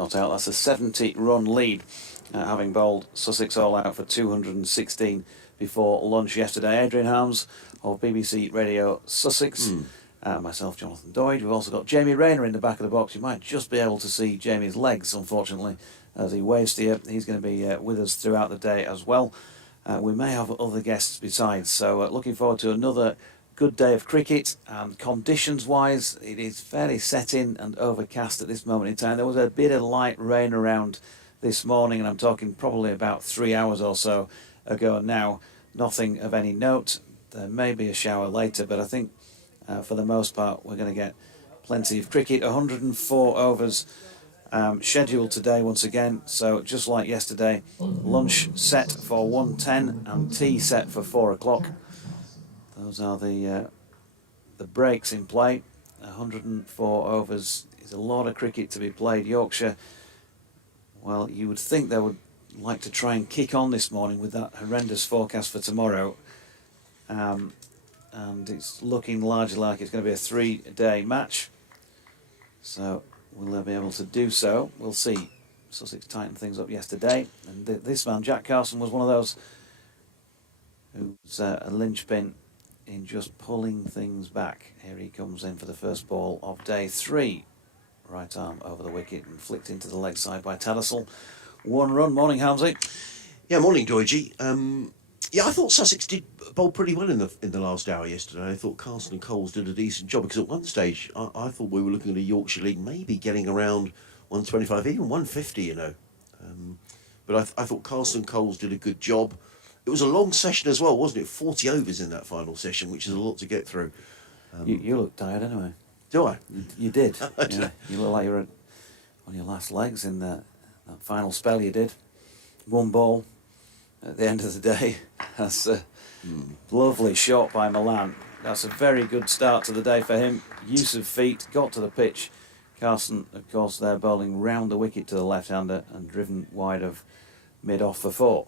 not out. That's a 70-run lead, having bowled Sussex all out for 216 before lunch yesterday. Adrian Harms of BBC Radio Sussex. Myself, Jonathan Doyd. We've also got Jamie Rayner in the back of the box. You might just be able to see Jamie's legs, unfortunately, as he waves to you. He's going to be with us throughout the day as well. We may have other guests besides, so looking forward to another good day of cricket. And conditions-wise, it is fairly set in and overcast at this moment in time. There was a bit of light rain around this morning, and I'm talking probably about 3 hours or so ago, and now nothing of any note. There may be a shower later, but I think for the most part we're going to get plenty of cricket. 104 overs scheduled today once again, so just like yesterday, lunch set for 1:10 and tea set for 4 o'clock. Those are the breaks in play. 104 overs is a lot of cricket to be played. Yorkshire, well, you would think they would like to try and kick on this morning with that horrendous forecast for tomorrow. And it's looking largely like it's going to be a 3-day match. So will they be able to do so? We'll see. Sussex tightened things up yesterday. And this man, Jack Carson, was one of those who's a linchpin in just pulling things back. Here he comes in for the first ball of day 3. Right arm over the wicket and flicked into the leg side by Tattersall. 1 run. Morning, Hamsey. Yeah, morning, Doidgy. Yeah, I thought Sussex did bowl pretty well in the last hour yesterday. I thought Carson and Coles did a decent job, because at one stage I thought we were looking at a Yorkshire league maybe getting around 125, even 150, you know. But I thought Carson and Coles did a good job. It was a long session as well, wasn't it? 40 overs in that final session, which is a lot to get through. You look tired anyway. Do I? You did. You look like you were on your last legs in that final spell you did. 1 ball at the end of the day. That's a lovely shot by Milan. That's a very good start to the day for him. Use of feet, got to the pitch. Carson, of course, there bowling round the wicket to the left-hander and driven wide of mid-off for 4.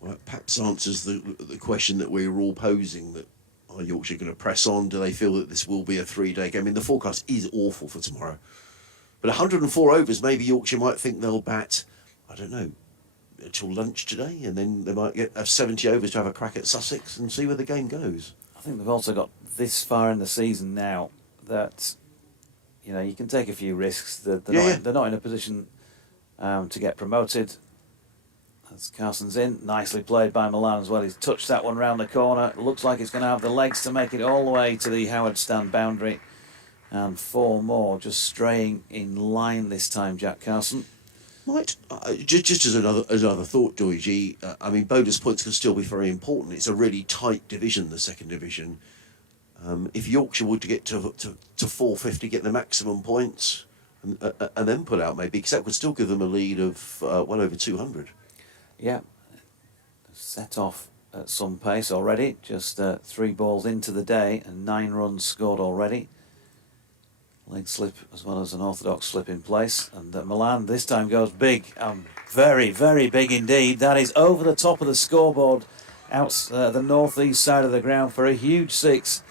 Well, that perhaps answers the question that we were all posing, that are Yorkshire going to press on? Do they feel that this will be a 3-day game? I mean, the forecast is awful for tomorrow. But 104 overs, maybe Yorkshire might think they'll bat, I don't know, till lunch today, and then they might have 70 overs to have a crack at Sussex and see where the game goes. I think they've also got this far in the season now that, you know, you can take a few risks. They're not in a position to get promoted. As Carson's in, nicely played by Milan as well. He's touched that one round the corner. It looks like it's going to have the legs to make it all the way to the Howard Stand boundary. And 4 more, just straying in line this time, Jack Carson. Right, just as another thought, Doidgy, I mean, bonus points can still be very important. It's a really tight division, the second division. If Yorkshire were to get to 450, get the maximum points, and then pull out maybe, because that would still give them a lead of well over 200. Yeah, set off at some pace already. Just 3 balls into the day and 9 runs scored already. Leg slip as well as an orthodox slip in place. And Milan this time goes big. Very, very big indeed. That is over the top of the scoreboard, out the northeast side of the ground for a huge 6.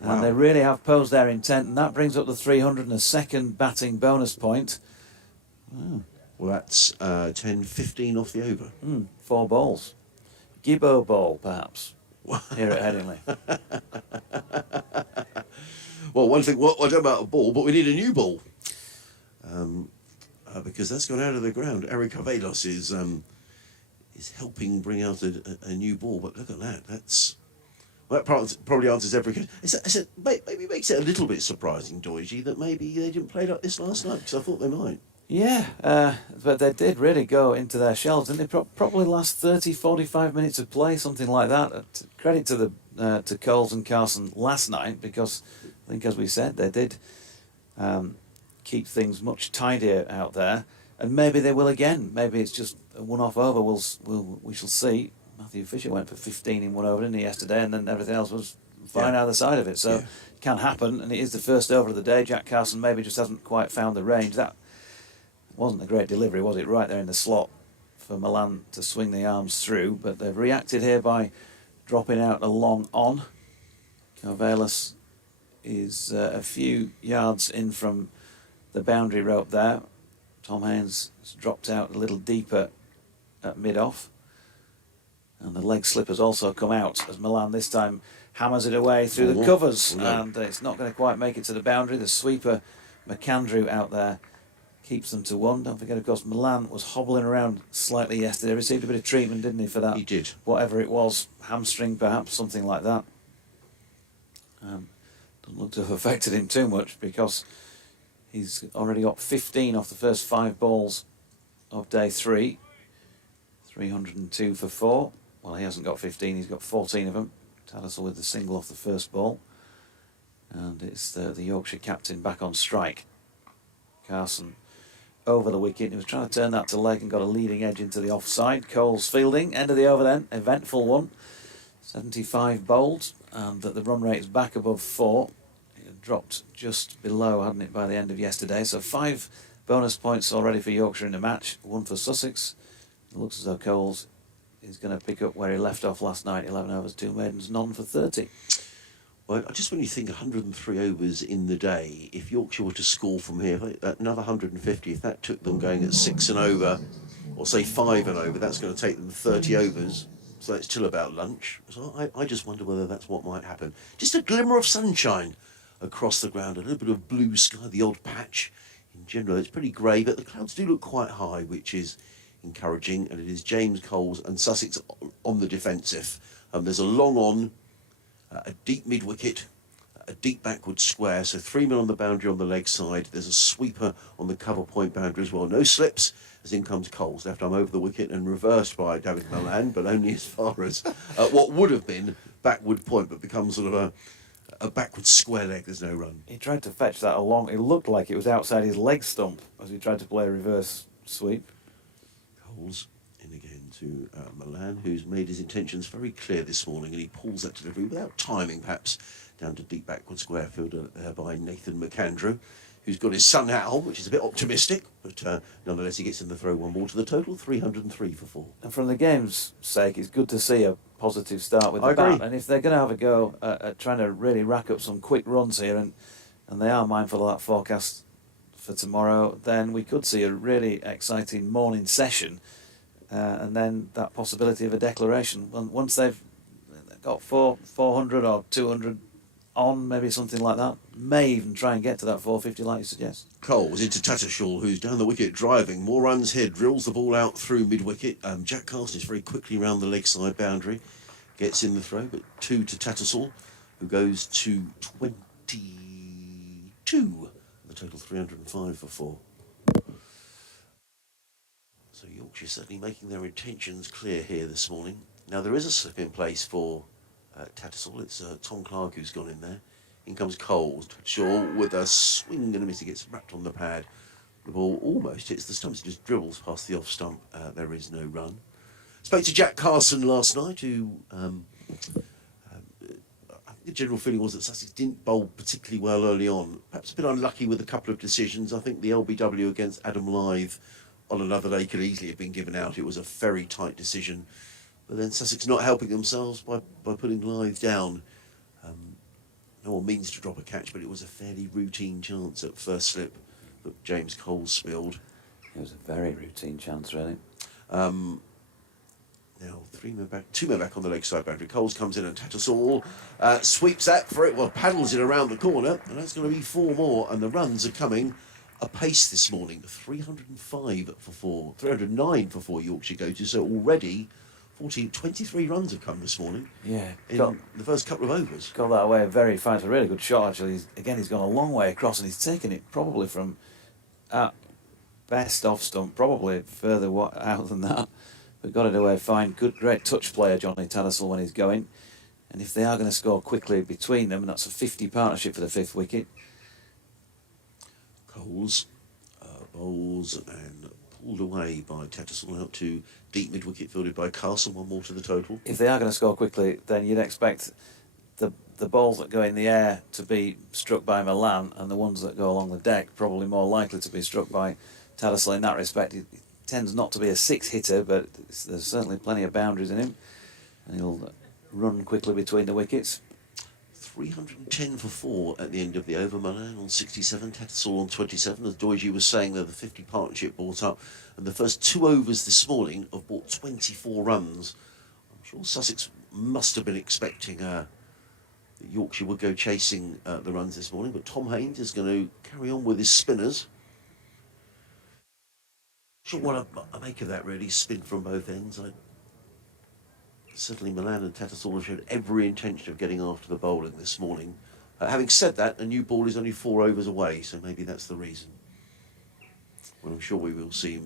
Wow. And they really have posed their intent. And that brings up the 300 and a second batting bonus point. Oh. Well, that's 10-15 off the over. 4 balls. Gibbo ball, perhaps, here at Headingley. Well, one thing, I don't know about a ball, but we need a new ball. Because that's gone out of the ground. Eric Avelos is helping bring out a new ball, but look at that. That probably answers every question. Maybe makes it a little bit surprising, Doidgy, that maybe they didn't play like this last night, because I thought they might. Yeah, but they did really go into their shells, didn't they? Probably last 30, 45 minutes of play, something like that. Credit to Coles and Carson last night, because I think, as we said, they did keep things much tidier out there, and maybe they will again. Maybe it's just a one-off over. We shall see. Matthew Fisher went for 15 in 1 over, didn't he, yesterday, and then everything else was fine either side of it. So it can happen, and it is the first over of the day. Jack Carson maybe just hasn't quite found the range. That wasn't a great delivery, was it? Right there in the slot for Milan to swing the arms through, but they've reacted here by dropping out a long on. Carvelis is a few yards in from the boundary rope there. Tom Haynes has dropped out a little deeper at mid-off. And the leg slip has also come out as Milan this time hammers it away through the covers. And it's not going to quite make it to the boundary. The sweeper, McAndrew, out there keeps them to 1. Don't forget, of course, Milan was hobbling around slightly yesterday. Received a bit of treatment, didn't he, for that? He did. Whatever it was, hamstring perhaps, something like that. Doesn't look to have affected him too much because he's already got 15 off the first 5 balls of day 3. 302 for 4. Well, he hasn't got 15, he's got 14 of them. Tattersall with the single off the first ball. And it's the Yorkshire captain back on strike. Carson over the wicket. He was trying to turn that to leg and got a leading edge into the offside. Cole's fielding. End of the over then. Eventful one. 75 bowled. And the run rate is back above 4. It had dropped just below, hadn't it, by the end of yesterday. So 5 bonus points already for Yorkshire in the match. 1 for Sussex. It looks as though Coles is going to pick up where he left off last night. 11 overs, 2 maidens, none for 30. Well, just when you think 103 overs in the day, if Yorkshire were to score from here, another 150, if that took them going at 6 and over, or say 5 and over, that's going to take them 30 overs. So it's till about lunch. So I just wonder whether that's what might happen. Just a glimmer of sunshine across the ground, a little bit of blue sky, the odd patch. In general, it's pretty grey, but the clouds do look quite high, which is encouraging. And it is James Coles and Sussex on the defensive. There's a long on, a deep mid-wicket, a deep backward square, so 3 men on the boundary on the leg side. There's a sweeper on the cover point boundary as well. No slips, as in comes Coles, left arm over the wicket and reversed by David Milan, but only as far as what would have been backward point, but becomes sort of a backward square leg. There's no run. He tried to fetch that along. It looked like it was outside his leg stump as he tried to play a reverse sweep. Coles in again to Milan, who's made his intentions very clear this morning, and he pulls that delivery without timing, perhaps, down to deep backward square fielder by Nathan McAndrew, who's got his sun hat on, which is a bit optimistic, but nonetheless he gets in the throw 1 ball to the total, 303 for 4. And from the game's sake, it's good to see a positive start with the I agree. bat. And if they're going to have a go at trying to really rack up some quick runs here, and they are mindful of that forecast for tomorrow, then we could see a really exciting morning session, and then that possibility of a declaration. Once they've got 400 or 200 on, maybe something like that, may even try and get to that 450 like you suggest. Coles into Tattersall, who's down the wicket driving, more runs here, drills the ball out through mid-wicket. Jack Carson is very quickly round the leg side boundary, gets in the throw, but 2 to Tattersall, who goes to 22. The total 305 for 4. So Yorkshire certainly making their intentions clear here this morning. Now there is a slip in place for Tattersall. It's Tom Clark who's gone in there. In comes Coles. Shaw with a swing and a miss. He gets wrapped on the pad. The ball almost hits the stumps. It just dribbles past the off stump. There is no run. Spoke to Jack Carson last night, who I think the general feeling was that Sussex didn't bowl particularly well early on. Perhaps a bit unlucky with a couple of decisions. I think the LBW against Adam Lyth on another day could easily have been given out. It was a very tight decision. But then Sussex not helping themselves by putting Lyth down. No one means to drop a catch, but it was a fairly routine chance at first slip that James Coles spilled. It was a very routine chance, really. Now 2 men back on the leg side boundary. Coles comes in and Tattersall sweeps that for it, paddles it around the corner, and that's going to be 4 more, and the runs are coming apace this morning. 305 for 4, 309 for 4 Yorkshire go to, so already 23 runs have come this morning. Yeah, in the first couple of overs. Got that away very fine. It's a really good shot, actually. He's gone a long way across, and he's taken it probably from at best off stump, probably further out than that, but got it away fine. Great touch player, Johnny Tattersall, when he's going. And if they are going to score quickly between them, and that's a 50 partnership for the 5th wicket. Coles bowls and pulled away by Tattersall out to deep mid-wicket fielded by Carson. 1 more to the total. If they are going to score quickly, then you'd expect the balls that go in the air to be struck by Milan, and the ones that go along the deck probably more likely to be struck by Tattersall in that respect. He tends not to be a 6-hitter, but there's certainly plenty of boundaries in him, and he'll run quickly between the wickets. 310 for 4 at the end of the over. Milan on 67, Tattersall on 27. As Doige was saying, they're the 50 partnership brought up. And the first 2 overs this morning have brought 24 runs. I'm sure Sussex must have been expecting that Yorkshire would go chasing the runs this morning. But Tom Haynes is going to carry on with his spinners. Not sure what I make of that, really. Spin from both ends. Certainly Milan and Tattersall have showed every intention of getting after the bowling this morning. Having said that, a new ball is only 4 overs away, so maybe that's the reason. Well, I'm sure we will see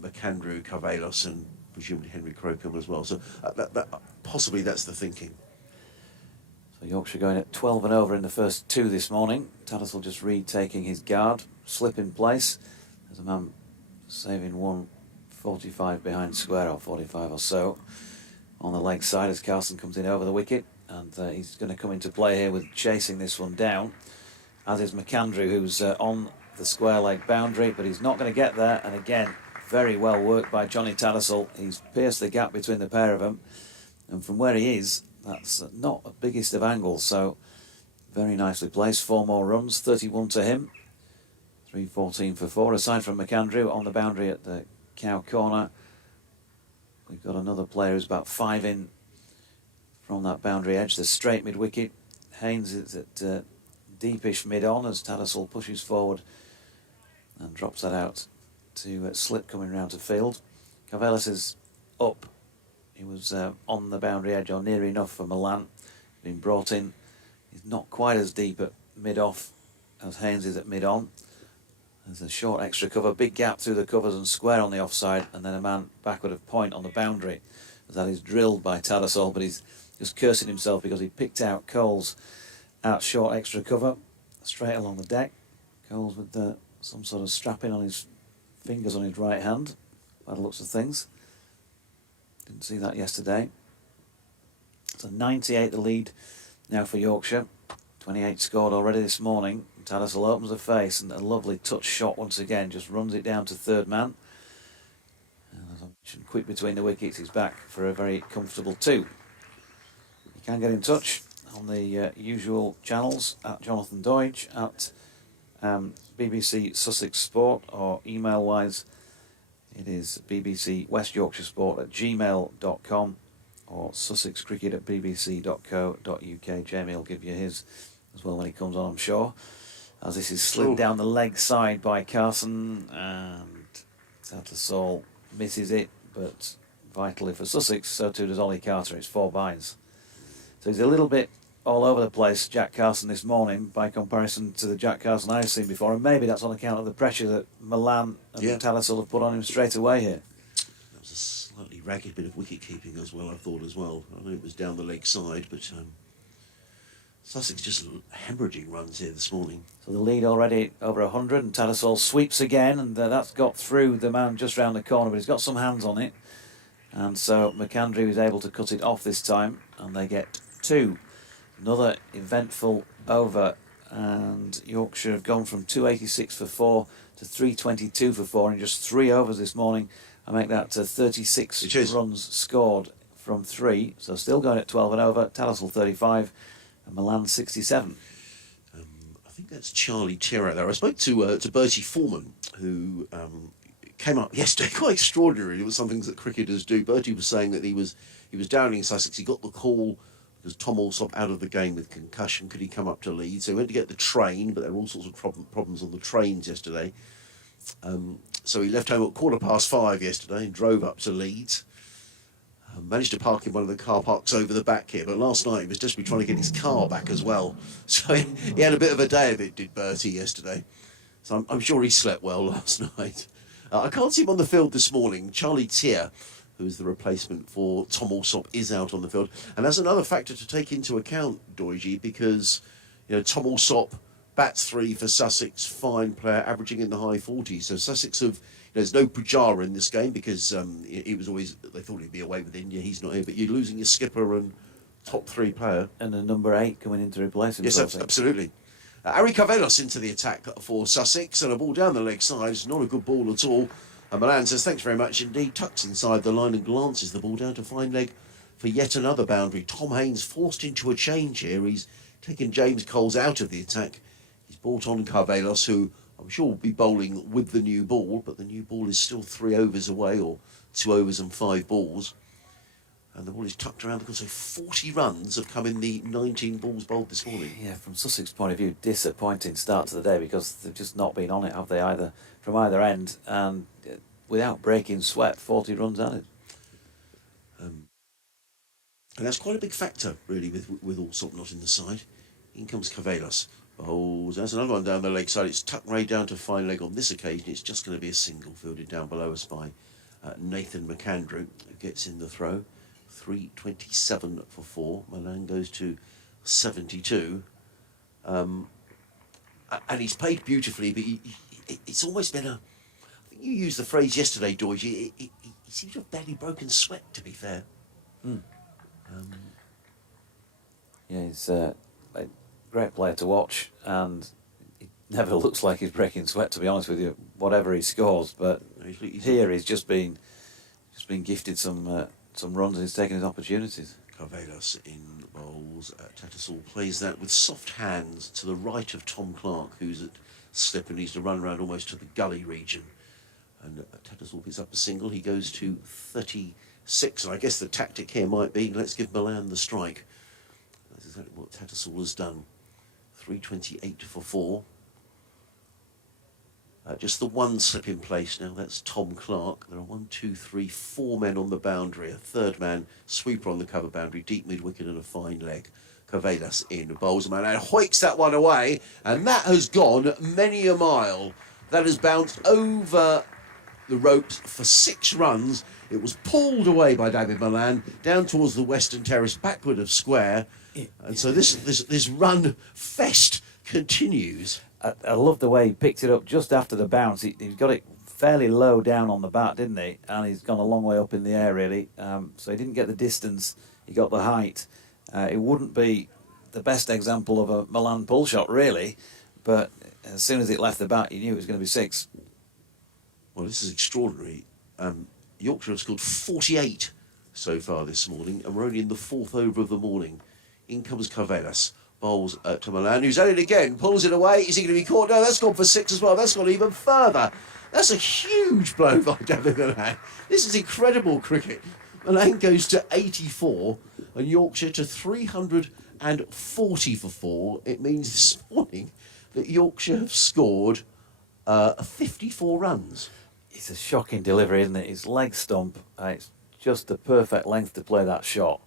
McAndrew, Carvelos and presumably Henry Crocombe as well. So possibly that's the thinking. So Yorkshire going at 12 and over in the first 2 this morning. Tattersall just retaking his guard, slip in place. There's a man saving 145 behind square, or 45 or so, on the leg side as Carson comes in over the wicket, and he's going to come into play here with chasing this one down, as is McAndrew, who's on the square leg boundary, but he's not going to get there. And again, very well worked by Johnny Tattersall. He's pierced the gap between the pair of them, and from where he is, that's not the biggest of angles, so very nicely placed. 4 more runs, 31 to him, 314 for 4. Aside from McAndrew on the boundary at the cow corner, we've got another player who's about 5 in from that boundary edge, the straight mid-wicket. Haynes is at deepish mid-on as Tattersall pushes forward and drops that out to slip coming round to field. Carvelos is up. He was on the boundary edge, or near enough for Milan. Been brought in. He's not quite as deep at mid-off as Haynes is at mid-on. There's a short extra cover, big gap through the covers and square on the offside, and then a man backward of point on the boundary. As that is drilled by Tattersall, but he's just cursing himself because he picked out Coles out short extra cover, straight along the deck. Coles with some sort of strapping on his fingers on his right hand, by the looks of things. Didn't see that yesterday. So 98 the lead now for Yorkshire. 28 scored already this morning. Tattersall opens the face, and a lovely touch shot once again, just runs it down to third man. And as I mentioned, quick between the wickets, he's back for a very comfortable 2. You can get in touch on the usual channels, at Jonathan Doige, at BBC Sussex Sport, or email-wise, it is BBC West Yorkshire Sport at gmail.com, or sussexcricket at bbc.co.uk. Jamie will give you his as well when he comes on, I'm sure. As this is slid down the leg side by Carson, and Tattersall misses it, but vitally for Sussex, so too does Ollie Carter. It's 4 byes. So he's a little bit all over the place, Jack Carson, this morning, by comparison to the Jack Carson I've seen before, and maybe that's on account of the pressure that Milan and Tattersall have put on him straight away here. That was a slightly ragged bit of wicket-keeping as well, I thought as well. I know it was down the leg side, but Sussex just hemorrhaging runs here this morning. So the lead already over 100, and Tattersall sweeps again, and that's got through the man just round the corner, but he's got some hands on it. And so McAndrew is able to cut it off this time, and they get 2. Another eventful over, and Yorkshire have gone from 286 for 4 to 322 for 4 in just 3 overs this morning. I make that 36 runs scored from 3, so still going at 12 and over. Tattersall 35 and Milan 67. I think that's Charlie Tier out there. I spoke to Bertie Foreman, who came up yesterday. Quite extraordinary. It was something that cricketers do. Bertie was saying that he was down in Sussex. He got the call because Tom Alsop out of the game with concussion. Could he come up to Leeds? So he went to get the train, but there were all sorts of problems on the trains yesterday. So he left home at 5:15 yesterday and drove up to Leeds. Managed to park in one of the car parks over the back here, but last night he was desperately trying to get his car back as well. So he had a bit of a day of it, did Bertie, yesterday. So I'm sure he slept well last night. I can't see him on the field this morning. Charlie Tier, who's the replacement for Tom Alsop, is out on the field. And that's another factor to take into account, Doige, because Tom Alsop bats 3 for Sussex, fine player, averaging in the high 40s. So Sussex have... There's no Pujara in this game because he was always... They thought he'd be away with India. He's not here. But you're losing your skipper and top 3 player. And a number 8 coming in to replace him. Yes, absolutely. Harry Carvelos into the attack for Sussex. And a ball down the leg side. It's not a good ball at all. And Milan says, thanks very much indeed. Tucks inside the line and glances the ball down to fine leg for yet another boundary. Tom Haynes forced into a change here. He's taken James Coles out of the attack. He's brought on Carvelos, who I'm sure will be bowling with the new ball, but the new ball is still 3 overs away, or 2 overs and 5 balls. And the ball is tucked around because so 40 runs have come in the 19 balls bowled this morning. Yeah, from Sussex point of view, disappointing start to the day because they've just not been on it, have they, either from either end, and without breaking sweat, 40 runs added. And that's quite a big factor, really, with Allsop not in the side. In comes Carvelos. Oh, there's another one down the leg side. It's tucked right down to fine leg on this occasion. It's just going to be a single fielded down below us by Nathan McAndrew, who gets in the throw. 327 for 4. Milan goes to 72. And he's played beautifully, but it's almost been a... I think you used the phrase yesterday, Doige. He seems to have barely broken sweat, to be fair. Yeah, he's a great player to watch, and it never looks like he's breaking sweat, to be honest with you, whatever he scores. But here he's just been gifted some runs, and he's taken his opportunities. Carvelos in bowls. Tattersall plays that with soft hands to the right of Tom Clark, who's at slip and needs to run around almost to the gully region. And Tattersall picks up a single. He goes to 36. And I guess the tactic here might be, let's give Milan the strike. That's exactly what Tattersall has done. 328 for 4. Just the one slip in place now. That's Tom Clark. There are 1, 2, 3, 4 men on the boundary. A third man, sweeper on the cover boundary, deep mid wicket and a fine leg. Carvelos in bowls man and hoiks that one away, and that has gone many a mile. That has bounced over the ropes for 6 runs. It was pulled away by David Milan down towards the western terrace, backward of square, and so this run fest continues. I love the way he picked it up just after the bounce. He got it fairly low down on the bat, didn't he? And he's gone a long way up in the air, really. So he didn't get the distance, he got the height. It wouldn't be the best example of a Milan pull shot, really, but as soon as it left the bat, you knew it was going to be 6. Well, this is extraordinary. Yorkshire have scored 48 so far this morning, and we're only in the 4th over of the morning. In comes Carvelos. Bowls to Milan, who's at it again, pulls it away. Is he going to be caught? No, that's gone for 6 as well. That's gone even further. That's a huge blow by David Milan. This is incredible cricket. Milan goes to 84 and Yorkshire to 340 for 4. It means this morning that Yorkshire have scored 54 runs. It's a shocking delivery, isn't it? His leg stump, it's just the perfect length to play that shot.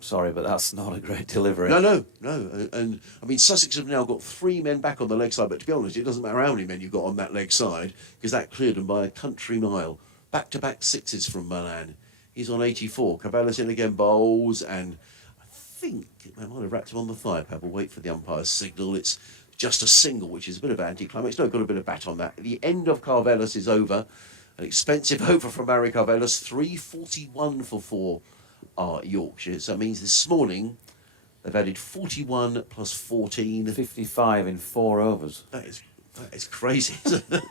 Sorry, but that's not a great delivery. No. And I mean, Sussex have now got 3 men back on the leg side, but to be honest, it doesn't matter how many men you've got on that leg side, because that cleared them by a country mile. Back-to-back 6s from Milan. He's on 84. Carvelos in again, bowls, and I think I might have wrapped him on the thigh pad. We'll wait for the umpire's signal. It's just a single, which is a bit of anticlimax. No, got a bit of bat on that. The end of Carvelos is over. An expensive over from Barry Carvelos. 341 for 4. Yorkshire. So that means this morning they've added 41 plus 14. 55 in 4 overs. That is crazy, isn't it?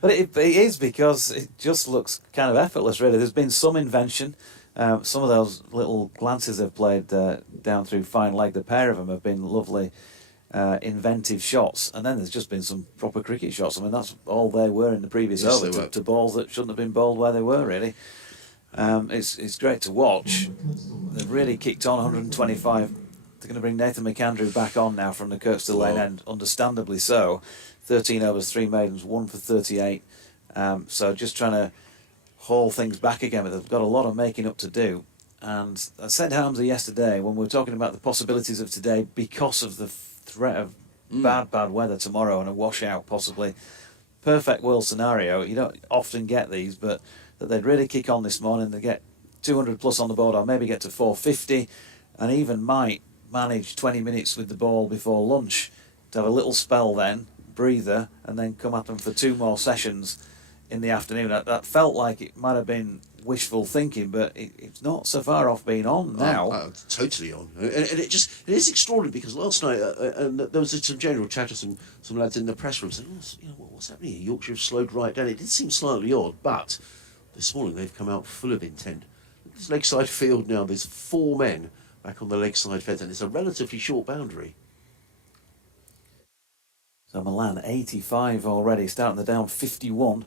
But it is, because it just looks kind of effortless, really. There's been some invention. Some of those little glances they've played down through fine leg, the pair of them have been lovely, inventive shots. And then there's just been some proper cricket shots. I mean, that's all they were in the previous over to balls that shouldn't have been bowled where they were, really. It's great to watch. They've really kicked on 125. They're going to bring Nathan McAndrew back on now from the Kirkstall Lane end, understandably so. 13 overs, 3 maidens, 1 for 38. So just trying to haul things back again, but they've got a lot of making up to do. And I said to Hamza yesterday, when we were talking about the possibilities of today, because of the threat of bad weather tomorrow and a washout possibly, perfect world scenario. You don't often get these, but that they'd really kick on this morning. They get 200 plus on the board, or maybe get to 450, and even might manage 20 minutes with the ball before lunch to have a little spell then, breather, and then come at them for 2 more sessions in the afternoon. That felt like it might have been wishful thinking, but it's not so far off being on now. Totally on. And it is extraordinary, because last night and there was some general chatter, some lads in the press room saying, what's happening here? Yorkshire have slowed right down. It did seem slightly odd, but this morning they've come out full of intent. This lakeside field now, there's 4 men back on the leg side fence, and it's a relatively short boundary. So Milan 85 already, starting the down 51.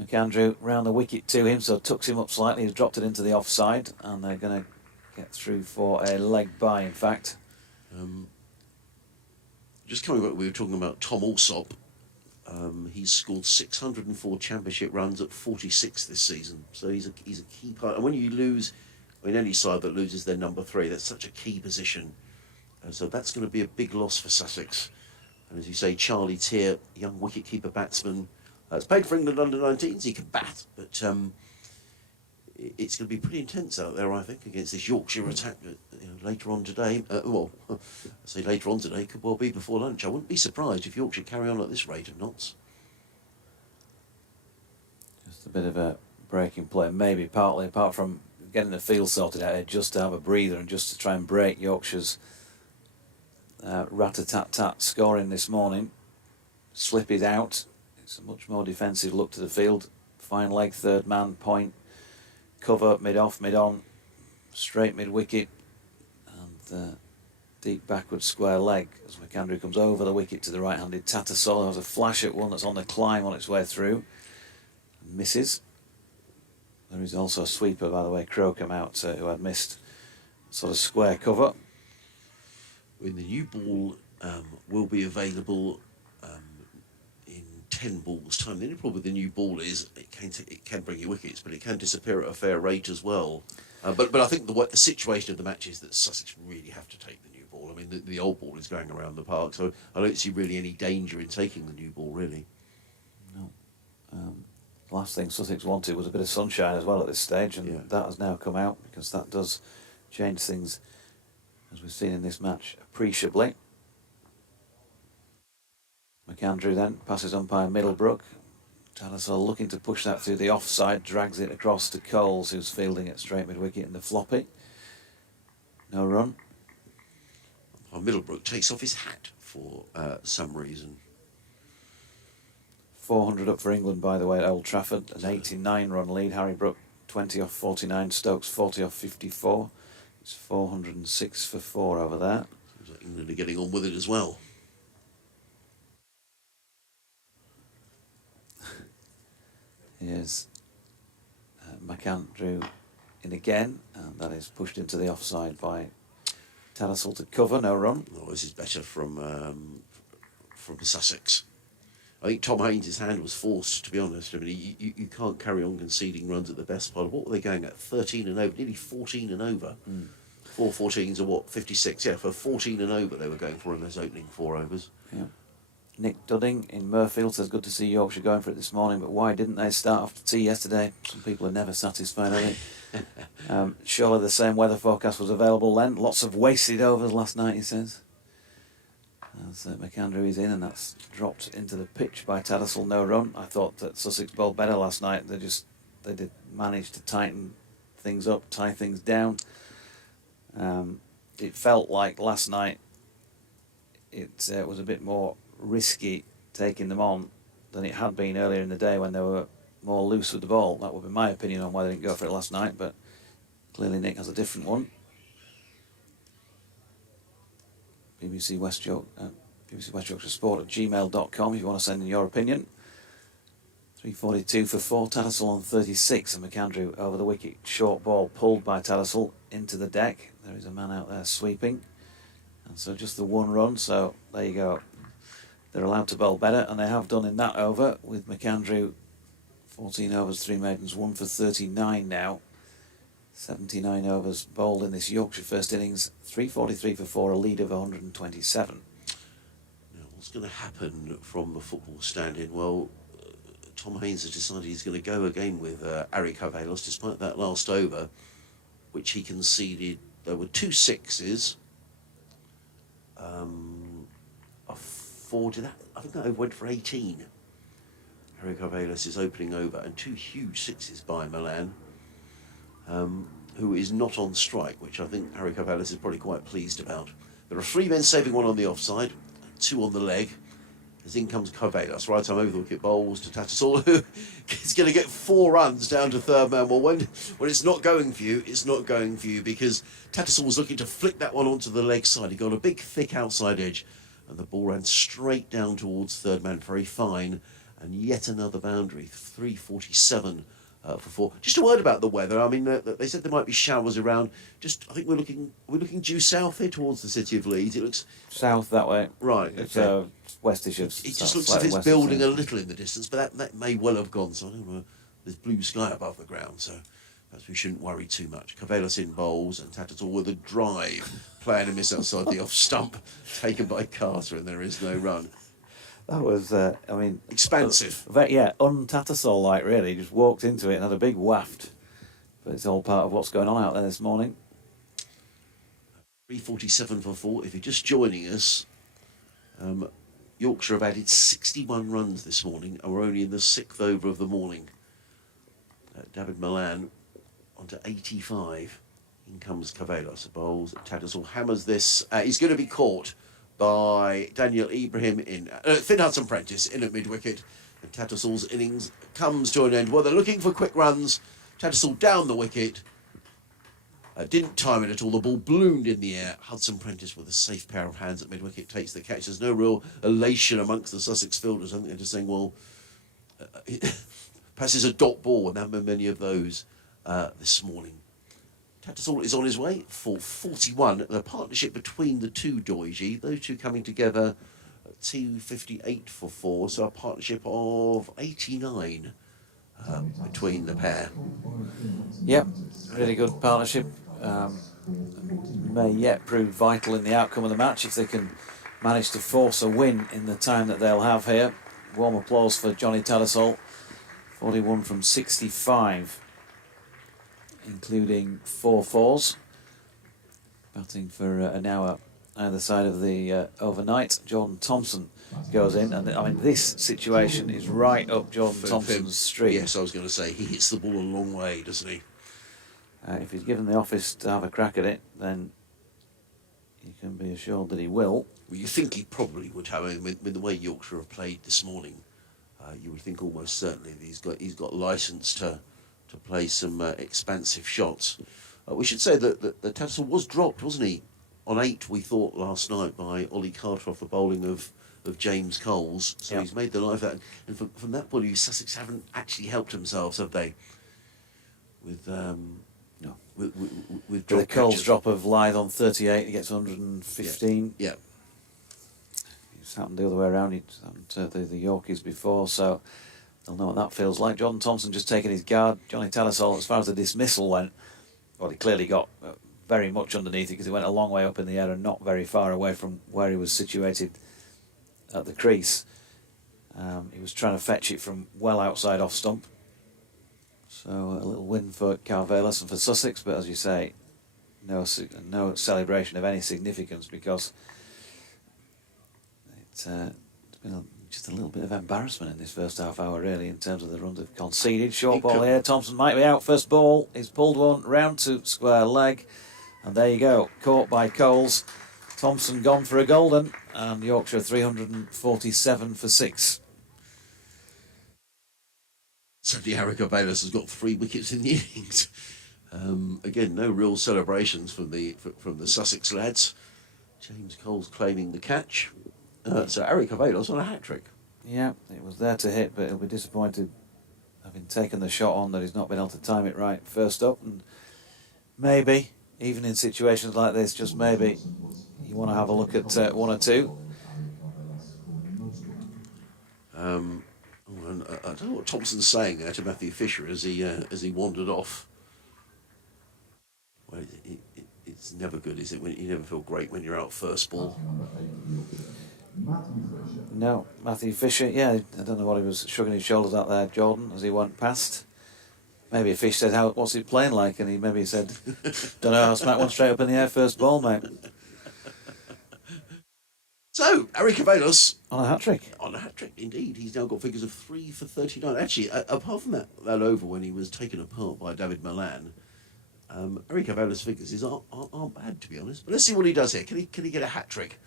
McAndrew round the wicket to him, so tucks him up slightly. He's dropped it into the offside, and they're going to get through for a leg bye, in fact. Just coming back, we were talking about Tom Alsop. He's scored 604 championship runs at 46 this season, so he's a key part. And when you lose, any side that loses their number 3, that's such a key position. So that's going to be a big loss for Sussex. And as you say, Charlie Tier, young wicket-keeper batsman, has played for England under-19s. He can bat, but it's going to be pretty intense out there, I think, against this Yorkshire attack later on today. I say later on today, could well be before lunch. I wouldn't be surprised if Yorkshire carry on at this rate of knots. Just a bit of a breaking play, maybe partly, apart from getting the field sorted out here, just to have a breather and just to try and break Yorkshire's rat-a-tat-tat scoring this morning. Slip is out. It's a much more defensive look to the field. Fine leg, third man, point, cover, mid-off, mid-on, straight mid-wicket, and deep backward square leg as McAndrew comes over the wicket to the right-handed Tattersall. Has a flash at one that's on the climb on its way through. And misses. There is also a sweeper, by the way, Crocombe out, who had missed sort of square cover. When the new ball will be available in 10 balls' time. The only problem with the new ball is it can bring you wickets, but it can disappear at a fair rate as well. But I think the situation of the match is that Sussex really have to take the new ball. I mean, the old ball is going around the park, so I don't see really any danger in taking the new ball, really. No. Last thing Sussex wanted was a bit of sunshine as well at this stage, and that has now come out, because that does change things, as we've seen in this match, appreciably. McAndrew then passes umpire Middlebrook. Tattersall looking to push that through the offside, drags it across to Coles, who's fielding at straight mid-wicket in the floppy. No run. Middlebrook takes off his hat for some reason. 400 up for England, by the way, at Old Trafford. An 89-run lead. Harry Brook 20 off 49. Stokes 40 off 54. It's 406 for 4 over there. Seems like England are getting on with it as well. Here's McAndrew in again, and that is pushed into the offside by Tattersall to cover. No run. Oh, this is better from Sussex. I think Tom Haynes' hand was forced, to be honest. I mean, you can't carry on conceding runs at the best part. What were they going at? 13 and over, nearly 14 and over. 4 14s are what? 56. Yeah, for 14 and over they were going for in those opening 4 overs. Yeah. Nick Dudding in Murfield says, good to see Yorkshire going for it this morning, but why didn't they start after tea yesterday? Some people are never satisfied, are they? Surely the same weather forecast was available then. Lots of wasted overs last night, he says. As McAndrew is in, and that's dropped into the pitch by Tattersall. No run. I thought that Sussex bowled better last night. They did manage to tighten things up, tie things down. It felt like last night it was a bit more risky taking them on than it had been earlier in the day when they were more loose with the ball. That would be my opinion on why they didn't go for it last night, but clearly Nick has a different one. BBC West Yorkshire Sport at gmail.com if you want to send in your opinion. 342 for 4, Tattersall on 36, and McAndrew over the wicket. Short ball pulled by Tattersall into the deck. There is a man out there sweeping, and so just the 1 run, so there you go. They're allowed to bowl better, and they have done in that over, with McAndrew 14 overs, 3 maidens, 1 for 39 now. 79 overs bowled in this Yorkshire first innings, 343 for 4, a lead of 127. Now, what's going to happen from the football stand-in? Well, Tom Haynes has decided he's going to go again with Ari Carvelos, despite that last over, which he conceded. There were 2 sixes. I think that over went for 18. Harry Carvelos is opening over, and 2 huge sixes by Milan, who is not on strike, which I think Harry Carvelos is probably quite pleased about. There are 3 men saving 1 on the offside, 2 on the leg, As in comes Carvelas, right time over the wicket, bowls to Tattersall, who is going to get 4 runs down to third man. Well, when it's not going for you, it's not going for you, because Tattersall was looking to flick that one onto the leg side. He got a big, thick outside edge, and the ball ran straight down towards third man. Very fine, and yet another boundary, 347 for 4. Just a word about the weather. I mean, they said there might be showers around. Just, I think we're looking due south here towards the city of Leeds. It looks south that way. Right. It's okay. Westish of. It just looks as if it's building a little in the distance, but that may well have gone. So I don't know. There's blue sky above the ground, so perhaps we shouldn't worry too much. Carvelas in bowls, and Tattersall with a drive, playing a miss outside the off stump, taken by Carter, and there is no run. That was, expansive. Un-Tattersall like, really. He just walked into it and had a big waft. But it's all part of what's going on out there this morning. 347 for 4. If you're just joining us, Yorkshire have added 61 runs this morning, and we're only in the 6th over of the morning. David Milan onto 85. In comes Carvelas, bowls. Tattersall hammers this. He's going to be caught by Daniel Ibrahim in Finn Hudson-Prentice in at mid-wicket, and Tattersall's innings comes to an end. Well, they're looking for quick runs. Tattersall down the wicket, didn't time it at all. The ball ballooned in the air. Hudson-Prentice with a safe pair of hands at mid-wicket takes the catch. There's no real elation amongst the Sussex fielders. I think they're just saying, well, perhaps it's a dot ball, and there haven't been many of those this morning. Tattersall is on his way for 41. The partnership between the two, Doige, those two coming together, 258 for 4, so a partnership of 89 between the pair. Yep, really good partnership. May yet prove vital in the outcome of the match if they can manage to force a win in the time that they'll have here. Warm applause for Johnny Tattersall, 41 from 65. Including 4 fours. Batting for an hour either side of the overnight. Jordan Thompson goes in, and I mean, this situation is right up Jordan Thompson's street. Yes, I was going to say, he hits the ball a long way, doesn't he? If he's given the office to have a crack at it, then you can be assured that he will. Well, you think he probably would have. I mean, with the way Yorkshire have played this morning, you would think almost certainly that he's got licence to play some expansive shots. We should say that Tattersall was dropped, wasn't he? On 8, we thought last night, by Ollie Carter off the bowling of James Coles. So he's made the life out. And from that point of view, Sussex haven't actually helped themselves, have they? With no. With the Coles drop of Lythe on 38, he gets 115. Yeah. It's happened the other way around. It's happened to the Yorkies before, so they'll know what that feels like. Jordan Thompson just taking his guard. Johnny Tattersall, as far as the dismissal went, well, he clearly got very much underneath it because he went a long way up in the air and not very far away from where he was situated at the crease. He was trying to fetch it from well outside off stump. So a little win for Carvelas and for Sussex, but as you say, no celebration of any significance because it's been just a little bit of embarrassment in this first half hour, really, in terms of the runs they've conceded. Short ball here. Thompson might be out. First ball. He's pulled one round to square leg. And there you go. Caught by Coles. Thompson gone for a golden. And Yorkshire 347 for 6. Certainly, Harry Carvelas has got 3 wickets in the innings. Again, no real celebrations from the Sussex lads. James Coles claiming the catch. So Harry Carvelas on a hat-trick. Yeah, it was there to hit, but he'll be disappointed having taken the shot on that he's not been able to time it right first up. And maybe, even in situations like this, just maybe, you want to have a look at 1 or 2. I don't know what Thompson's saying there to Matthew Fisher as he wandered off. Well, it's never good, is it? You never feel great when you're out first ball. No, Matthew Fisher, yeah, I don't know what he was shrugging his shoulders at there, Jordan, as he went past. Maybe a Fish said, what's it playing like? And he maybe said, don't know, I'll smack one straight up in the air first ball, mate. So, Harry Carvelas on a hat-trick. On a hat-trick, indeed. He's now got figures of 3 for 39. Actually, apart from that over when he was taken apart by David Milan, Harry Carvelas' figures aren't bad, to be honest. But let's see what he does here. Can he get a hat-trick?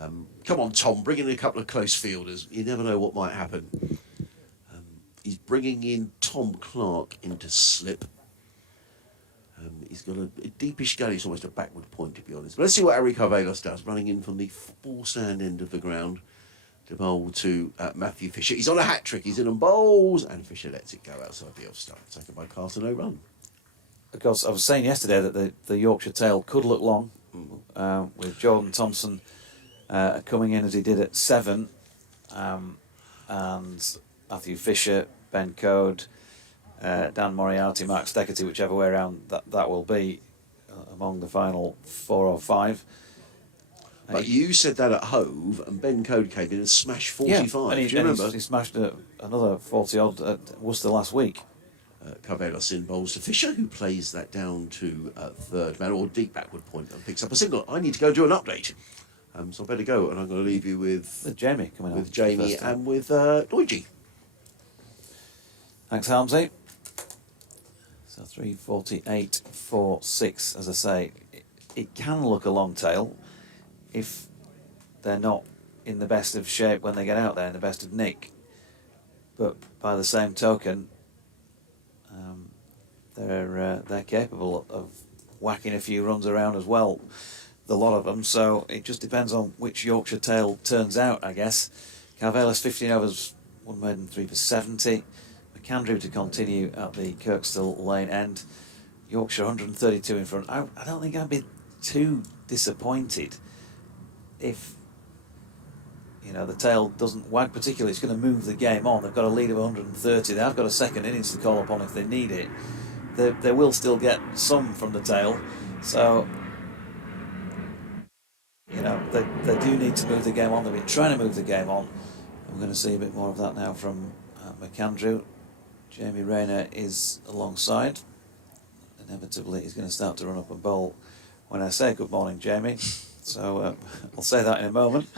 Come on, Tom, bring in a couple of close fielders. You never know what might happen. He's bringing in Tom Clark into slip. He's got a deepish gully. It's almost a backward point, to be honest. But let's see what Harry Carvelos does, running in from the four stand end of the ground to bowl to Matthew Fisher. He's on a hat-trick. He's in on bowls, and Fisher lets it go outside the off-stump. Taken by Carter, no run. Of course, I was saying yesterday that the Yorkshire tail could look long, with Jordan Thompson coming in as he did at 7, and Matthew Fisher, Ben Code, Dan Moriarty, Mark Steckerty, whichever way around that will be, among the final 4 or 5. But you said that at Hove, and Ben Code came in and smashed 45. Yeah, and do you remember? He smashed another 40-odd at Worcester last week. Carvelos in bowls to Fisher, who plays that down to third man, or deep backward point, and picks up a signal. I need to go do an update. So I better go, and I'm going to leave you with Jamie coming on. With Jamie and with Doige. Thanks, Helmsy. So 3:48.46, as I say. It can look a long tail if they're not in the best of shape when they get out there, in the best of nick. But by the same token, they're capable of whacking a few runs around as well, the lot of them. So it just depends on which Yorkshire tail turns out, I guess. Carvelos 15 overs, 1 maiden, 3 for 70. McAndrew to continue at the Kirkstall Lane end. Yorkshire 132 in front. I don't think I'd be too disappointed if the tail doesn't wag particularly. It's going to move the game on. They've got a lead of 130. They have got a second innings to call upon if they need it. They will still get some from the tail. So, they do need to move the game on. They've been trying to move the game on. We're going to see a bit more of that now from McAndrew. Jamie Rayner is alongside. Inevitably, he's going to start to run up and bowl when I say good morning, Jamie. So I'll say that in a moment.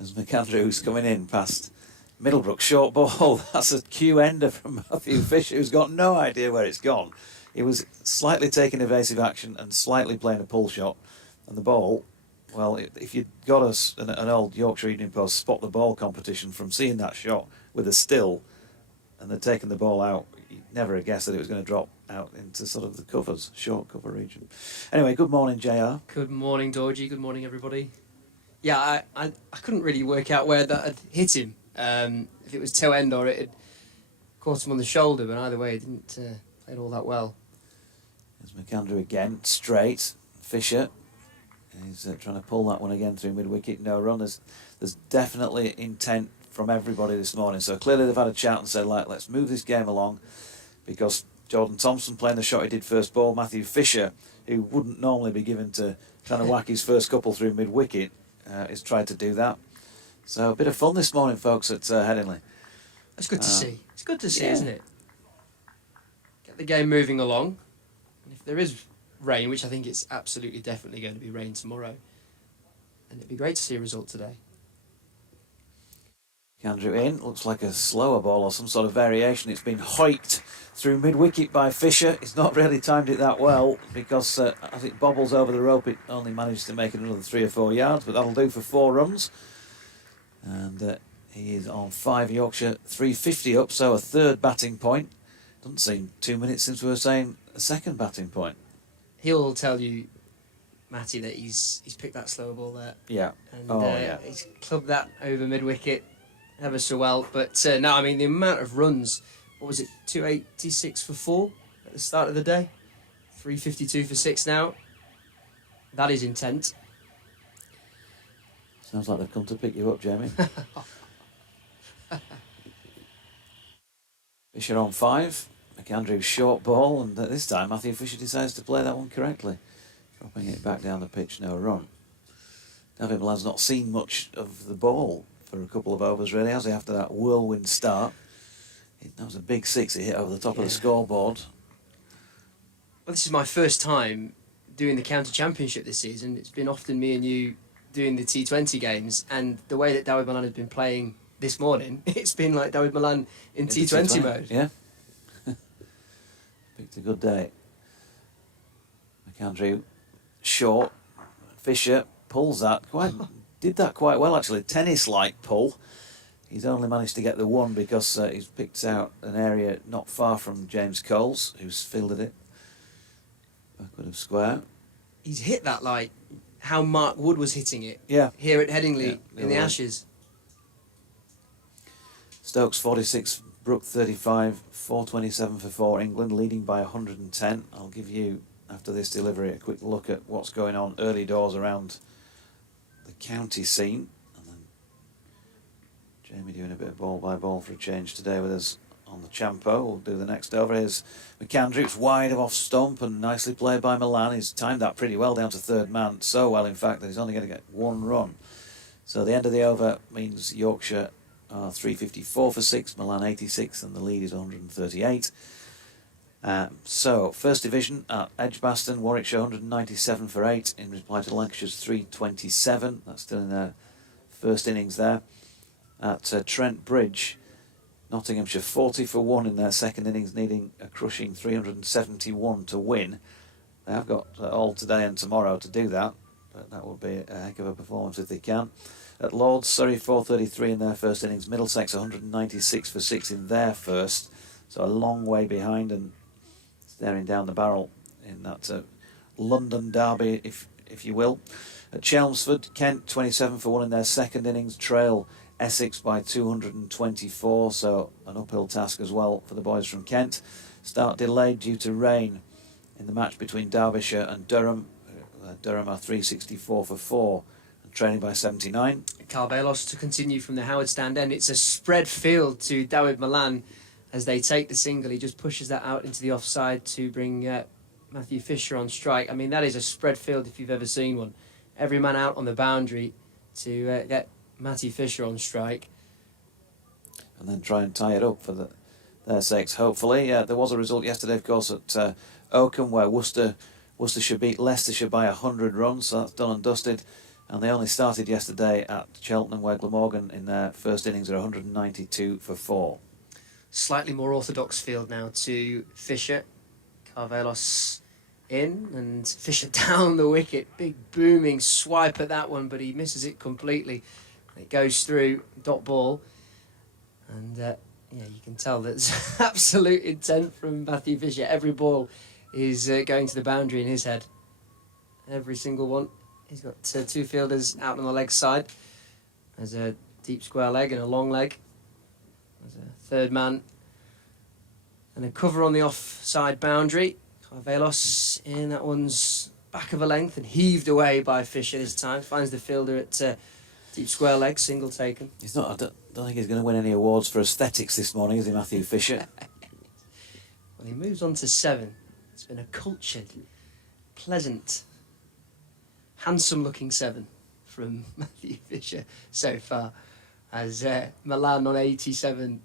As McAndrew's coming in past Middlebrook, short ball. That's a cue ender from Matthew Fisher, who's got no idea where it's gone. He was slightly taking evasive action and slightly playing a pull shot. And the ball, well, if you'd got an old Yorkshire Evening Post spot the ball competition from seeing that shot with a still and then taking the ball out, you'd never have guessed that it was going to drop out into sort of the covers, short cover region. Anyway, good morning, JR. Good morning, Dorji. Good morning, everybody. Yeah, I couldn't really work out where that had hit him. If it was toe end or it had caught him on the shoulder, but either way, it didn't play it all that well. There's McAndrew again, straight. Fisher, he's trying to pull that one again through mid-wicket. No run. There's definitely intent from everybody this morning. So clearly they've had a chat and said, let's move this game along, because Jordan Thompson playing the shot he did first ball. Matthew Fisher, who wouldn't normally be given to trying to whack his first couple through mid-wicket, has tried to do that. So a bit of fun this morning, folks, at Headingley. It's good to see. It's good to see, yeah. isn't it? Get the game moving along. And if there is rain, which I think it's absolutely definitely going to be rain tomorrow, then it'd be great to see a result today. Andrew in, looks like a slower ball or some sort of variation. It's been hiked through mid-wicket by Fisher. He's not really timed it that well, because as it bobbles over the rope, it only manages to make it another 3 or 4 yards, but that'll do for 4 runs. And he is on 5 Yorkshire, 350 up, so a third batting point. Doesn't seem 2 minutes since we were saying a second batting point. He'll tell you, Matty, that he's picked that slower ball there. Yeah. And he's clubbed that over mid-wicket ever so well. But no, I mean, the amount of runs, what was it, 286 for 4 at the start of the day? 352 for 6 now. That is intent. Sounds like they've come to pick you up, Jamie. Fisher on 5. McAndrew's short ball, and this time Matthew Fisher decides to play that one correctly, dropping it back down the pitch, no run. David Milan's not seen much of the ball for a couple of overs, really, has he, after that whirlwind start? That was a big 6 he hit over the top of the scoreboard. Well, this is my first time doing the county championship this season. It's been often me and you doing the T20 games, and the way that David Milan has been playing this morning, it's been like David Milan in T20 mode. Yeah. Picked a good day. McAndrew short. Fisher pulls that quite did that quite well actually. Tennis-like pull. He's only managed to get the one because he's picked out an area not far from James Coles, who's fielded it backward of square. He's hit that like how Mark Wood was hitting it. Yeah. Here at Headingley Yeah, in the Ashes. Stokes 46, Brook 35, 427 for 4 England, leading by 110. I'll give you, after this delivery, a quick look at what's going on early doors around the county scene. And then Jamie doing a bit of ball by ball for a change today with us on the Champo. We'll do the next over. Here's McAndrews wide of off stump and nicely played by Milan. He's timed that pretty well down to third man. So well, in fact, that he's only going to get one run. So the end of the over means Yorkshire are 354 for 6, Milan 86, and the lead is 138. So, First Division at Edgbaston, Warwickshire 197 for 8 in reply to Lancashire's 327. That's still in their first innings there. At Trent Bridge, Nottinghamshire 40 for 1 in their second innings, needing a crushing 371 to win. They have got all today and tomorrow to do that, but that would be a heck of a performance if they can. At Lords, Surrey 433 in their first innings, Middlesex 196 for 6 in their first, so a long way behind and staring down the barrel in that London derby, if you will. At Chelmsford, Kent 27 for 1 in their second innings, trail Essex by 224, so an uphill task as well for the boys from Kent. Start delayed due to rain in the match between Derbyshire and Durham. Durham are 364 for 4. Training by 79. Carvelos to continue from the Howard stand end. It's a spread field to Dawid Malan as they take the single. He just pushes that out into the offside to bring Matthew Fisher on strike. I mean, that is a spread field if you've ever seen one. Every man out on the boundary to get Matthew Fisher on strike. And then try and tie it up for their sakes, hopefully. There was a result yesterday, of course, at Oakham, where Worcestershire beat Leicestershire by 100 runs, so that's done and dusted. And they only started yesterday at Cheltenham, where Glamorgan in their first innings are 192 for 4. Slightly more orthodox field now to Fisher. Carvelos in and Fisher down the wicket. Big booming swipe at that one, but he misses it completely. It goes through, dot ball. And yeah, you can tell there's absolute intent from Matthew Fisher. Every ball is going to the boundary in his head. Every single one. He's got 2 fielders out on the leg side. There's a deep square leg and a long leg. There's a third man. And a cover on the offside boundary. Carvelos in, that one's back of a length and heaved away by Fisher this time. Finds the fielder at deep square leg, single taken. He's not. I don't think he's going to win any awards for aesthetics this morning, is he, Matthew Fisher? Well, he moves on to 7. It's been a cultured, pleasant, handsome-looking 7 from Matthew Fisher so far, as Milan on 87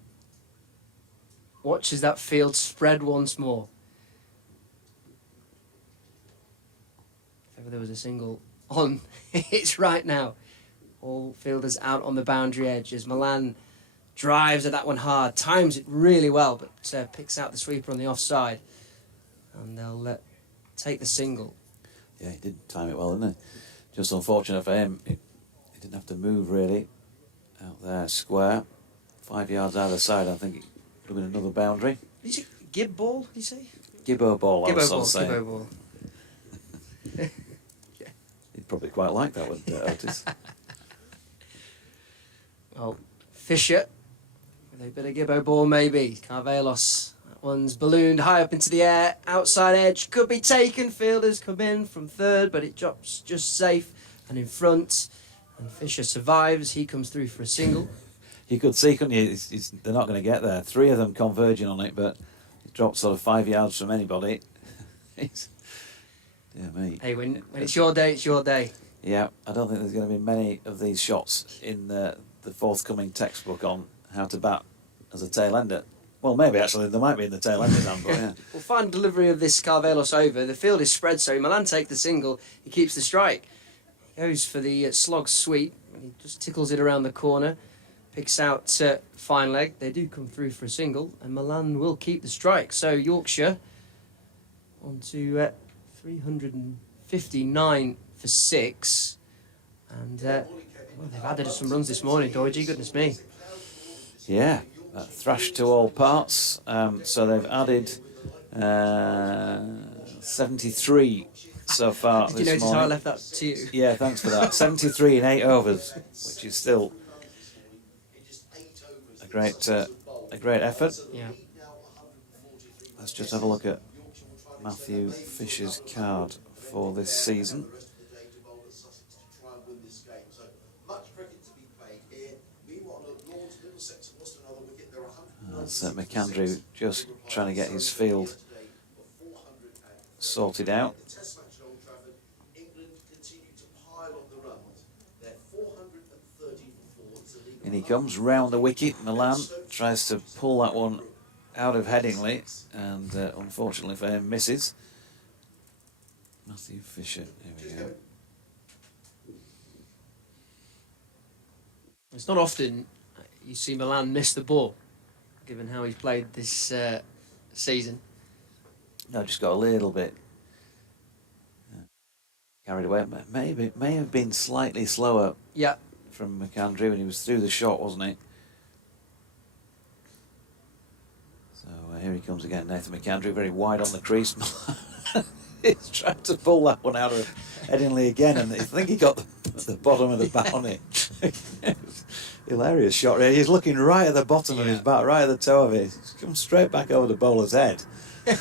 watches that field spread once more. If ever there was a single on, it's right now. All fielders out on the boundary edge as Milan drives at that one hard, times it really well, but picks out the sweeper on the offside, and they'll take the single. Yeah, he did time it well, didn't he? Just unfortunate for him, he didn't have to move really out there square. 5 yards out of the side, I think it would have been another boundary. Is it Gib ball, did you say? Gibbo ball, I was sort of saying. Gibbo ball. Yeah. He'd probably quite like that, wouldn't Otis? Well, Fisher, with a bit of Gibbo ball maybe. Carvelos, that one's ballooned high up into the air. Outside edge, could be taken. Fielders come in from third, but it drops just safe and in front. And Fisher survives. He comes through for a single. You could see, couldn't you? They're not going to get there. 3 of them converging on it, but it dropped sort of 5 yards from anybody. Dear me. Hey, when it's your day, it's your day. Yeah, I don't think there's going to be many of these shots in the forthcoming textbook on how to bat as a tail ender. Well, maybe actually there might be in the tail ender's handbook. Yeah. Well, fine delivery of this Carvelos over. The field is spread, so Milan take the single. He keeps the strike. He goes for the slog sweep. He just tickles it around the corner. Picks out fine leg. They do come through for a single, and Milan will keep the strike. So Yorkshire on to 359 for 6, and Well, they've added some runs this morning, Doidgy, goodness me. Yeah, thrashed to all parts. So they've added 73 so far Did this you notice morning. how I left that to you? Yeah, thanks for that. 73 in 8 overs, which is still a great effort. Yeah. Let's just have a look at Matthew Fisher's card for this season. That's McAndrew just trying to get his field sorted out. In he comes round the wicket. Milan tries to pull that one out of Headingley, and unfortunately for him, misses. Matthew Fisher, here we go. It's not often you see Milan miss the ball, given how he's played this season. No, just got a little bit carried away. May have been slightly slower. Yeah. From McAndrew, and he was through the shot, wasn't he? So here he comes again, Nathan McAndrew, very wide on the crease. He's trying to pull that one out of Headingley again, and I think he got the bottom of the bat on it. Hilarious shot. He's looking right at the bottom of his bat, right at the toe of it. He's come straight back over the bowler's head. I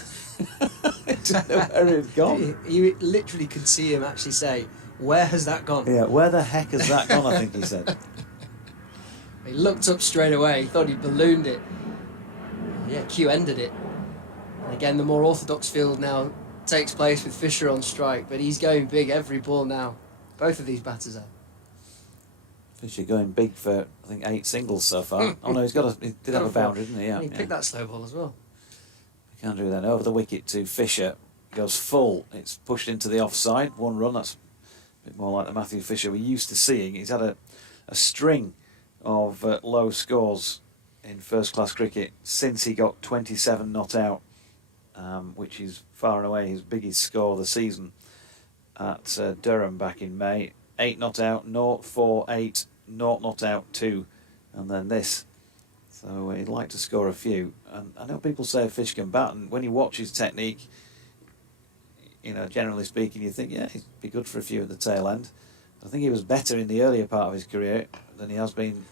don't know where it had gone. You literally could see him actually say, "Where has that gone?" Yeah, where the heck has that gone, I think he said. He looked up straight away, he thought he ballooned it. Yeah, Q ended it. And again, the more orthodox field now takes place with Fisher on strike, but he's going big every ball now. Both of these batters are. Fisher going big for, I think, 8 singles so far. Oh no, he did have a boundary, didn't he? Yeah, and he picked that slow ball as well. McAndrew then over the wicket to Fisher. Goes full. It's pushed into the offside. 1 run. That's a bit more like the Matthew Fisher we're used to seeing. He's had a string of low scores in first-class cricket since he got 27 not out, which is far and away his biggest score of the season at Durham back in May. 8 not out, 0, 4, 8, 0 not out, 2, and then this. So he'd like to score a few. And I know people say Fish can bat, and when you watch his technique, you know, generally speaking, you think, yeah, he'd be good for a few at the tail end. I think he was better in the earlier part of his career than he has been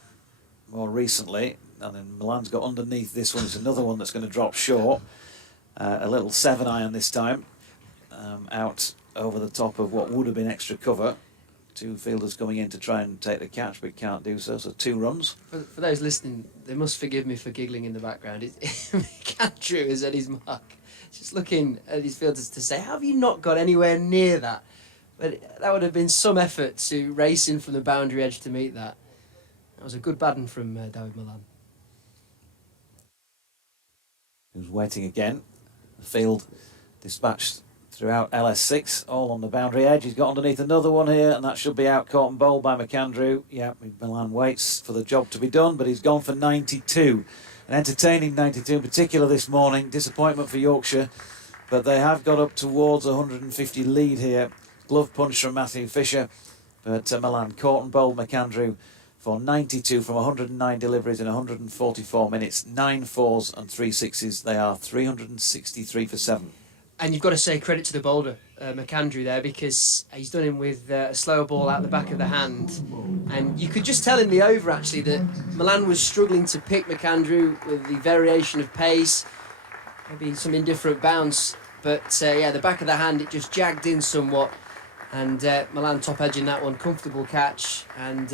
more recently. And then Milan's got underneath this one. It's another one that's going to drop short. A little 7-iron this time, out over the top of what would have been extra cover. 2 fielders coming in to try and take the catch, but can't do so. So 2 runs. For those listening, they must forgive me for giggling in the background. McAndrew is at his mark, just looking at his fielders to say, "Have you not got anywhere near that?" But that would have been some effort to race in from the boundary edge to meet that. That was a good batting from David Milan. He was waiting again. The field dispatched throughout LS6, all on the boundary edge. He's got underneath another one here, and that should be out, caught and bowled by McAndrew. Yeah, Milan waits for the job to be done, but he's gone for 92. An entertaining 92 in particular this morning. Disappointment for Yorkshire, but they have got up towards 150 lead here. Glove punch from Matthew Fisher, but Milan caught and bowled McAndrew for 92 from 109 deliveries in 144 minutes. 9 fours and 3 sixes. They are 363 for 7. And you've got to say credit to the bowler, McAndrew, there, because he's done him with a slower ball out the back of the hand. And you could just tell in the over, actually, that Milan was struggling to pick McAndrew with the variation of pace, maybe some indifferent bounce. But, yeah, the back of the hand, it just jagged in somewhat. And Milan top edging that one, comfortable catch. And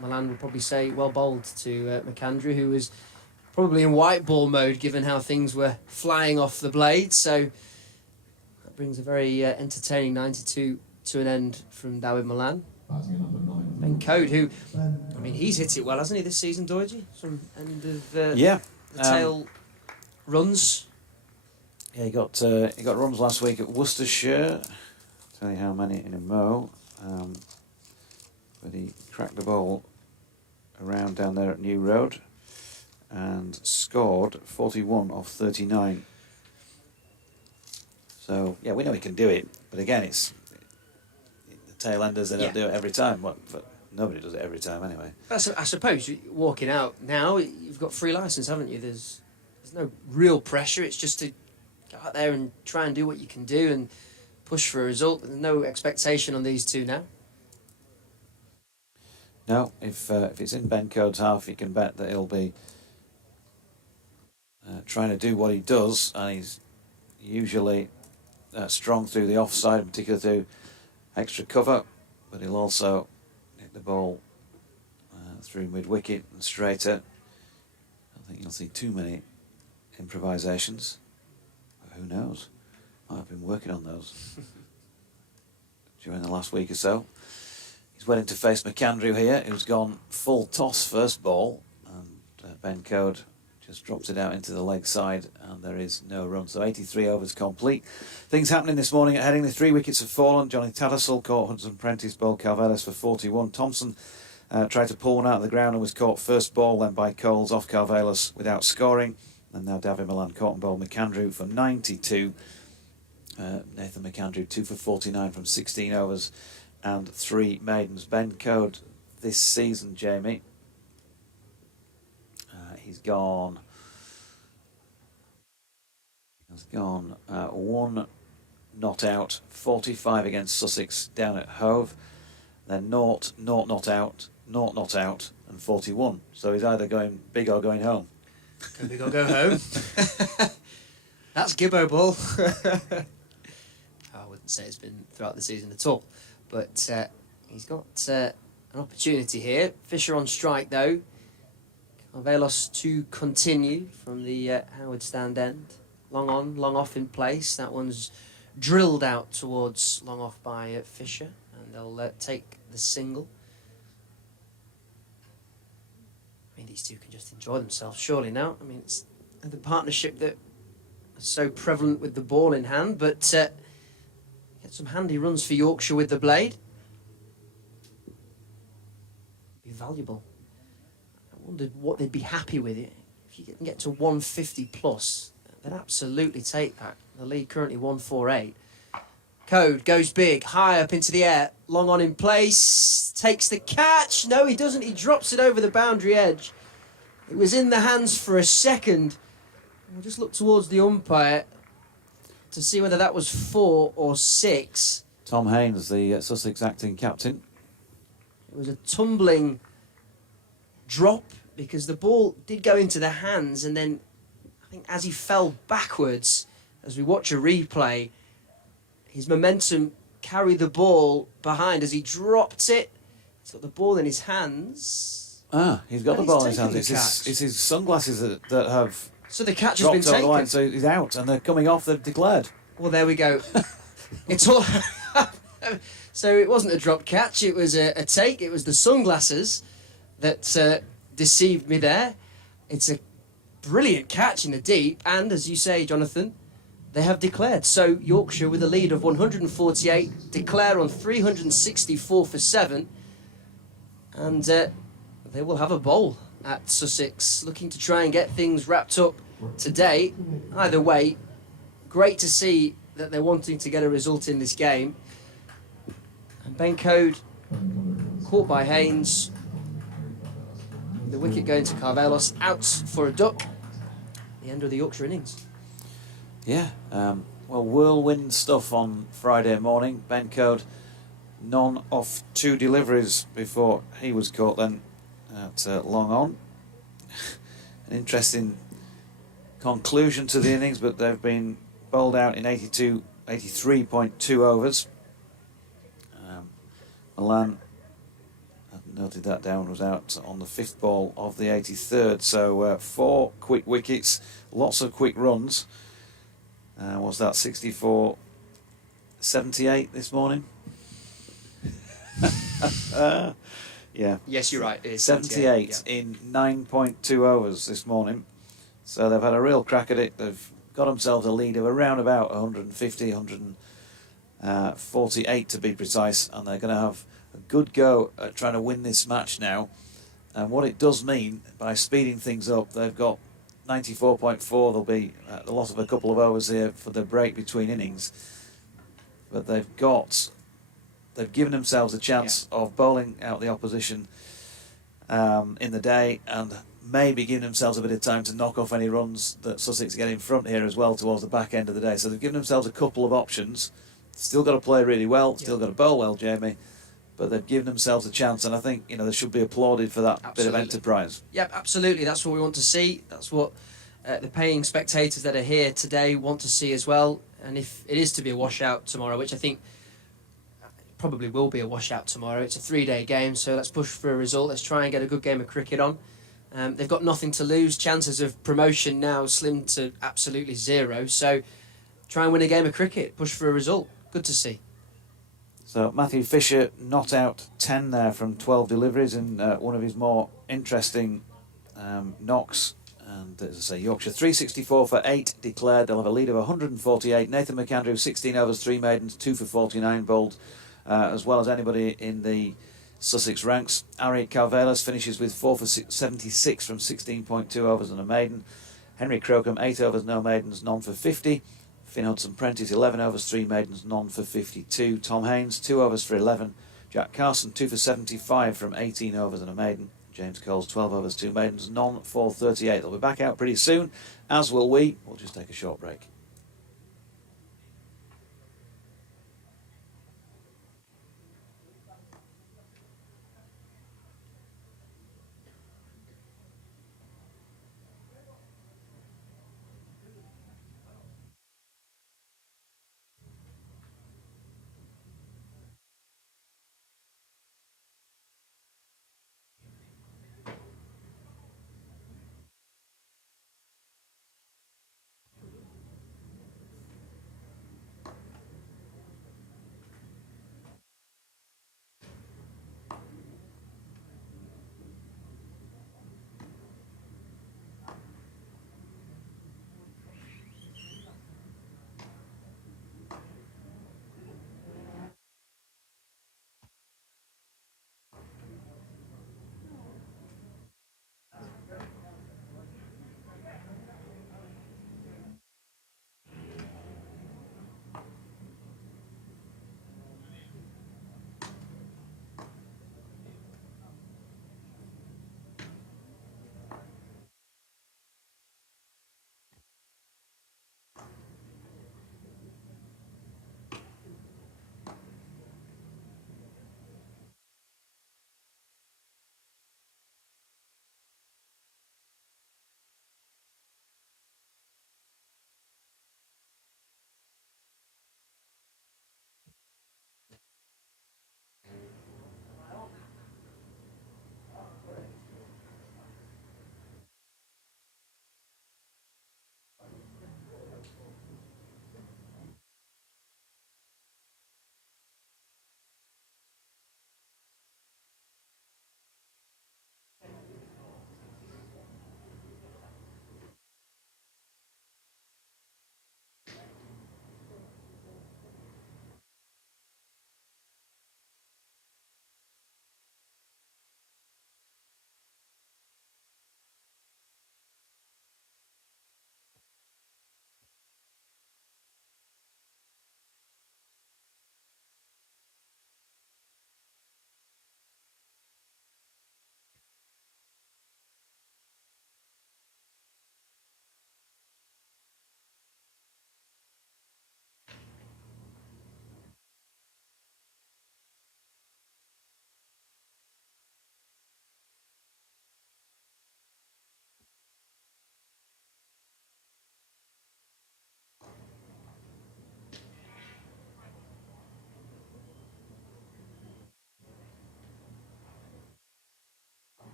Milan would probably say well bowled to McAndrew, who was probably in white ball mode given how things were flying off the blade. So that brings a very entertaining 92 to an end from David Milan. Ben Code, who, I mean, he's hit it well, hasn't he, this season, Doidgy? Some end of the tail runs. Yeah, he got runs last week at Worcestershire. I'll tell you how many in a mo. But he cracked the ball around down there at New Road and scored 41 off 39. So, yeah, we know he can do it. But again, it's the tail enders, they don't do it every time. But Nobody does it every time anyway. I suppose walking out now, you've got free licence, haven't you? There's no real pressure. It's just to go out there and try and do what you can do and push for a result. There's no expectation on these two now. No, if it's in Ben Code's half, you can bet that he'll be trying to do what he does, and he's usually strong through the offside, in particular through extra cover, but he'll also hit the ball through mid-wicket and straighter. I don't think you'll see too many improvisations, but who knows? I've been working on those during the last week or so. He's waiting to face McAndrew here, who's gone full toss first ball, and Ben Code just drops it out into the leg side, and there is no run. So 83 overs complete. Things happening this morning at Headingley. 3 wickets have fallen. Johnny Tattersall caught Hudson Prentice, bowled Carvelis for 41. Thompson tried to pull one out of the ground and was caught first ball, then by Coles off Carvelis without scoring. And now David Milan caught and bowled McAndrew for 92. Nathan McAndrew 2 for 49 from 16 overs and 3 maidens. Ben Code this season, Jamie, he's gone one not out, 45 against Sussex down at Hove, then 0 not out, 0 not out, and 41. So he's either going big or going home. Go big or go home. That's Gibbo ball. I wouldn't say it's been throughout the season at all, but he's got an opportunity here. Fisher on strike though. Carvelos to continue from the Howard stand end. Long on, long off in place. That one's drilled out towards long off by Fisher, and they'll take the single. I mean, these two can just enjoy themselves, surely now. I mean, it's the partnership that is so prevalent with the ball in hand, but get some handy runs for Yorkshire with the blade. Be valuable. I wondered what they'd be happy with it. If you can get to 150 plus, they'd absolutely take that. The lead currently 148. Code goes big, high up into the air, long on in place, takes the catch. No, he doesn't. He drops it over the boundary edge. It was in the hands for a second. We'll just look towards the umpire to see whether that was 4 or 6. Tom Haynes, the Sussex acting captain. It was a tumbling drop because the ball did go into the hands, and then I think as he fell backwards, as we watch a replay, his momentum carried the ball behind as he dropped it. He's got the ball in his hands. Ah, he's got the ball in his taken hands. the It's his sunglasses that have So the catch has been dropped over the taken. line, so he's out, and they're coming off, they've declared. Well, there we go. It's all. So it wasn't a drop catch, it was a take. It was the sunglasses that deceived me there. It's a brilliant catch in the deep, and as you say, Jonathan, they have declared. So Yorkshire with a lead of 148 declare on 364 for 7, and they will have a bowl at Sussex, looking to try and get things wrapped up today. Either way, great to see that they're wanting to get a result in this game. And Ben Code caught by Haynes. The wicket going to Carvelos, out for a duck. The end of the Yorkshire innings. Yeah, well, whirlwind stuff on Friday morning. Ben Code, none off 2 deliveries before he was caught then at long on. An interesting conclusion to the innings, but they've been bowled out in 83.2 overs. Milan, I've noted that down, was out on the 5th ball of the 83rd. So 4 quick wickets, lots of quick runs. Was that 64, 78 this morning? Yeah. Yes, you're right. It is 78 yeah. in 9.2 overs this morning. So they've had a real crack at it. They've got themselves a lead of around about 150, 148 to be precise, and they're going to have a good go at trying to win this match now. And what it does mean, by speeding things up, they've got 94.4, there'll be the loss of a couple of overs here for the break between innings. But they've got they've given themselves a chance of bowling out the opposition in the day, and maybe giving themselves a bit of time to knock off any runs that Sussex get in front here as well towards the back end of the day. So they've given themselves a couple of options. Still got to play really well, still got to bowl well, Jamie, but they've given themselves a chance, and I think they should be applauded for that bit of enterprise. Yep, absolutely. That's what we want to see. That's what the paying spectators that are here today want to see as well. And if it is to be a washout tomorrow, which I think probably will be a washout tomorrow, it's a 3-day game, so let's push for a result. Let's try and get a good game of cricket on. They've got nothing to lose. Chances of promotion now slim to absolutely zero. So try and win a game of cricket. Push for a result. Good to see. So Matthew Fisher not out 10 there from 12 deliveries in one of his more interesting knocks. And as I say, Yorkshire 364 for 8 declared. They'll have a lead of 148. Nathan McAndrew 16 overs, 3 maidens, 2 for 49 bowled, as well as anybody in the Sussex ranks. Ari Carvelas finishes with 4 for 76 from 16.2 overs and a maiden. Henry Crocombe 8 overs, no maidens, none for 50. Finn Hudson-Prentice 11 overs, 3 maidens, none for 52. Tom Haynes 2 overs for 11. Jack Carson 2 for 75 from 18 overs and a maiden. James Coles 12 overs, 2 maidens, none for 38. They'll be back out pretty soon, as will we. We'll just take a short break.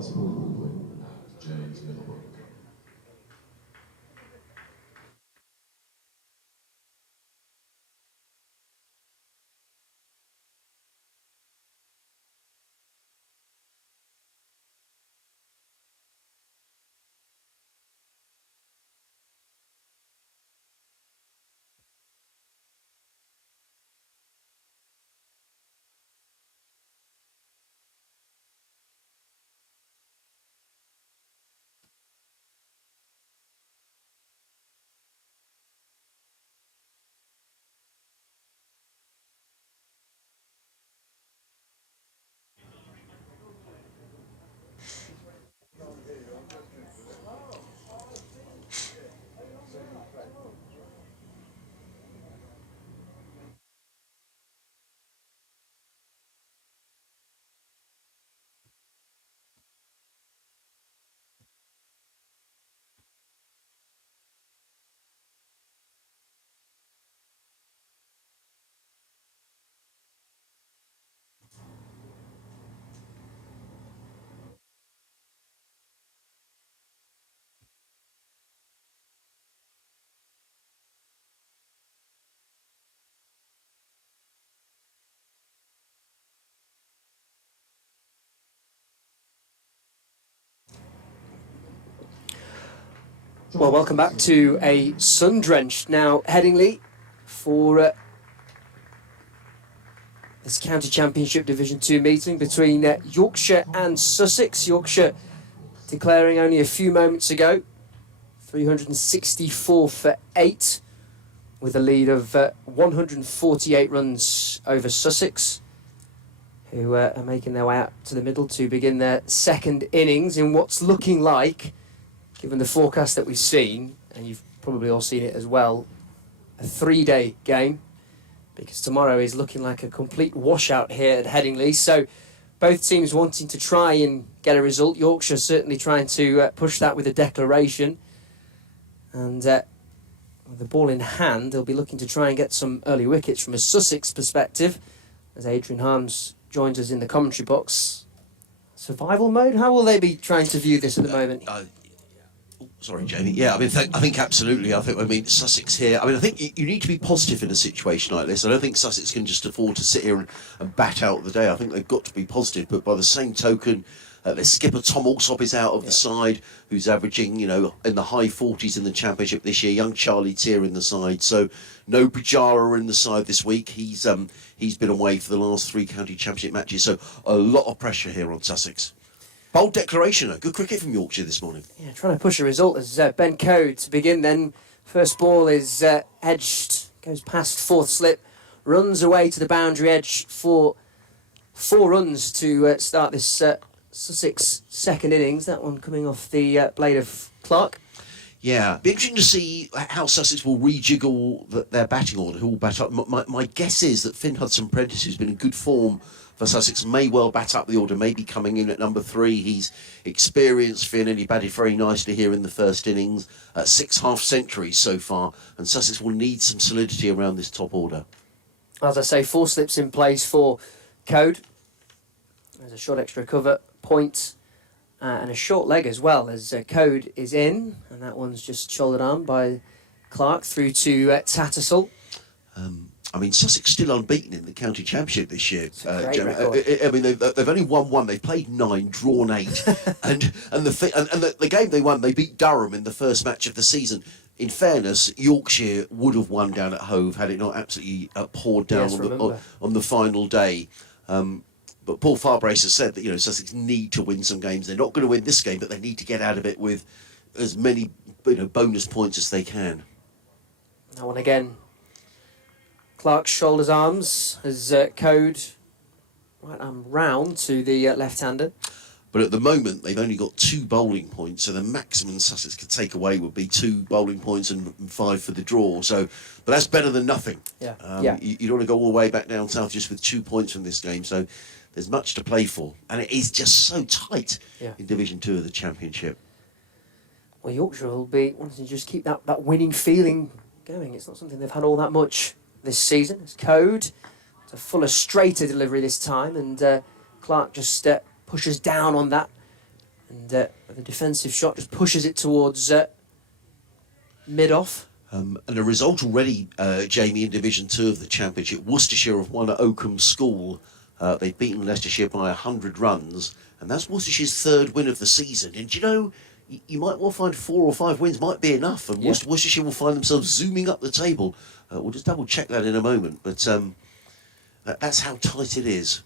Thomas Baldwin and James Middlebrook. Well, welcome back to a sun-drenched now Headingley for this County Championship Division 2 meeting between Yorkshire and Sussex. Yorkshire declaring only a few moments ago 364 for 8 with a lead of 148 runs over Sussex, who are making their way out to the middle to begin their second innings in what's looking like, given the forecast that we've seen, and you've probably all seen it as well, a 3-day game, because tomorrow is looking like a complete washout here at Headingley. So both teams wanting to try and get a result. Yorkshire certainly trying to push that with a declaration. And with the ball in hand, they'll be looking to try and get some early wickets from a Sussex perspective, as Adrian Harms joins us in the commentary box. Survival mode? How will they be trying to view this at the moment? Sorry, Jamie. Yeah, I mean, I think absolutely. I mean, Sussex here. I mean, I think you need to be positive in a situation like this. I don't think Sussex can just afford to sit here and bat out the day. I think they've got to be positive. But by the same token, their skipper Tom Alsop is out of the side, who's averaging, in the high 40s in the Championship this year. Young Charlie Tier in the side. So no Pujara in the side this week. He's been away for the last 3 County Championship matches. So a lot of pressure here on Sussex. Bold declaration, good cricket from Yorkshire this morning. Yeah, trying to push a result as Ben Code to begin then. First ball is edged, goes past fourth slip, runs away to the boundary edge for 4 runs to start this Sussex second innings. That one coming off the blade of Clark. Yeah, be interesting to see how Sussex will rejiggle their batting order, who will bat up. My guess is that Finn Hudson-Prentice, who's been in good form for Sussex, may well bat up the order, maybe coming in at number 3. He's experienced, Finn, and he batted very nicely here in the first innings. 6 half-centuries so far, and Sussex will need some solidity around this top order. As I say, 4 slips in place for Code. There's a short extra cover point and a short leg as well, as Code is in, and that one's just shouldered arm by Clark through to Tattersall. I mean, Sussex still unbeaten in the county championship this year. Great record. I mean, they've only won 1. They've played 9, drawn 8, and the game they won, they beat Durham in the first match of the season. In fairness, Yorkshire would have won down at Hove had it not absolutely poured down on the final day. But Paul Farbrace has said that Sussex need to win some games. They're not going to win this game, but they need to get out of it with as many bonus points as they can. That one again. Clark shoulders arms as Code right arm round to the left-hander. But at the moment, they've only got 2 bowling points, so the maximum Sussex could take away would be 2 bowling points and 5 for the draw. But that's better than nothing. Yeah. You don't want to go all the way back down south just with 2 points from this game. So there's much to play for, and it is just so tight in Division 2 of the Championship. Well, Yorkshire will be wanting to just keep that winning feeling going. It's not something they've had all that much this season. It's Code. It's a fuller, straighter delivery this time, and Clark just pushes down on that And the defensive shot just pushes it towards mid-off. And a result already, Jamie, in Division 2 of the Championship. Worcestershire have won at Oakham School. They've beaten Leicestershire by 100 runs, and that's Worcestershire's 3rd win of the season. And you know, you might well find 4 or 5 wins might be enough, and Worcestershire will find themselves zooming up the table. We'll just double check that in a moment, but that's how tight it is.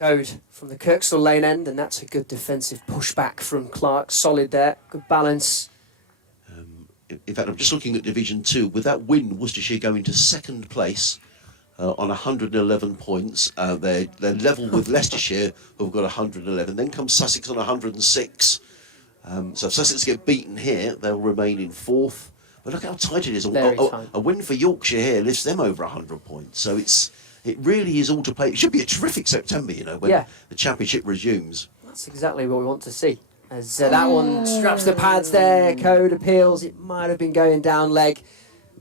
Code from the Kirkstall Lane end, and that's a good defensive pushback from Clark. Solid there, good balance. In fact, I'm just looking at Division 2. With that win, Worcestershire go into 2nd place on 111 points. They're level with Leicestershire, who've got 111. Then comes Sussex on 106. So if Sussex get beaten here, they'll remain in 4th. But look how tight it is. A win for Yorkshire here lifts them over 100 points. So it really is all to play. It should be a terrific September, you know, when the Championship resumes. That's exactly what we want to see. As that one straps the pads there, Code appeals. It might have been going down leg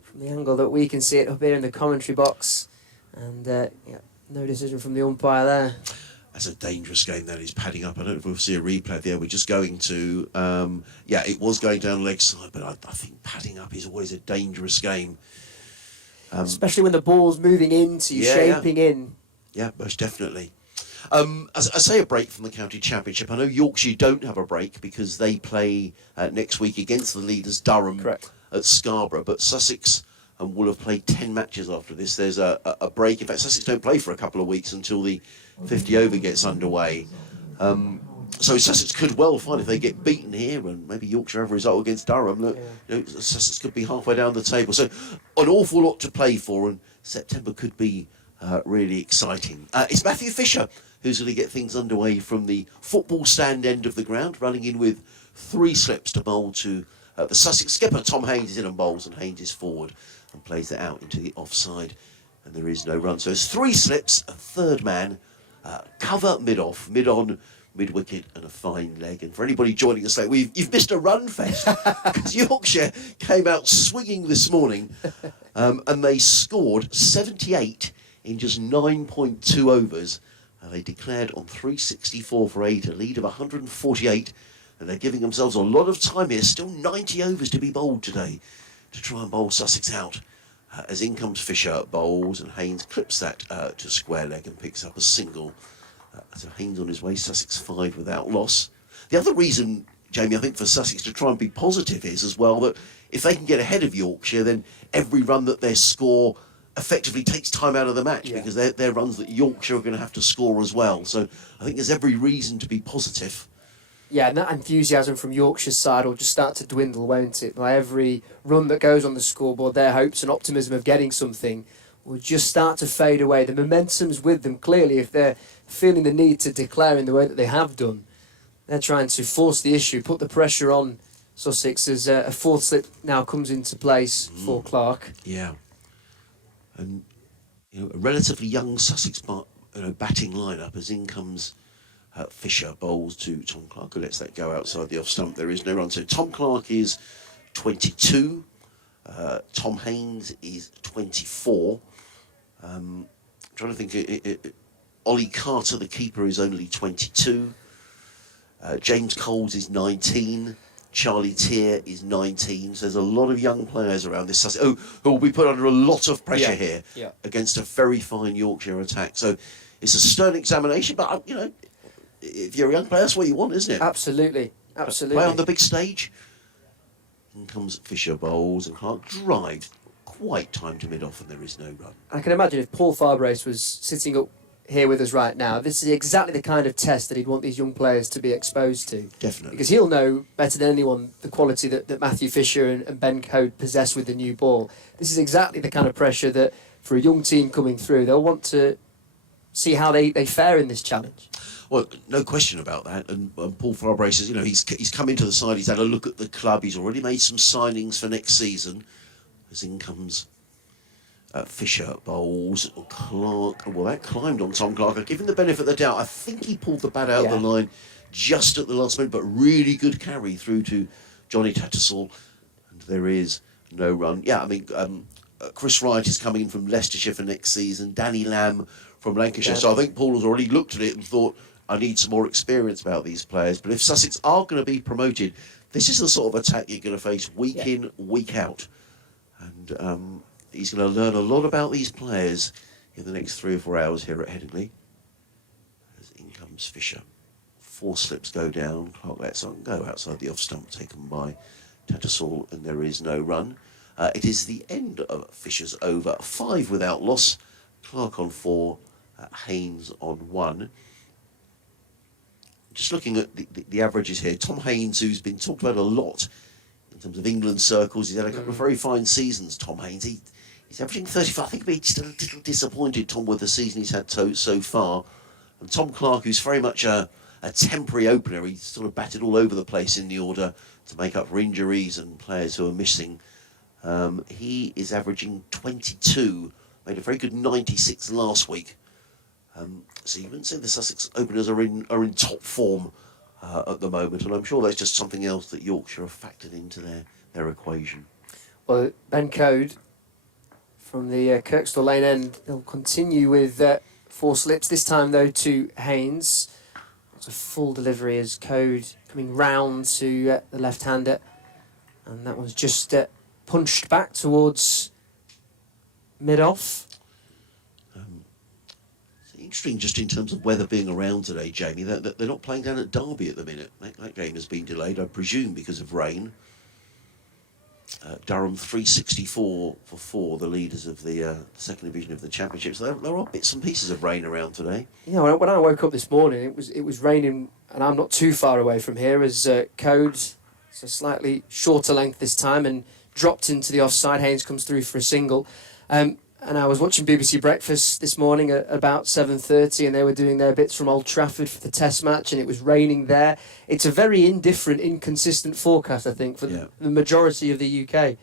from the angle that we can see it up here in the commentary box. And no decision from the umpire there. That's a dangerous game, that is, padding up. I don't know if we'll see a replay there. We're just going to, it was going down leg side, but I think padding up is always a dangerous game. Especially when the ball's moving into you, shaping in. Yeah, most definitely. As I say, a break from the County Championship. I know Yorkshire don't have a break because they play next week against the leaders Durham at Scarborough, but Sussex will have played 10 matches after this. There's a break. In fact, Sussex don't play for a couple of weeks until the 50 over gets underway. So Sussex could well find, if they get beaten here and maybe Yorkshire have a result against Durham, that Sussex could be halfway down the table. So an awful lot to play for, and September could be really exciting. It's Matthew Fisher who's going to get things underway from the football stand end of the ground, running in with 3 slips to bowl to the Sussex skipper. Tom Haynes is in and bowls, and Haynes is forward and plays it out into the offside, and there is no run. So it's 3 slips, a 3rd man, cover mid-off, mid-on, mid-wicket, and a fine leg. And for anybody joining us late, you've missed a run fest because Yorkshire came out swinging this morning, and they scored 78 in just 9.2 overs. They declared on 364 for 8, a lead of 148, and they're giving themselves a lot of time here. Still 90 overs to be bowled today to try and bowl Sussex out. As in comes Fisher, bowls, and Haynes clips that to square leg and picks up a single. So Haynes on his way, Sussex 5 without loss. The other reason, Jamie, I think for Sussex to try and be positive is as well that if they can get ahead of Yorkshire, then every run that they score effectively takes time out of the match, because they're runs that Yorkshire are going to have to score as well. So I think there's every reason to be positive. Yeah, and that enthusiasm from Yorkshire's side will just start to dwindle, won't it? By every run that goes on the scoreboard, their hopes and optimism of getting something will just start to fade away. The momentum's with them, clearly, if they're feeling the need to declare in the way that they have done. They're trying to force the issue, put the pressure on Sussex as a 4th slip now comes into place for Clark. Yeah. And a relatively young Sussex batting lineup, as in comes Fisher, bowls to Tom Clark, who lets that go outside the off stump. There is no run. So Tom Clark is 22. Tom Haynes is 24. I'm trying to think. Ollie Carter, the keeper, is only 22. James Coles is 19. Charlie Tier is 19. So there's a lot of young players around this Sussex who will be put under a lot of pressure here against a very fine Yorkshire attack. So it's a stern examination, but if you're a young player, that's what you want, isn't it? Absolutely. Play on the big stage. In comes Fisher, bowls, and Clark drives quite time to mid-off, and there is no run. I can imagine if Paul Farbrace was sitting up here with us right now, this is exactly the kind of test that he'd want these young players to be exposed to. Definitely. Because he'll know better than anyone the quality that Matthew Fisher and Ben Code possess with the new ball. This is exactly the kind of pressure that, for a young team coming through, they'll want to see how they fare in this challenge. Well, no question about that. And Paul Farbrace says, he's come into the side, he's had a look at the club, he's already made some signings for next season. As in comes Fisher, bowls, Clark. Well, that climbed on Tom Clark. I'll give him the benefit of the doubt. I think he pulled the bat out of the line just at the last minute, but really good carry through to Johnny Tattersall. And there is no run. Yeah, I mean, Chris Wright is coming in from Leicestershire for next season. Danny Lamb from Lancashire. So I think Paul has already looked at it and thought, I need some more experience about these players. But if Sussex are going to be promoted, this is the sort of attack you're going to face week in, week out. And he's going to learn a lot about these players in the next 3 or 4 hours here at Headingley. As in comes Fisher. 4 slips go down. Clark lets on go outside the off stump, taken by Tattersall, and there is no run. It is the end of Fisher's over. 5 without loss. Clark on 4, Haynes on 1. Just looking at the averages here, Tom Haynes, who's been talked about a lot in terms of England circles, he's had a couple of very fine seasons, Tom Haynes. He's averaging 35. I think he'll be just a little disappointed, Tom, with the season he's had so far. And Tom Clark, who's very much a temporary opener, he's sort of batted all over the place in the order to make up for injuries and players who are missing. He is averaging 22, made a very good 96 last week. So you wouldn't say the Sussex openers are in top form at the moment, and I'm sure that's just something else that Yorkshire have factored into their equation. Well, Ben Code from the Kirkstall Lane end, they'll continue with 4 slips, this time though to Haynes. It's a full delivery as Code coming round to the left-hander, and that one's just punched back towards mid-off. Interesting, just in terms of weather being around today, Jamie, that they're not playing down at Derby at the minute. That game has been delayed, I presume, because of rain. Durham 364 for 4, the leaders of the second division of the championship. So there are bits and pieces of rain around today. Yeah, when I woke up this morning, it was raining, and I'm not too far away from here. As Code, it's a slightly shorter length this time, and dropped into the offside. Haynes comes through for a single. And I was watching BBC Breakfast this morning at about 7:30, and they were doing their bits from Old Trafford for the Test match, and it was raining there. It's a very indifferent, inconsistent forecast, I think, for the majority of the UK.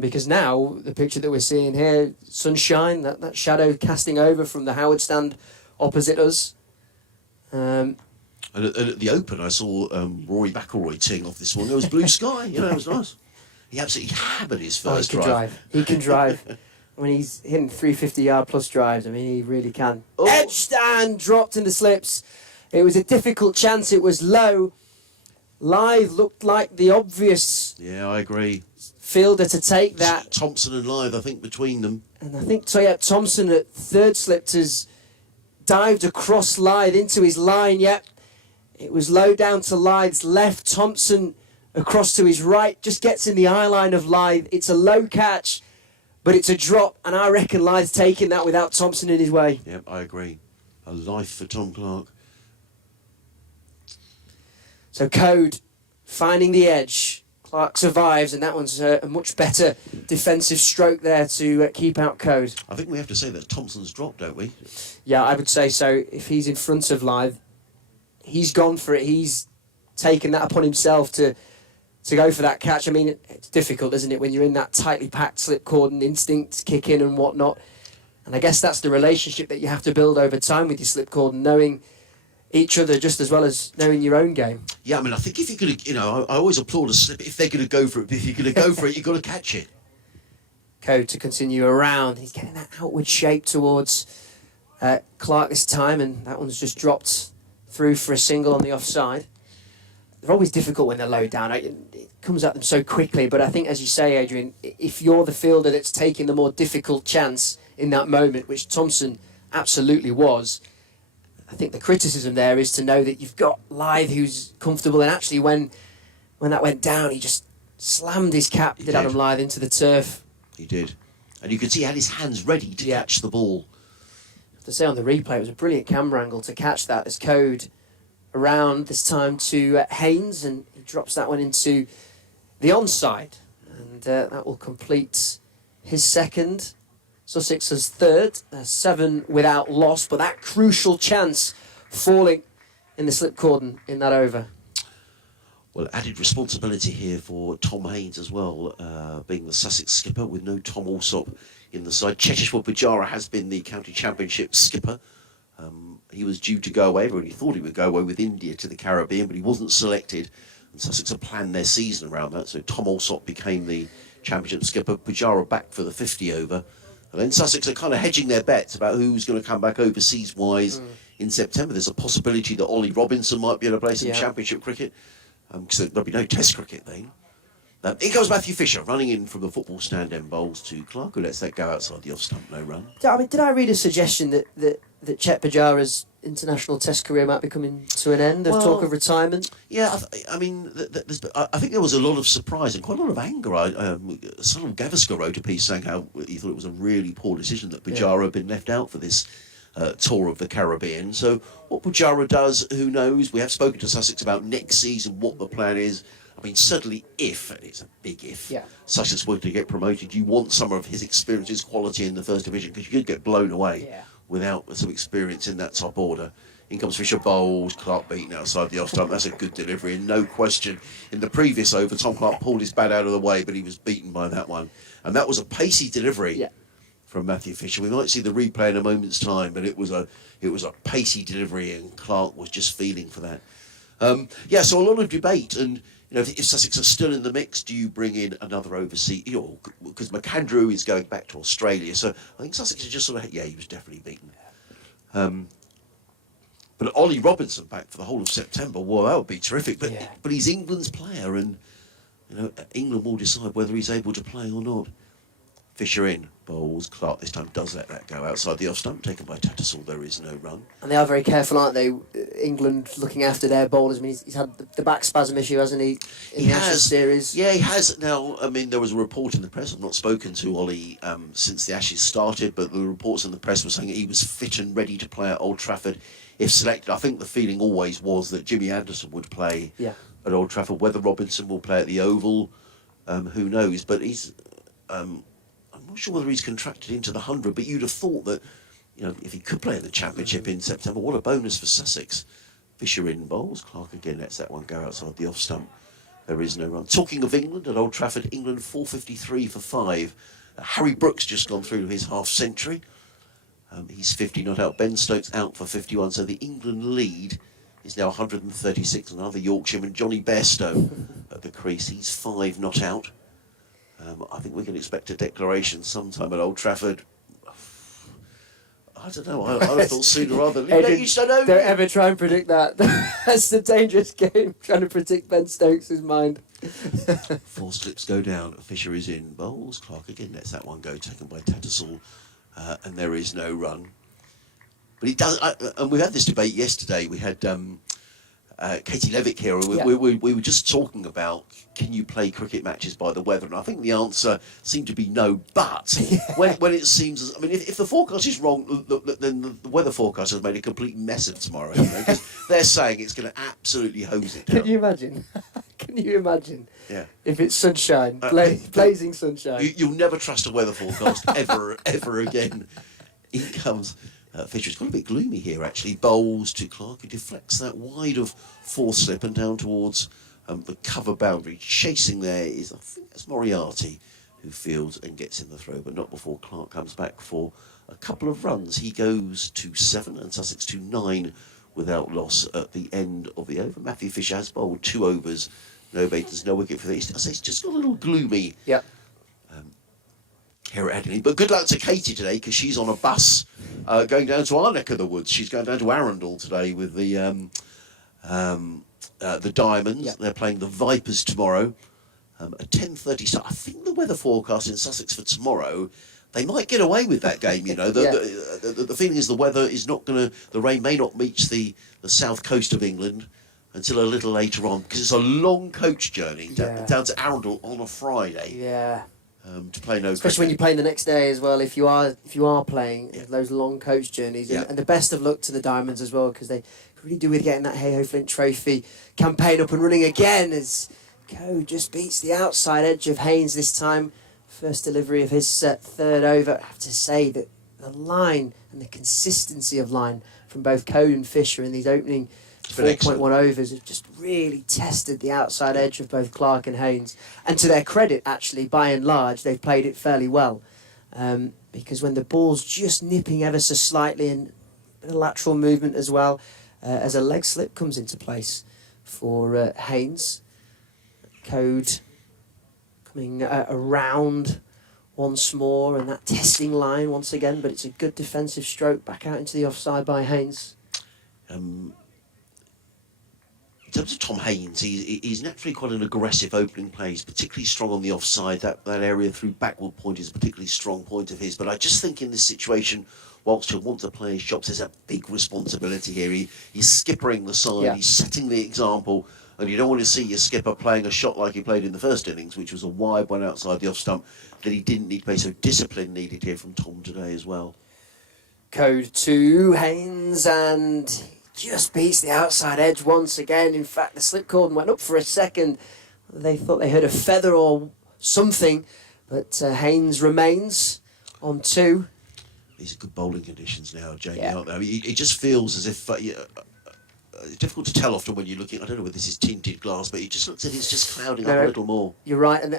Because now, the picture that we're seeing here, sunshine, that shadow casting over from the Howard stand opposite us. And at the Open, I saw Rory McIlroy teeing off this morning. It was blue sky, it was nice. He absolutely hammered his first drive. He can drive. When he's hitting 350-yard plus drives, I mean, he really can. Oh. Edge stand, dropped in the slips. It was a difficult chance. It was low. Lythe looked like the obvious... Yeah, I agree. ...fielder to take that. Thompson and Lythe, I think, between them. And I think Thompson at third slipped has dived across Lythe into his line. Yep, it was low down to Lythe's left. Thompson across to his right, just gets in the eye line of Lythe. It's a low catch. But it's a drop, and I reckon Lythe's taking that without Thompson in his way. Yep, I agree. A life for Tom Clark. So Code finding the edge. Clark survives, and that one's a much better defensive stroke there to keep out Code. I think we have to say that Thompson's dropped, don't we? Yeah, I would say so. If he's in front of Lythe, he's gone for it. He's taken that upon himself to go for that catch. I mean, it's difficult, isn't it, when you're in that tightly packed slip cordon, instincts kick in and whatnot. And I guess that's the relationship that you have to build over time with your slip cordon, knowing each other just as well as knowing your own game. Yeah, I mean, I think if you're going to, I always applaud a slip if they're going to go for it. But if you're going to go for it, you've got to catch it. Code to continue around. He's getting that outward shape towards Clark this time, and that one's just dropped through for a single on the offside. They're always difficult when they're low down. It comes at them so quickly, but I think, as you say, Adrian, if you're the fielder that's taking the more difficult chance in that moment, which Thompson absolutely was, I think the criticism there is to know that you've got Lythe who's comfortable, and actually when that went down, he just slammed his cap, did Adam Lythe, into the turf. He did. And you could see he had his hands ready to catch the ball. I have to say, on the replay, it was a brilliant camera angle to catch that as Code around this time to Haynes, and he drops that one into the onside, and that will complete his second. Sussex's third, 7 without loss, but that crucial chance falling in the slip cordon in that over. Well, added responsibility here for Tom Haynes as well, being the Sussex skipper with no Tom Alsop in the side. Chetishwar Pujara has been the county championship skipper. He was due to go away, everybody thought he would go away with India to the Caribbean, but he wasn't selected, and Sussex had planned their season around that, so Tom Alsop became the championship skipper. Pujara back for the 50 over, And then Sussex are kind of hedging their bets about who's going to come back overseas-wise in September. There's a possibility that Ollie Robinson might be able to play some Championship cricket, because there'll be no Test cricket then. In goes Matthew Fisher, running in from the football stand end bowls to Clark, who lets that go outside the off-stump, no run. I mean, did I read a suggestion that Chet Pujara's international Test career might be coming to an end? Of talk of retirement. Yeah, I mean, I think there was a lot of surprise and quite a lot of anger. Sunil Gavaskar wrote a piece saying how he thought it was a really poor decision that Pujara had been left out for this tour of the Caribbean. So what Pujara does, who knows? We have spoken to Sussex about next season, what the plan is. I mean, certainly if, and it's a big if, Sussex were to get promoted, you want some of his experience, his quality in the First Division, because you could get blown away without some experience in that top order. In comes Fisher bowls, Clark beaten outside the off-stump. That's a good delivery, and no question. In the previous over, Tom Clark pulled his bat out of the way, but he was beaten by that one. And that was a pacey delivery from Matthew Fisher. We might see the replay in a moment's time, but it was a pacey delivery, and Clark was just feeling for that. So a lot of debate, and if Sussex are still in the mix, do you bring in another overseas? Because McAndrew is going back to Australia, so I think Sussex is just sort of he was definitely beaten. But Ollie Robinson back for the whole of September, well, that would be terrific. But he's England's player, and England will decide whether he's able to play or not. Fisher in, bowls, Clark this time does let that go outside the off-stump, taken by Tattersall, there is no run. And they are very careful, aren't they, England, looking after their bowlers. I mean, he's had the back spasm issue, hasn't he, in the Ashes series? Yeah, he has. Now, I mean, there was a report in the press, I've not spoken to Ollie since the Ashes started, but the reports in the press were saying that he was fit and ready to play at Old Trafford if selected. I think the feeling always was that Jimmy Anderson would play at Old Trafford. Whether Robinson will play at the Oval, who knows, but he's... I'm not sure whether he's contracted into the 100, but you'd have thought that, if he could play in the Championship in September, what a bonus for Sussex. Fisher in bowls, Clark again lets that one go outside the off-stump. There is no run. Talking of England, at Old Trafford, England 453 for 5. Harry Brooks just gone through his half-century. He's 50 not out. Ben Stokes out for 51, so the England lead is now 136. Another Yorkshireman, Johnny Bairstow at the crease. He's 5 not out. I think we can expect a declaration sometime at Old Trafford. I don't know. I thought sooner rather than later. You don't ever try and predict that. That's the dangerous game, trying to predict Ben Stokes' mind. 4 slips go down. Fisher is in. Bowls. Clark again lets that one go, taken by Tattersall. And there is no run. But he does. And we had this debate yesterday. We had Katie Levick here. We were just talking about, can you play cricket matches by the weather? And I think the answer seemed to be no. But when it seems, if the forecast is wrong, then the weather forecast has made a complete mess of tomorrow. Because they're saying it's going to absolutely hose it down. Can you imagine? Can you imagine? Yeah. If it's sunshine, blazing sunshine. You'll never trust a weather forecast ever again. In comes Fisher. It's got a bit gloomy here, actually. Bowls to Clark, who deflects that wide of 4 slip and down towards the cover boundary. Chasing there is, I think that's Moriarty, who fields and gets in the throw, but not before Clark comes back for a couple of runs. He goes to 7 and Sussex to 9 without loss at the end of the over. Matthew Fisher has bowled 2 overs. No baiters, no wicket for these. I say it's just got a little gloomy. Yeah. Here at Headingley. But good luck to Katie today, because she's on a bus going down to our neck of the woods. She's going down to Arundel today with the Diamonds. Yep. They're playing the Vipers tomorrow at 10:30 start. I think the weather forecast in Sussex for tomorrow, they might get away with that game. The feeling is the weather is not going to. The rain may not reach the south coast of England until a little later on, because it's a long coach journey down to Arundel on a Friday. Yeah. To play no especially when you're playing the next day as well, if you are playing those long coach journeys. And the best of luck to the Diamonds as well, because they really do with getting that Hey Ho Flint Trophy campaign up and running again, as Coe just beats the outside edge of Haynes this time. First delivery of his 3rd over. I have to say that the line and the consistency of line from both Coe and Fisher in these opening 4.1 overs have just really tested the outside edge of both Clark and Haynes. And to their credit, actually, by and large, they've played it fairly well. Because when the ball's just nipping ever so slightly, and a bit of lateral movement as well, as a leg slip comes into place for Haynes. Code coming around once more, and that testing line once again, but it's a good defensive stroke back out into the offside by Haynes. In terms of Tom Haynes, he's naturally quite an aggressive opening play. He's particularly strong on the offside. That area through backward point is a particularly strong point of his. But I just think in this situation, whilst he'll want to play his shots, there's a big responsibility here. He's skippering the side, Yeah. he's setting the example, and you don't want to see your skipper playing a shot like he played in the first innings, which was a wide one outside the off stump that he didn't need to play. So discipline needed here from Tom today as well. Code to Haynes, and just beats the outside edge once again. In fact, the slip cord went up for a second. They thought they heard a feather or something, but Haynes remains on 2. These are good bowling conditions now, Jamie, Yeah. aren't they? I mean, it just feels as if... it's difficult to tell often when you're looking... I don't know whether this is tinted glass, but it just looks as if it's just clouding up a little more. You're right, and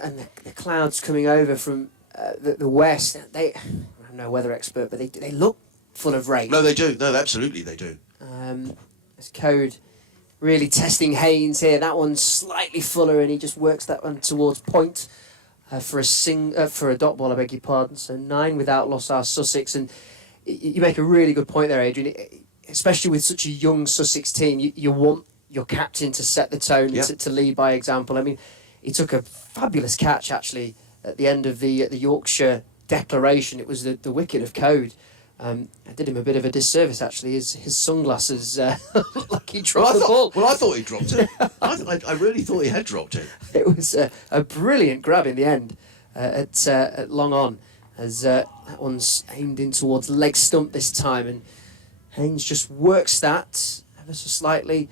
the clouds coming over from the west, I'm no weather expert, but they look full of rain. No, they do. No, absolutely they do. This Code really testing Haynes here. That one's slightly fuller, and he just works that one towards point for a dot ball, I beg your pardon. So 9 without loss are Sussex, and you make a really good point there, Adrian. Especially with such a young Sussex team, you want your captain to set the tone, Yeah. to lead by example. I mean, he took a fabulous catch actually at the end of the Yorkshire declaration. It was the wicket of Code. I did him a bit of a disservice actually. His sunglasses looked like he dropped the ball. Well, I thought he dropped it. I really thought he had dropped it. It was a brilliant grab in the end at long on, as that one's aimed in towards leg stump this time, and Haynes just works that ever so slightly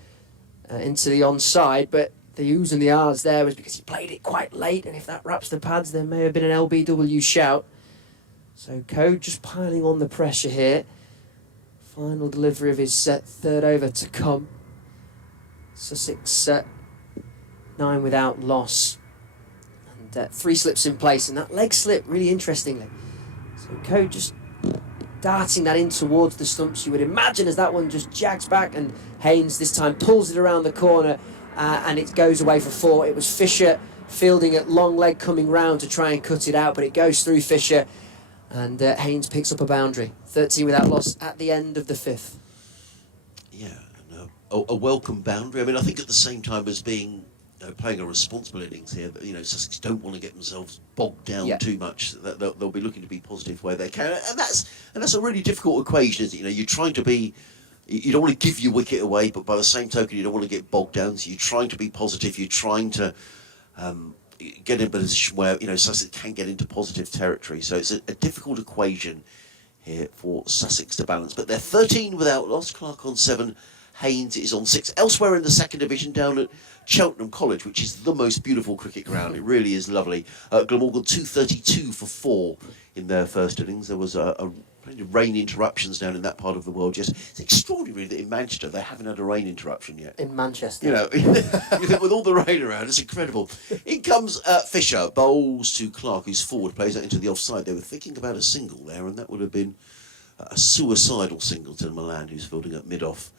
into the onside, but the oohs and the ahs there was because he played it quite late, and if that wraps the pads, there may have been an LBW shout. So Code just piling on the pressure here. Final delivery of his third over to come. Sussex 9 without loss. And 3 slips in place, and that leg slip, really interestingly. So Code just darting that in towards the stumps, you would imagine, as that one just jags back, and Haynes this time pulls it around the corner, and it goes away for 4. It was Fisher fielding at long leg coming round to try and cut it out, but it goes through Fisher, and Haynes picks up a boundary. 13 without loss at the end of the 5th. Yeah, and a welcome boundary. I mean, I think at the same time as being playing a responsible innings here, Sussex don't want to get themselves bogged down too much. They'll be looking to be positive where they can, and that's a really difficult equation, isn't it? You're trying to be. You don't want to give your wicket away, but by the same token, you don't want to get bogged down. So you're trying to be positive. You're trying to get in a position where Sussex can get into positive territory. So it's a difficult equation here for Sussex to balance. But they're 13 without loss. Clark on 7. Haynes is on 6. Elsewhere in the second division, down at Cheltenham College, which is the most beautiful cricket ground. It really is lovely. Glamorgan 232 for 4 in their first innings. There was plenty of rain interruptions down in that part of the world. Just it's extraordinary that in Manchester they haven't had a rain interruption yet. In Manchester. You think with all the rain around, it's incredible. In comes Fisher, bowls to Clark, who's forward, plays that into the offside. They were thinking about a single there, and that would have been a suicidal single to Milan, who's fielding at mid-off.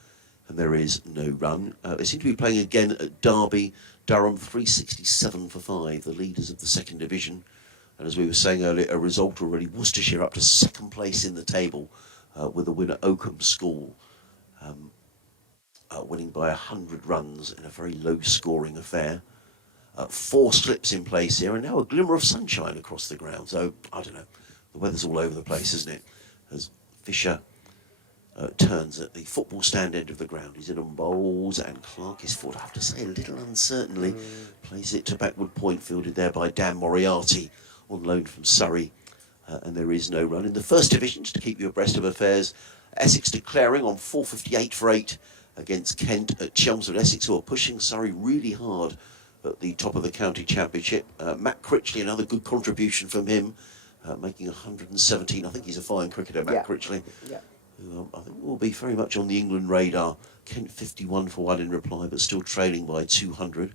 And there is no run. They seem to be playing again at Derby. Durham 367 for 5, the leaders of the second division. And as we were saying earlier, a result already. Worcestershire up to second place in the table with the winner Oakham School winning by 100 runs in a very low-scoring affair. 4 slips in place here, and now a glimmer of sunshine across the ground. So, I don't know, the weather's all over the place, isn't it? As Fisher turns at the football stand end of the ground. He's in on bowls, and Clark is forward. I have to say, a little uncertainly. Plays it to backward point, fielded there by Dan Moriarty, on loan from Surrey. And there is no run. In the first division, just to keep you abreast of affairs, Essex declaring on 458 for 8 against Kent at Chelmsford. Essex, who are pushing Surrey really hard at the top of the county championship. Matt Critchley, another good contribution from him, making 117. I think he's a fine cricketer, Matt Critchley. Yeah. Who I think will be very much on the England radar. Kent 51 for 1 in reply, but still trailing by 200.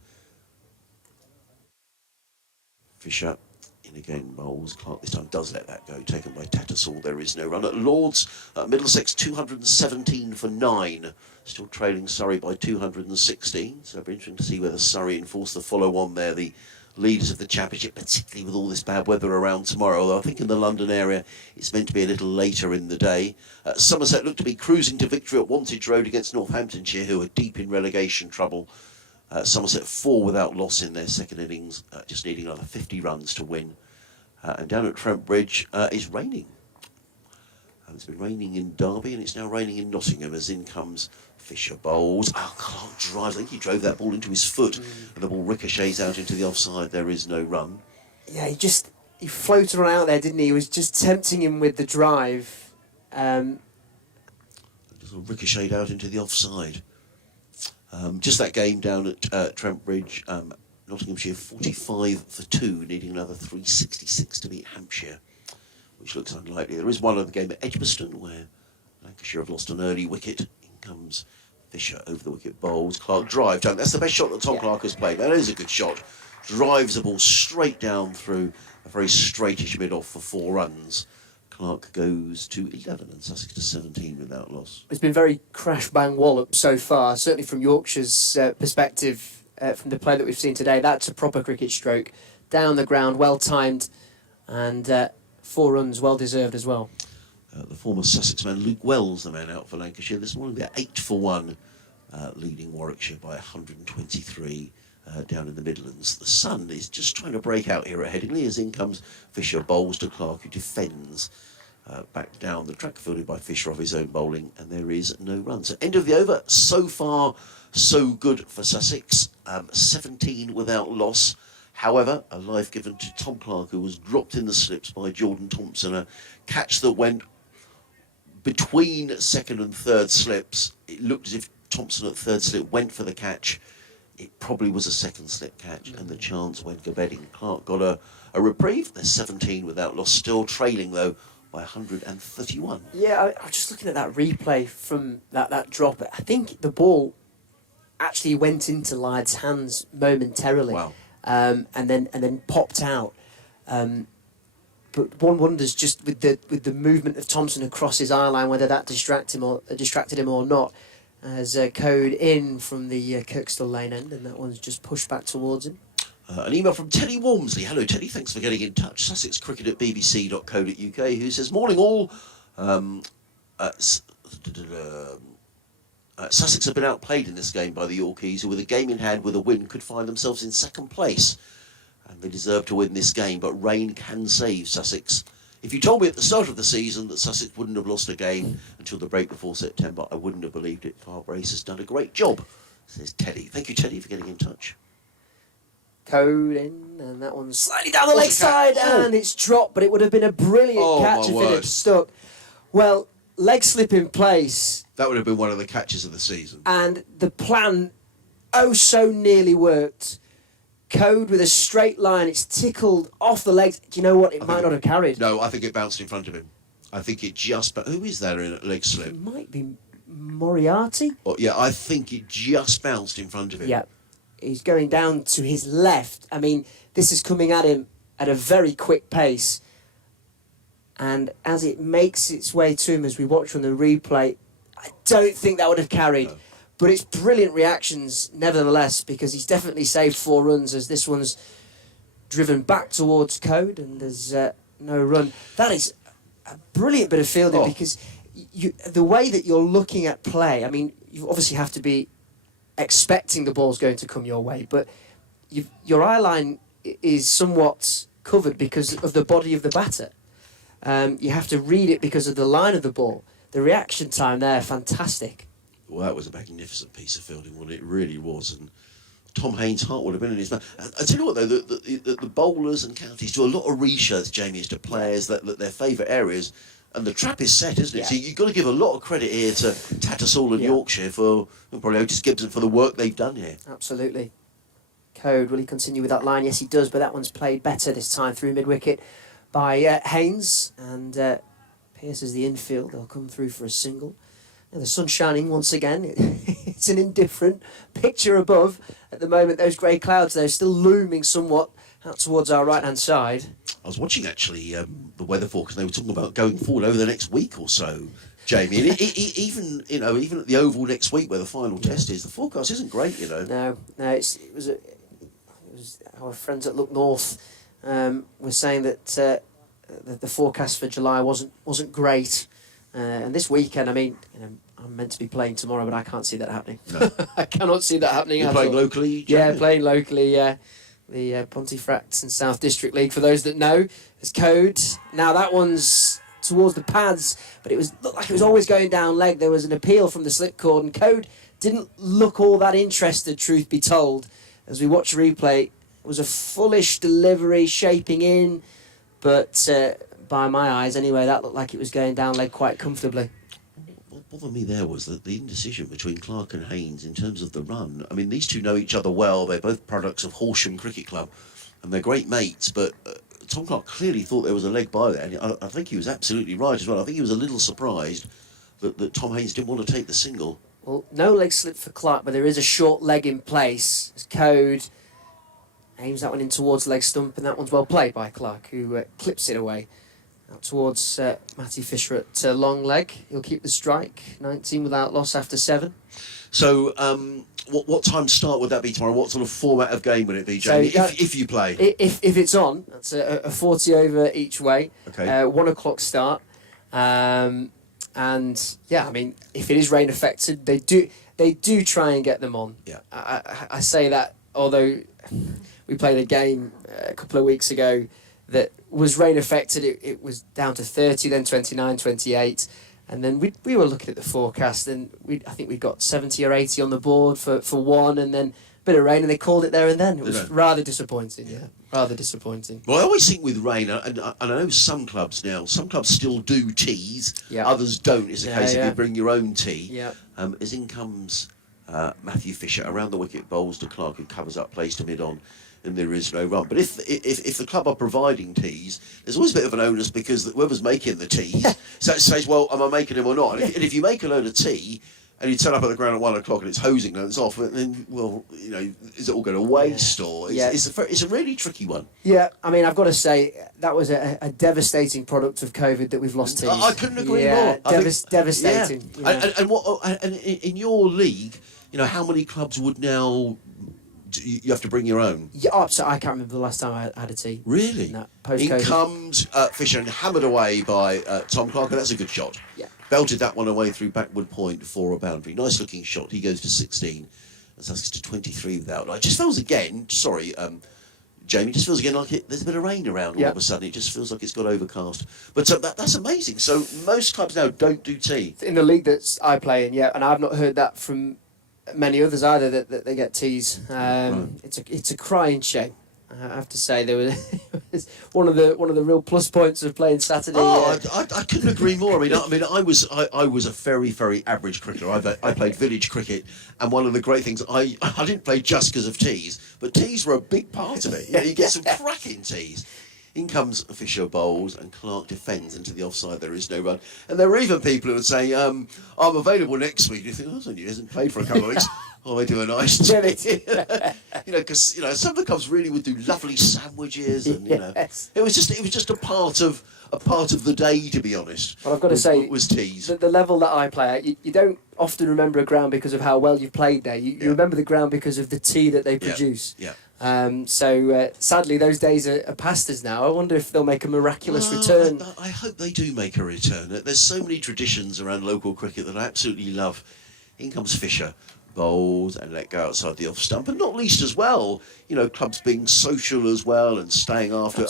Fisher in again, bowls. Clark this time does let that go, taken by Tattersall. There is no run. At Lords, Middlesex 217 for 9, still trailing Surrey by 216. So it'll be interesting to see whether Surrey enforce the follow-on there. The leaders of the championship, particularly with all this bad weather around tomorrow, although I think in the London area it's meant to be a little later in the day. Somerset look to be cruising to victory at Wantage Road against Northamptonshire, who are deep in relegation trouble. Somerset 4 without loss in their second innings, just needing another 50 runs to win. And down at Trent Bridge, it's raining. It's been raining in Derby and it's now raining in Nottingham as in comes Fisher bowls. Oh, Clark drives. I think he drove that ball into his foot and the ball ricochets out into the offside. There is no run. Yeah, he floated on out there, didn't he? He was just tempting him with the drive. Just ricocheted out into the offside. Just that game down at Trent Bridge, Nottinghamshire 45 for 2, needing another 366 to beat Hampshire, which looks unlikely. There is one other game at Edgbaston where Lancashire have lost an early wicket. In comes Fisher over the wicket, bowls. Clark drive down. That's the best shot that Tom Clark has played. That is a good shot. Drives the ball straight down through a very straightish mid-off for 4 runs. Clark goes to 11 and Sussex to 17 without loss. It's been very crash-bang wallop so far, certainly from Yorkshire's perspective, from the play that we've seen today. That's a proper cricket stroke. Down the ground, well-timed, and 4 runs, well-deserved as well. The former Sussex man, Luke Wells, the man out for Lancashire. This morning they're 8 for 1, leading Warwickshire by 123 down in the Midlands. The sun is just trying to break out here at Headingley as in comes Fisher, bowls to Clark, who defends. Back down the track, fielded by Fisher off his own bowling, and there is no run. So end of the over. So far, so good for Sussex. 17 without loss. However, a life given to Tom Clark, who was dropped in the slips by Jordan Thompson. A catch that went between second and third slips. It looked as if Thompson at third slip went for the catch. It probably was a second slip catch, and the chance went go-bedding. Clark got a reprieve. They're 17 without loss, still trailing though by 131. Yeah, I was just looking at that replay from that drop. I think the ball actually went into Lyde's hands momentarily. Wow. And then popped out. But one wonders just with the movement of Thompson across his eye line whether that distracted him or not. As Code in from the Kirkstall Lane end, and that one's just pushed back towards him. An email from Teddy Walmsley. Hello, Teddy. Thanks for getting in touch. Sussex Cricket at bbc.co.uk, who says, morning all. Sussex have been outplayed in this game by the Yorkies, who with a game in hand with a win could find themselves in second place. And they deserve to win this game, but rain can save Sussex. If you told me at the start of the season that Sussex wouldn't have lost a game until the break before September, I wouldn't have believed it. Farbrace has done a great job, says Teddy. Thank you, Teddy, for getting in touch. Code in, and that one's slightly down the leg side, and it's dropped, but it would have been a brilliant catch if it had stuck. Well, leg slip in place. That would have been one of the catches of the season. And the plan, so nearly worked. Code with a straight line, it's tickled off the legs. Do you know what? It might not have carried. No, I think it bounced in front of him. I think it just... Who is that in a leg slip? It might be Moriarty. Oh, yeah, I think it just bounced in front of him. Yeah. He's going down to his left. I mean, this is coming at him at a very quick pace. And as it makes its way to him as we watch on the replay, I don't think that would have carried. No. But it's brilliant reactions, nevertheless, because he's definitely saved 4 runs as this one's driven back towards Code and there's no run. That is a brilliant bit of fielding because the way that you're looking at play, I mean, you obviously have to be expecting the ball's going to come your way, but your eye line is somewhat covered because of the body of the batter. You have to read it because of the line of the ball. The reaction time there, fantastic. Well, that was a magnificent piece of fielding, wasn't it? It really was. And Tom Haynes' heart would have been in his mouth. I tell you what, though, the bowlers and counties do a lot of research, Jamie, as to players that their favourite areas, and the trap is set, isn't it? Yeah. So you've got to give a lot of credit here to Tattersall and Yorkshire for, and probably Otis Gibson for the work they've done here. Absolutely. Code, will he continue with that line? Yes, he does, but that one's played better this time through mid-wicket by Haynes, and pierces the infield. They'll come through for a single. Now the sun's shining once again. It's an indifferent picture above. At the moment, those grey clouds there are still looming somewhat out towards our right-hand side. I was watching, actually, the weather forecast, and they were talking about going forward over the next week or so, Jamie. And even at the Oval next week, where the final test is, the forecast isn't great, No, it was was our friends at Look North were saying that the forecast for July wasn't great. And this weekend, I mean, I'm meant to be playing tomorrow, but I can't see that happening. No. I cannot see that happening. You're at playing all. locally? Yeah, playing locally. Yeah, the Pontefract and South District League. For those that know, there's Code. Now that one's towards the pads, but looked like it was always going down leg. There was an appeal from the slip cord, and Code didn't look all that interested. Truth be told, as we watch replay, it was a fullish delivery, shaping in, but by my eyes anyway, that looked like it was going down leg quite comfortably. What bothered me there was that the indecision between Clark and Haynes in terms of the run. I mean, these two know each other well. They're both products of Horsham Cricket Club, and they're great mates. But Tom Clark clearly thought there was a leg by there, and I think he was absolutely right as well. I think he was a little surprised that Tom Haynes didn't want to take the single. Well, no leg slip for Clark, but there is a short leg in place. As Code aims that one in towards leg stump, and that one's well played by Clark, who clips it away. Out towards Matty Fisher at long leg. He'll keep the strike. 19 without loss after 7. So, what time start would that be tomorrow? What sort of format of game would it be, Jamie, So if you play? If it's on, that's a 40 over each way. Okay. 1 o'clock start. And yeah, I mean, if it is rain affected, they do try and get them on. Yeah. I say that, although we played a game a couple of weeks ago that was rain affected. It was down to 30, then 29, 28, and then we were looking at the forecast, and I think we got 70 or 80 on the board for one, and then a bit of rain, and they called it there and then. It was rather disappointing. Yeah, rather disappointing. Well, I always think with rain, and I know some clubs still do tees, others don't. It's a case of you bring your own tee. Yeah. As in comes Matthew Fisher around the wicket, bowls to Clark, who covers up, plays to mid-on, and there is no run. But if the club are providing tees, there's always a bit of an onus because whoever's making the tees says, well, am I making them or not? And if you make a load of tea and you turn up at the ground at 1 o'clock and it's hosing and it's off, then, well, is it all going to waste? Or it's a really tricky one. Yeah, I mean, I've got to say, that was a devastating product of COVID that we've lost tees. I couldn't agree more. Devastating. Yeah. And in your league, how many clubs would now... You have to bring your own? Yeah, so I can't remember the last time I had a tee. Really? No, post-COVID. In comes Fisher and hammered away by Tom Clark, and that's a good shot. Yeah. Belted that one away through backward point for a boundary. Nice looking shot. He goes to 16. And Sussex to 23 without. It just feels again, Jamie, just feels again like there's a bit of rain around all of a sudden. It just feels like it's got overcast. But that's amazing. So most clubs now don't do tea. In the league that I play in, yeah, and I've not heard that from many others either, that they get teas. It's a crying shame. I have to say, there was one of the real plus points of playing Saturday. I couldn't agree more. I mean, I was a very, very average cricketer. I played village cricket, and one of the great things I didn't play just because of tees, but tees were a big part of it. You get some cracking tees. In comes Fisher bowls and Clark defends into the offside. There is no run, and there were even people who would say, "I'm available next week." You think, "Oh, he hasn't played for a couple of weeks." Oh, they do a nice job. Because some of the clubs really would do lovely sandwiches, and it was just a part of the day, to be honest. Well, I've got to say, was tees. The level that I play at, you don't often remember a ground because of how well you've played there. You remember the ground because of the tea that they produce. Yeah. So sadly, those days are past us now. I wonder if they'll make a miraculous return. I hope they do make a return. There's so many traditions around local cricket that I absolutely love. In comes Fisher, bowls and let go outside the off stump, and not least as well, clubs being social as well and staying after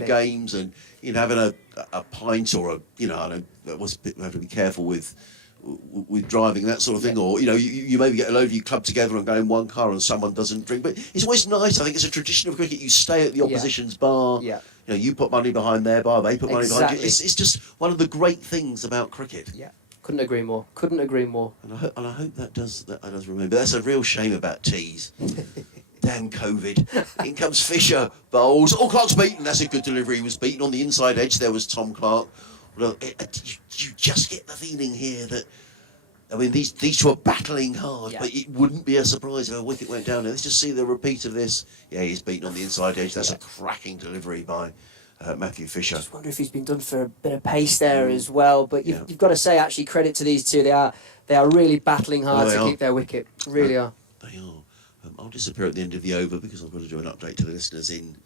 games and having a pint or we have to be careful with driving, that sort of thing, or you maybe get a load of you club together and go in one car and someone doesn't drink, but it's always nice. I think it's a tradition of cricket. You stay at the opposition's bar. You put money behind their bar, they put money behind you. It's just one of the great things about cricket. Couldn't agree more. And I hope that does remember. That's a real shame about tees. Damn COVID. In comes Fisher, bowls. Oh, Clark's beaten. That's a good delivery. He was beaten on the inside edge. There was Tom Clark. Well, you just get the feeling here that, these two are battling hard, but it wouldn't be a surprise if a wicket went down there. Let's just see the repeat of this. Yeah, he's beaten on the inside edge. That's a cracking delivery by Matthew Fisher. I just wonder if he's been done for a bit of pace there as well. But you've got to say, actually, credit to these two. They are really battling hard to keep their wicket. Really are. They are. I'll disappear at the end of the over because I've got to do an update to the listeners in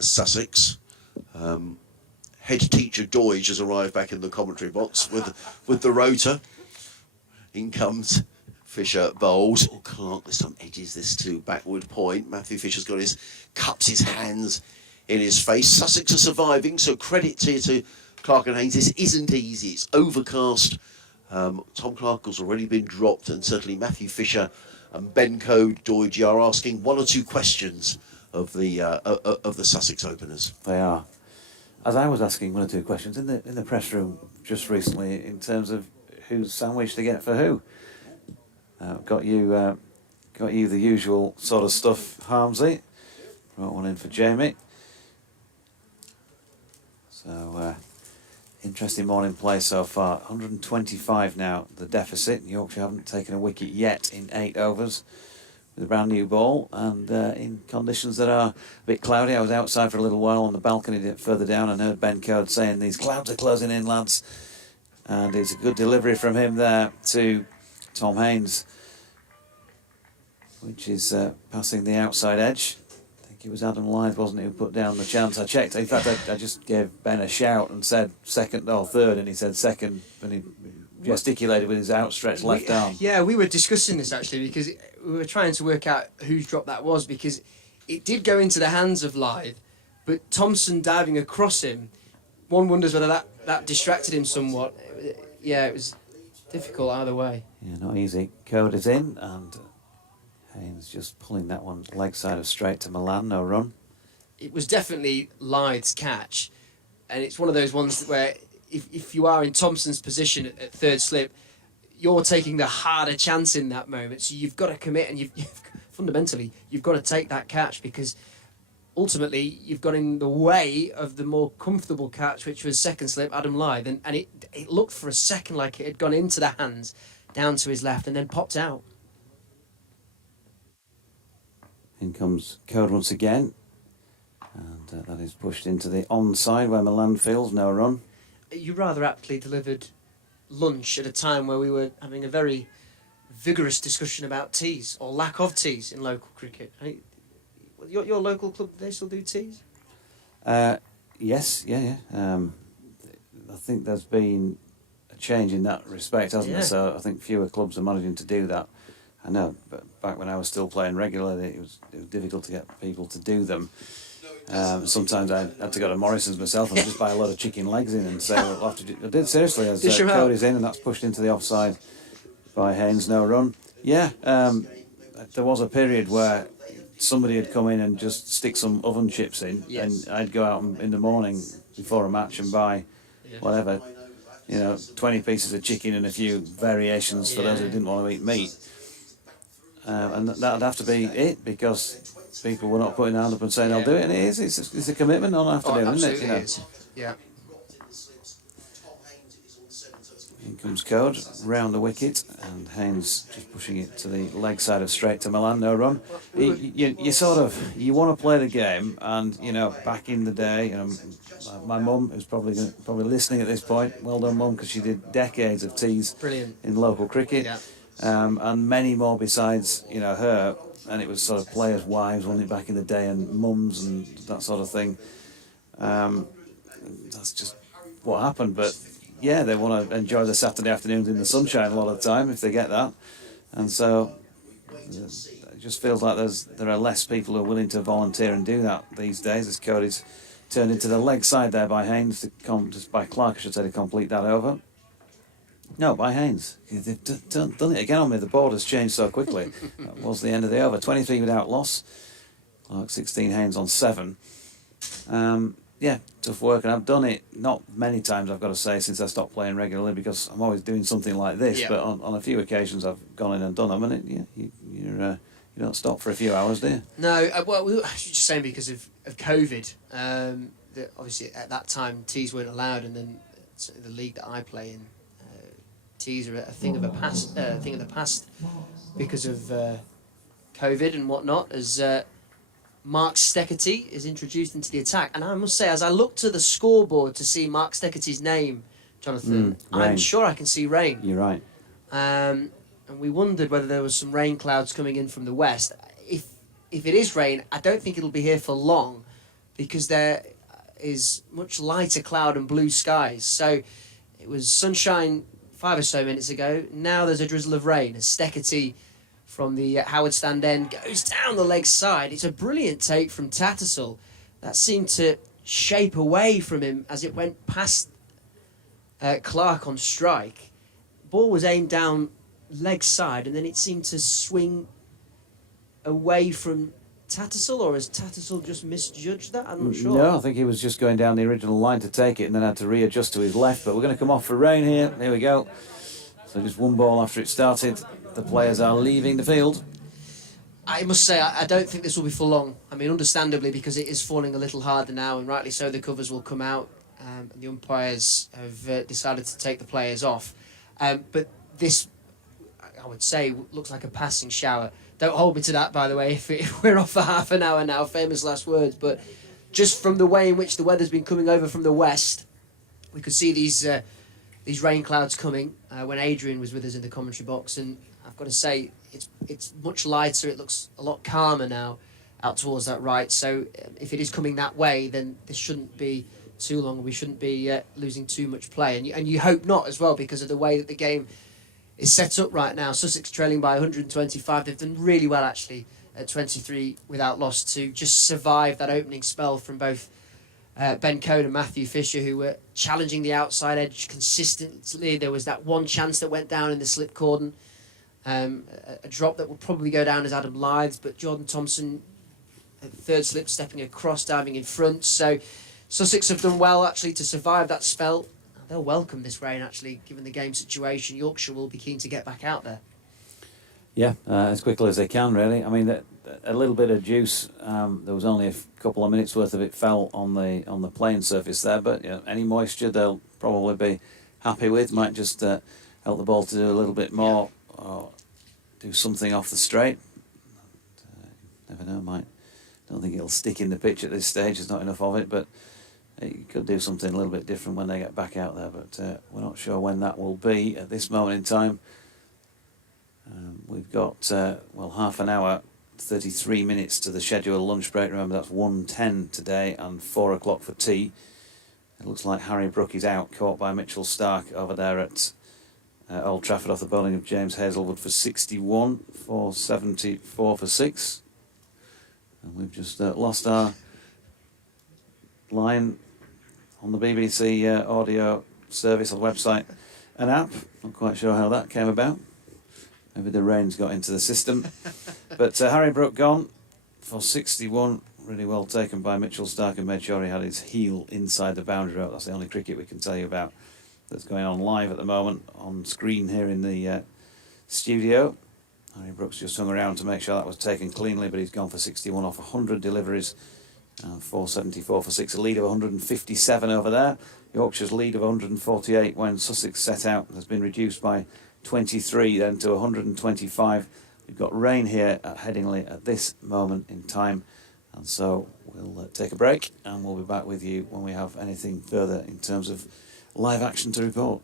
Sussex. Head teacher Doige has arrived back in the commentary box with the rotor. In comes Fisher, bowls. Oh, Clark this time edges this to backward point. Matthew Fisher's got cups his hands in his face. Sussex are surviving, so credit to Clark and Haynes. This isn't easy. It's overcast. Tom Clark has already been dropped, and certainly Matthew Fisher and Ben Code Doige are asking one or two questions of the Sussex openers. They are. As I was asking one or two questions in the press room just recently, in terms of whose sandwich to get for who. Got you the usual sort of stuff, Harmsy. Brought one in for Jamie. So interesting morning play so far. 125 now, the deficit. Yorkshire haven't taken a wicket yet in 8 overs with a brand new ball, and in conditions that are a bit cloudy. I was outside for a little while on the balcony further down and heard Ben Code saying these clouds are closing in, lads. And it's a good delivery from him there to Tom Haynes, which is passing the outside edge. I think it was Adam Lyth, wasn't it, who put down the chance. I checked. In fact, I just gave Ben a shout and said second or third, and he said second, and he gesticulated with his outstretched left arm. Yeah, we were discussing this actually because we were trying to work out whose drop that was, because it did go into the hands of Lyth, but Thompson diving across him, one wonders whether that distracted him somewhat. Yeah, it was difficult either way. Yeah, not easy. Code is in, and Haynes just pulling that one leg side of straight to Milan, no run. It was definitely Lyth's catch, and it's one of those ones where if you are in Thompson's position at third slip, you're taking the harder chance in that moment. So you've got to commit, and you've fundamentally you've got to take that catch, because ultimately you've got in the way of the more comfortable catch, which was second slip Adam Lyth, and it looked for a second like it had gone into the hands down to his left and then popped out. In comes Code once again, and that is pushed into the onside where Milan feels no run. You rather aptly delivered lunch at a time where we were having a very vigorous discussion about teas, or lack of teas in local cricket. Your local club, do they still do teas? Yes, yeah. I think there's been a change in that respect, hasn't there? So I think fewer clubs are managing to do that. I know, but back when I was still playing regularly, it was difficult to get people to do them. Sometimes I had to go to Morrison's myself and just buy a lot of chicken legs in and say, well, I'll have to do. I did, seriously, as Cody's in, and that's pushed into the offside by Haynes, no run. Yeah, there was a period where somebody had come in and just stick some oven chips in, and I'd go out in the morning before a match and buy whatever, 20 pieces of chicken and a few variations for those who didn't want to eat meat. And that'd have to be it, because people were not putting their hand up and saying, I'll do it, and it is. It's a commitment on afternoon, isn't it? It is. Yeah. In comes Code, round the wicket, and Haynes just pushing it to the leg side of straight to Milan, no run. You want to play the game, and back in the day, my mum, who's probably listening at this point, well done mum, because she did decades of teas in local cricket, and many more besides her, and it was sort of players' wives, wasn't it, back in the day, and mums and that sort of thing. That's just what happened, but yeah, they want to enjoy the Saturday afternoons in the sunshine a lot of the time if they get that, and so it just feels like there are less people who are willing to volunteer and do that these days, as Cody's turned into the leg side there by Haynes, by Clark I should say, to complete that over. No, by Haynes. They've done it again on me. The board has changed so quickly. That was the end of the over. 23 without loss. Clark 16, Haynes on 7. Yeah, tough work, and I've done it not many times, I've got to say, since I stopped playing regularly, because I'm always doing something like this. But on a few occasions I've gone in and done them, and you don't stop for a few hours, do you? No, well, we were just saying because of COVID. Obviously, at that time, teas weren't allowed, and then the league that I play in, teas are a thing of the past because of COVID and whatnot. As Mark Steckety is introduced into the attack, and I must say, as I look to the scoreboard to see Mark Steckety's name, Jonathan, I'm sure I can see rain. You're right. And we wondered whether there was some rain clouds coming in from the west. if it is rain, I don't think it'll be here for long, because there is much lighter cloud and blue skies. So it was sunshine 5 or so minutes ago. Now there's a drizzle of rain. As Steckety from the Howard Stand end goes down the leg side. It's a brilliant take from Tattersall. That seemed to shape away from him as it went past Clark on strike. Ball was aimed down leg side, and then it seemed to swing away from Tattersall, or has Tattersall just misjudged that? I'm not sure. No, I think he was just going down the original line to take it and then had to readjust to his left. But we're going to come off for rain here. Here we go. So just one ball after it started. The players are leaving the field. I must say, I don't think this will be for long. I mean, understandably, because it is falling a little harder now, and rightly so, the covers will come out. And the umpires have decided to take the players off. But this, I would say, looks like a passing shower. Don't hold me to that, by the way, if we're off for half an hour now, famous last words. But just from the way in which the weather's been coming over from the west, we could see these rain clouds coming when Adrian was with us in the commentary box. And I've got to say, it's much lighter. It looks a lot calmer now out towards that right. So if it is coming that way, then this shouldn't be too long. We shouldn't be losing too much play. And you hope not as well, because of the way that the game is set up right now. Sussex trailing by 125. They've done really well, actually, at 23 without loss, to just survive that opening spell from both Ben Cohn and Matthew Fisher, who were challenging the outside edge consistently. There was that one chance that went down in the slip cordon, a drop that will probably go down as Adam Lythe's, but Jordan Thompson at third slip, stepping across, diving in front. So Sussex have done well, actually, to survive that spell. They'll welcome this rain, actually, given the game situation. Yorkshire will be keen to get back out there. Yeah, as quickly as they can, really. I mean, a little bit of juice. There was only a couple of minutes worth of it fell on the playing surface there, but any moisture they'll probably be happy with. Might just help the ball to do a little bit more, or do something off the straight. Never know. Don't think it'll stick in the pitch at this stage. There's not enough of it, but it could do something a little bit different when they get back out there. But we're not sure when that will be at this moment in time. We've got half an hour, 33 minutes to the scheduled lunch break. Remember, that's 1:10 today and 4 o'clock for tea. It looks like Harry Brook is out, caught by Mitchell Stark over there at Old Trafford off the bowling of James Hazelwood for 61, 474 for 6. And we've just lost our line on the BBC audio service or website and app. Not quite sure how that came about. Maybe the rain's got into the system. But Harry Brook gone for 61. Really well taken by Mitchell Stark, and made sure he had his heel inside the boundary rope. That's the only cricket we can tell you about that's going on live at the moment on screen here in the studio. Harry Brook's just hung around to make sure that was taken cleanly, but he's gone for 61 off 100 deliveries. 474 for 6, a lead of 157 over there. Yorkshire's lead of 148 when Sussex set out has been reduced by 23 then to 125. We've got rain here at Headingley at this moment in time, and so we'll take a break and we'll be back with you when we have anything further in terms of live action to report.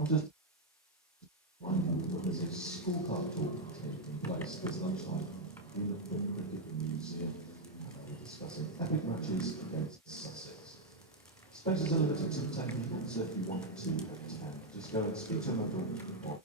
I'll just remind you that there's a scorecard talk taking place this lunchtime in the Cricket Museum. We're discussing epic matches against Sussex. Spaces are limited to 10 people, so if you want to attend, just go and speak to a member of the board.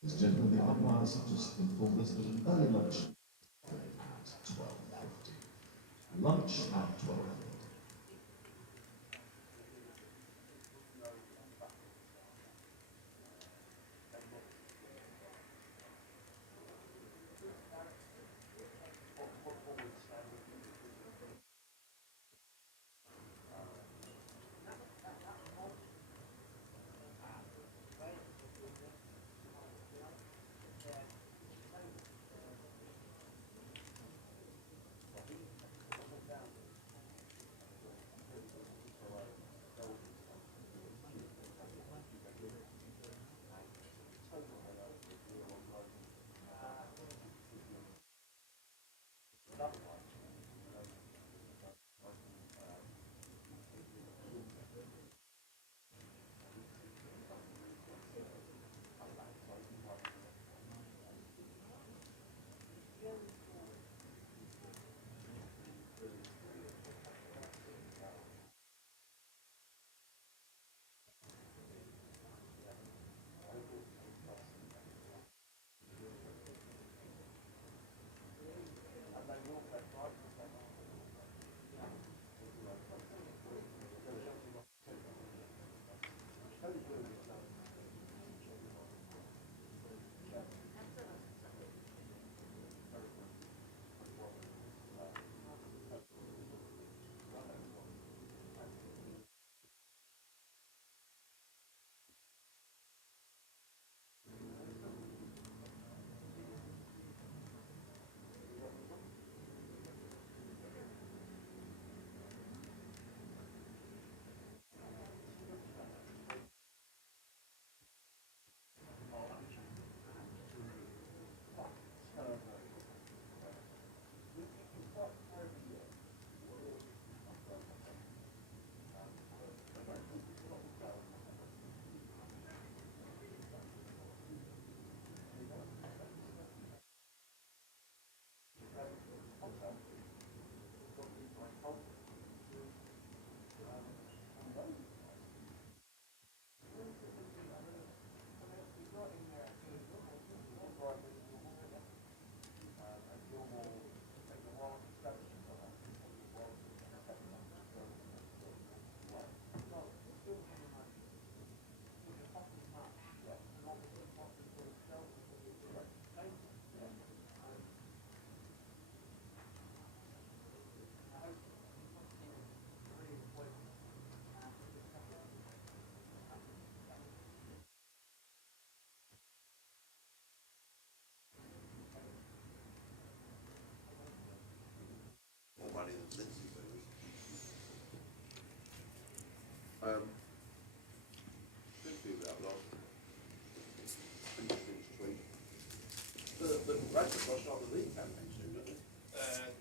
Ladies and gentlemen, the umpires have just informed us that an early lunch at 12:50. Lunch at 12:50.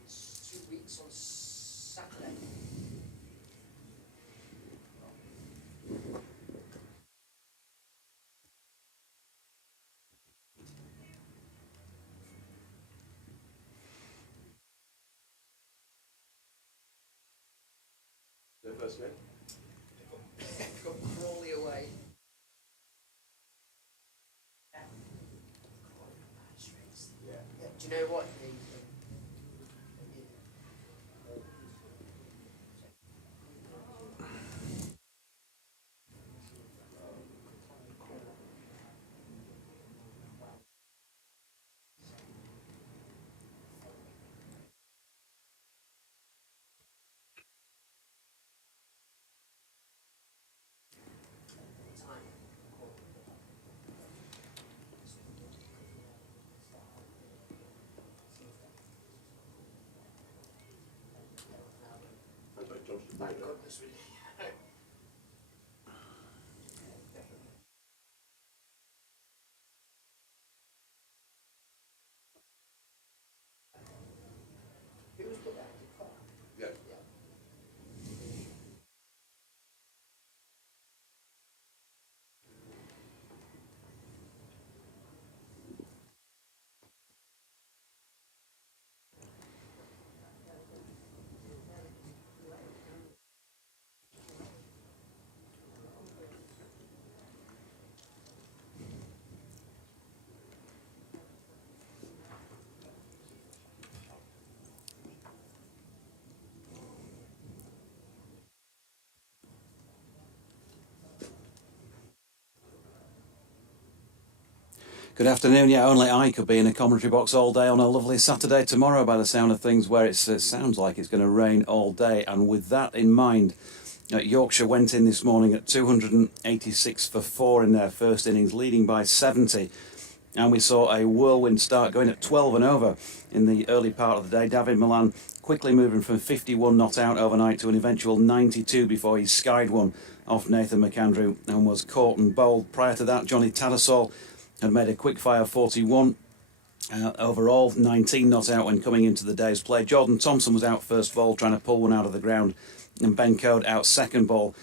It's 2 weeks on Saturday. Their first game? They've got Crawley away. Yeah. Do you know what? Thank goodness we did. Who was put there? Was it Clark? Yeah. Good afternoon. Yeah, only I could be in a commentary box all day on a lovely Saturday tomorrow by the sound of things, where it sounds like it's going to rain all day. And with that in mind, Yorkshire went in this morning at 286 for 4 in their first innings, leading by 70. And we saw a whirlwind start going at 12 and over in the early part of the day. David Milan quickly moving from 51 not out overnight to an eventual 92 before he skied one off Nathan McAndrew and was caught and bowled. Prior to that, Johnny Tattersall had made a quick-fire 41. Overall, 19 not out when coming into the day's play. Jordan Thompson was out first ball, trying to pull one out of the ground, and Ben Code out second ball,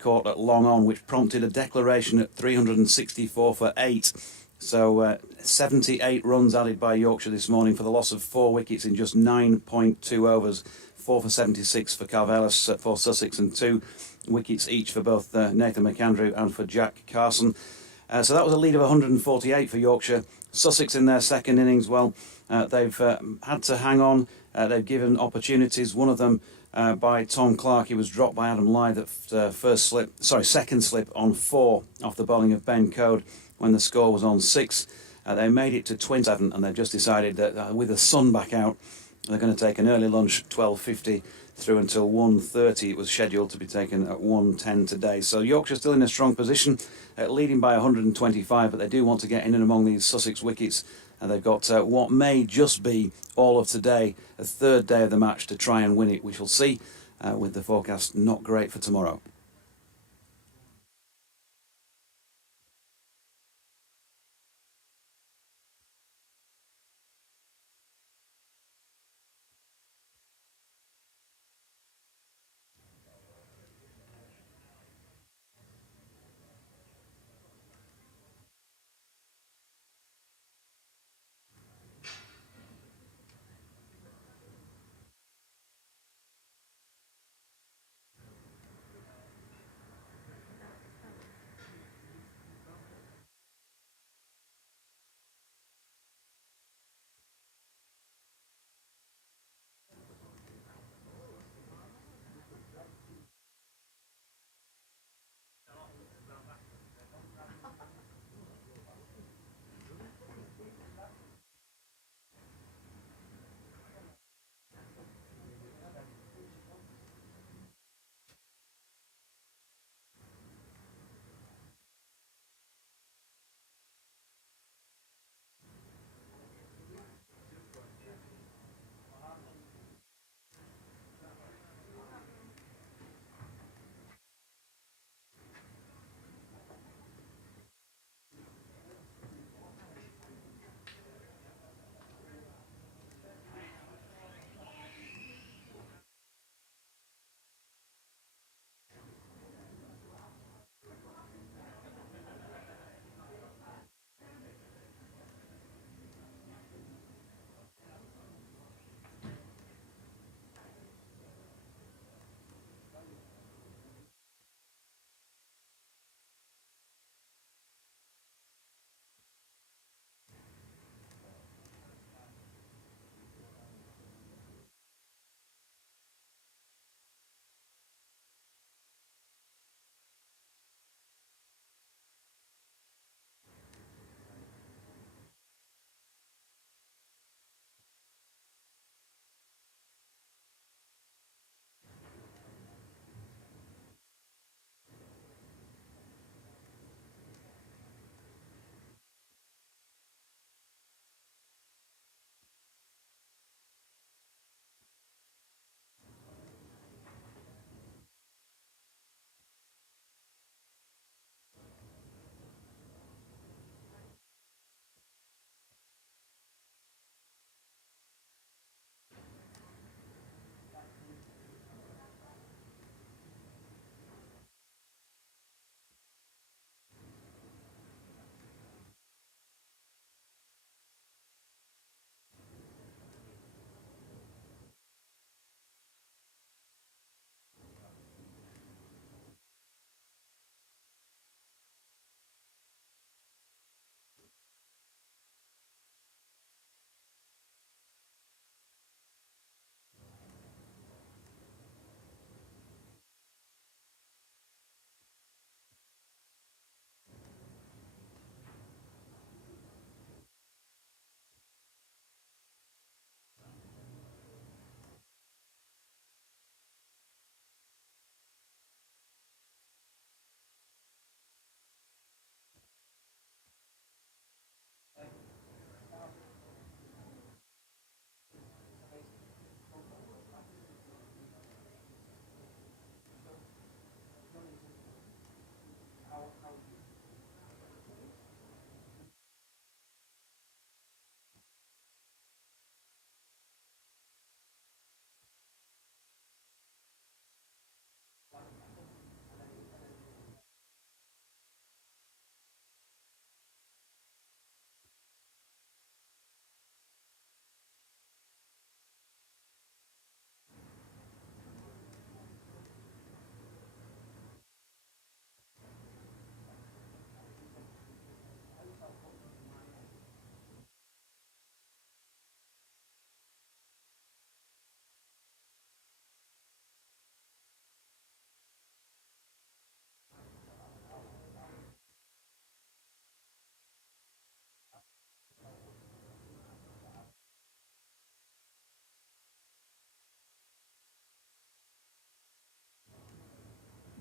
caught at long on, which prompted a declaration at 364 for 8. So 78 runs added by Yorkshire this morning for the loss of 4 wickets in just 9.2 overs. 4 for 76 for Carvelis for Sussex, and 2 wickets each for both Nathan McAndrew and for Jack Carson. So that was a lead of 148 for Yorkshire. Sussex in their second innings, well, they've had to hang on. They've given opportunities. One of them by Tom Clark. He was dropped by Adam Lyth at second slip on 4 off the bowling of Ben Code when the score was on 6. They made it to 27, and they've just decided that with the sun back out, they're going to take an early lunch, 12:50 through until 1:30. It was scheduled to be taken at 1:10 today. So Yorkshire still in a strong position, leading by 125, but they do want to get in and among these Sussex wickets. And they've got what may just be all of today, a third day of the match, to try and win it. We shall see, with the forecast not great for tomorrow.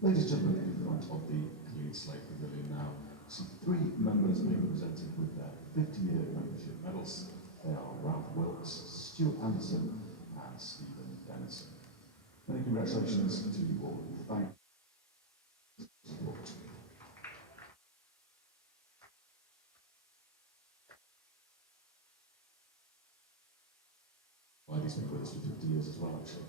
Ladies and gentlemen, in front of the Clean Slate Pavilion now, some three members being presented with their 50-year membership medals. They are Ralph Wilkes, Stuart Anderson, and Stephen Denison. Many congratulations to you all. Thank you for your support. Well, he's been with us for 50 years as well, actually.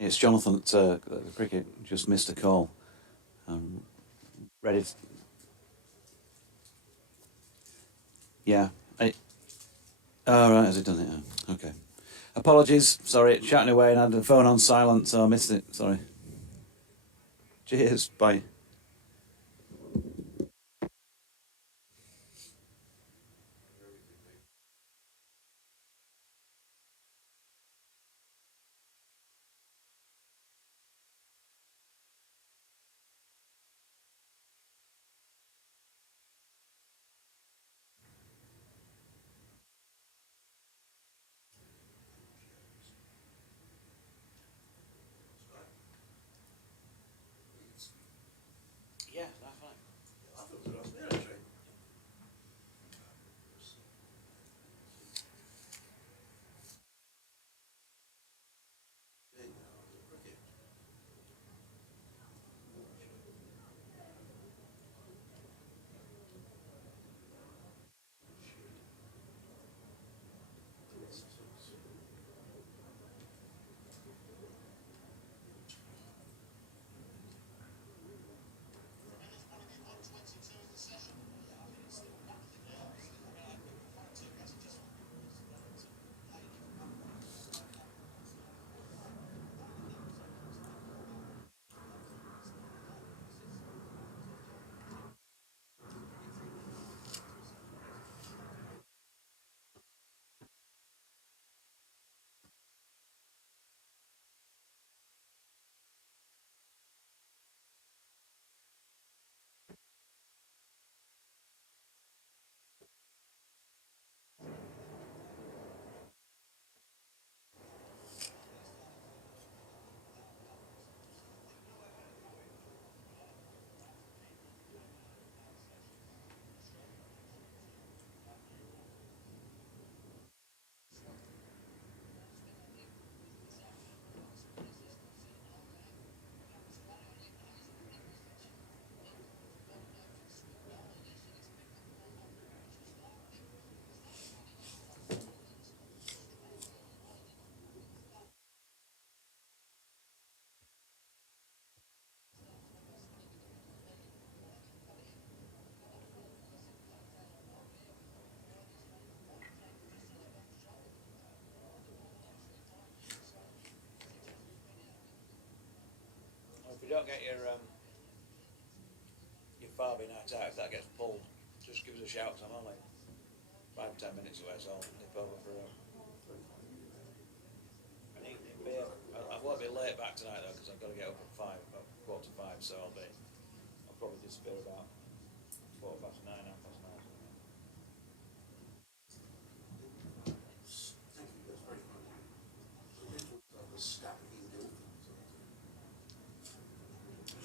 It's Jonathan at the cricket. Just missed a call. Ready? Yeah. Oh, right. Has it done it? Oh, okay. Apologies. Sorry. Chatting away and had the phone on silent, so I missed it. Sorry. Cheers. Bye. Yeah, that's fine. I thought it was last minute, actually. If you don't get your Barbie night out, if that gets pulled, just give us a shout. 'Cause I'm only 5 or 10 minutes away, so I'll nip over for an evening beer. I won't be late back tonight though, because I've got to get up at 5, about 4:45. So I'll probably disappear about 9:15, 9:30. Thank you, that's very kind of you. I was stabbing in Guildford.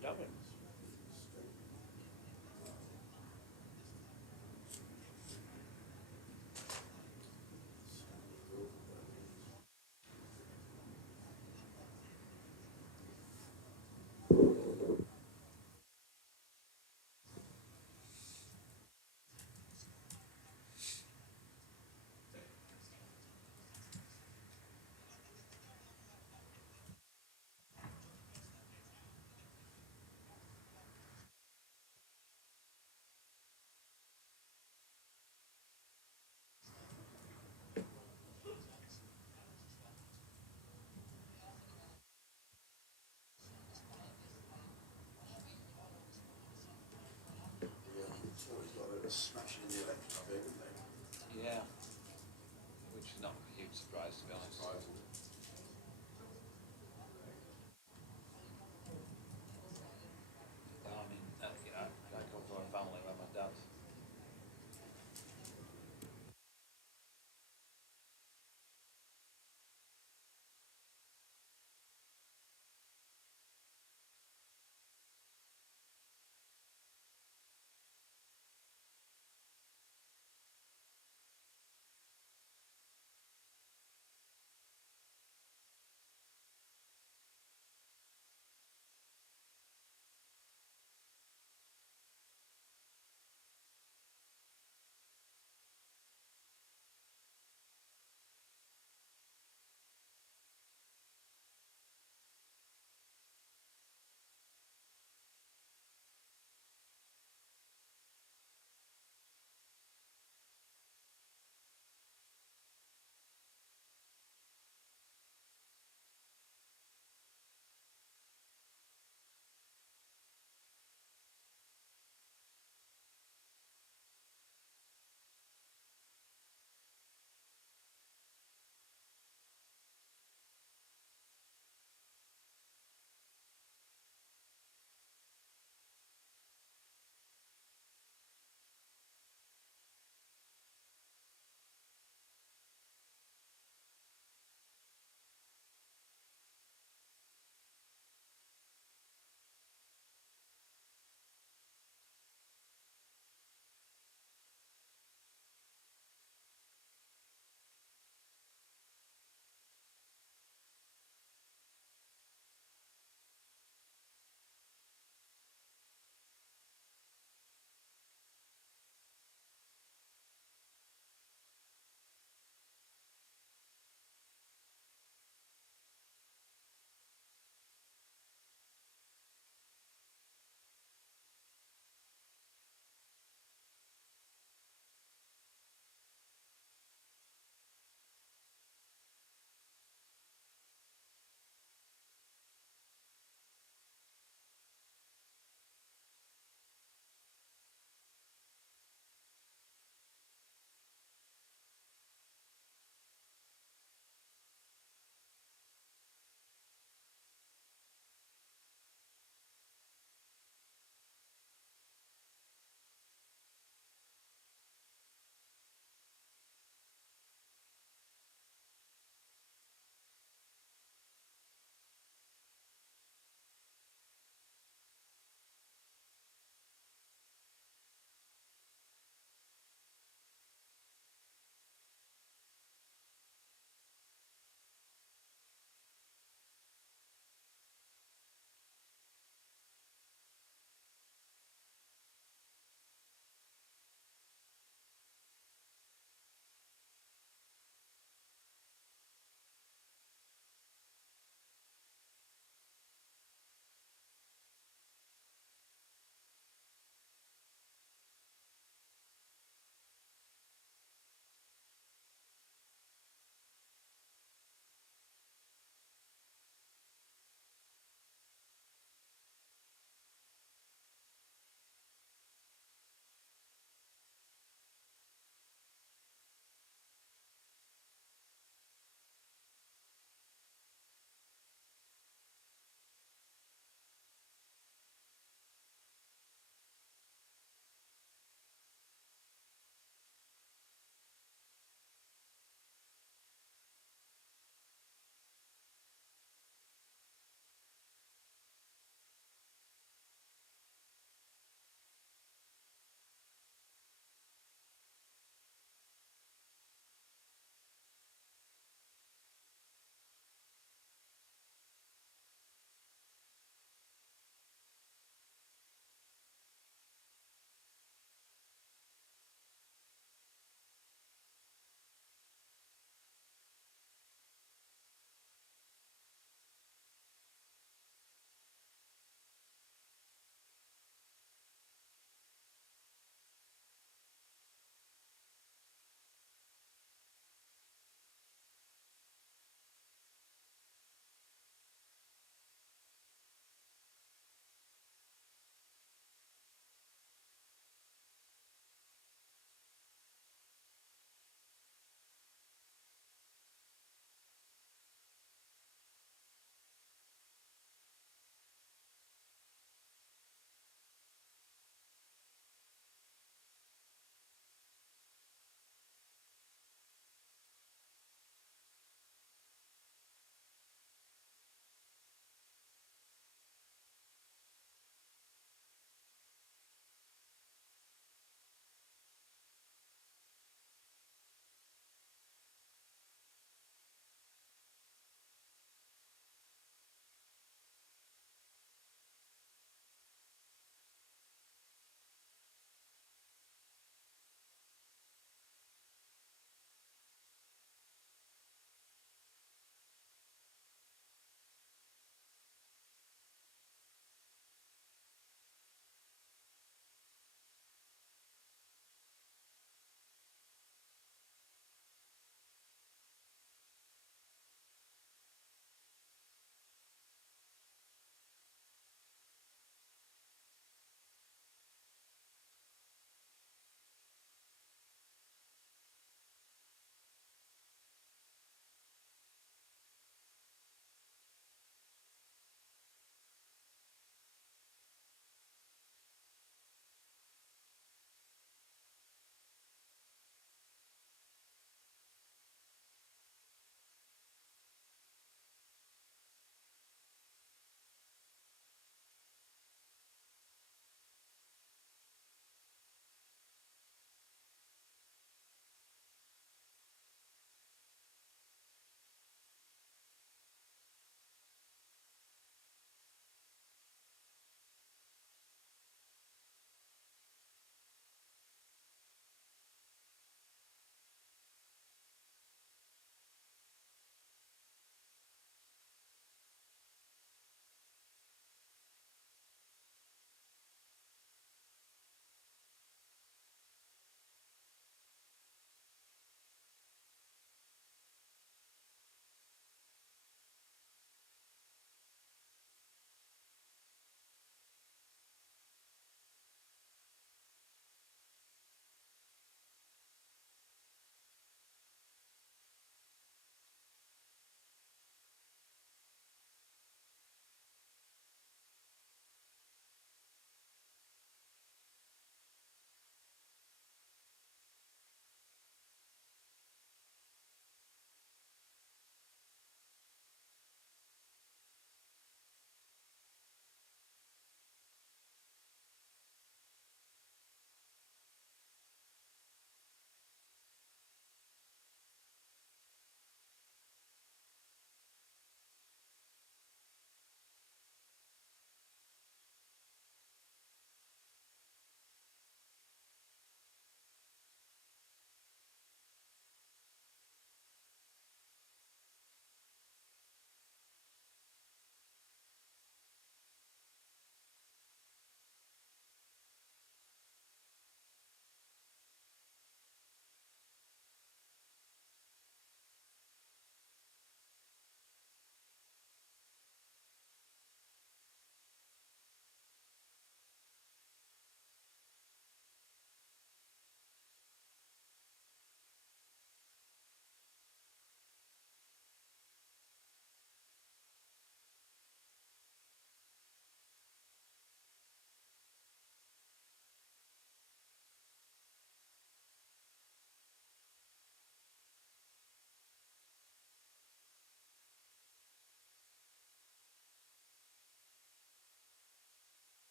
Stop it.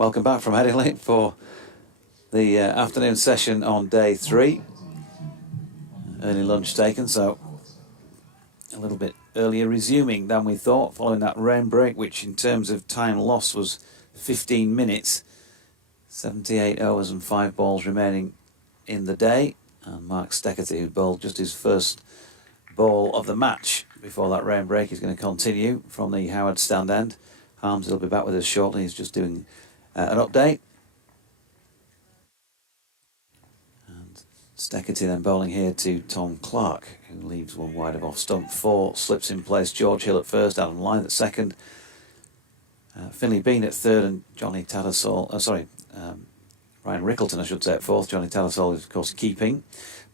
Welcome back from Headingley for the afternoon session on day 3. Early lunch taken, so a little bit earlier resuming than we thought following that rain break, which in terms of time lost was 15 minutes. 78 overs and 5 balls remaining in the day. And Mark Steckerty, who bowled just his first ball of the match before that rain break, is going to continue from the Howard stand end. Harms will be back with us shortly. He's just doing an update. And Steckerty then bowling here to Tom Clark, who leaves one wide of off stump 4. Slips in place George Hill at first, Adam Lyth at second. Finley Bean at third, and Johnny Tattersall, Ryan Rickleton, I should say, at fourth. Johnny Tattersall is, of course, keeping.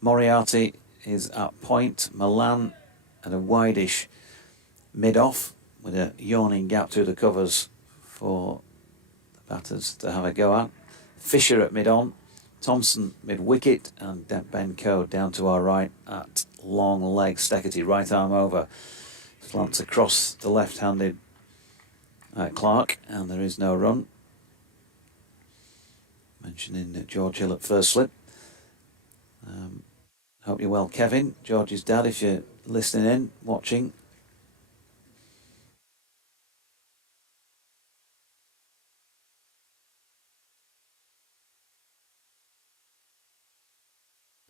Moriarty is at point. Milan at a wide-ish mid-off with a yawning gap through the covers for the batters to have a go at. Fisher at mid-on. Thompson mid-wicket, and Ben Coe down to our right at long leg. Steckerty right arm over. Slants across the left-handed Clark, and there is no run. Mentioning George Hill at first slip. Hope you're well, Kevin, George's dad, if you're listening in, watching.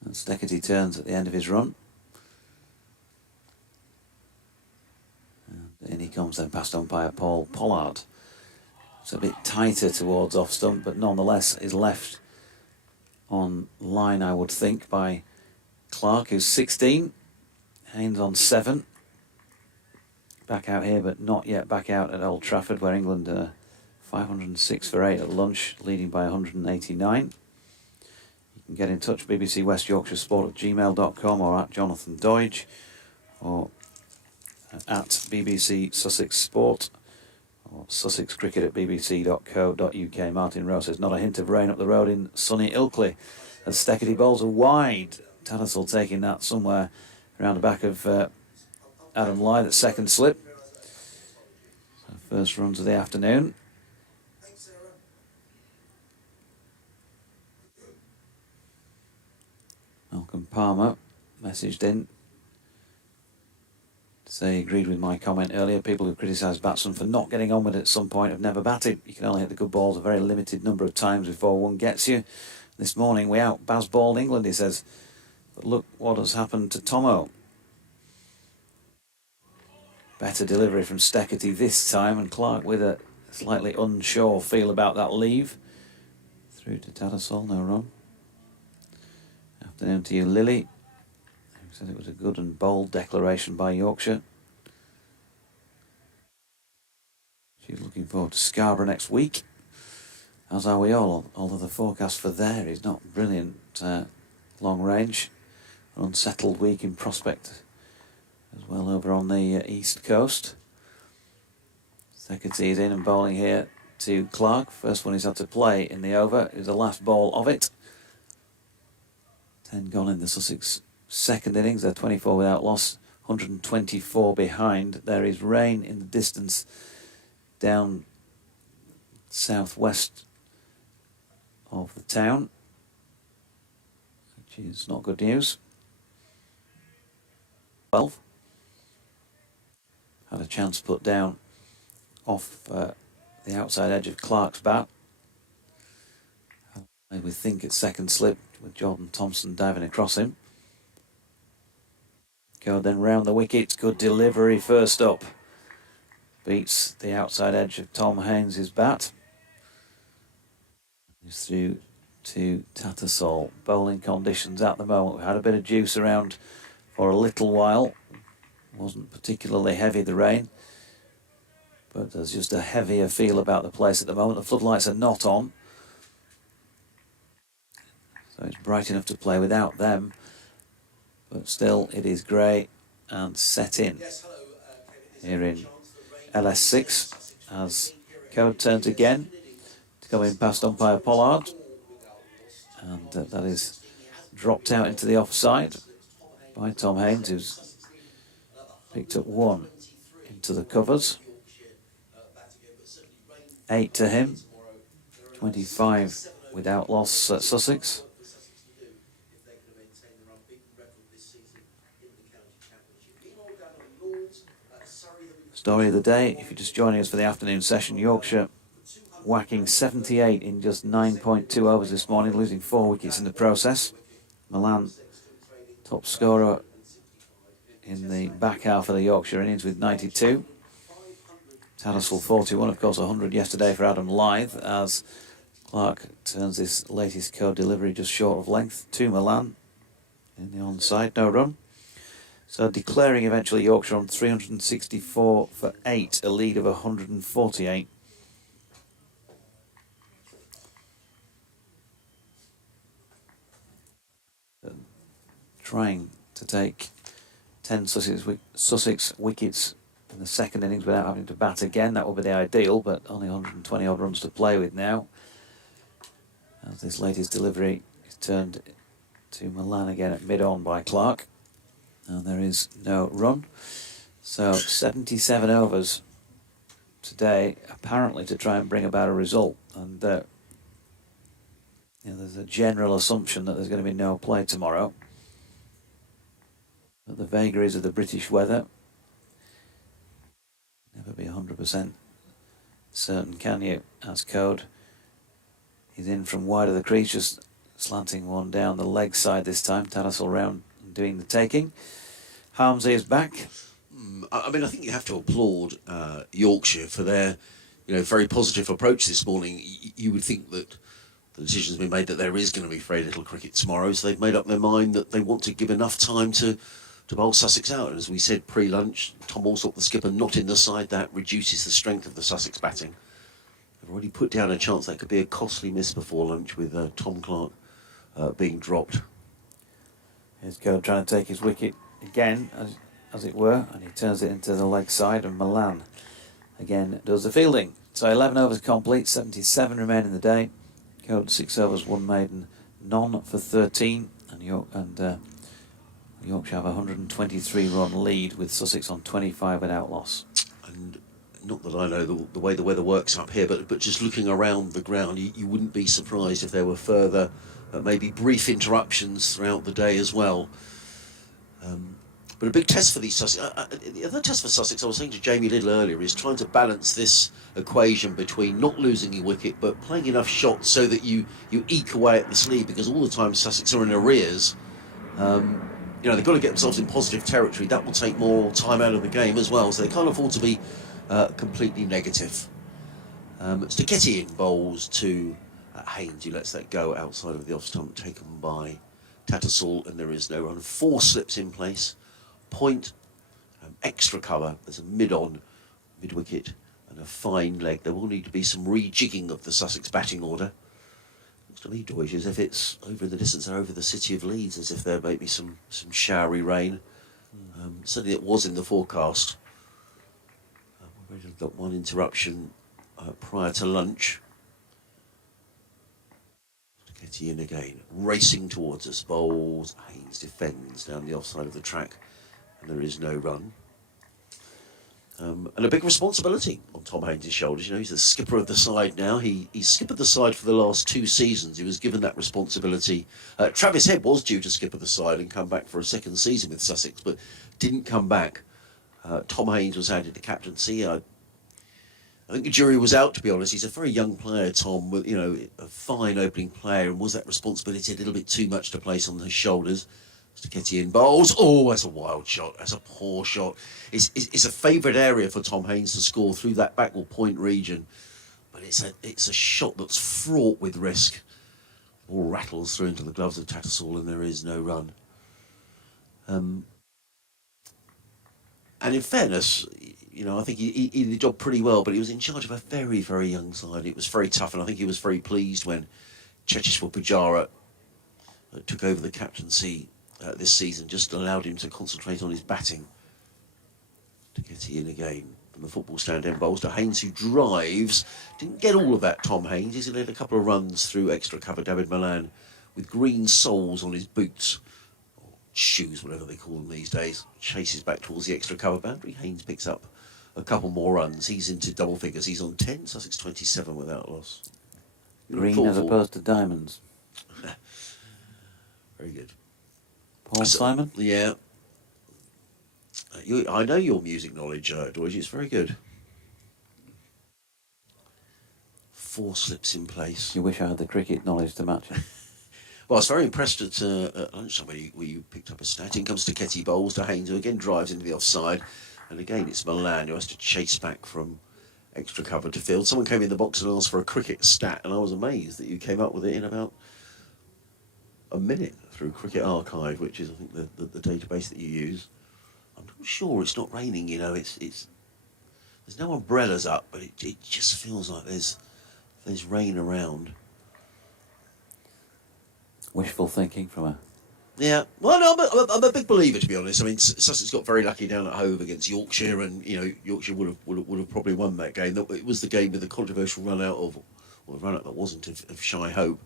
And Steckerty turns at the end of his run. And in he comes then past umpire Paul Pollard. It's a bit tighter towards off stump, but nonetheless is left on line, I would think, by Clark, who's 16. Haynes on 7. Back out here, but not yet back out at Old Trafford, where England 506 for 8 at lunch, leading by 189. You can get in touch, BBC West Yorkshire Sport at gmail.com, or at Jonathan Doidge, or at BBC Sussex Sport, or Sussex Cricket at bbc.co.uk. Martin Rowe says, not a hint of rain up the road in sunny Ilkley. As Steckerty bowls are wide. Tattersall taking that somewhere around the back of Adam Lyth at second slip. So first runs of the afternoon. Malcolm Palmer messaged in to say he agreed with my comment earlier. People who criticise batsmen for not getting on with it at some point have never batted. You can only hit the good balls a very limited number of times before one gets you. This morning we out-Baz-balled England, he says. But look what has happened to Tomo. Better delivery from Steckerty this time, and Clark with a slightly unsure feel about that leave. Through to Tattersall, no run. Afternoon to you, Lily. Who said it was a good and bold declaration by Yorkshire. She's looking forward to Scarborough next week, as are we all, although the forecast for there is not brilliant. Long range, an unsettled week in prospect as well over on the east coast. Steckerty is in and bowling here to Clark. First one he's had to play in the over is the last ball of it. 10 gone in the Sussex second innings. They're 24 without loss, 124 behind. There is rain in the distance down southwest of the town, which is not good news. 12. Had a chance put down off the outside edge of Clark's bat. I would think it's second slip with Jordan Thompson diving across him. Go then round the wicket. Good delivery first up. Beats the outside edge of Tom Haynes' bat. He's through to Tattersall. Bowling conditions at the moment. We've had a bit of juice around for a little while. Wasn't particularly heavy, the rain, but there's just a heavier feel about the place at the moment. The floodlights are not on, so it's bright enough to play without them, but still it is grey and set in here in LS6 as Code turns again to come in past umpire Pollard, and that is dropped out into the offside by Tom Haynes, who's picked up one into the covers. 8 to him. 25 without loss at Sussex. Story of the day, if you're just joining us for the afternoon session, Yorkshire whacking 78 in just 9.2 overs this morning, losing 4 wickets in the process. Milan, top scorer in the back half of the Yorkshire innings with 92. Tattersall 41, of course 100 yesterday for Adam Lyth, as Clark turns this latest code delivery just short of length to Milan in the onside, no run. So declaring eventually Yorkshire on 364 for 8, a lead of 148. Trying to take 10 Sussex wickets in the second innings without having to bat again. That would be the ideal, but only 120 odd runs to play with now, as this latest delivery is turned to Milan again at mid-on by Clark, and there is no run. So 77 overs today, apparently to try and bring about a result, and there's a general assumption that there's going to be no play tomorrow. But the vagaries of the British weather, never be 100% certain, can you? As Code, he's in from wide of the crease, just slanting one down the leg side this time. Tattersall round and doing the taking. Harmsy is back. I mean, I think you have to applaud Yorkshire for their, very positive approach this morning. You would think that the decision's been made that there is going to be very little cricket tomorrow, so they've made up their mind that they want to give enough time to bowl Sussex out. And as we said pre-lunch, Tom Alsop, the skipper, not in the side, that reduces the strength of the Sussex batting. They've already put down a chance that could be a costly miss before lunch with Tom Clark being dropped. Here's Code trying to take his wicket again, as it were, and he turns it into the leg side, and Milan again does the fielding. So 11 overs complete, 77 remain in the day. Code 6 overs, 1 maiden, none for 13, and Yorkshire have a 123 run lead with Sussex on 25 without loss. And not that I know the way the weather works up here, but just looking around the ground, you wouldn't be surprised if there were further, maybe brief interruptions throughout the day as well. But a big test for these Sussex. The other test for Sussex, I was saying to Jamie Little earlier, is trying to balance this equation between not losing your wicket but playing enough shots so that you eke away at this lead, because all the time Sussex are in arrears. They've got to get themselves in positive territory. That will take more time out of the game as well, so they can't afford to be completely negative. Stiketty in bowls to Haynes, who lets that go outside of the off stump, taken by Tattersall, and there is no run. 4 slips in place. Point, extra cover. There's a mid-on, mid-wicket, and a fine leg. There will need to be some rejigging of the Sussex batting order. Looks to me, Deutsch, as if it's over in the distance, over the city of Leeds, as if there may be some showery rain. Certainly it was in the forecast. We've got one interruption prior to lunch. Getty in again, racing towards us, bowls. Haynes defends down the offside of the track, and there is no run. And a big responsibility on Tom Haynes' shoulders. He's the skipper of the side now. He's skippered the side for the last 2 seasons. He was given that responsibility. Travis Head was due to skipper the side and come back for a second season with Sussex, but didn't come back. Tom Haynes was handed the captaincy. I think the jury was out, to be honest. He's a very young player, Tom, with a fine opening player, and was that responsibility a little bit too much to place on his shoulders? Stiketty in bowls. Oh, that's a wild shot. That's a poor shot. It's a favourite area for Tom Haynes to score through that backward point region, but it's a shot that's fraught with risk. Ball rattles through into the gloves of Tattersall, and there is no run. And in fairness, I think he did the job pretty well, but he was in charge of a very, very young side. It was very tough, and I think he was very pleased when Cheteshwar Pujara took over the captaincy this season, just allowed him to concentrate on his batting. To get in again from the football stand end bowls to Haynes, who drives. Didn't get all of that, Tom Haynes. He's had a couple of runs through extra cover. David Milan with green soles on his boots. Shoes, whatever they call them these days, chases back towards the extra cover boundary. Haynes picks up a couple more runs. He's into double figures. He's on 10, Sussex 27 without loss. Green as opposed to diamonds. Very good. Paul Simon? Yeah. I know your music knowledge, George. It's very good. 4 slips in place. You wish I had the cricket knowledge to match it. Well, I was very impressed at lunchtime where you picked up a stat. In comes to Ketty bowls to Haynes, who again drives into the offside. And again, it's Milan who has to chase back from extra cover to field. Someone came in the box and asked for a cricket stat, and I was amazed that you came up with it in about a minute through Cricket Archive, which is, I think, the database that you use. I'm not sure it's not raining, you know. It's there's no umbrellas up, but it just feels like there's rain around. Wishful thinking from her. Yeah, well, no, I'm a big believer, to be honest. I mean, Sussex got very lucky down at home against Yorkshire, and you know Yorkshire would have probably won that game. It was the game with the controversial run out of, or run out that wasn't of Shy Hope.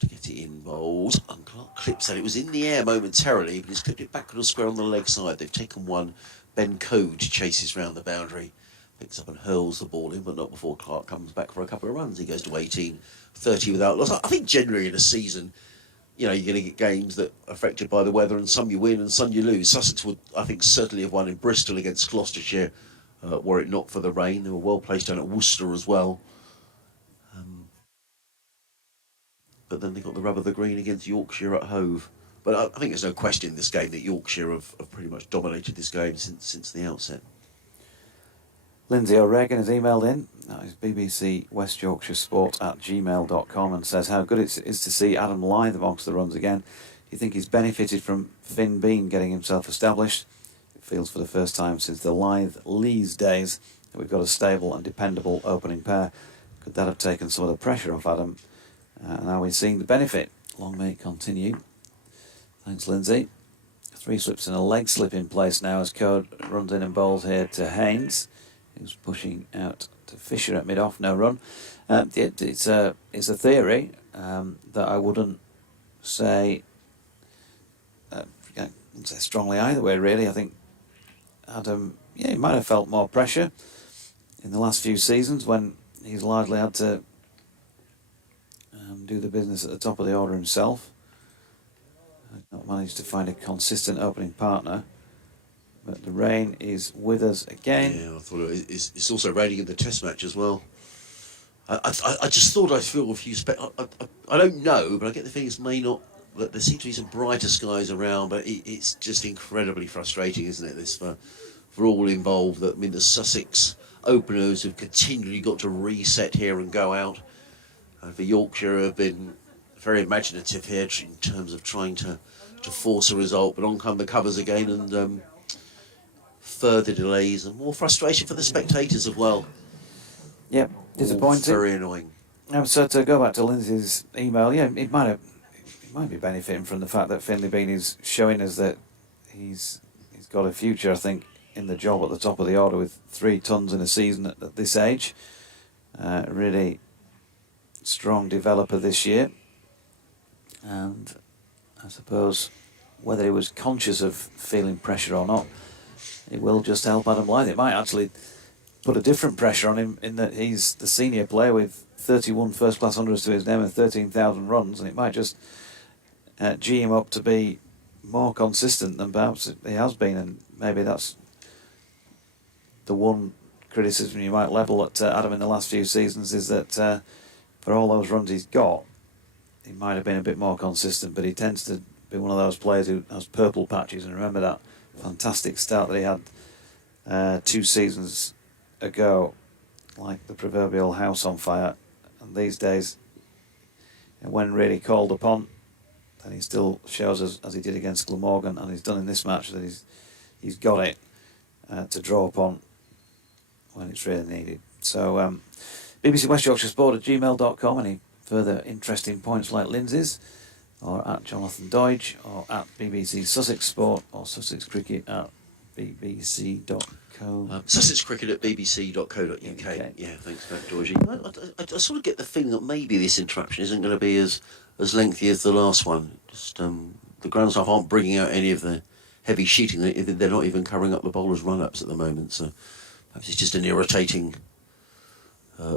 To get it in bowls, and Clark clips that. It was in the air momentarily, but he's clipped it back on the square on the leg side. They've taken one. Ben Code chases round the boundary, picks up and hurls the ball in, but not before Clark comes back for a couple of runs. He goes to 18, 30 without loss. I think generally in a season, you know, you're going to get games that are affected by the weather, and some you win and some you lose. Sussex would, I think, certainly have won in Bristol against Gloucestershire, were it not for the rain. They were well placed down at Worcester as well. But then they got the rub of the green against Yorkshire at Hove. But I think there's no question in this game that Yorkshire have pretty much dominated this game since the outset. Lindsay O'Regan has emailed in. That is BBC West Yorkshire Sport at gmail.com and says how good it is to see Adam Lyth amongst the runs again. Do you think he's benefited from Finn Bean getting himself established? It feels for the first time since the Lyth-Lees days that we've got a stable and dependable opening pair. Could that have taken some of the pressure off Adam? Now we're seeing the benefit. Long may it continue. Thanks, Lindsay. 3 slips and a leg slip in place now as Code runs in and bowls here to Haynes, who's pushing out to Fisher at mid-off, no run. It's a theory that I wouldn't say strongly either way, really. I think Adam, he might have felt more pressure in the last few seasons when he's largely had to do the business at the top of the order himself. I've not managed to find a consistent opening partner, but the rain is with us again. Yeah, I thought it's also raining in the Test match as well. I just thought I'd feel a few I don't know, but I get the feeling that there seem to be some brighter skies around, but it's just incredibly frustrating, isn't it, this for all involved. I mean, the Sussex openers have continually got to reset here and go out. And for Yorkshire have been very imaginative here in terms of trying to force a result, but on come the covers again, and further delays and more frustration for the spectators as well. Yep, disappointing. Very annoying. So to go back to Lindsay's email, it might be benefiting from the fact that Finlay Bean is showing us that he's got a future, I think, in the job at the top of the order with 3 tons in a season at this age. Really strong developer this year, and I suppose whether he was conscious of feeling pressure or not, it will just help Adam Lyth. It might actually put a different pressure on him in that he's the senior player with 31 first-class hundreds to his name and 13,000 runs, and it might just G him up to be more consistent than perhaps he has been, and maybe that's the one criticism you might level at Adam in the last few seasons, is that for all those runs he's got, he might have been a bit more consistent, but he tends to be one of those players who has purple patches. And remember that fantastic start that he had 2 seasons ago, like the proverbial house on fire. And these days, when really called upon, then he still shows us, as he did against Glamorgan, and he's done in this match, that he's got it to draw upon when it's really needed. So BBC West Yorkshire Sport at gmail.com. Any further interesting points like Lindsay's, or at Jonathan Dodge, or at BBC Sussex Sport, or Sussex Cricket at bbc.co. Sussex Cricket at bbc.co.uk. Yeah, thanks for that, Georgie. I sort of get the feeling that maybe this interruption isn't going to be as lengthy as the last one. Just the ground staff aren't bringing out any of the heavy sheeting. They're not even covering up the bowlers' run-ups at the moment, so perhaps it's just an irritating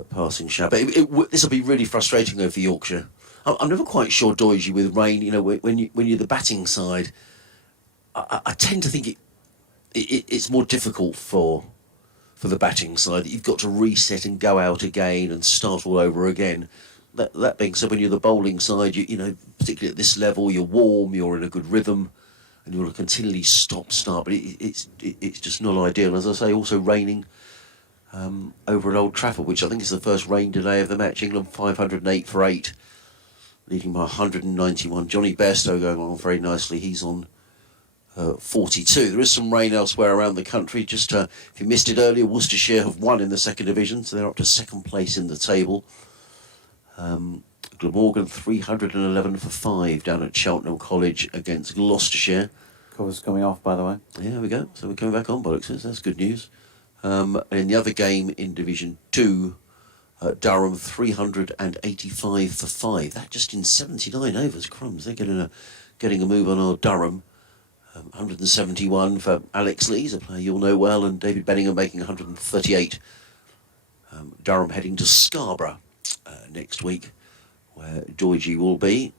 passing shower. But this will be really frustrating though for Yorkshire. I'm never quite sure, Doige, with rain. You know, when you're the batting side, I tend to think it's more difficult for the batting side. You've got to reset and go out again and start all over again. That being said, when you're the bowling side, you know, particularly at this level, you're warm, you're in a good rhythm, and you want to continually stop-start. But it's just not ideal. As I say, also raining over at Old Trafford, which I think is the first rain delay of the match. England 508 for 8, leading by 191. Johnny Bairstow going on very nicely. He's on 42. There is some rain elsewhere around the country. Just if you missed it earlier, Worcestershire have won in the second division, so they're up to second place in the table. Glamorgan 311 for 5 down at Cheltenham College against Gloucestershire. Cover's coming off, by the way. Yeah, there we go. So we're coming back on, bollocks. That's good news. And in the other game in Division 2, Durham 385 for 5. That just in 79 overs. Crumbs. They're getting a move on our Durham. 171 for Alex Lees, a player you'll know well, and David Benningham making 138. Durham heading to Scarborough next week, where Doige will be.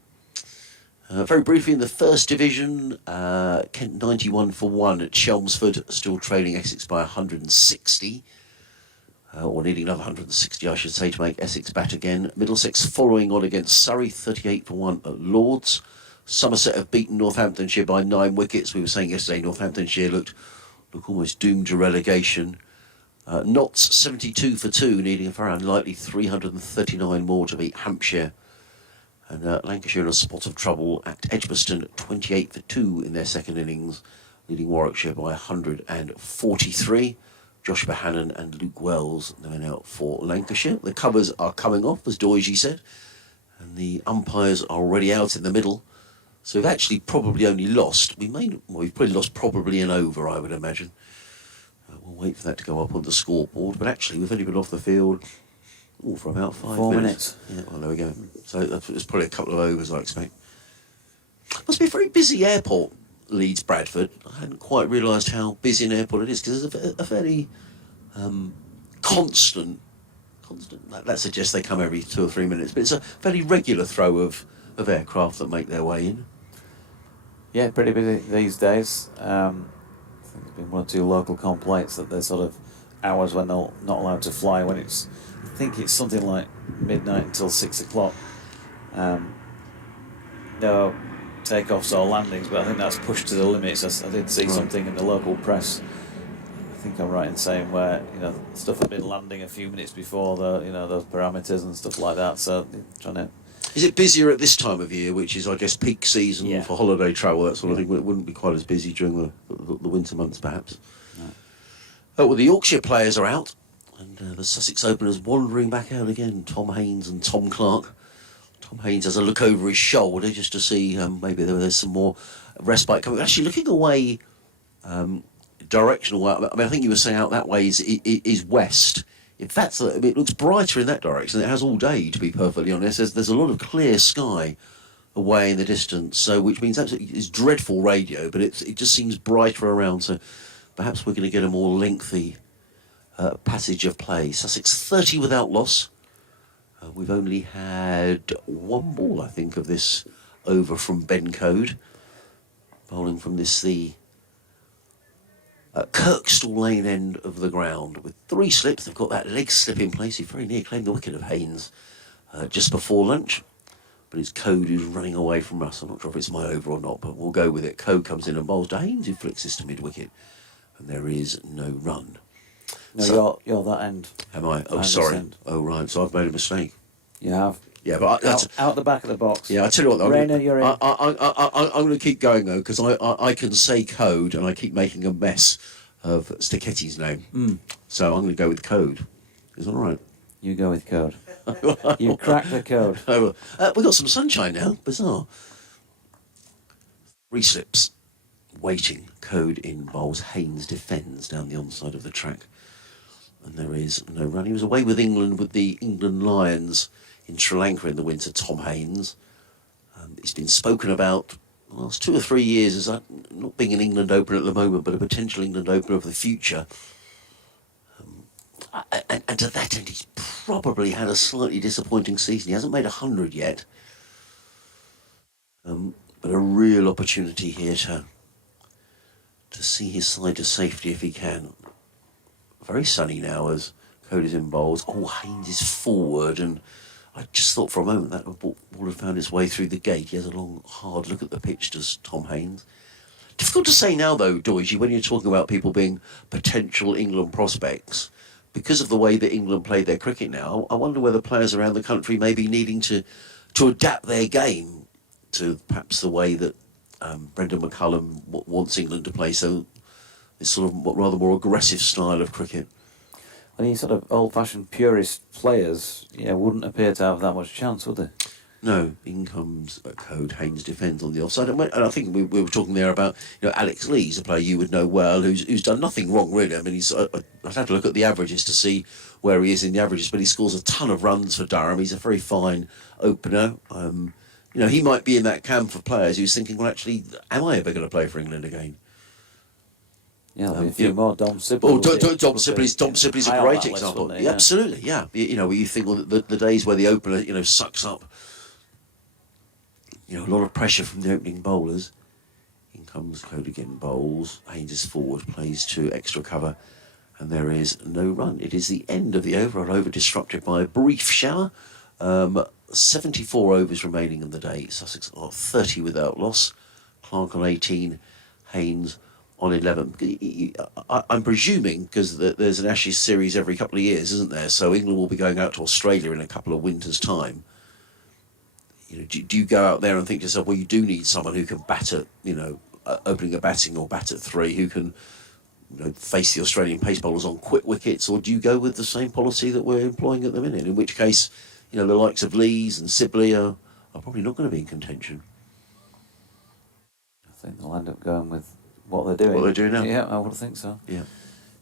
Very briefly in the first division, Kent 91 for 1 at Chelmsford, still trailing Essex by 160. Or needing another 160, I should say, to make Essex bat again. Middlesex following on against Surrey, 38 for 1 at Lords. Somerset have beaten Northamptonshire by 9 wickets. We were saying yesterday Northamptonshire look almost doomed to relegation. Notts 72 for 2, needing a very unlikely 339 more to beat Hampshire. And Lancashire in a spot of trouble at Edgbaston, 28 for 2 in their second innings, leading Warwickshire by 143. Josh Bohannon and Luke Wells going out for Lancashire. The covers are coming off, as Doige said, and the umpires are already out in the middle. So we've actually probably only lost. We've probably lost probably an over, I would imagine. We'll wait for that to go up on the scoreboard. But actually, we've only been off the field for about 5 minutes. Yeah, well, there we go. So it's probably a couple of overs, I expect. Must be a very busy airport, Leeds Bradford. I hadn't quite realised how busy an airport it is, because it's a fairly constant. That suggests they come every 2 or 3 minutes, but it's a fairly regular throw of aircraft that make their way in. Yeah, pretty busy these days. I think there's been 1 or 2 local complaints that there's sort of hours when they're not allowed to fly, when it's, I think it's something like midnight until 6 o'clock. No takeoffs or landings, but I think that's pushed to the limits. I did see something in the local press, I think I'm right in saying, where, you know, stuff had been landing a few minutes before those parameters and stuff like that, so trying to... Is it busier at this time of year, which is, I guess, peak season for holiday travel, that sort of thing? It wouldn't be quite as busy during the winter months, perhaps. No. Well, the Yorkshire players are out, and the Sussex openers wandering back out again. Tom Haynes and Tom Clark. Tom Haynes has a look over his shoulder just to see maybe there's some more respite coming. Actually, looking away directional. I mean, I think you were saying out that way is west. In fact, it looks brighter in that direction. It has all day, to be perfectly honest. There's a lot of clear sky away in the distance, so which means absolutely it's dreadful radio, but it just seems brighter around. So perhaps we're going to get a more lengthy passage of play. Sussex 30 without loss. We've only had 1 ball, I think, of this over from Ben Code, bowling from the Kirkstall Lane end of the ground with 3 slips. They've got that leg slip in place. He very near claimed the wicket of Haynes just before lunch, but it's Code who's running away from us. I'm not sure if it's my over or not, but we'll go with it. Code comes in and bowls to Haynes, who flicks this to mid-wicket, and there is no run. No, so, you're that end. Am I? Oh, sorry. Oh, right. So I've made a mistake. You have. Yeah, but out the back of the box. Yeah, I tell you what, though, Rainer, you're in. I'm going to keep going though, because I can say Code, and I keep making a mess of Stiketti's name. So I'm going to go with Code. Is that all right? You go with Code. You cracked the code. We've got some sunshine now. Bizarre. 3 slips. Waiting. Code in bowls. Haynes defends down the onside of the track. And there is no run. He was away with England, with the England Lions in Sri Lanka in the winter, Tom Haynes. He's been spoken about the last 2 or 3 years as not being an England opener at the moment, but a potential England opener of the future. And to that end, he's probably had a slightly disappointing season. He hasn't made 100 yet. But a real opportunity here to see his side to safety if he can. Very sunny now as Cody's in bowls. Oh, Haynes is forward, and I just thought for a moment that ball had found its way through the gate. He has a long, hard look at the pitch, does Tom Haynes. Difficult to say now, though, Doidgy, when you're talking about people being potential England prospects. Because of the way that England play their cricket now, I wonder whether players around the country may be needing to adapt their game to perhaps the way that Brendan McCullum wants England to play. So this sort of rather more aggressive style of cricket. Well, these sort of old-fashioned purist players, wouldn't appear to have that much chance, would they? No, in comes Code. Haynes defends on the offside, and I think we were talking there about Alex Lee, a player you would know well, who's done nothing wrong really. I mean, I'd have to look at the averages to see where he is in the averages, but he scores a ton of runs for Durham. He's a very fine opener. He might be in that camp of players who's thinking, well, actually, am I ever going to play for England again? Yeah, there'll be a few more. Dom Sibley. Oh, Dom Sibley's a great example. List, yeah, absolutely, yeah. You think the days where the opener, sucks up, a lot of pressure from the opening bowlers. In comes Code again, bowls. Haynes is forward, plays to extra cover, and there is no run. It is the end of the over. An over disrupted by a brief shower. 74 overs remaining in the day. Sussex are 30 without loss. Clark on 18, Haynes on 11. I'm presuming, because there's an Ashes series every couple of years, isn't there? So England will be going out to Australia in a couple of winters' time. Do you go out there and think to yourself, well, you do need someone who can bat at, opening a batting or bat at 3, who can face the Australian pace bowlers on quick wickets, or do you go with the same policy that we're employing at the minute, in which case, the likes of Lees and Sibley are probably not going to be in contention? I think they'll end up going with what they're doing. What they're doing now? Yeah, I would think so. Yeah.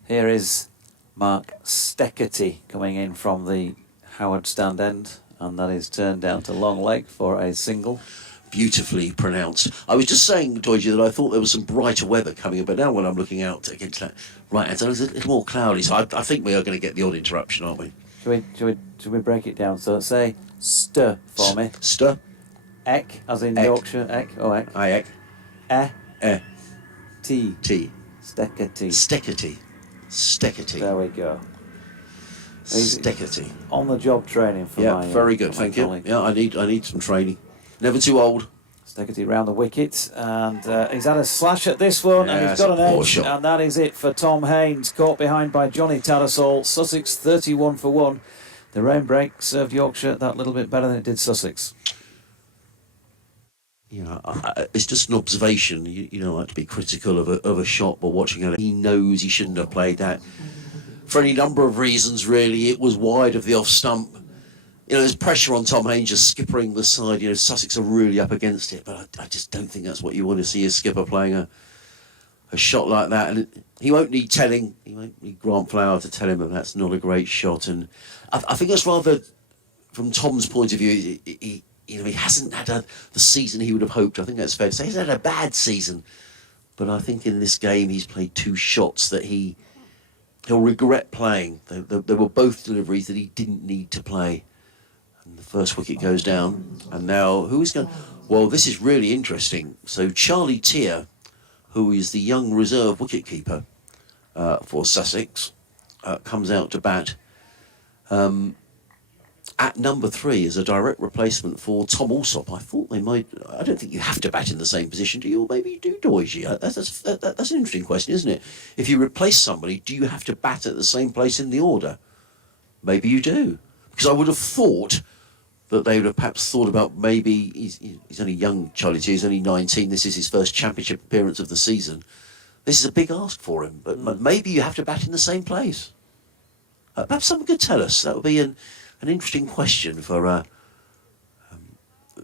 Here is Mark Steckety coming in from the Howard stand end, and that is turned down to long leg for a single. Beautifully pronounced. I was just saying, Doidgy, that I thought there was some brighter weather coming in, but now when I'm looking out against that right hand side, it's a little more cloudy, so I think we are going to get the odd interruption, aren't we? Should we break it down? So say st for me. St. Ek, as in Ek. Yorkshire. Ek. Oh, ek. I ek. T. T. Steckety. Steckety. Steckety. There we go. Steckety. On the job training for Yeah, my very good, for my thank you. colleague. Yeah, I need some training. Never too old. Steckety round the wicket, and he's had a slash at this one, and he's got an edge, shot. and that is it for Tom Haynes, caught behind by Johnny Tattersall. Sussex 31 for 1. The rain break served Yorkshire that little bit better than it did Sussex. It's just an observation. You don't like to be critical of a shot, but watching it, he knows he shouldn't have played that. For any number of reasons, really, it was wide of the off stump. There's pressure on Tom Haynes just skippering the side. Sussex are really up against it, but I just don't think that's what you want to see, a skipper playing a shot like that. And he won't need telling. He won't need Grant Flower to tell him that that's not a great shot. And I think that's rather, from Tom's point of view, he hasn't had the season he would have hoped. I think that's fair to say. He's had a bad season, but I think in this game he's played 2 shots that he'll regret playing. They were both deliveries that he didn't need to play. And the first wicket goes down, and now who is going? Well, this is really interesting. So Charlie Tier, who is the young reserve wicketkeeper for Sussex, comes out to bat at number 3 as a direct replacement for Tom Alsop. I thought they might. I don't think you have to bat in the same position, do you? Or maybe you do, Doidgy. That's an interesting question, isn't it? If you replace somebody, do you have to bat at the same place in the order? Maybe you do, because I would have thought that they would have perhaps thought about maybe he's only young, Charlie T. He's only 19. This is his first championship appearance of the season. This is a big ask for him, but maybe you have to bat in the same place. Perhaps someone could tell us. That would be an interesting question for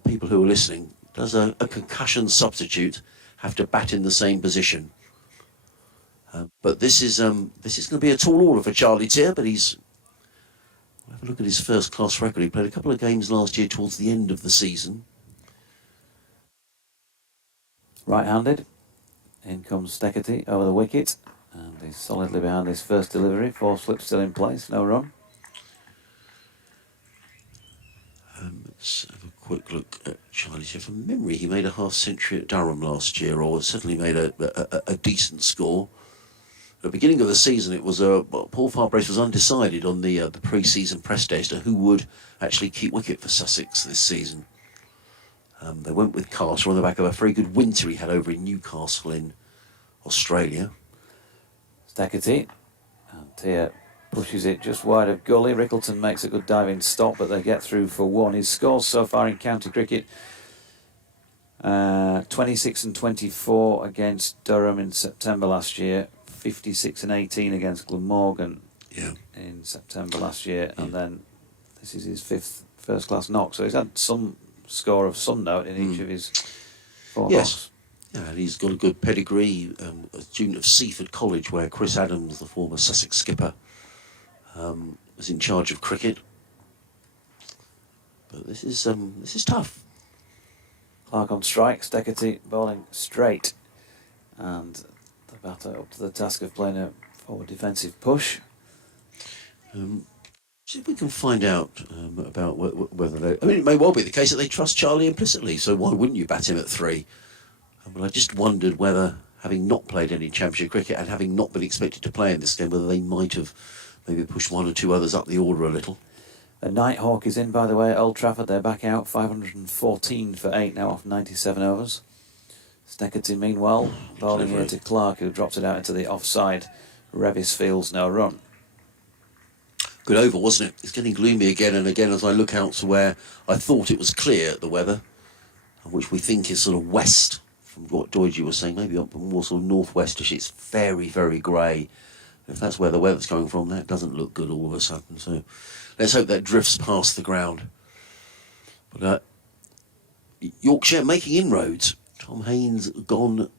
people who are listening. Does a concussion substitute have to bat in the same position? But this is going to be a tall order for Charlie Tier, but he's. Have a look at his first-class record. He played a couple of games last year towards the end of the season. Right-handed. In comes Steckety over the wicket. And he's solidly behind his first delivery. 4 slips still in place, no run. Let's have a quick look at Charlie. So from memory, he made a half century at Durham last year, or certainly made a decent score. At the beginning of the season, it was Paul Farbrace was undecided on the pre-season press day as to who would actually keep wicket for Sussex this season. They went with Carter on the back of a very good winter he had over in Newcastle in Australia. Steckety. And Tier pushes it just wide of Gully. Rickleton makes a good diving stop, but they get through for 1. His scores so far in county cricket, 26 and 24 against Durham in September last year, 56 and 18 against Glamorgan in September last year, and then this is his 5th first-class knock. So he's had some score of some note in each of his 4 knocks. Yeah, and he's got a good pedigree, a student of Seaford College, where Chris Adams, the former Sussex skipper, was in charge of cricket. But this is tough. Clark on strike, Steckety bowling straight, and the batter up to the task of playing a forward defensive push. See if we can find out about whether they... I mean, it may well be the case that they trust Charlie implicitly, so why wouldn't you bat him at 3? But I just wondered whether, having not played any Championship cricket and having not been expected to play in this game, whether they might have maybe pushed 1 or 2 others up the order a little. The Nighthawk is in, by the way, at Old Trafford. They're back out, 514 for 8 now off 97 overs. Steckety, meanwhile, bowling here to Clark, who drops it out into the offside. Revis Fields, no run. Good over, wasn't it? It's getting gloomy again and again as I look out to where I thought it was clear, the weather, which we think is sort of west from what Doidgy was saying, maybe up more sort of northwestish. It's very, very grey. If that's where the weather's coming from, that doesn't look good all of a sudden. So let's hope that drifts past the ground. But Yorkshire making inroads. Tom Haynes gone.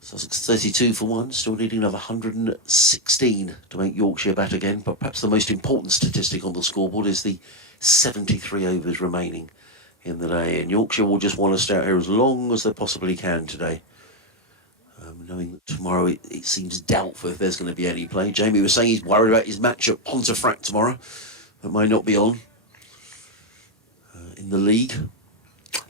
Sussex 32 for 1, still needing another 116 to make Yorkshire bat again. But perhaps the most important statistic on the scoreboard is the 73 overs remaining in the day. And Yorkshire will just want to stay out here as long as they possibly can today. Knowing that tomorrow it seems doubtful if there's going to be any play. Jamie was saying he's worried about his match at Pontefract tomorrow. That might not be on in the league.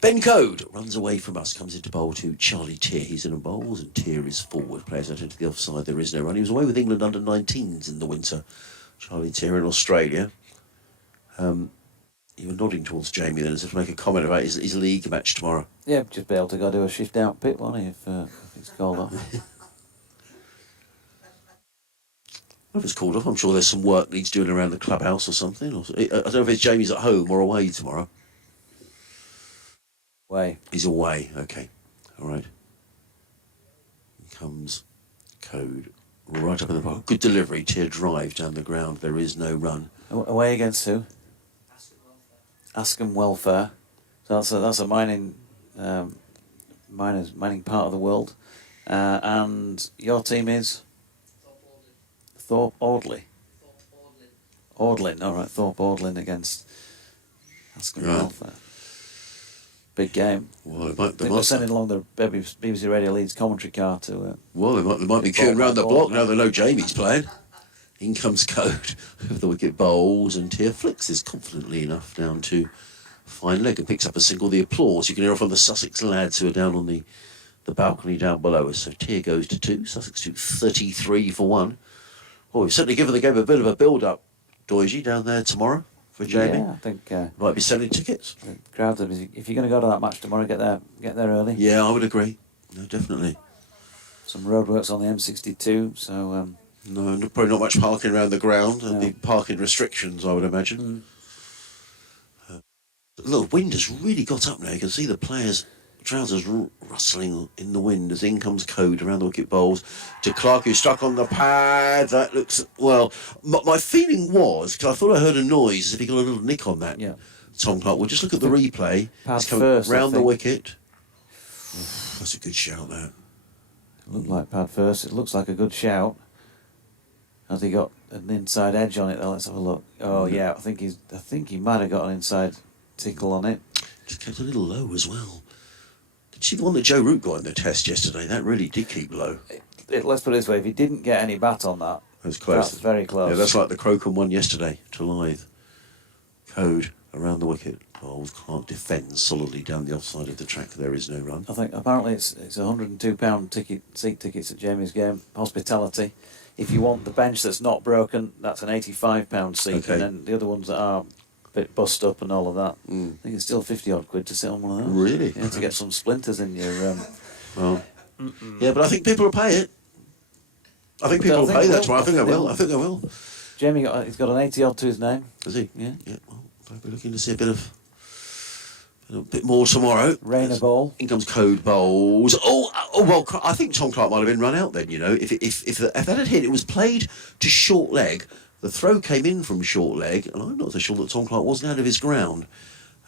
Ben Code runs away from us, comes into bowl to Charlie Tier. He's in a bowls and Tier is forward. Players out into the offside, there is no run. He was away with England under 19s in the winter. Charlie Tier in Australia. You were nodding towards Jamie then as if to make a comment about his league match tomorrow. Yeah, just be able to go do a shift out pit, won't he, if it's called off. Well, if it's called off, I'm sure there's some work needs doing around the clubhouse or something. I don't know if it's Jamie's at home or away tomorrow. Way. He's away, okay. All right. Here comes Code right up in the park. Good delivery, Tier drive down the ground. There is no run. Away against who? Askham Welfare. So that's a mining part of the world. And your team is? Thorpe Audley. Audlin, all right. Thorpe Audlin against Askham Welfare. Big game. Well, they're sending along the BBC Radio Leeds commentary car to... well, they might be queuing around the block now they know Jamie's playing. In comes Code with the wicket bowls, and Tier flicks is confidently enough down to fine leg and picks up a single. The applause you can hear from the Sussex lads who are down on the balcony down below us. So Tier goes to 2, Sussex to 33 for 1. Well, we've certainly given the game a bit of a build-up, Doidgy, down there tomorrow for Jamie. Yeah, I think... might be selling tickets. The crowd, if you're going to go to that match tomorrow, get there early. Yeah, I would agree. No, definitely. Some roadworks on the M62, so... no, probably not much parking around the ground. There'll be parking restrictions, I would imagine. Look, wind has really got up now. You can see the players' trousers rustling in the wind as in comes Code around the wicket bowls to Clark, who's stuck on the pad. That looks... well, my feeling was, because I thought I heard a noise as if he got a little nick on that. Yeah. Tom Clark. Well, just look at the replay. Pad He's coming first, round the wicket. That's a good shout, that. Looked like pad first. It looks like a good shout. Has he got an inside edge on it though? Let's have a look. Oh yeah, I think he might have got an inside tickle on it. Just kept a little low as well. Did you see the one that Joe Root got in the test yesterday? That really did keep low. let's put it this way: if he didn't get any bat on that, That's close. that's very close. Yeah, that's like the Crocombe one yesterday to Lythe. Code around the wicket. Bowles can't defend solidly down the offside of the track. There is no run. I think apparently it's £102 seat tickets at Jamie's game, hospitality. If you want the bench that's not broken, that's an £85 seat, Okay. and then the other ones that are a bit bust up and all of that, Mm. I think it's still 50 odd quid to sit on one of those. Really? Yeah, to get some splinters in your. Well, yeah, but I think people will pay it. I think people will pay that tomorrow. I think they will. I think they will. Jamie he's got an 80 odd to his name. Does he? Yeah. Yeah. Well, I'll be looking to see a bit more tomorrow. Rainer Ball. In comes Code Bowles. Oh, well, I think Tom Clark might have been run out then, you know. If that had hit, it was played to short leg. The throw came in from short leg, and I'm not so sure that Tom Clark wasn't out of his ground.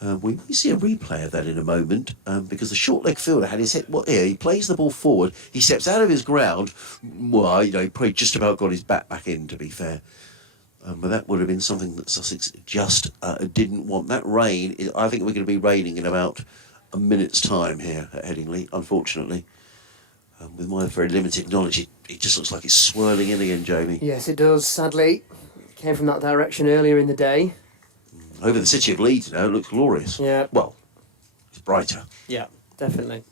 We may see a replay of that in a moment, because the short leg fielder had his head. Here, he plays the ball forward, he steps out of his ground. Well, you know, he probably just about got his bat back in, to be fair. But that would have been something that Sussex just didn't want. That rain, I think we're going to be raining in about a minute's time here at Headingley, unfortunately. With my very limited knowledge, it just looks like it's swirling in again, Jamie. Yes, it does, sadly. It came from that direction earlier in the day. Over the city of Leeds now, it looks glorious. Yeah. Well, it's brighter. Yeah, definitely.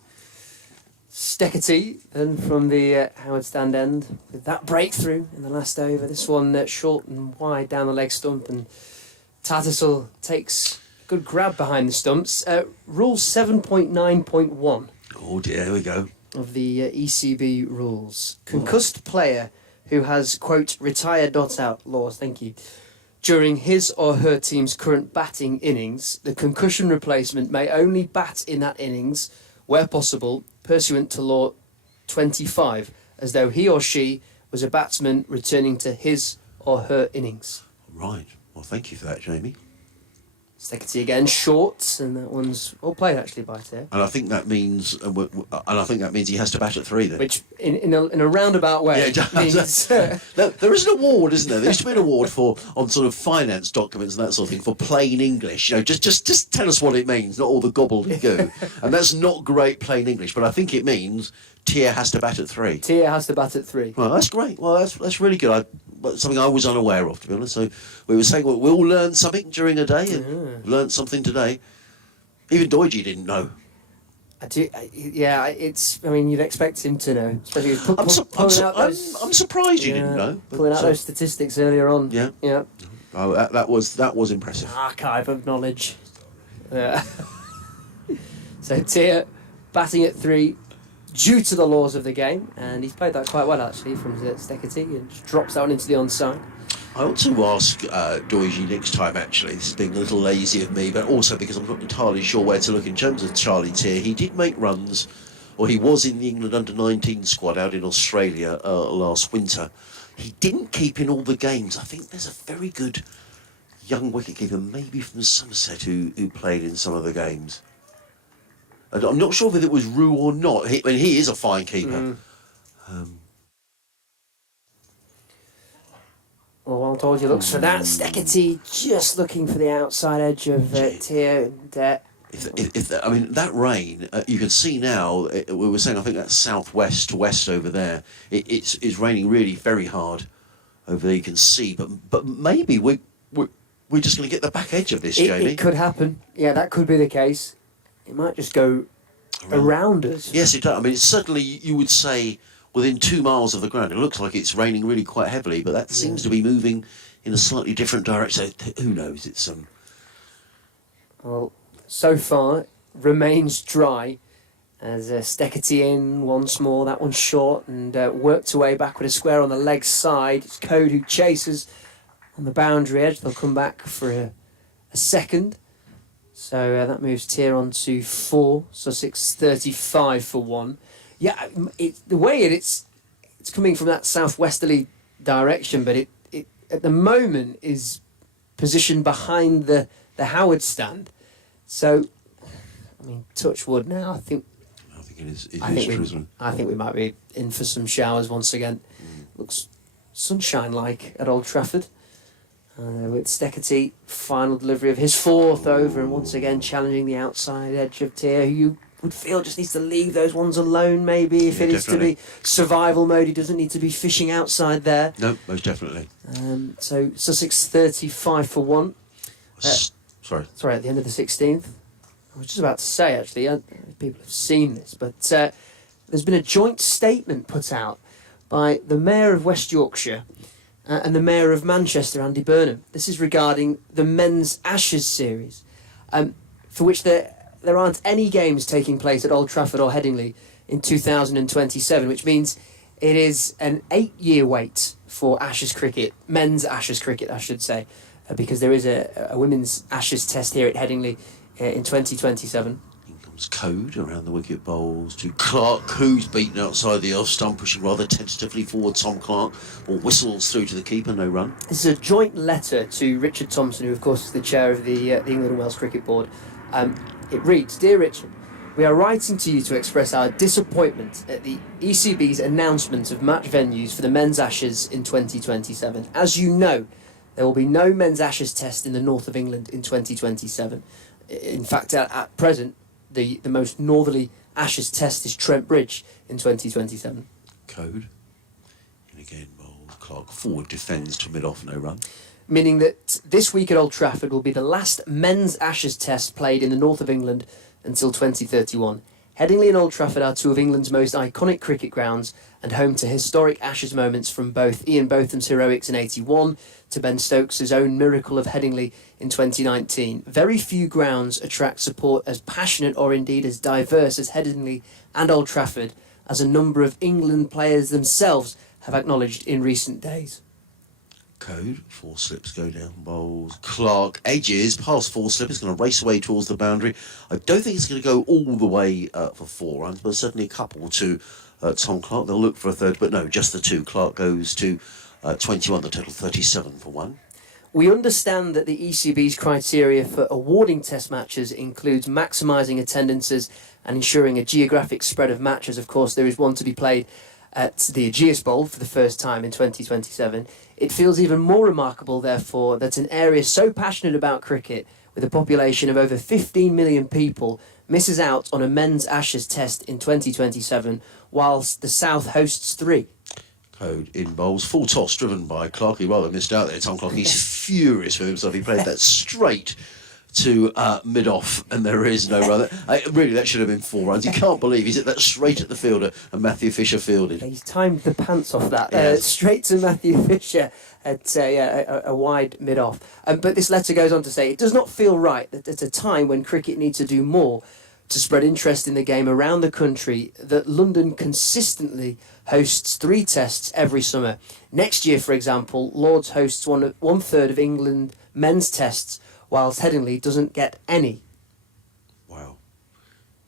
Steckety, and from the Howard stand end, with that breakthrough in the last over. This one short and wide down the leg stump, and Tattersall takes a good grab behind the stumps. Rule 7.9.1 Oh dear, here we go. of the ECB rules. Concussed player who has, quote, retired not outlaws, thank you, during his or her team's current batting innings, the concussion replacement may only bat in that innings, where possible, pursuant to Law 25, as though he or she was a batsman returning to his or her innings. Right. Well, thank you for that, Jamie. Steckety again, short, and that one's well played actually by Tier. And I think that means, he has to bat at 3 then. Which, in a roundabout way, Yeah, it does. means... No, there is an award, isn't there? There used to be an award on sort of finance documents and that sort of thing for plain English. You know, just tell us what it means, not all the gobbledygook. And that's not great plain English, but I think it means Tier has to bat at 3. Tier has to bat at 3. Well, that's great. Well, that's really good. Something I was unaware of, to be honest. So we were saying we all learned something during a day, and learned something today. Even Doige didn't know. I do, yeah, it's... I mean, you'd expect him to know. Especially with I'm surprised you didn't know. But, pulling out those statistics earlier on. Yeah. Yeah. Oh, that was impressive. Archive of knowledge. Yeah. So Tier batting at 3 due to the laws of the game, and he's played that quite well actually from Steckety, and just drops that one into the onside. I ought to ask Doige next time, actually. This is being a little lazy of me, but also because I'm not entirely sure where to look in terms of Charlie Tier. He did make runs, or he was in the England under-19 squad out in Australia last winter. He didn't keep in all the games. I think there's a very good young wicketkeeper, maybe from Somerset, who played in some of the games. And I'm not sure whether it was Roux or not. He is a fine keeper. Well, while Doige looks for that, Steckety just looking for the outside edge of Tier. And, I mean, that rain, you can see now, we were saying, I think that's southwest to west over there. It's raining really very hard over there, you can see. But maybe we're just going to get the back edge of this, Jamie. It could happen. Yeah, that could be the case. It might just go around us. Yes, it does. I mean, it's certainly, you would say, within 2 miles of the ground. It looks like it's raining really quite heavily, but that seems to be moving in a slightly different direction. Who knows? It's Well, so far, remains dry as Steckety in once more. That one's short and worked away back with a square on the leg side. It's Code who chases on the boundary edge. They'll come back for a second. So that moves Tier on to 4. Sussex 35 for 1. Yeah, the way it's coming from that southwesterly direction, but it at the moment is positioned behind the Howard stand. So, I mean, touch wood now. I think it is true, isn't it? I think we might be in for some showers once again. Looks sunshine-like at Old Trafford. With Steckety, final delivery of his 4th over, and once again challenging the outside edge of Tier, who would feel just needs to leave those ones alone, maybe, if it is definitely. to be survival mode. He doesn't need to be fishing outside there. No, most definitely. So Sussex 35 for 1. Sorry. At the end of the 16th. I was just about to say, actually, people have seen this, but there's been a joint statement put out by the Mayor of West Yorkshire and the Mayor of Manchester, Andy Burnham. This is regarding the Men's Ashes series, for which there aren't any games taking place at Old Trafford or Headingley in 2027, which means it is an 8-year wait for Ashes cricket, men's Ashes cricket, I should say, because there is a women's Ashes test here at Headingley in 2027. In comes Code around the wicket bowls to Clark, who's beaten outside the off stump, pushing rather tentatively forward. Tom Clark, or whistles through to the keeper, no run. This is a joint letter to Richard Thompson, who of course is the chair of the England and Wales Cricket Board. It reads, "Dear Richard, we are writing to you to express our disappointment at the ECB's announcement of match venues for the men's Ashes in 2027. As you know, there will be no men's Ashes test in the north of England in 2027. In fact, at present, the most northerly Ashes test is Trent Bridge in 2027. Code. And again, Clark forward defends to mid-off, no run. Meaning that this week at Old Trafford will be the last men's Ashes test played in the north of England until 2031. Headingley and Old Trafford are two of England's most iconic cricket grounds and home to historic Ashes moments from both Ian Botham's heroics in 81 to Ben Stokes' own miracle of Headingley in 2019. Very few grounds attract support as passionate or indeed as diverse as Headingley and Old Trafford, as a number of England players themselves have acknowledged in recent days." Code, 4 slips go down, bowls. Clark edges past 4 slip, is going to race away towards the boundary. I don't think it's going to go all the way for 4 runs, but certainly a couple to Tom Clark. They'll look for a third, but no, just the 2. Clark goes to 21, the total 37 for 1. We understand that the ECB's criteria for awarding test matches includes maximising attendances and ensuring a geographic spread of matches. Of course, there is one to be played at the Aegeus Bowl for the first time in 2027. It feels even more remarkable, therefore, that an area so passionate about cricket, with a population of over 15 million people, misses out on a men's Ashes test in 2027, whilst the South hosts 3. Code in bowls, full toss driven by Clark. He rather missed out there. Tom Clark, he's furious with himself. He played that straight to mid-off, and there is no run. Really, that should have been 4 runs. You can't believe he's hit that straight at the fielder, and Matthew Fisher fielded. He's timed the pants off that. Yes. Straight to Matthew Fisher at a wide mid-off. But this letter goes on to say, it does not feel right that at a time when cricket needs to do more to spread interest in the game around the country, that London consistently hosts 3 tests every summer. Next year, for example, Lords hosts one third of England men's tests, whilst Headingley doesn't get any. Wow.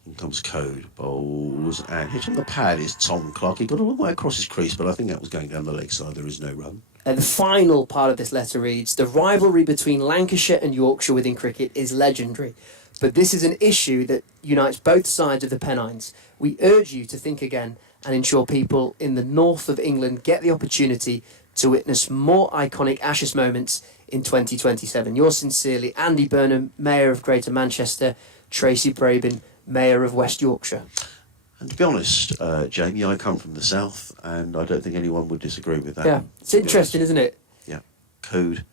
In comes Code, bowls, and hit on the pad is Tom Clark. He got a long way across his crease, but I think that was going down the leg side. There is no run. The final part of this letter reads, "The rivalry between Lancashire and Yorkshire within cricket is legendary, but this is an issue that unites both sides of the Pennines. We urge you to think again and ensure people in the north of England get the opportunity to witness more iconic Ashes moments in 2027. Yours sincerely, Andy Burnham, Mayor of Greater Manchester, Tracy Brabin, Mayor of West Yorkshire." And to be honest, Jamie, I come from the south, and I don't think anyone would disagree with that. Yeah, it's interesting, isn't it? Yeah. Code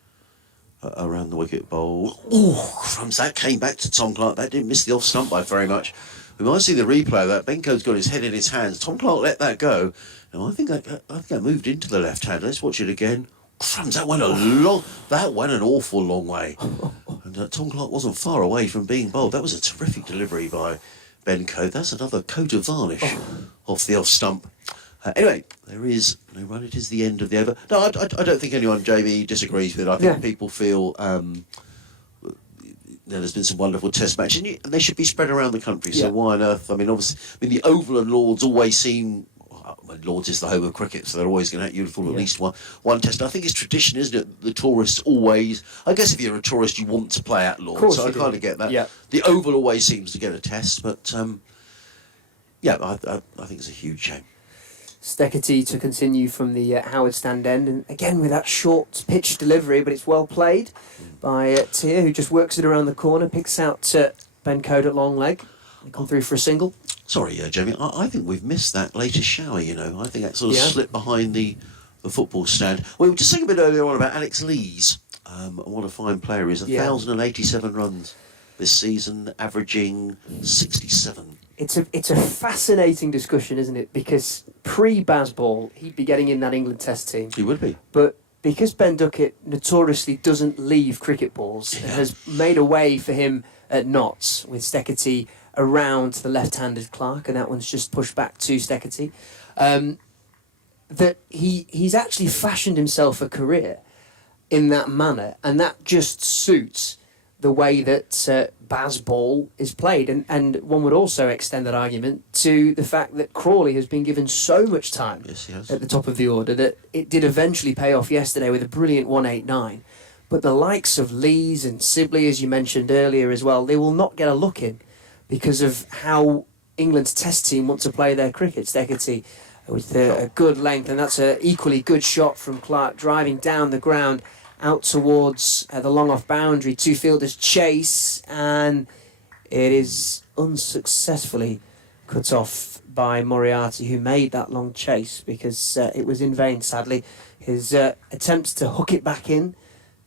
around the wicket bowl. Ooh, crumbs, that came back to Tom Clark. That didn't miss the off stump by very much. We might see the replay of that. Benco's got his head in his hands. Tom Clark let that go. And I think that moved into the left hand. Let's watch it again. Crumbs, that went an awful long way. And Tom Clark wasn't far away from being bowled. That was a terrific delivery by Benco. That's another coat of varnish off the off stump. Anyway, there is no run. It is the end of the over. No, I don't think anyone, Jamie, disagrees with it. I think people feel there's been some wonderful test matches, and they should be spread around the country. So why on earth? I mean, obviously, the Oval and Lords always seem. Lords is the home of cricket, so they're always going to have uniform at least one test. And I think it's tradition, isn't it? The tourists always. I guess if you're a tourist, you want to play at Lords. So I kind of get that. Yeah. The Oval always seems to get a test, but I think it's a huge shame. Steckety to continue from the Howard stand end, and again with that short pitch delivery, but it's well played by Tia, who just works it around the corner, picks out Ben Code at long leg. come through for a single. Sorry, Jamie, I think we've missed that latest shower, you know. I think that sort of Yeah. slipped behind the football stand. We were just saying a bit earlier on about Alex Lees. What a fine player he is. 1,087 runs this season, averaging 67. It's a fascinating discussion, isn't it? Because pre-Bazball, he'd be getting in that England Test team. He would be. But because Ben Duckett notoriously doesn't leave cricket balls and has made a way for him at Notts with Steckety around the left-handed Clark, and that one's just pushed back to Steckety, that he's actually fashioned himself a career in that manner, and that just suits the way that Bazball is played. And one would also extend that argument to the fact that Crawley has been given so much time at the top of the order that it did eventually pay off yesterday with a brilliant 189. But the likes of Lees and Sibley, as you mentioned earlier as well, they will not get a look in because of how England's Test team want to play their cricket. Steckety with a good length, and that's an equally good shot from Clark, driving down the ground out towards the long off boundary. Two fielders chase, and it is unsuccessfully cut off by Moriarty, who made that long chase because it was in vain, sadly. His attempts to hook it back in,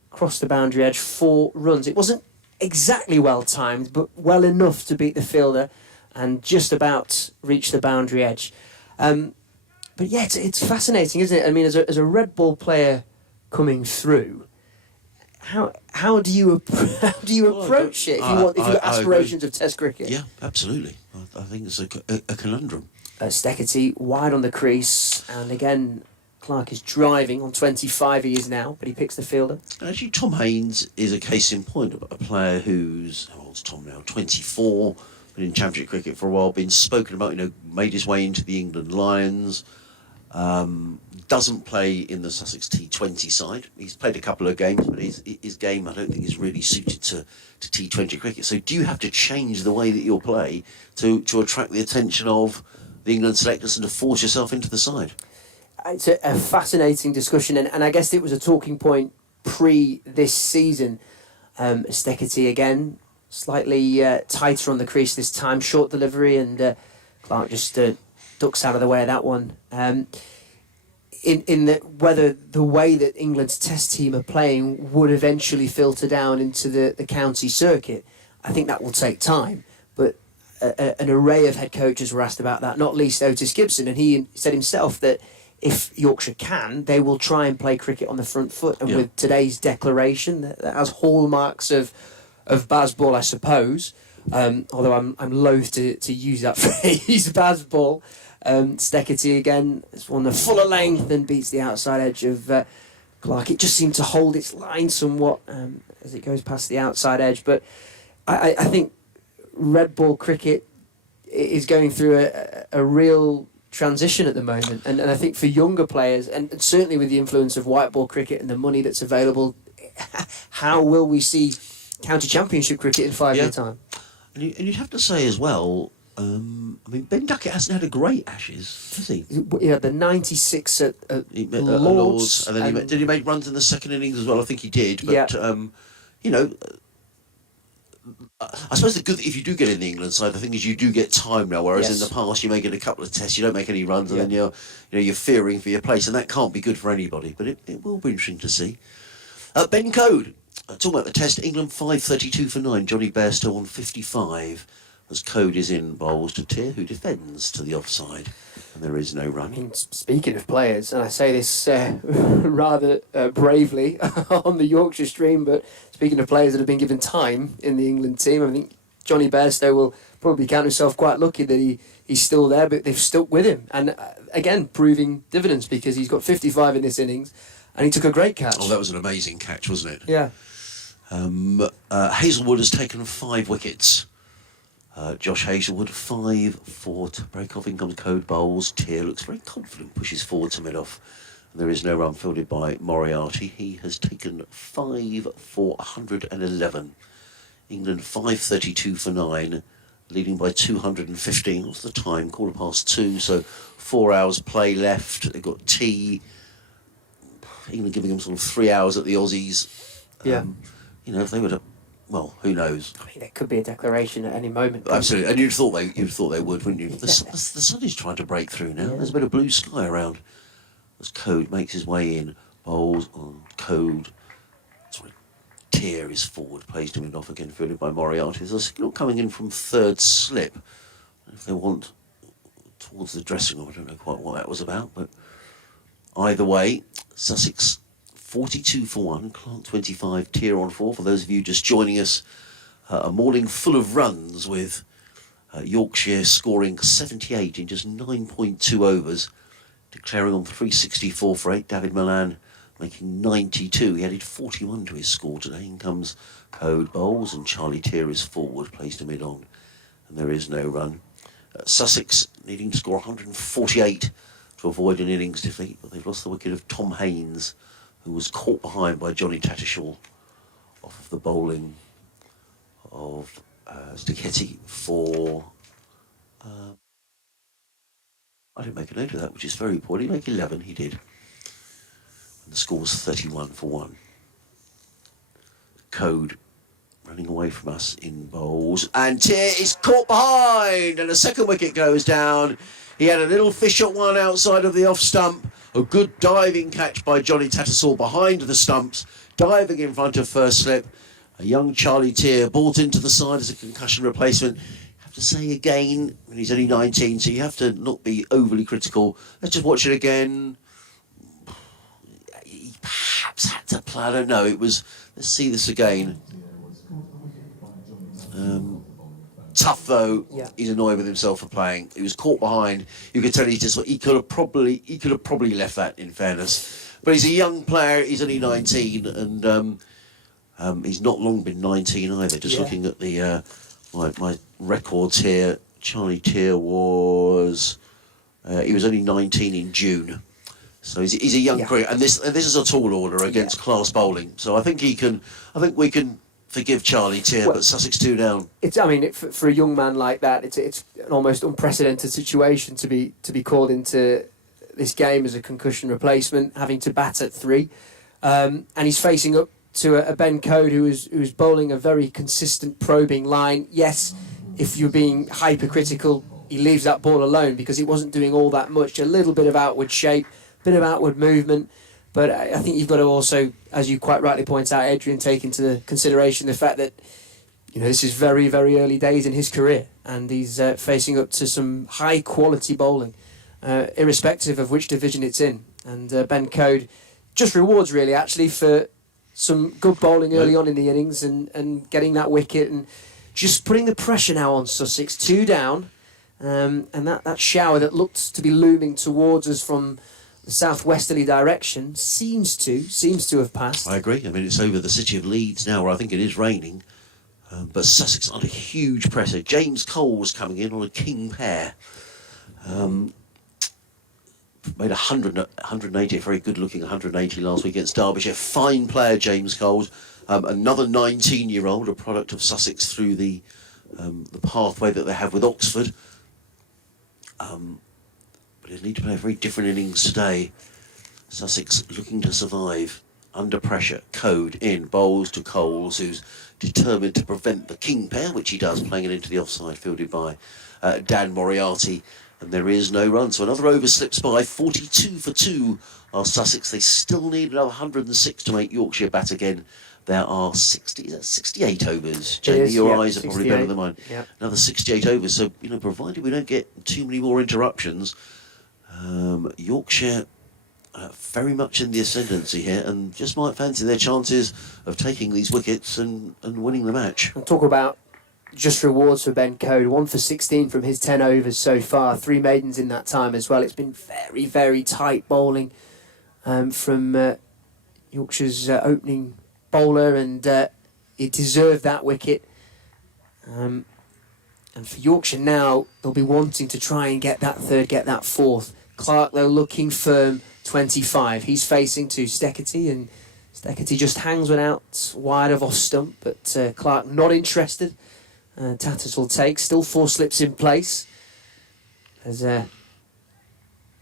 cross the boundary edge, 4 runs. It wasn't exactly well timed, but well enough to beat the fielder and just about reach the boundary edge. But yeah, it's fascinating, isn't it? I mean, as a red ball player coming through, how do you approach it if you've got aspirations of Test cricket? Yeah, absolutely. I think it's a conundrum. Steckety wide on the crease, and again, Clark is driving on 25. He is now, but he picks the fielder. Actually, Tom Haynes is a case in point of a player who's, how old's Tom now? 24, been in Championship cricket for a while, been spoken about, you know, made his way into the England Lions. Doesn't play in the Sussex T20 side. He's played a couple of games, but his game I don't think is really suited to T20 cricket. So do you have to change the way that you'll play to attract the attention of the England selectors and to force yourself into the side? It's a fascinating discussion, and I guess it was a talking point pre this season. Steckety again, slightly tighter on the crease this time, short delivery, and Clark just ducks out of the way of that one. In whether the way that England's Test team are playing would eventually filter down into the county circuit, I think that will take time. But an array of head coaches were asked about that, not least Otis Gibson, and he said himself that if Yorkshire can, they will try and play cricket on the front foot. And with today's declaration, that has hallmarks of Bazball, I suppose. Although I'm loath to use that phrase, Bazball. Steckety again has won the fuller length and beats the outside edge of Clark. It just seemed to hold its line somewhat as it goes past the outside edge. But I think red ball cricket is going through a real transition at the moment, and I think for younger players, and certainly with the influence of white ball cricket and the money that's available, how will we see county championship cricket in 5 years' time? And you'd have to say as well, I mean, Ben Duckett hasn't had a great Ashes, has he? Yeah, the 96 at Lords. And then did he make runs in the second innings as well? I think he did. But, you know, I suppose the good if you do get in the England side, the thing is you do get time now. Whereas in the past, you may get a couple of tests, you don't make any runs, and then you're fearing for your place, and that can't be good for anybody. But it will be interesting to see. Ben Code, talking about the Test, England 532 for 9. Johnny Bairstow on 55. As Code is in bowls to Tier, who defends to the offside, and there is no run. I mean, speaking of players, and I say this rather bravely on the Yorkshire stream, but speaking of players that have been given time in the England team, I think Johnny Bairstow will probably count himself quite lucky that he's still there, but they've stuck with him. And again, proving dividends because he's got 55 in this innings, and he took a great catch. Oh, that was an amazing catch, wasn't it? Yeah. Hazelwood has taken 5 wickets. Josh Hazelwood 5-4 to break off. In comes Code bowls. Tier looks very confident, pushes forward to mid-off. And there is no run fielded by Moriarty. He has taken 5 for 111. England 532 for 9, leading by 215. What's the time? 2:15. So 4 hours play left. They've got tea. England giving them sort of 3 hours at the Aussies. Yeah. You know, if they were to well, who knows? I mean, there could be a declaration at any moment. Absolutely, and you'd thought they would, wouldn't you? The sun is trying to break through now. Yeah. There's a bit of blue sky around as Code makes his way in. Bowles on Code. Sorry, Tier is forward, plays to mid off again, fielded by Moriarty. There's a signal coming in from third slip. If they want towards the dressing room, I don't know quite what that was about, but either way, Sussex 42 for 1, Clark 25, Tier on 4. For those of you just joining us, a morning full of runs with Yorkshire scoring 78 in just 9.2 overs, declaring on 364 for 8. David Milan making 92. He added 41 to his score today. In comes Code. Bowles, and Charlie Tier is forward, plays to mid on, and there is no run. Sussex needing to score 148 to avoid an innings defeat, but they've lost the wicket of Tom Haynes, who was caught behind by Johnny Tattershaw off of the bowling of Sticchetti for... I didn't make a note of that, which is very poor. Did he make 11? He did. And the score was 31 for 1. Code running away from us in bowls, and Tier is caught behind, and a second wicket goes down. He had a little fish at one outside of the off stump. A good diving catch by Johnny Tattersall behind the stumps, diving in front of first slip. A young Charlie Tier brought into the side as a concussion replacement. I have to say again, when he's only 19, so you have to not be overly critical. Let's just watch it again. He perhaps had to play, I don't know. It was, let's see this again. Tough though. Yeah. He's annoyed with himself for playing. He was caught behind. You could tell he could have probably left that, in fairness. But he's a young player. He's only 19, and he's not long been 19 either. Just looking at the my records here, Charlie Tier was he was only 19 in June. So he's a young player, and this is a tall order against class bowling. So I think we can forgive Charlie Tier, but Sussex 2 down. For a young man like that, it's an almost unprecedented situation to be called into this game as a concussion replacement, having to bat at 3, and he's facing up to a Ben Code who's bowling a very consistent probing line. Yes, if you're being hypercritical, he leaves that ball alone because it wasn't doing all that much. A little bit of outward shape, bit of outward movement. But I think you've got to also, as you quite rightly point out, Adrian, take into consideration the fact that this is very, very early days in his career, and he's facing up to some high-quality bowling, irrespective of which division it's in. And Ben Code just rewards, really, actually, for some good bowling early on in the innings and getting that wicket and just putting the pressure now on Sussex, 2 down, and that shower that looked to be looming towards us from the southwesterly direction seems to have passed. I agree. I mean, it's over the city of Leeds now, where I think it is raining. But Sussex under huge pressure. James Cole was coming in on a king pair. Made 180, a very good-looking 180 last week against Derbyshire. Fine player, James Cole. Another 19-year-old, a product of Sussex through the pathway that they have with Oxford. But they need to play a very different innings today. Sussex looking to survive under pressure. Code in, bowls to Coles, who's determined to prevent the king pair, which he does, playing it into the offside, fielded by Dan Moriarty. And there is no run. So another over slips by. 42 for 2 are Sussex. They still need another 106 to make Yorkshire bat again. There are 68 overs. Jamie, your eyes are probably better than mine. Yep. Another 68 overs. So, provided we don't get too many more interruptions, Yorkshire very much in the ascendancy here, and just might fancy their chances of taking these wickets and winning the match. I'll talk about just rewards for Ben Code. 1 for 16 from his 10 overs so far. 3 maidens in that time as well. It's been very, very tight bowling from Yorkshire's opening bowler, and he deserved that wicket. And for Yorkshire now, they'll be wanting to try and get that third, get that fourth. Clark, though, looking firm, 25. He's facing to Sticchetti, and Sticchetti just hangs one out wide of off stump, but Clark not interested. Tattersall takes, still 4 slips in place. There's a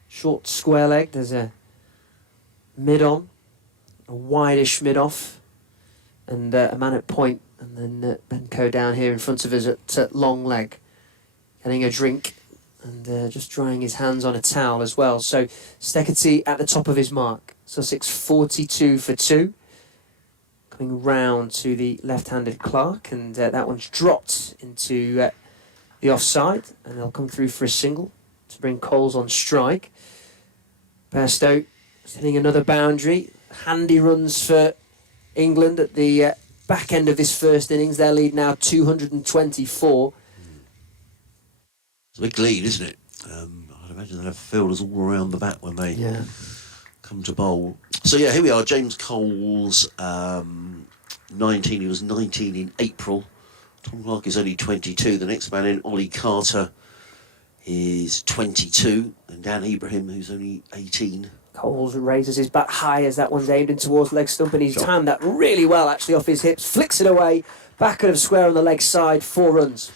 short square leg, there's a mid-on, a wideish mid-off, and a man at point And then Benko down here in front of us at long leg, getting a drink and just drying his hands on a towel as well. So Steckety at the top of his mark. Sussex 42 for 2. Coming round to the left-handed Clark, and that one's dropped into the offside, and they'll come through for a single to bring Coles on strike. Bairstow hitting another boundary. Handy runs for England at the back end of this first innings. Their lead now 224. It's a big lead, isn't it? I'd imagine they'll have fielders all around the bat when they come to bowl. So yeah, here we are. James Coles, 19. He was 19 in April. Tom Clark is only 22. The next man in, Ollie Carter, is 22. And Dan Ibrahim, who's only 18. Coles raises his bat high as that one's aimed in towards the leg stump, and he's timed that really well actually off his hips. Flicks it away, back of square on the leg side, 4 runs.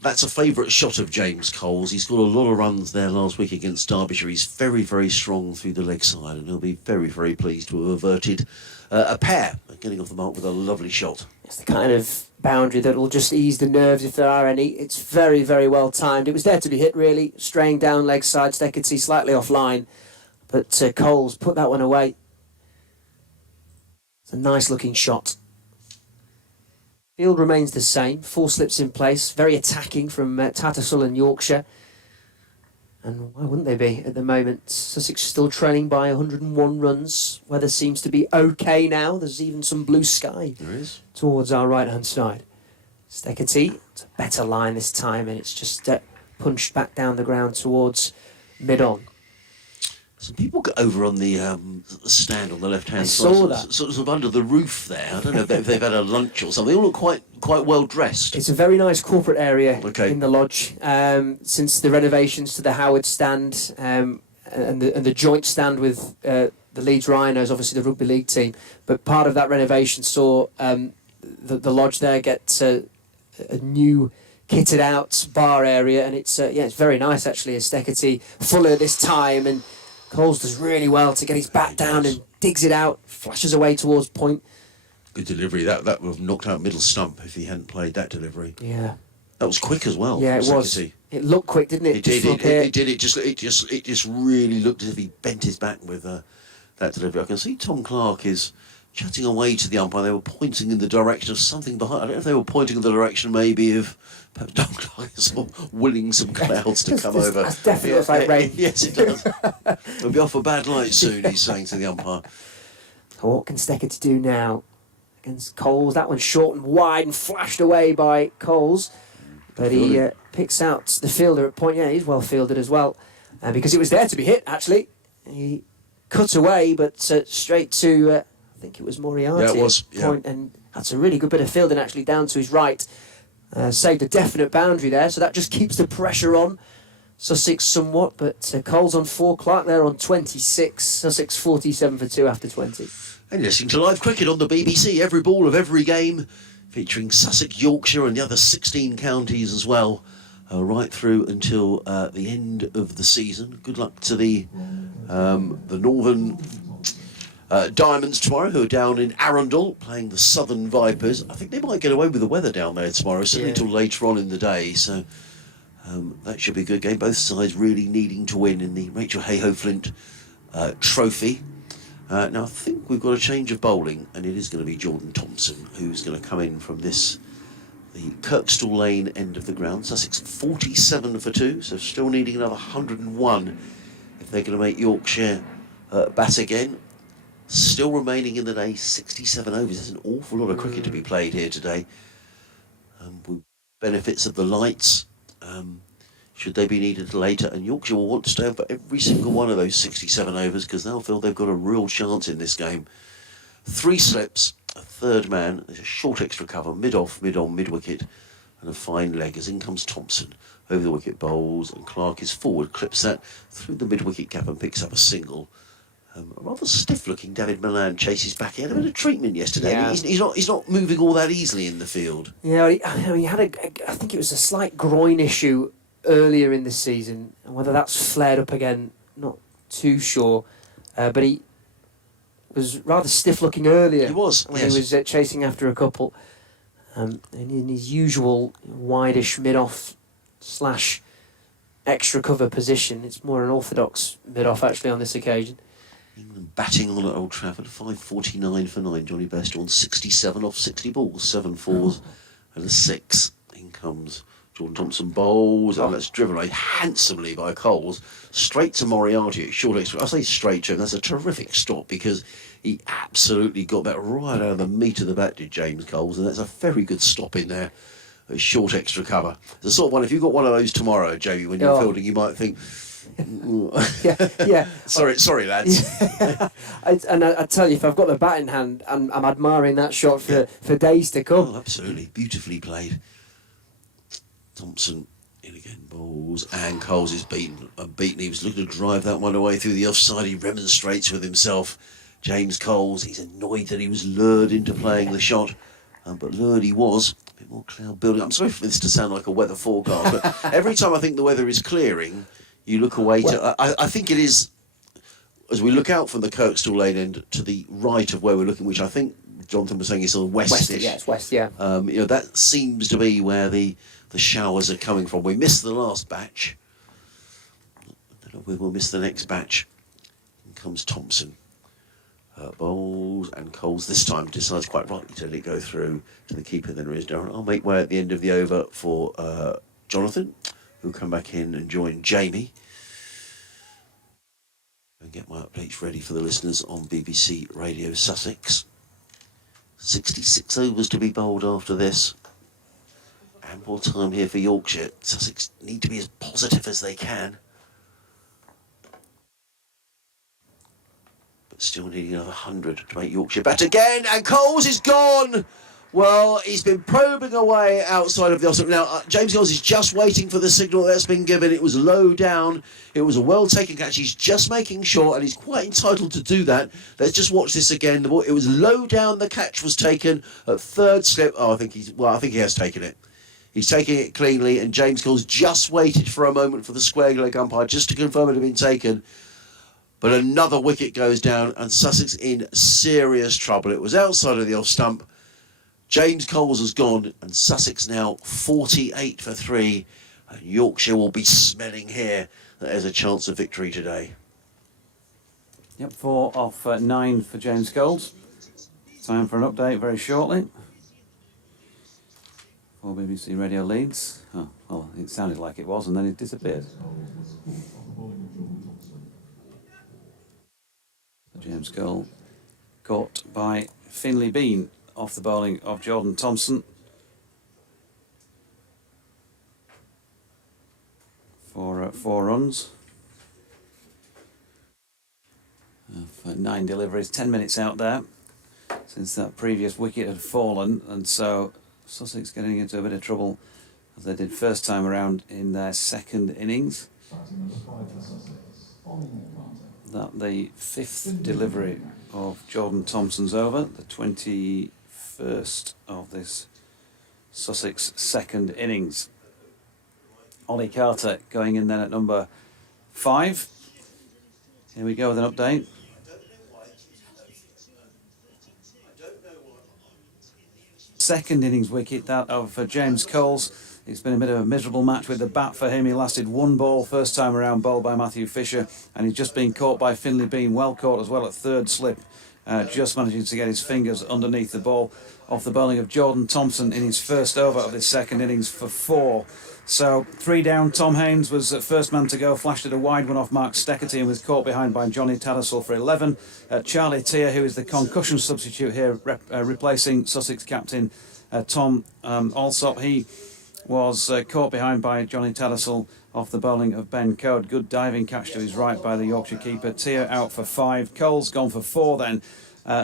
That's a favourite shot of James Coles. He's got a lot of runs there last week against Derbyshire. He's very, very strong through the leg side, and he'll be very, very pleased to have averted a pair, getting off the mark with a lovely shot. It's the kind of boundary that will just ease the nerves if there are any. It's very, very well timed. It was there to be hit, really. Straying down leg side, Steckety slightly offline, but Coles put that one away. It's a nice looking shot. Field remains the same, 4 slips in place, very attacking from Tattersall and Yorkshire. And why wouldn't they be at the moment? Sussex still trailing by 101 runs. Weather seems to be okay now. There's even some blue sky towards our right-hand side. Steckety, it's a better line this time, and it's just punched back down the ground towards mid-on. Some people got over on the stand on the left-hand side. I saw that. Sort of under the roof there. I don't know if they've had a lunch or something. They all look quite well dressed. It's a very nice corporate area in the lodge. Since the renovations to the Howard stand and the joint stand with the Leeds Rhinos, obviously the rugby league team, but part of that renovation saw the lodge there get a new kitted out bar area, and it's very nice actually. As Steckety fuller this time, and Coles does really well to get his bat down and digs it out, flashes away towards point. Good delivery. That would have knocked out middle stump if he hadn't played that delivery. Yeah. That was quick as well. Yeah, it was. It looked quick, didn't it? It did. It did. It just really looked as if he bent his back with that delivery. I can see Tom Clark is chatting away to the umpire. They were pointing in the direction of something behind. I don't know if they were pointing in the direction maybe of perhaps Tom Clark is sort of willing some clouds to come over. That definitely looks like rain. Yes, it does. We'll be off a bad light soon, he's saying to the umpire. What can Steckety do now against Coles? That one's short and wide and flashed away by Coles. But he picks out the fielder at point. Yeah, he's well fielded as well. Because it was there to be hit, actually. He cut away, but straight to, I think it was Moriarty. Yeah, it was. Point, and that's a really good bit of fielding, actually, down to his right. Saved a definite boundary there, so that just keeps the pressure on Sussex somewhat. But Coles on 4, Clark there on 26. Sussex 47 for 2 after 20. And listening to live cricket on the BBC, every ball of every game, featuring Sussex, Yorkshire and the other 16 counties as well, right through until the end of the season. Good luck to the Northern Diamonds tomorrow, who are down in Arundel playing the Southern Vipers. I think they might get away with the weather down there tomorrow, certainly until later on in the day. So that should be a good game. Both sides really needing to win in the Rachel Hayhoe-Flint Trophy. Now, I think we've got a change of bowling, and it is going to be Jordan Thompson who's going to come in from the Kirkstall Lane end of the ground. Sussex 47 for 2, so still needing another 101 if they're going to make Yorkshire bat again. Still remaining in the day 67 overs. There's an awful lot of cricket to be played here today. With benefits of the lights, should they be needed later, and Yorkshire will want to stay on for every single one of those 67 overs because they'll feel they've got a real chance in this game. 3 slips, a third man, there's a short extra cover, mid-off, mid-on, mid-wicket, and a fine leg as in comes Thompson. Over the wicket bowls, and Clark is forward, clips that through the mid-wicket gap and picks up a single. A rather stiff-looking David Milan chases back. He had a bit of treatment yesterday. Yeah. He's not moving all that easily in the field. Yeah, he had I think it was a slight groin issue earlier in the season, and whether that's flared up again, not too sure. But he was rather stiff-looking earlier. He was, when yes. he was chasing after a couple. And in his usual wideish mid-off / extra cover position, it's more an orthodox mid-off actually on this occasion. England batting on at Old Trafford, 5.49 for 9. Johnny Best on 67 off 60 balls, 7 fours and a 6. In comes Jordan Thompson bowls, and that's driven away handsomely by Coles, straight to Moriarty at short extra. I say straight to him, that's a terrific stop because he absolutely got that right out of the meat of the bat, did James Coles, and that's a very good stop in there. A short extra cover. The sort of one, if you've got one of those tomorrow, Jamie, when you're fielding, you might think, yeah. sorry, lads. I tell you, if I've got the bat in hand, I'm admiring that shot for days to come. Oh, absolutely, beautifully played. Thompson in again, balls, and Coles is beaten. He was looking to drive that one away through the offside. He remonstrates with himself. James Coles, he's annoyed that he was lured into playing the shot, but lured he was. A bit more cloud building. I'm sorry for this to sound like a weather forecast, but every time I think the weather is clearing, you look away to... I think it is, as we look out from the Kirkstall Lane end to the right of where we're looking, which I think Jonathan was saying is sort of westish. Yeah, it's west, yeah. That seems to be where the showers are coming from. We missed the last batch. I don't know if we will miss the next batch. In comes Thompson. Bowls, and Coles this time decides quite rightly to let it go through to the keeper. Then there is Darren. I'll make way at the end of the over for Jonathan, who'll come back in and join Jamie. And get my updates ready for the listeners on BBC Radio Sussex. 66 overs to be bowled after this. Ample time here for Yorkshire. Sussex need to be as positive as they can. But still needing another 100 to make Yorkshire bat again. And Coles is gone! Well, he's been probing away outside of the offside. Now, James Coles is just waiting for the signal that's been given. It was low down. It was a well-taken catch. He's just making sure, and he's quite entitled to do that. Let's just watch this again. The ball, it was low down. The catch was taken at third slip. I think he has taken it. He's taking it cleanly, and James Coles just waited for a moment for the square leg umpire just to confirm it had been taken. But another wicket goes down, and Sussex in serious trouble. It was outside of the off stump. James Coles has gone, and Sussex now 48 for 3. And Yorkshire will be smelling here that there's a chance of victory today. Yep, 4 off 9 for James Coles. Time for an update very shortly. For BBC Radio Leeds. Oh, well, it sounded like it was, and then it disappeared. James Cole caught by Finley Bean off the bowling of Jordan Thompson for 4 runs. For 9 deliveries, 10 minutes out there since that previous wicket had fallen, and so Sussex getting into a bit of trouble as they did first time around in their second innings. That the 5th delivery of Jordan Thompson's over, the 21st of this Sussex second innings. Ollie Carter going in then at number 5. Here we go with an update. Second innings wicket, that of James Coles. It's been a bit of a miserable match with the bat for him. He lasted 1 ball first time around, bowled by Matthew Fisher, and he's just been caught by Finley Bean, well caught as well at third slip, just managing to get his fingers underneath the ball off the bowling of Jordan Thompson in his first over of this second innings for 4. So 3 down. Tom Haines was first man to go, flashed at a wide one off Mark Steckerty and was caught behind by Johnny Tattersall for 11. Charlie Tier, who is the concussion substitute here, replacing Sussex captain Tom Alsop, he was caught behind by Johnny Tattersall off the bowling of Ben Code. Good diving catch to his right by the Yorkshire keeper. Tier out for 5. Coles gone for 4 then.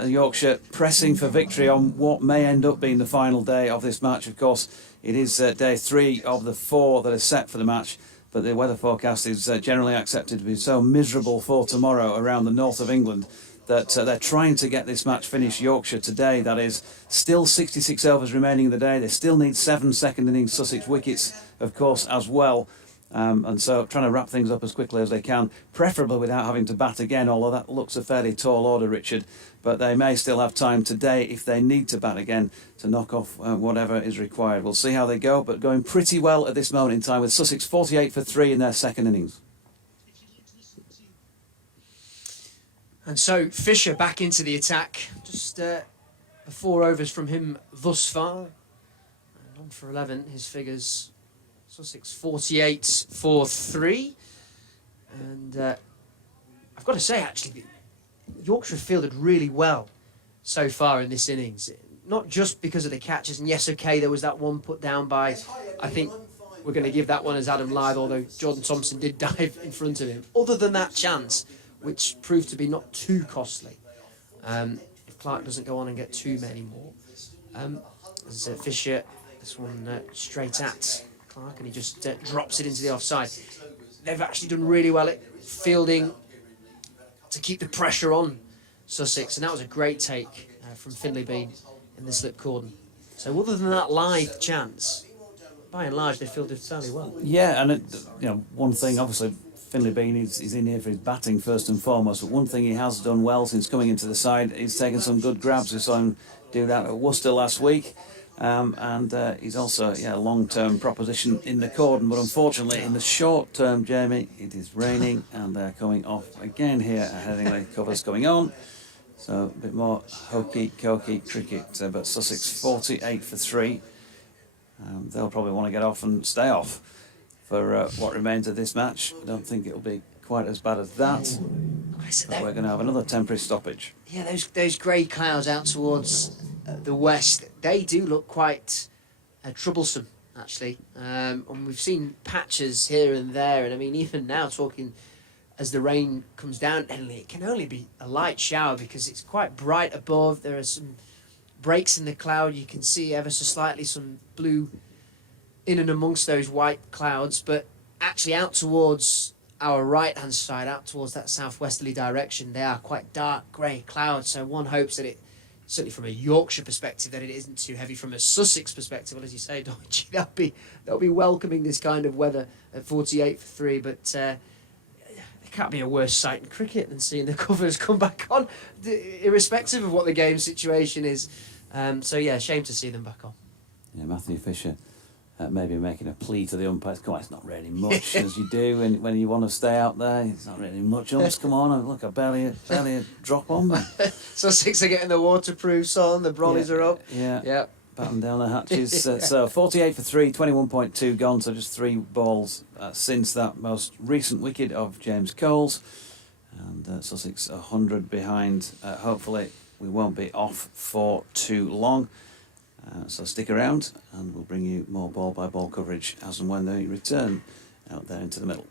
Yorkshire pressing for victory on what may end up being the final day of this match. Of course, it is day 3 of the 4 that are set for the match, but the weather forecast is generally accepted to be so miserable for tomorrow around the north of England that they're trying to get this match finished. Yorkshire today, that is. Still 66 overs remaining in the day. They still need 7 second innings Sussex wickets, of course, as well. And so trying to wrap things up as quickly as they can, preferably without having to bat again, although that looks a fairly tall order, Richard. But they may still have time today, if they need to bat again, to knock off whatever is required. We'll see how they go, but going pretty well at this moment in time, with Sussex 48 for 3 in their second innings. And so Fisher back into the attack. Just 4 overs from him thus far. And on for 11, his figures. Sussex 48 for 3. And I've got to say, actually, Yorkshire fielded really well so far in this innings. Not just because of the catches. And yes, okay, there was that one put down by, I think we're going to give that one as Adam Lyth, although Jordan Thompson did dive in front of him. Other than that chance, which proved to be not too costly, if Clark doesn't go on and get too many more. As Fisher, this one straight at Clark, and he just drops it into the offside. They've actually done really well at fielding to keep the pressure on Sussex, and that was a great take from Finlay Bean in the slip cordon. So other than that live chance, by and large they fielded fairly well. Yeah, and one thing, obviously Finlay Bean is in here for his batting first and foremost, but one thing he has done well since coming into the side, he's taken some good grabs. We saw him do that at Worcester last week. And he's also a long-term proposition in the cordon, but unfortunately in the short term, Jamie, it is raining and they're coming off again here at Headingley. Covers going on, so a bit more hokey-cokey cricket, but Sussex 48 for 3. They'll probably want to get off and stay off for what remains of this match. I don't think it'll be quite as bad as that, but we're going to have another temporary stoppage. Yeah, those grey clouds out towards the west, they do look quite troublesome, actually. And we've seen patches here and there, and I mean, even now, talking as the rain comes down, it can only be a light shower because it's quite bright above. There are some breaks in the cloud. You can see ever so slightly some blue in and amongst those white clouds, but actually out towards our right-hand side, out towards that southwesterly direction, they are quite dark grey clouds. So one hopes that it, certainly from a Yorkshire perspective, that it isn't too heavy. From a Sussex perspective, well, as you say, that'll be welcoming this kind of weather at 48 for 3. But there can't be a worse sight in cricket than seeing the covers come back on, irrespective of what the game situation is. So yeah, shame to see them back on. Yeah, Matthew Fisher maybe making a plea to the umpires. Come on, it's not really much, as you do when you want to stay out there. It's not really much. Umps, come on, look, I barely a drop on me. Sussex are getting the waterproofs on, the brollies are up. Yeah. Yep. Batten down the hatches. So 48 for 3, 21.2 gone, so just 3 balls since that most recent wicket of James Cole's. And Sussex 100 behind. Hopefully we won't be off for too long. So stick around and we'll bring you more ball-by-ball coverage as and when they return out there into the middle.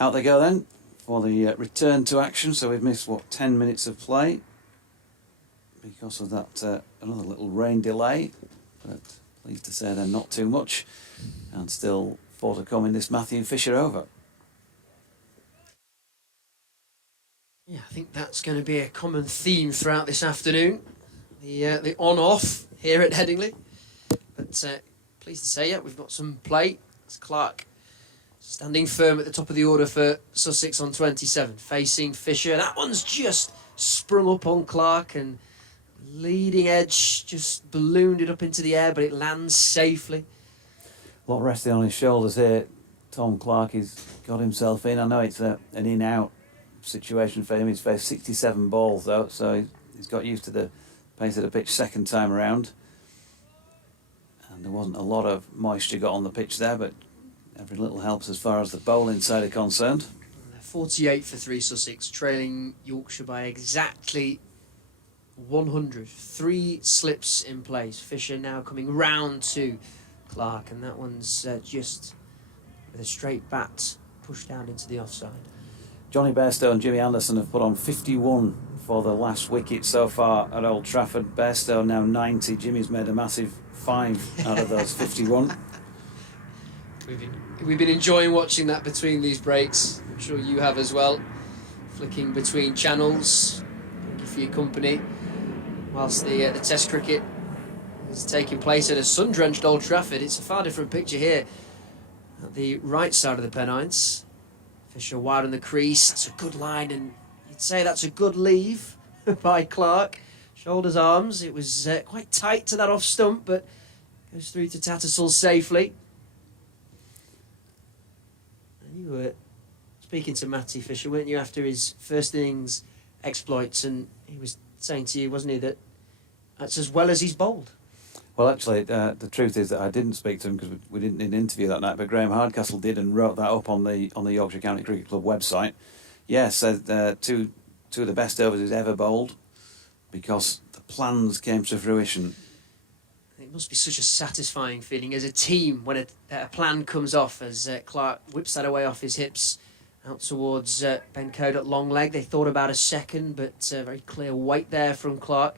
Out they go then for the return to action. So we've missed, 10 minutes of play because of that another little rain delay. But pleased to say they're not too much. And still 4 to come in this Matthew Fisher over. Yeah, I think that's going to be a common theme throughout this afternoon. The on-off here at Headingley. But pleased to say, yeah, we've got some play. It's Clark standing firm at the top of the order for Sussex on 27, facing Fisher. That one's just sprung up on Clark, and leading edge just ballooned it up into the air, but it lands safely. A lot resting on his shoulders here. Tom Clark, he's got himself in. I know it's an in-out situation for him. He's faced 67 balls though, so he's got used to the pace of the pitch second time around. And there wasn't a lot of moisture got on the pitch there, but every little helps as far as the bowling side are concerned. 48 for 3 Sussex, trailing Yorkshire by exactly 100. 3 slips in place. Fisher now coming round to Clark, and that one's just with a straight bat pushed down into the offside. Johnny Bairstow and Jimmy Anderson have put on 51 for the last wicket so far at Old Trafford. Bairstow now 90. Jimmy's made a massive 5 out of those 51. We've been enjoying watching that between these breaks. I'm sure you have as well. Flicking between channels. Thank you for your company. Whilst the Test cricket is taking place at a sun-drenched Old Trafford, it's a far different picture here at the right side of the Pennines. Fisher wide on the crease. It's a good line, and you'd say that's a good leave by Clark. Shoulders, arms. It was quite tight to that off stump, but goes through to Tattersall safely. And you were speaking to Matty Fisher, weren't you, after his first innings exploits, and he was saying to you, wasn't he, that that's as well as he's bowled? Well, actually, the truth is that I didn't speak to him because we didn't need an interview that night, but Graham Hardcastle did and wrote that up on the Yorkshire County Cricket Club website. Yeah, said two of the best overs he's ever bowled because the plans came to fruition. It must be such a satisfying feeling as a team when a plan comes off, as Clark whips that away off his hips out towards Ben Code at long leg. They thought about a second, but very clear weight there from Clark.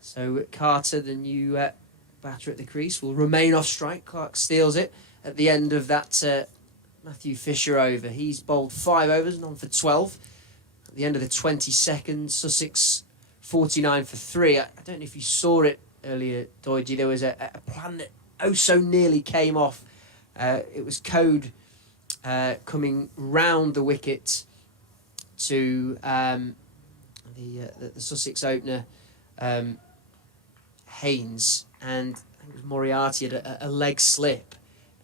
So Carter, the new batter at the crease, will remain off strike. Clark steals it at the end of that Matthew Fisher over. He's bowled 5 overs and on for 12. At the end of the 22nd, Sussex 49 for 3. I don't know if you saw it earlier, Doidgy. There was a plan that oh so nearly came off. It was Code coming round the wicket to the Sussex opener, Haynes, and I think it was Moriarty had a leg slip,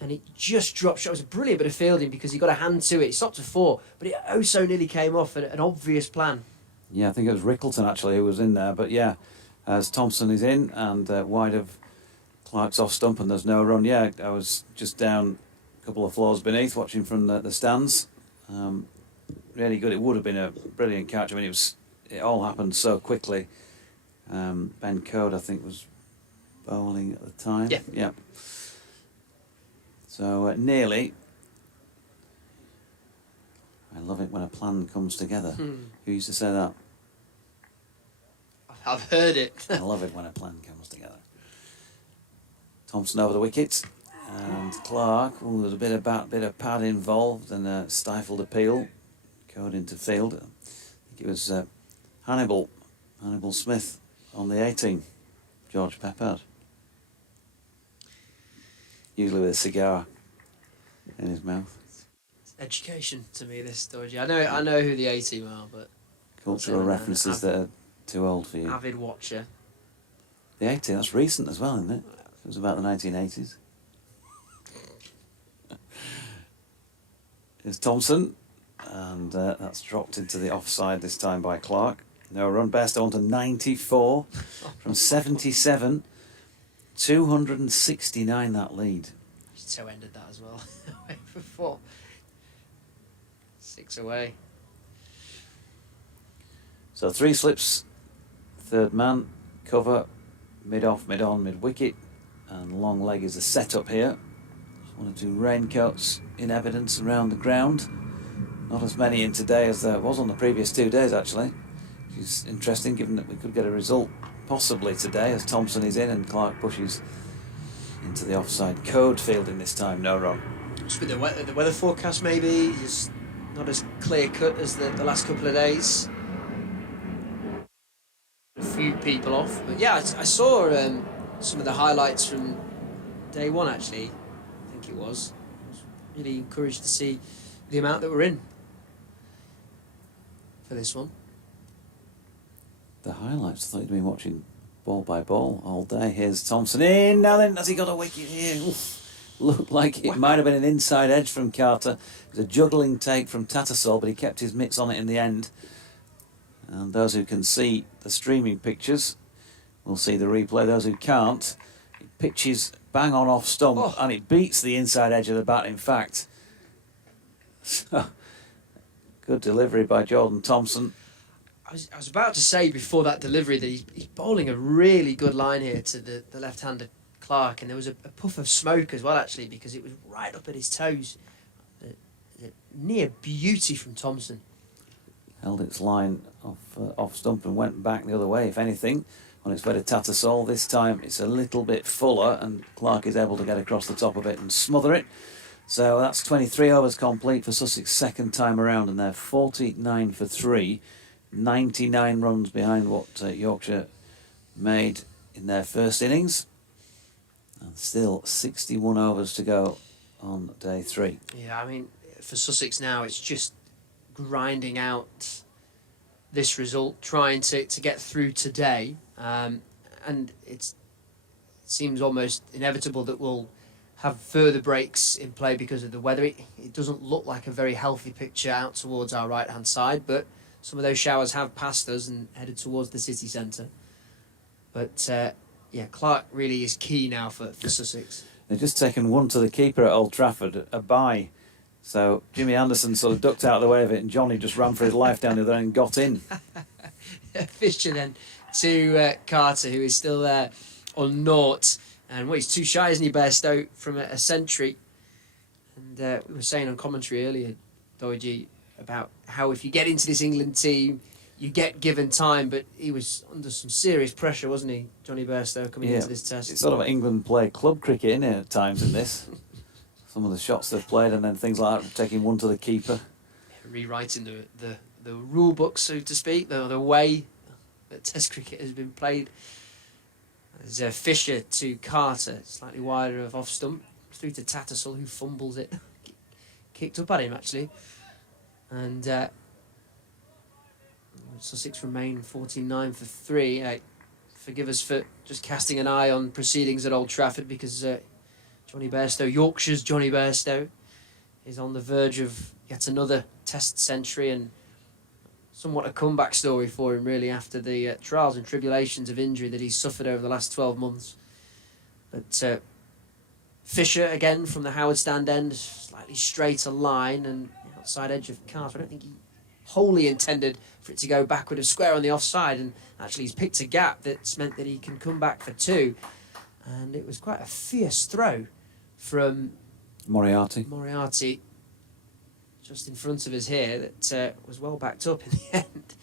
and it just dropped short. It was a brilliant bit of fielding because he got a hand to it. He stopped to 4, but it oh so nearly came off. An obvious plan. Yeah, I think it was Rickleton actually who was in there, but yeah, as Thompson is in and wide of Clark's off stump and there's no run. Yeah, I was just down a couple of floors beneath watching from the stands. Really good. It would have been a brilliant catch. I mean, it all happened so quickly. Ben Code, I think, was bowling at the time. Yeah. So nearly. I love it when a plan comes together. Who used to say that? I've heard it. I love it when a plan comes together. Thompson over the wicket, and Clark. Oh, there's a bit of pad involved and a stifled appeal. Code into field. I think it was Hannibal Smith on the 18. George Peppard. Usually with a cigar in his mouth. It's education to me, this Dodgy. I know who the A-team are, but Cultural references that are too old for you. Avid watcher. The 18, that's recent as well, isn't it? It was about the 1980s. Here's Thompson, and that's dropped into the offside this time by Clark. No run. Bairstow on to 94 from 77. 269 that lead. So ended that as well. Away for 4. 6 away. So 3 slips, third man, cover, mid-off, mid-on, mid-wicket, and long leg is the setup here. Just 1 or 2 raincoats in evidence around the ground. Not as many in today as there was on the previous 2 days, actually. Which is interesting, given that we could get a result possibly today, as Thompson is in and Clark pushes into the offside code fielding this time. No run. Just with the weather forecast, maybe just not as clear cut as the last couple of days. A few people off, but yeah, I saw some of the highlights from day one. Actually, I think it was. I was really encouraged to see the amount that were in for this one. The highlights. I thought you'd been watching ball by ball all day. Here's Thompson in. Now then, has he got a wicket here? Oof. Looked like it might have been an inside edge from Carter. It was a juggling take from Tattersall, but he kept his mitts on it in the end. And those who can see the streaming pictures will see the replay. Those who can't, it pitches bang on off stump, and it beats the inside edge of the bat, in fact. So, good delivery by Jordan Thompson. I was about to say before that delivery that he's bowling a really good line here to the left-hander Clark, and there was a puff of smoke as well, actually, because it was right up at his toes. A near beauty from Thompson. Held its line off stump and went back the other way, if anything, on its way to Tattersall. This time it's a little bit fuller, and Clark is able to get across the top of it and smother it. So that's 23 overs complete for Sussex second time around, and they're 49 for 3. 99 runs behind what Yorkshire made in their first innings. And still 61 overs to go on day 3. Yeah, I mean, for Sussex now, it's just grinding out this result, trying to get through today. And it seems almost inevitable that we'll have further breaks in play because of the weather. It doesn't look like a very healthy picture out towards our right-hand side, but some of those showers have passed us and headed towards the city centre. But yeah, Clark really is key now for Sussex. They've just taken one to the keeper at Old Trafford, a bye. So Jimmy Anderson sort of ducked out of the way of it, and Johnny just ran for his life down the other end and got in. Fisher then to Carter, who is still there on naught. And he's too shy, isn't he, Bairstow, from a century. And we were saying on commentary earlier, Doigi, about how if you get into this England team, you get given time, but he was under some serious pressure, wasn't he, Johnny Bairstow, coming into this test? It's sort of England play club cricket, isn't it, at times in this? Some of the shots they've played, and then things like that, taking one to the keeper. Rewriting the rule book, so to speak, the way that test cricket has been played. There's Fisher to Carter, slightly wider of off stump, through to Tattersall, who fumbles it. Kicked up at him, actually. And Sussex remain 49 for 3. Forgive us for just casting an eye on proceedings at Old Trafford, because Johnny Bairstow, Yorkshire's Johnny Bairstow, is on the verge of yet another test century, and somewhat a comeback story for him, really, after the trials and tribulations of injury that he's suffered over the last 12 months. But Fisher, again, from the Howard stand end, slightly straighter line, and the outside edge of Carter. I don't think he wholly intended for it to go backward of square on the offside, and actually he's picked a gap that's meant that he can come back for 2. And it was quite a fierce throw from Moriarty just in front of us here that was well backed up in the end.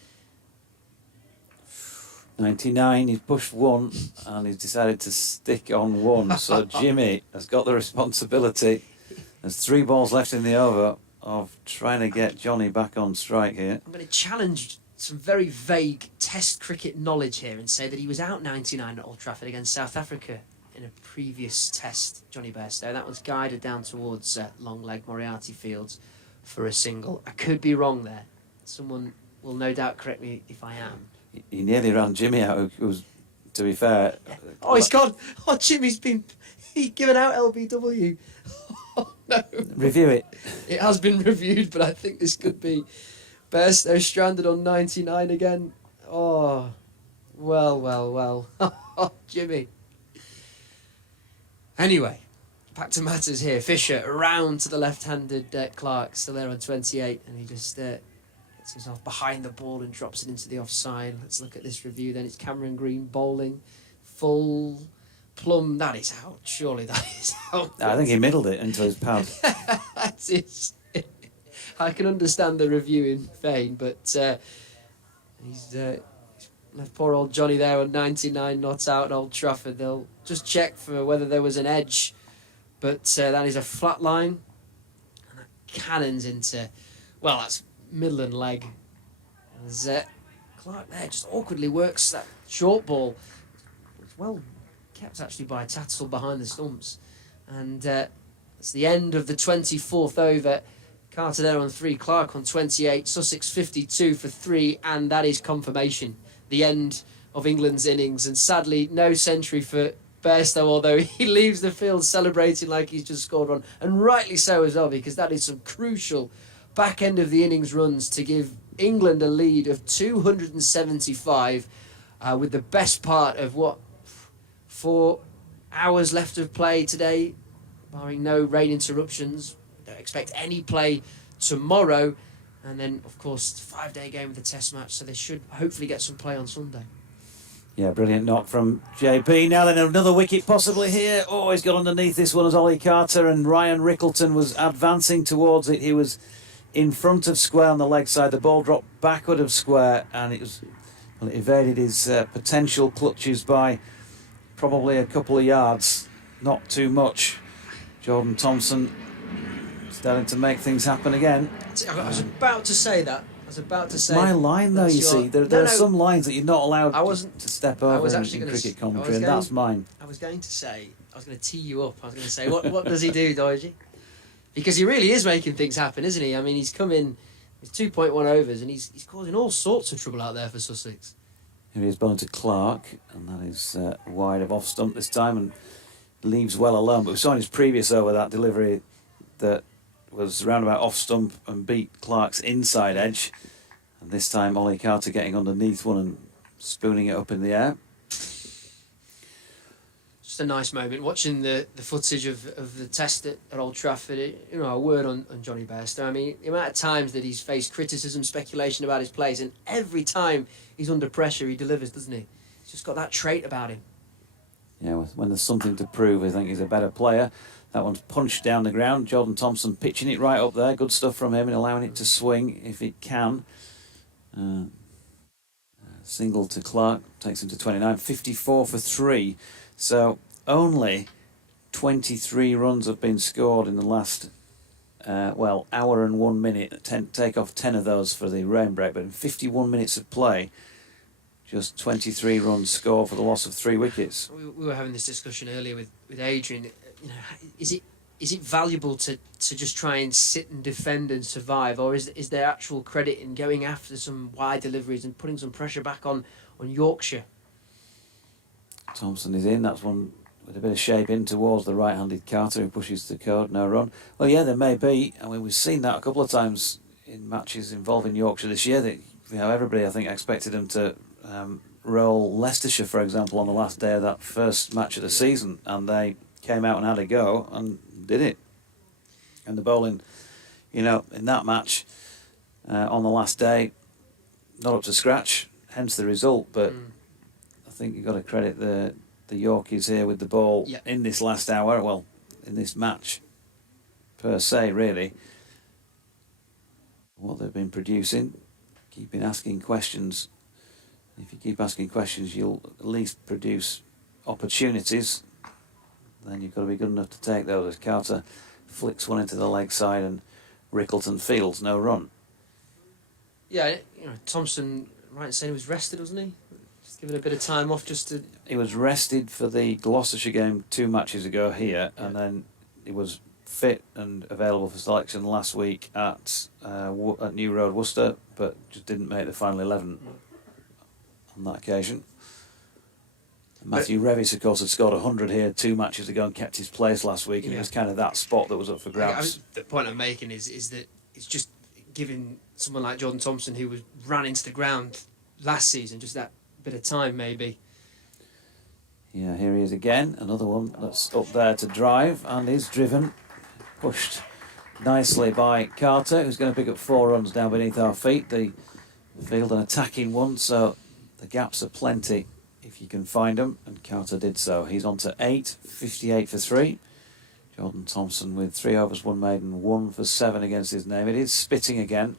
99, he's pushed 1 and he's decided to stick on 1. So Jimmy has got the responsibility. There's 3 balls left in the over of trying to get Johnny back on strike here. I'm going to challenge some very vague test cricket knowledge here and say that he was out 99 at Old Trafford against South Africa in a previous test, Johnny Bairstow. That was guided down towards long leg Moriarty Fields for a single. I could be wrong there. Someone will no doubt correct me if I am. He nearly ran Jimmy out, who was, to be fair... Oh, he's gone. Oh, Jimmy's been given out LBW. Oh, no. Review it. It has been reviewed, but I think this could be Bairstow stranded on 99 again. Oh, well. Oh, Jimmy. Anyway, back to matters here. Fisher around to the left-handed Clark, still there on 28, and he just gets himself behind the ball and drops it into the offside. Let's look at this review then. It's Cameron Green bowling, full plumb. That is out. Surely that is out. I think he middled it into his pad. That is. I can understand the review in vain, but he's left poor old Johnny there on 99 not out at Old Trafford. They'll just check for whether there was an edge, but that is a flat line, and that cannons into, well, that's middle and leg. As Clark there just awkwardly works that short ball. It's well kept actually by Tattle behind the stumps, and it's the end of the 24th over. Carter there on 3, Clark on 28, Sussex 52 for 3, and that is confirmation. The end of England's innings, and sadly no century for Bairstow, although he leaves the field celebrating like he's just scored one, and rightly so as well, because that is some crucial back end of the innings runs to give England a lead of 275 with the best part of 4 hours left of play today, barring no rain interruptions. Don't expect any play tomorrow, and then of course the 5-day game with the test match, so they should hopefully get some play on Sunday. Yeah, brilliant knock from JP. Now then, another wicket possibly here. Oh, he's got underneath this one as Ollie Carter, and Ryan Rickleton was advancing towards it. He was in front of square on the leg side. The ball dropped backward of square, and it evaded his potential clutches by probably a couple of yards. Not too much. Jordan Thompson starting to make things happen again. I was about to say that. My line, though, you see. There are some lines that you're not allowed to step over in cricket commentary, and that's mine. I was going to tee you up. I was going to say, what does he do, Doige? Because he really is making things happen, isn't he? I mean, he's come in with 2.1 overs, and he's causing all sorts of trouble out there for Sussex. Here he is bowling to Clark, and that is wide of off stump this time, and leaves well alone. But we saw in his previous over that delivery that was round about off stump and beat Clark's inside edge, and this time Ollie Carter getting underneath one and spooning it up in the air. Just a nice moment watching the footage of the test at Old Trafford. A word on Johnny Bairstow. I mean, the amount of times that he's faced criticism, speculation about his plays, and every time he's under pressure he delivers, doesn't he? He's just got that trait about him. Yeah, when there's something to prove, I think he's a better player. That one's punched down the ground. Jordan Thompson pitching it right up there. Good stuff from him and allowing it to swing if it can. Single to Clark takes him to 29. 54 for 3. So only 23 runs have been scored in the last, hour and 1 minute. Take off 10 of those for the rain break. But in 51 minutes of play, just 23 runs score for the loss of 3 wickets. We were having this discussion earlier with Adrian. Is it valuable to just try and sit and defend and survive, or is there actual credit in going after some wide deliveries and putting some pressure back on Yorkshire? Thompson is in. That's one with a bit of shape in towards the right-handed Carter, who pushes the code. No run. Well, yeah, there may be. I mean, we've seen that a couple of times in matches involving Yorkshire this year. That everybody, I think, expected them to roll Leicestershire, for example, on the last day of that first match of the season, and they came out and had a go and did it. And the bowling, in that match on the last day, not up to scratch, hence the result. But I think you've got to credit the Yorkies here with the ball in this last hour, well, in this match per se, really. What they've been producing, keeping asking questions. If you keep asking questions, you'll at least produce opportunities. Then you've got to be good enough to take those. As Carter flicks one into the leg side and Rickleton fields no run. Yeah, Thompson, right in saying he was rested, wasn't he? Just giving a bit of time off just to... He was rested for the Gloucestershire game 2 matches ago here, and then he was fit and available for selection last week at New Road, Worcester, but just didn't make the final 11 on that occasion. Matthew Revis, of course, had scored 100 here 2 matches ago and kept his place last week, and it was kind of that spot that was up for grabs. The point I'm making is that it's just giving someone like Jordan Thompson, who ran into the ground last season, just that bit of time maybe. Yeah, here he is again, another one that's up there to drive, and is driven, pushed nicely by Carter, who's going to pick up 4 runs down beneath our feet. The field an attacking one, so the gaps are plenty if you can find them, and Carter did so. He's on to 8, 58 for 3. Jordan Thompson with 3 overs, 1 maiden, 1 for 7 against his name. It is spitting again.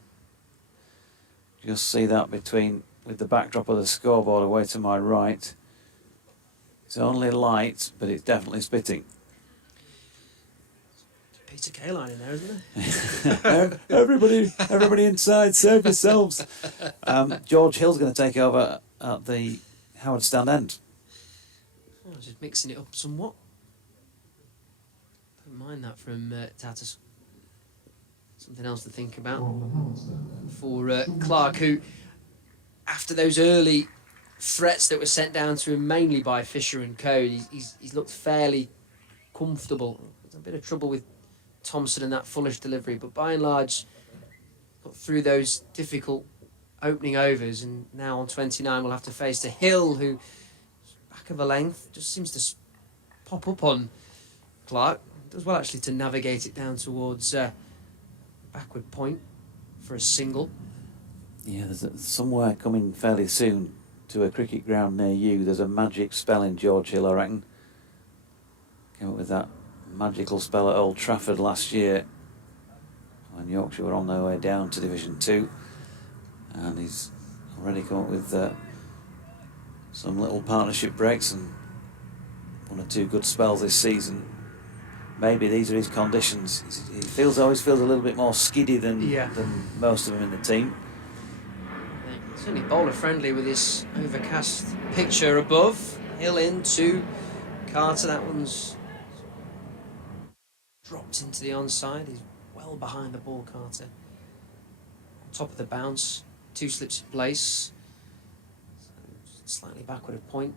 Just see that with the backdrop of the scoreboard away to my right. It's only light, but it's definitely spitting. Peter Kaline in there, isn't there? everybody inside, save yourselves. George Hill's going to take over at the Howard Stand end. Oh, just mixing it up somewhat. Don't mind that from Tatus. Something else to think about for Clark, who, after those early threats that were sent down to him mainly by Fisher and Co, he's looked fairly comfortable. There's a bit of trouble with Thompson and that fullish delivery, but by and large got through those difficult opening overs, and now on 29 we'll have to face to Hill, who back of a length just seems to pop up on Clark. Does well actually to navigate it down towards backward point for a single. Yeah, there's somewhere coming fairly soon to a cricket ground near you. There's a magic spell in George Hill, I reckon. Came up with that magical spell at Old Trafford last year when Yorkshire were on their way down to Division 2, and he's already come up with some little partnership breaks and 1 or 2 good spells this season. Maybe these are his conditions. He always feels a little bit more skiddy than most of them in the team. Certainly bowler friendly with this overcast picture above. Hill in to Carter. That one's dropped into the onside. He's well behind the ball, Carter. On top of the bounce, 2 slips in place. So slightly backward of point.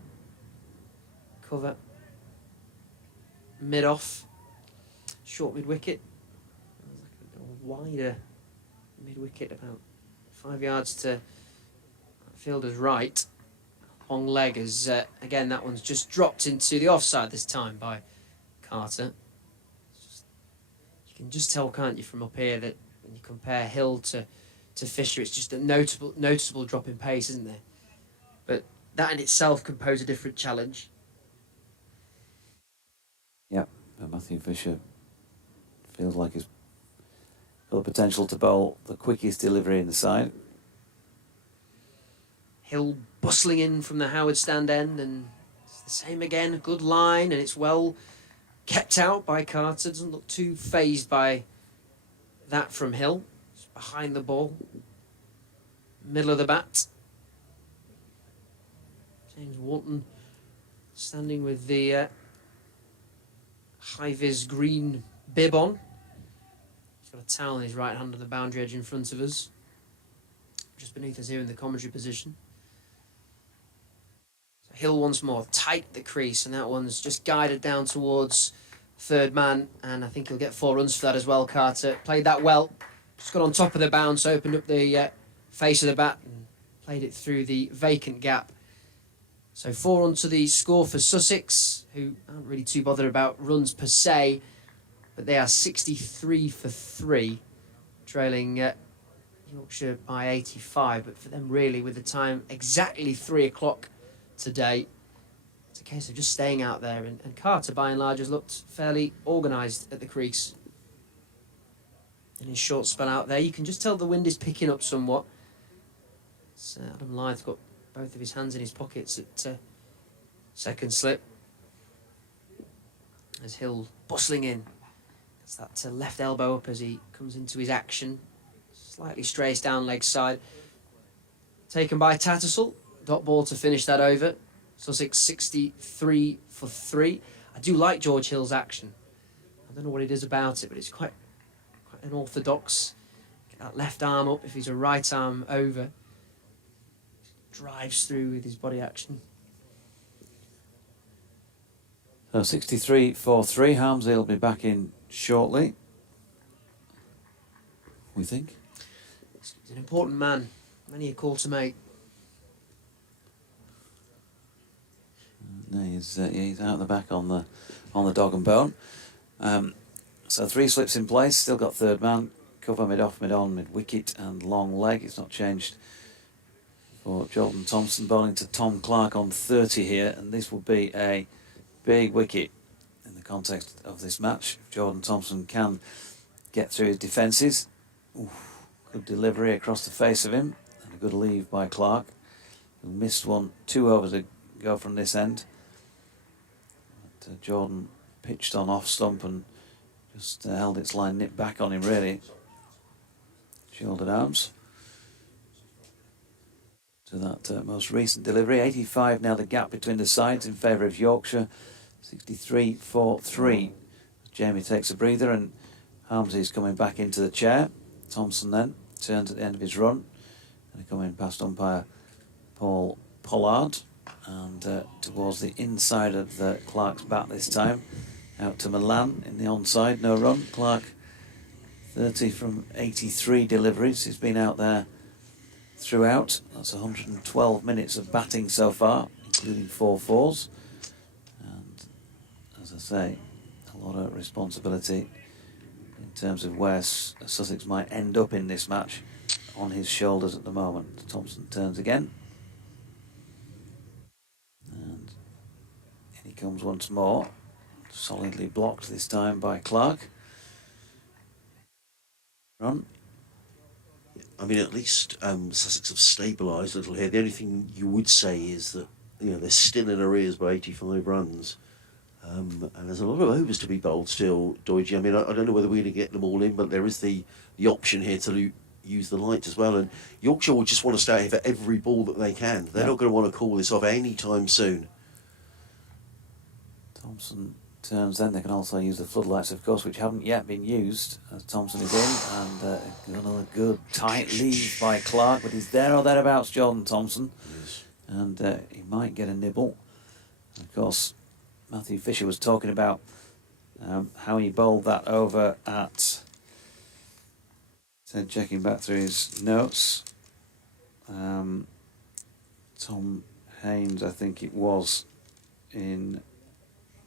Cover. Mid off. Short mid wicket. Like a wider mid wicket, about 5 yards to fielder's right. Long leg as again that one's just dropped into the offside this time by Carter. You can just tell, can't you, from up here, that when you compare Hill to Fisher, it's just a noticeable drop in pace, isn't there? But that in itself can pose a different challenge. Yeah, but Matthew Fisher feels like he's got the potential to bowl the quickest delivery in the side. Hill bustling in from the Howard Stand end, and it's the same again, a good line, and it's well kept out by Carter. Doesn't look too phased by that from Hill. It's behind the ball, middle of the bat. James Walton standing with the high-vis green bib on. He's got a towel in his right hand on the boundary edge in front of us, just beneath us here in the commentary position. So Hill once more, tight at the crease, and that one's just guided down towards third man, and I think he'll get 4 runs for that as well. Carter played that well, just got on top of the bounce, opened up the face of the bat and played it through the vacant gap. So 4 onto the score for Sussex, who aren't really too bothered about runs per se, but they are 63 for 3, trailing Yorkshire by 85. But for them, really, with the time exactly 3 o'clock today, it's a case of just staying out there. And Carter, by and large, has looked fairly organised at the crease. In his short spell out there, you can just tell the wind is picking up somewhat. Adam Lythe's got both of his hands in his pockets at second slip. As Hill bustling in. That's that left elbow up as he comes into his action. Slightly strays down leg side. Taken by Tattersall. Dot ball to finish that over. Sussex 63 for 3. I do like George Hill's action. I don't know what it is about it, but it's quite an orthodox. Get that left arm up if he's a right arm over. Drives through with his body action. So 63 for 3. Harmsley will be back in shortly, we think. He's an important man. Many a call to make. No, he's out the back on the dog and bone. So 3 slips in place. Still got third man. Cover mid off, mid on, mid wicket, and long leg. It's not changed for Jordan Thompson, bowling to Tom Clark on 30 here, and this will be a big wicket in the context of this match. If Jordan Thompson can get through his defences. Good delivery across the face of him, and a good leave by Clark, who missed 2 overs to go from this end. But, Jordan pitched on off stump and just held its line nipped back on him, really. Shouldered arms to that most recent delivery. 85 now the gap between the sides in favour of Yorkshire. 63-4-3. Jamie takes a breather and Harmsy's coming back into the chair. Thompson then turns at the end of his run and coming past umpire Paul Pollard and towards the inside of Clark's bat this time. Out to Milan in the onside, no run. Clark 30 from 83 deliveries. He's been out there throughout. That's 112 minutes of batting so far, including 4 fours. And as I say, a lot of responsibility in terms of where Sussex might end up in this match on his shoulders at the moment. Thompson turns again. And in he comes once more. Solidly blocked this time by Clark. Run. I mean, at least Sussex have stabilised a little here. The only thing you would say is that they're still in arrears by 85 runs, and there's a lot of overs to be bowled still. Doige, I mean, I don't know whether we're going to get them all in, but there is the option here to use the lights as well. And Yorkshire will just want to stay here for every ball that they can. They're not going to want to call this off any time soon. Thompson turns then. They can also use the floodlights, of course, which haven't yet been used as Thompson is in, and another good tight lead by Clark, but he's there or thereabouts, Jordan Thompson. Yes. And he might get a nibble. And of course, Matthew Fisher was talking about how he bowled that over at, so checking back through his notes, Tom Haynes, I think it was, in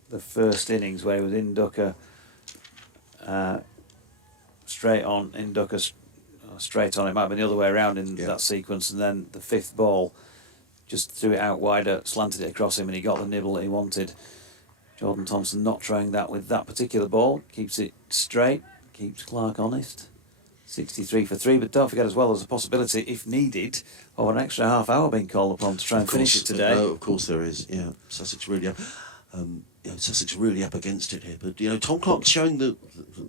the first innings where he was in ducker straight on, in ducker straight on. It might have been the other way around in that sequence, and then the 5th ball just threw it out wider, slanted it across him, and he got the nibble that he wanted. Jordan Thompson not trying that with that particular ball, keeps it straight, keeps Clark honest. 63 for 3, but don't forget as well there's a possibility, if needed, of an extra half hour being called upon to try and finish it today. No, of course there is. Yeah, Sussex really Sussex really up against it here, but Tom Clark's showing the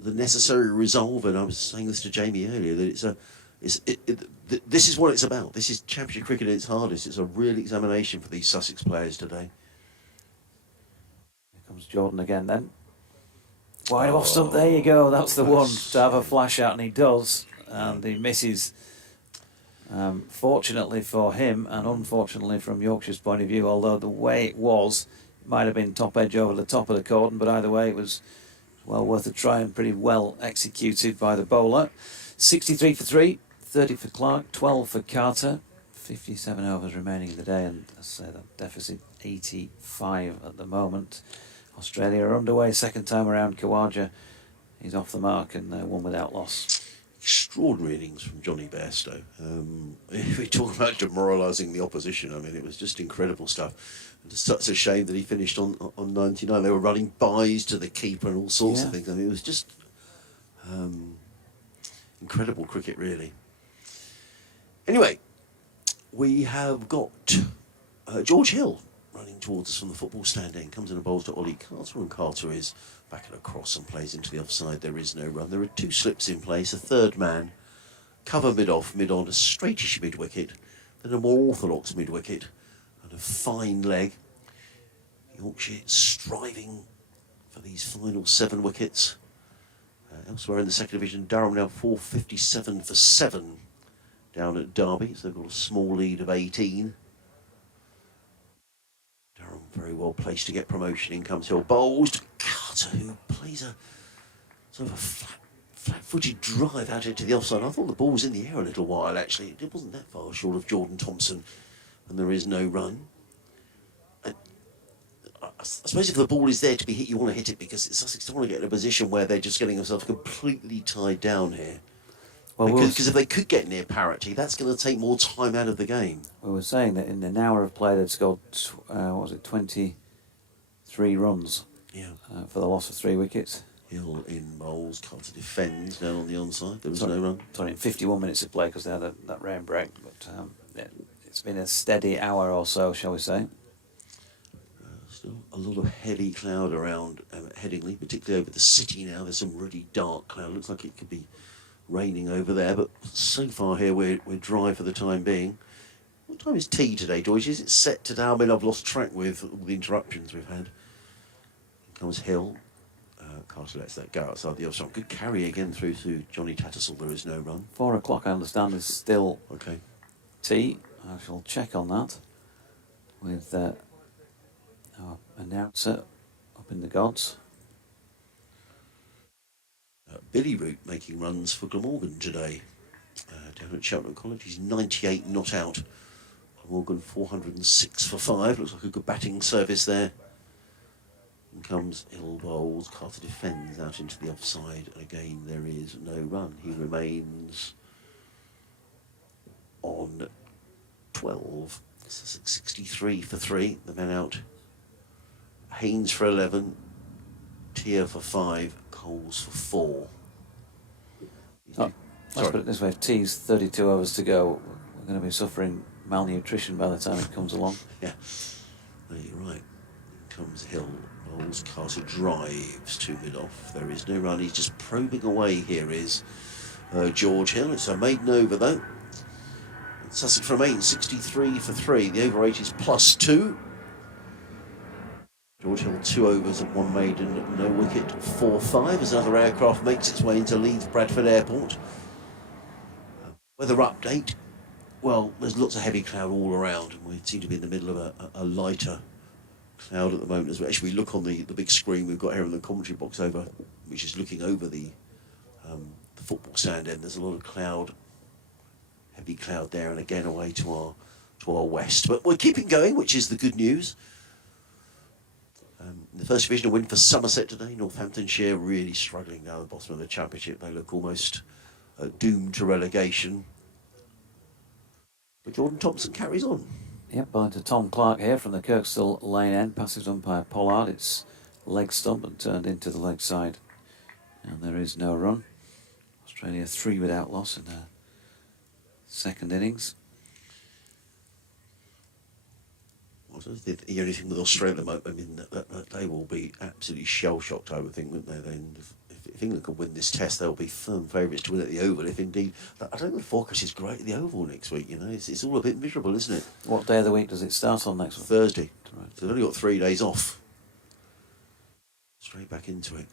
necessary resolve, and I was saying this to Jamie earlier that this is what it's about. This is Championship cricket at its hardest. It's a real examination for these Sussex players today. Here comes Jordan again then. Wide off stump, there you go. That's the one to have a flash out, and he does, and he misses. Fortunately for him, and unfortunately from Yorkshire's point of view, although the way it was, might have been top edge over the top of the cordon, but either way it was well worth a try and pretty well executed by the bowler. 63 for 3, 30 for Clark, 12 for Carter, 57 overs remaining in the day, and as I say, that deficit 85 at the moment. Australia are underway second time around. Khawaja, he's off the mark and won without loss. Extraordinary innings from Johnny Bairstow. We talk about demoralising the opposition. I mean, it was just incredible stuff. It's such a shame that he finished on 99. They were running byes to the keeper and all sorts of things. I mean, it was just incredible cricket, really. Anyway, we have got George Hill running towards us from the football stand end. Comes in and bowls to Ollie Carter, and Carter is back at a cross and plays into the offside. There is no run. There are 2 slips in place. A third man, cover mid-off, mid-on, a straightish mid-wicket, then a more orthodox mid-wicket, and a fine leg. Yorkshire striving for these final 7 wickets. Elsewhere in the second division, Durham now 457 for 7 down at Derby, so they've got a small lead of 18. Durham very well placed to get promotion. In comes Hill, bowls to Carter, who plays a sort of a flat-footed drive out into the offside. I thought the ball was in the air a little while, actually. It wasn't that far short of Jordan Thompson, and there is no run. I suppose if the ball is there to be hit, you want to hit it, because Sussex don't want to get in a position where they're just getting themselves completely tied down here. Well, because if they could get near parity, that's going to take more time out of the game. We were saying that in an hour of play they'd scored, 23 runs. Yeah. For the loss of 3 wickets. Hill in bowls, Carter defends down on the onside. There was no run. Sorry, in 51 minutes of play because they had that rain break. But it's been a steady hour or so, shall we say. Still a lot of heavy cloud around Headingley, particularly over the city now. There's some really dark cloud. Looks like it could be raining over there, but so far here we're dry for the time being. What time is tea today, Deutsch? Is it set today? I mean, I've lost track with all the interruptions we've had. Here comes Hill. Carter lets that go outside the offside. Good carry again through to Johnny Tattersall. There is no run. 4 o'clock, I understand, is still Okay. tea. I shall check on that with our announcer up in the gods. Billy Root making runs for Glamorgan today. Down at Cheltenham College, he's 98 not out. Glamorgan 406 for 5. Looks like a good batting service there. In comes Hill bowls. Carter defends out into the offside. And again, there is no run. He remains on 12. Sussex 63 for 3. The men out. Haynes for 11. Tier for 5. Coles for 4. Let's put it this way, if tea's 32 hours to go, we're going to be suffering malnutrition by the time it comes along. Yeah, no, you're right. In comes Hill. Bowls. Carter drives to mid-off. There is no run. He's just probing away. Here is George Hill. It's a maiden over, though. And Sussex remains 63 for 3. The over 8 is +2. George Hill 2 overs and 1 maiden, no wicket, 4-5 as another aircraft makes its way into Leeds Bradford Airport. Weather update. Well, there's lots of heavy cloud all around, and we seem to be in the middle of a lighter cloud at the moment as we actually look on the big screen we've got here in the commentary box over, which is looking over the football stand end. There's a lot of cloud, heavy cloud there, and again away to our west. But we're keeping going, which is the good news. The first division, a win for Somerset today. Northamptonshire really struggling down the bottom of the championship. They look almost doomed to relegation. But Jordan Thompson carries on. Yep, bowling to Tom Clark here from the Kirkstall lane end. Passes umpire Pollard. It's leg stump and turned into the leg side. And there is no run. Australia 3 without loss in their second innings. I don't think the only thing with Australia, I mean, that they will be absolutely shell-shocked, I would think, wouldn't they? Then if England can win this test, they'll be firm favourites to win at the Oval, if indeed... I don't know, the forecast is great at the Oval next week, you know. It's all a bit miserable, isn't it? What day of the week does it start on next week? Thursday. Right. So they've only got 3 days off. Straight back into it.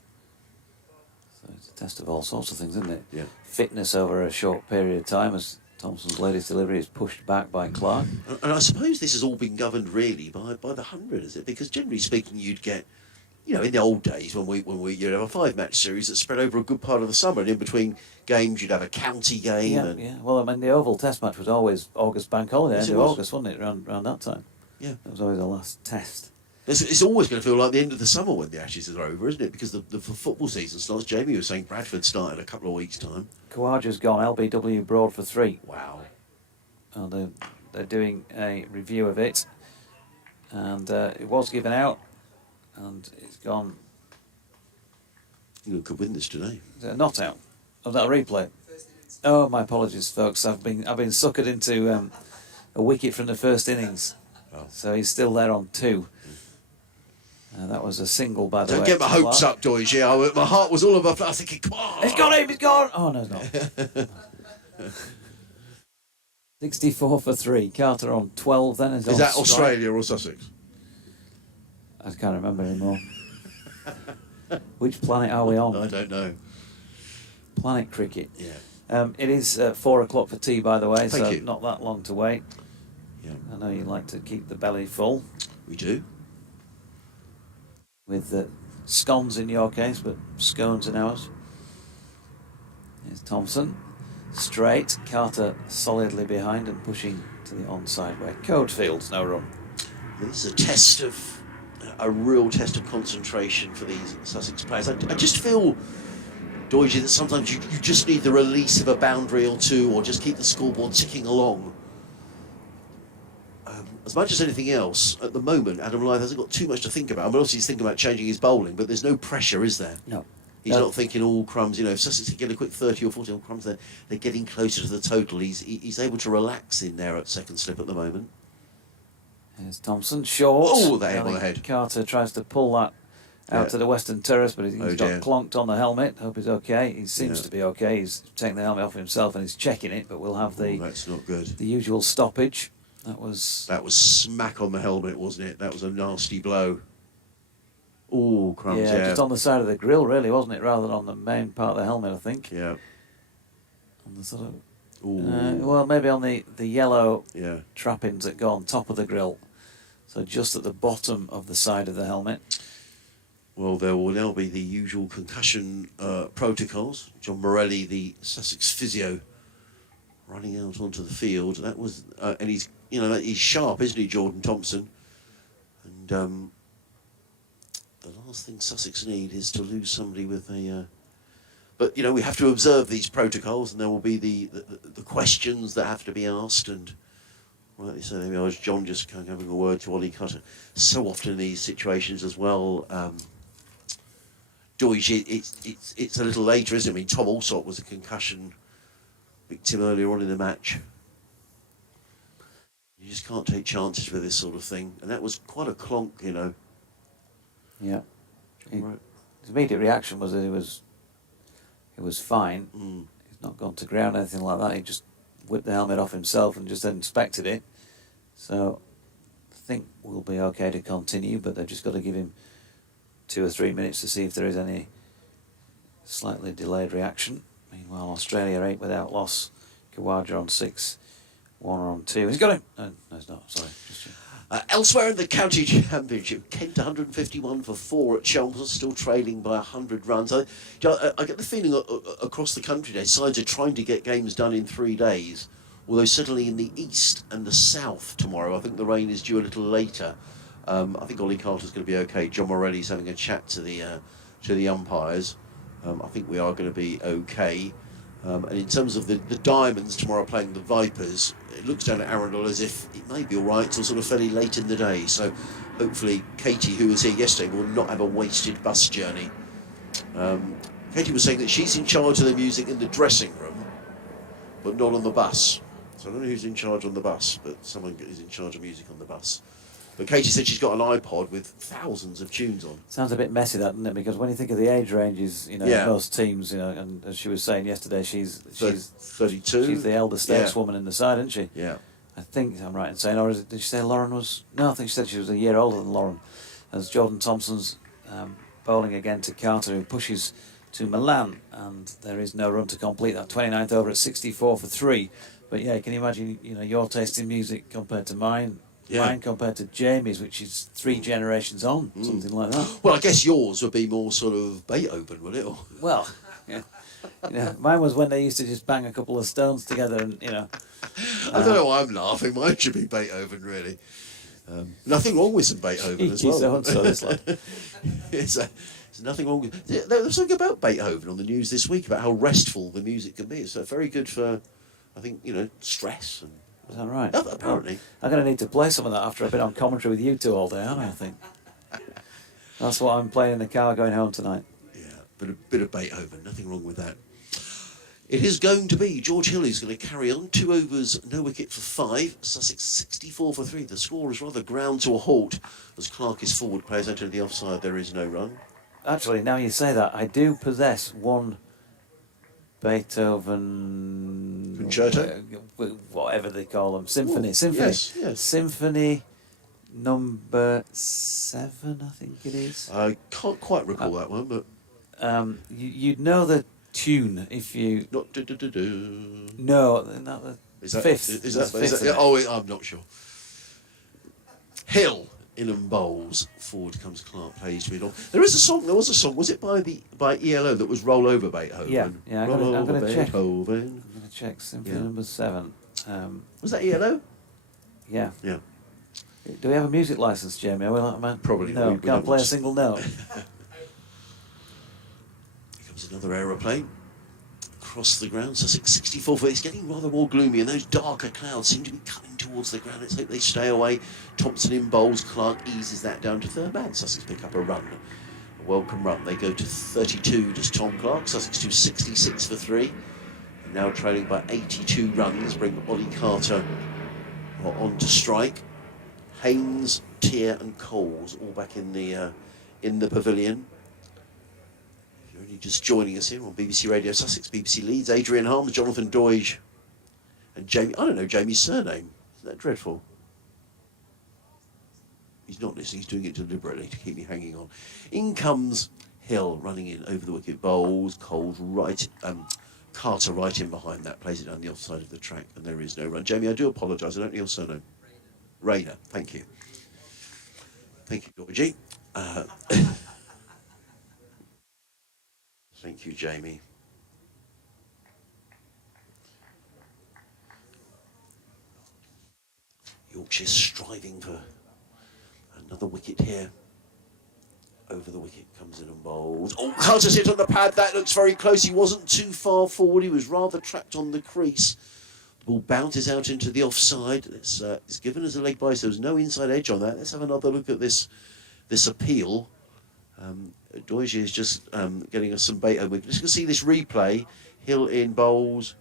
So it's a test of all sorts of things, isn't it? Yeah. Fitness over a short period of time as Thompson's latest delivery is pushed back by Clark. And I suppose this has all been governed really by the 100, is it? Because generally speaking, you'd get, you know, in the old days when you'd have a 5-match series that spread over a good part of the summer, and in between games you'd have a county game. Yeah. Well, I mean, the Oval Test match was always August bank holiday, Yes, end it of was. August, wasn't it? Around that time. Yeah. That was always the last test. It's always going to feel like the end of the summer when the Ashes are over, isn't it? Because the football season starts. Jamie was saying Bradford started a couple of weeks' time. Khawaja's gone, LBW Broad for 3. Wow. Well, they're doing a review of it, and it was given out, and it's gone. England could win this today. Not out. Oh, that replay. Oh, my apologies, folks. I've been suckered into a wicket from the first innings, so he's still there on 2. That was a single, by the way. Don't get my hopes up, Doige. My heart was all over. I was thinking, come on. It's got him. It's gone. Oh no, it's not. 64 for 3. Carter on 12 then. Is that Australia or Sussex? I can't remember anymore. Which planet are we on? I don't know. Planet cricket. Yeah. It is 4 o'clock for tea, by the way, Thank so you. not that long to wait. Yeah. I know you like to keep the belly full We do. with scones in your case, but scones in ours. Here's Thompson. Straight. Carter solidly behind and pushing to the onside way. Codefields, no run. This is a real test of concentration for these Sussex players. I just feel, Doige, that sometimes you just need the release of a boundary or two, or just keep the scoreboard ticking along. as much as anything else, at the moment, Adam Lyth hasn't got too much to think about. I mean, obviously he's thinking about changing his bowling, but there's no pressure, is there? No. He's not thinking all crumbs. You know, if Sussex can get a quick 30 or 40 all crumbs, they're getting closer to the total. He's able to relax in there at second slip at the moment. Here's Thompson, short. Oh, that hit I on the think head. Carter tries to pull that out to the western terrace, but he's Oh, got dear. clonked on the helmet. Hope he's okay. He seems to be okay. He's taking the helmet off himself and he's checking it, but we'll have Oh, that's not good. the usual stoppage. That was smack on the helmet, wasn't it? That was a nasty blow. Oh, crumbs, yeah. just on the side of the grill, really, wasn't it? Rather than on the main part of the helmet, I think. Yeah. On the sort of, Ooh. well, maybe on the yellow Yeah. trappings that go on top of the grill. So just at the bottom of the side of the helmet. Well, there will now be the usual concussion protocols. John Morelli, the Sussex physio, running out onto the field. That was, and he's sharp, isn't he, Jordan Thompson? And the last thing Sussex need is to lose somebody with a. But we have to observe these protocols, and there will be the questions that have to be asked. And rightly so, there we are. John just kind of having a word to Ollie Cutter. So often in these situations as well. Deutsch, it's a little later, isn't it? I mean, Tom Alsop was a concussion victim earlier on in the match. You just can't take chances with this sort of thing, and that was quite a clonk, Yeah. Right. His immediate reaction was that he was fine. Mm. He's not gone to ground, anything like that. He just whipped the helmet off himself and just inspected it. So I think we'll be okay to continue, but they've just got to give him 2 or 3 minutes to see if there is any slightly delayed reaction. Meanwhile, Australia 8 without loss. Kawaja on 6, Warner on 2. He's got him. No, he's not. Sorry. Elsewhere in the county championship, Kent 151 for 4 at Chelmsford, still trailing by 100 runs. I get the feeling across the country today, sides are trying to get games done in 3 days. Although certainly in the east and the south tomorrow, I think the rain is due a little later. I think Ollie Carter's going to be okay. John Morelli's having a chat to the umpires. I think we are going to be okay. And in terms of the Diamonds tomorrow playing the Vipers, it looks down at Arundel as if it may be all right till sort of fairly late in the day. So hopefully Katie, who was here yesterday, will not have a wasted bus journey. Katie was saying that she's in charge of the music in the dressing room, but not on the bus. So I don't know who's in charge on the bus, but someone is in charge of music on the bus. But Katie said she's got an iPod with thousands of tunes on. Sounds a bit messy, that, doesn't it? Because when you think of the age ranges, in most teams, and as she was saying yesterday, she's 32. She's the elder stateswoman in the side, isn't she? Yeah. I think I'm right in saying, or did she say Lauren was? No, I think she said she was a year older than Lauren. As Jordan Thompson's bowling again to Carter, who pushes to Milan, and there is no run to complete that 29th over at 64 for 3. But yeah, can you imagine, your taste in music compared to mine? Yeah. Mine compared to Jamie's, which is 3 generations on, something like that. Well, I guess yours would be more sort of Beethoven, would it? Or... Well, yeah. Mine was when they used to just bang a couple of stones together and, I don't know why I'm laughing. Mine should be Beethoven, really. Nothing wrong with some Beethoven as well. So-and-so, this lad. There's nothing wrong with... There was something about Beethoven on the news this week about how restful the music can be. It's very good for, I think, stress and... Is that right? Apparently. I'm going to need to play some of that after I've been on commentary with you two all day, aren't I think? That's what I'm playing in the car going home tonight. Yeah, but a bit of Beethoven, nothing wrong with that. It is going to be George Hill who's going to carry on. 2 overs, no wicket for 5. Sussex 64 for 3. The score is rather ground to a halt as Clark is forward. Players enter the offside. There is no run. Actually, now you say that, I do possess one Beethoven... Concerto? Whatever they call them. Symphony. Ooh, Symphony. Yes. Symphony number 7, I think it is. I can't quite recall that one, but... You'd know the tune if you... Not do-do-do-do. No, not the Is that, fifth. Is that, Fifth, is that, oh, I'm not sure. Hill, Inham bowls. Forward comes Clark, plays to middle. There was a song, was it by ELO that was Roll Over Beethoven? Yeah, I'm going to check. Beethoven. I'm going to check Symphony number 7. Was that ELO? Yeah. Yeah. Do we have a music license, Jamie? Probably no. we Can't play a single note. Here comes another aeroplane. Across the ground, Sussex 64 for it's getting rather more gloomy, and those darker clouds seem to be coming towards the ground. Let's hope they stay away. Thompson in bowls. Clark eases that down to third man. Sussex pick up a run. A welcome run. They go to 32, does Tom Clark. Sussex to 66 for 3. And now trailing by 82 runs. Bring Ollie Carter on to strike. Haynes, Tier and Coles all back in the pavilion. If you're only just joining us here on BBC Radio Sussex, BBC Leeds, Adrian Harms, Jonathan Doige and Jamie. I don't know Jamie's surname. Isn't that dreadful? He's not listening, he's doing it deliberately to keep me hanging on. In comes Hill running in over the wicket, bowls, Coles right, Carter right in behind that, plays it down the offside of the track, and there is no run. Jamie, I do apologise, I don't know your surname. Rayner, thank you. Thank you, Georgie. Thank you, Jamie. Yorkshire striving for another wicket here. Over the wicket comes in and bowls. Oh, Carter's hit on the pad. That looks very close. He wasn't too far forward. He was rather trapped on the crease. The ball bounces out into the offside. It's given as a leg by, so there's no inside edge on that. Let's have another look at this appeal. Doige is just getting us some bait. We're just going to see this replay. Hill in bowls.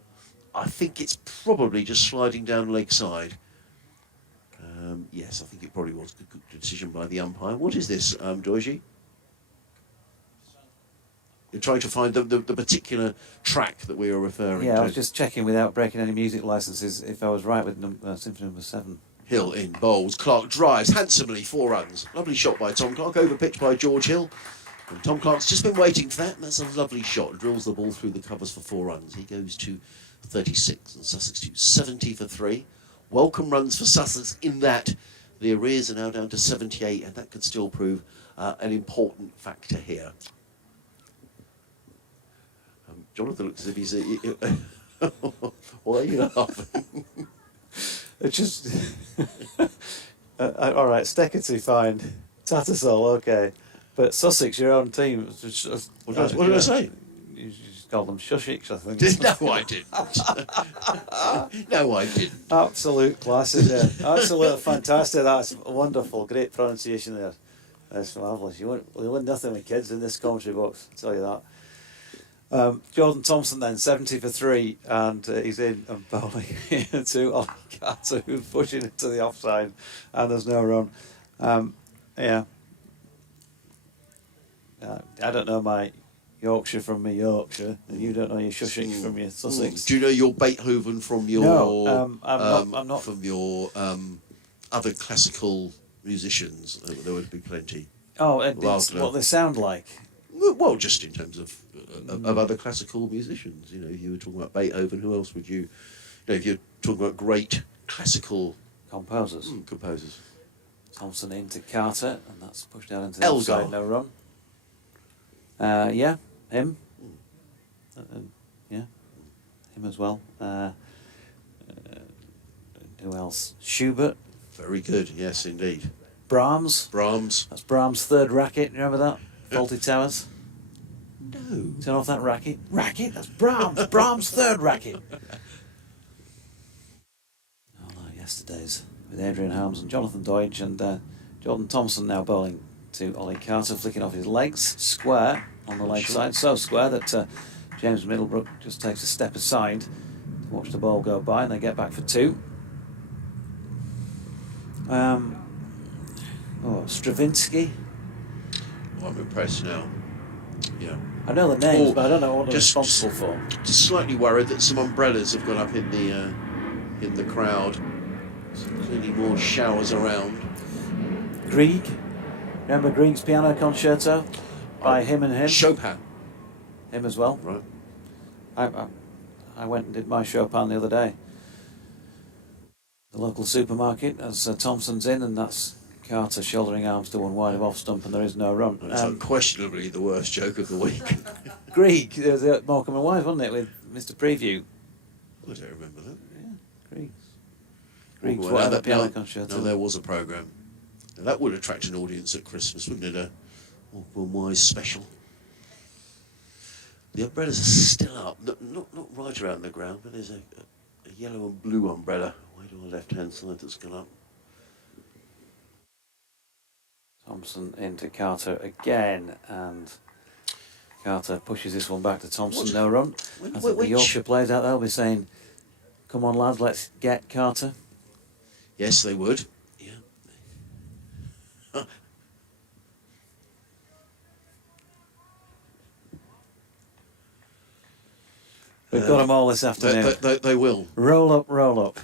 I think it's probably just sliding down leg side. Yes, I think it probably was a good decision by the umpire. What is this, Doige? You're trying to find the particular track that we are referring to. Yeah, I was just checking without breaking any music licences if I was right with symphony number 7. Hill in bowls. Clark drives handsomely, 4 runs. Lovely shot by Tom Clark, over pitch by George Hill. And Tom Clark's just been waiting for that, and that's a lovely shot. Drills the ball through the covers for 4 runs. He goes to 36, and Sussex to 70 for 3. Welcome runs for Sussex in that the arrears are now down to 78, and that could still prove an important factor here. Jonathan looks as if he's... Why are you laughing? It's just... all right, Steckety, fine. Tattersall, okay. But Sussex, your own team... What did I say? You just called them Shushiks, I think. No, I didn't. No, I didn't. Absolute classes, yeah. Absolute fantastic. That's wonderful. Great pronunciation there. That's marvellous. You win nothing with kids in this commentary box, I'll tell you that. Jordan Thompson then, 70 for 3, and he's in and bowling to Ollie Carter, who's pushing it to the offside, and there's no run. Yeah. I don't know my Yorkshire from my Yorkshire, and you don't know your Sussex from your Sussex. Do you know your Beethoven from your... No, I'm not. From your other classical musicians? There would be plenty. Oh, it's what they sound like. Well, just in terms of other classical musicians. You know, if you were talking about Beethoven, who else would you... if you're talking about great classical... Composers. Composers. Thompson into Carter, and that's pushed out into the Elgar. offside, no run. Yeah, him. Yeah, him as well. Who else? Schubert. Very good, yes, indeed. Brahms. Brahms. That's Brahms' third racket. You remember that? Faulty Towers. No. Turn off that racket. Racket? That's Brahms. Brahms' third racket. Oh no, yesterday's with Adrian Harms and Jonathan Doige, and Jordan Thompson now bowling to Ollie Carter, flicking off his legs. Square on the leg side. So square that James Middlebrook just takes a step aside to watch the ball go by, and they get back for 2. Stravinsky. Oh, I'm impressed now. Yeah. I know the names, but I don't know what they're responsible for. Just slightly worried that some umbrellas have gone up in the crowd. So clearly more showers around. Grieg. Remember Grieg's piano concerto by him and him? Chopin. Him as well. Right. I went and did my Chopin the other day. The local supermarket, as Thompson's in, and that's Carter shouldering arms to one wide of off stump, and there is no run. It's unquestionably the worst joke of the week. Grieg, the Morecambe and Wise, wasn't it, with Mr. Preview? I don't remember that. Yeah, Grieg's whatever piano No, concerto. there was a programme. Now, that would attract an audience at Christmas, wouldn't it? A Morecambe and Wise special. The umbrellas are still up, not right around the ground, but there's a yellow and blue umbrella way to our left-hand side that's gone up. Thompson into Carter again, and Carter pushes this one back to Thompson. No run. I think the Yorkshire players out there will be saying, "Come on, lads, let's get Carter." Yes, they would. Yeah. We've got them all this afternoon. They will. Roll up, roll up.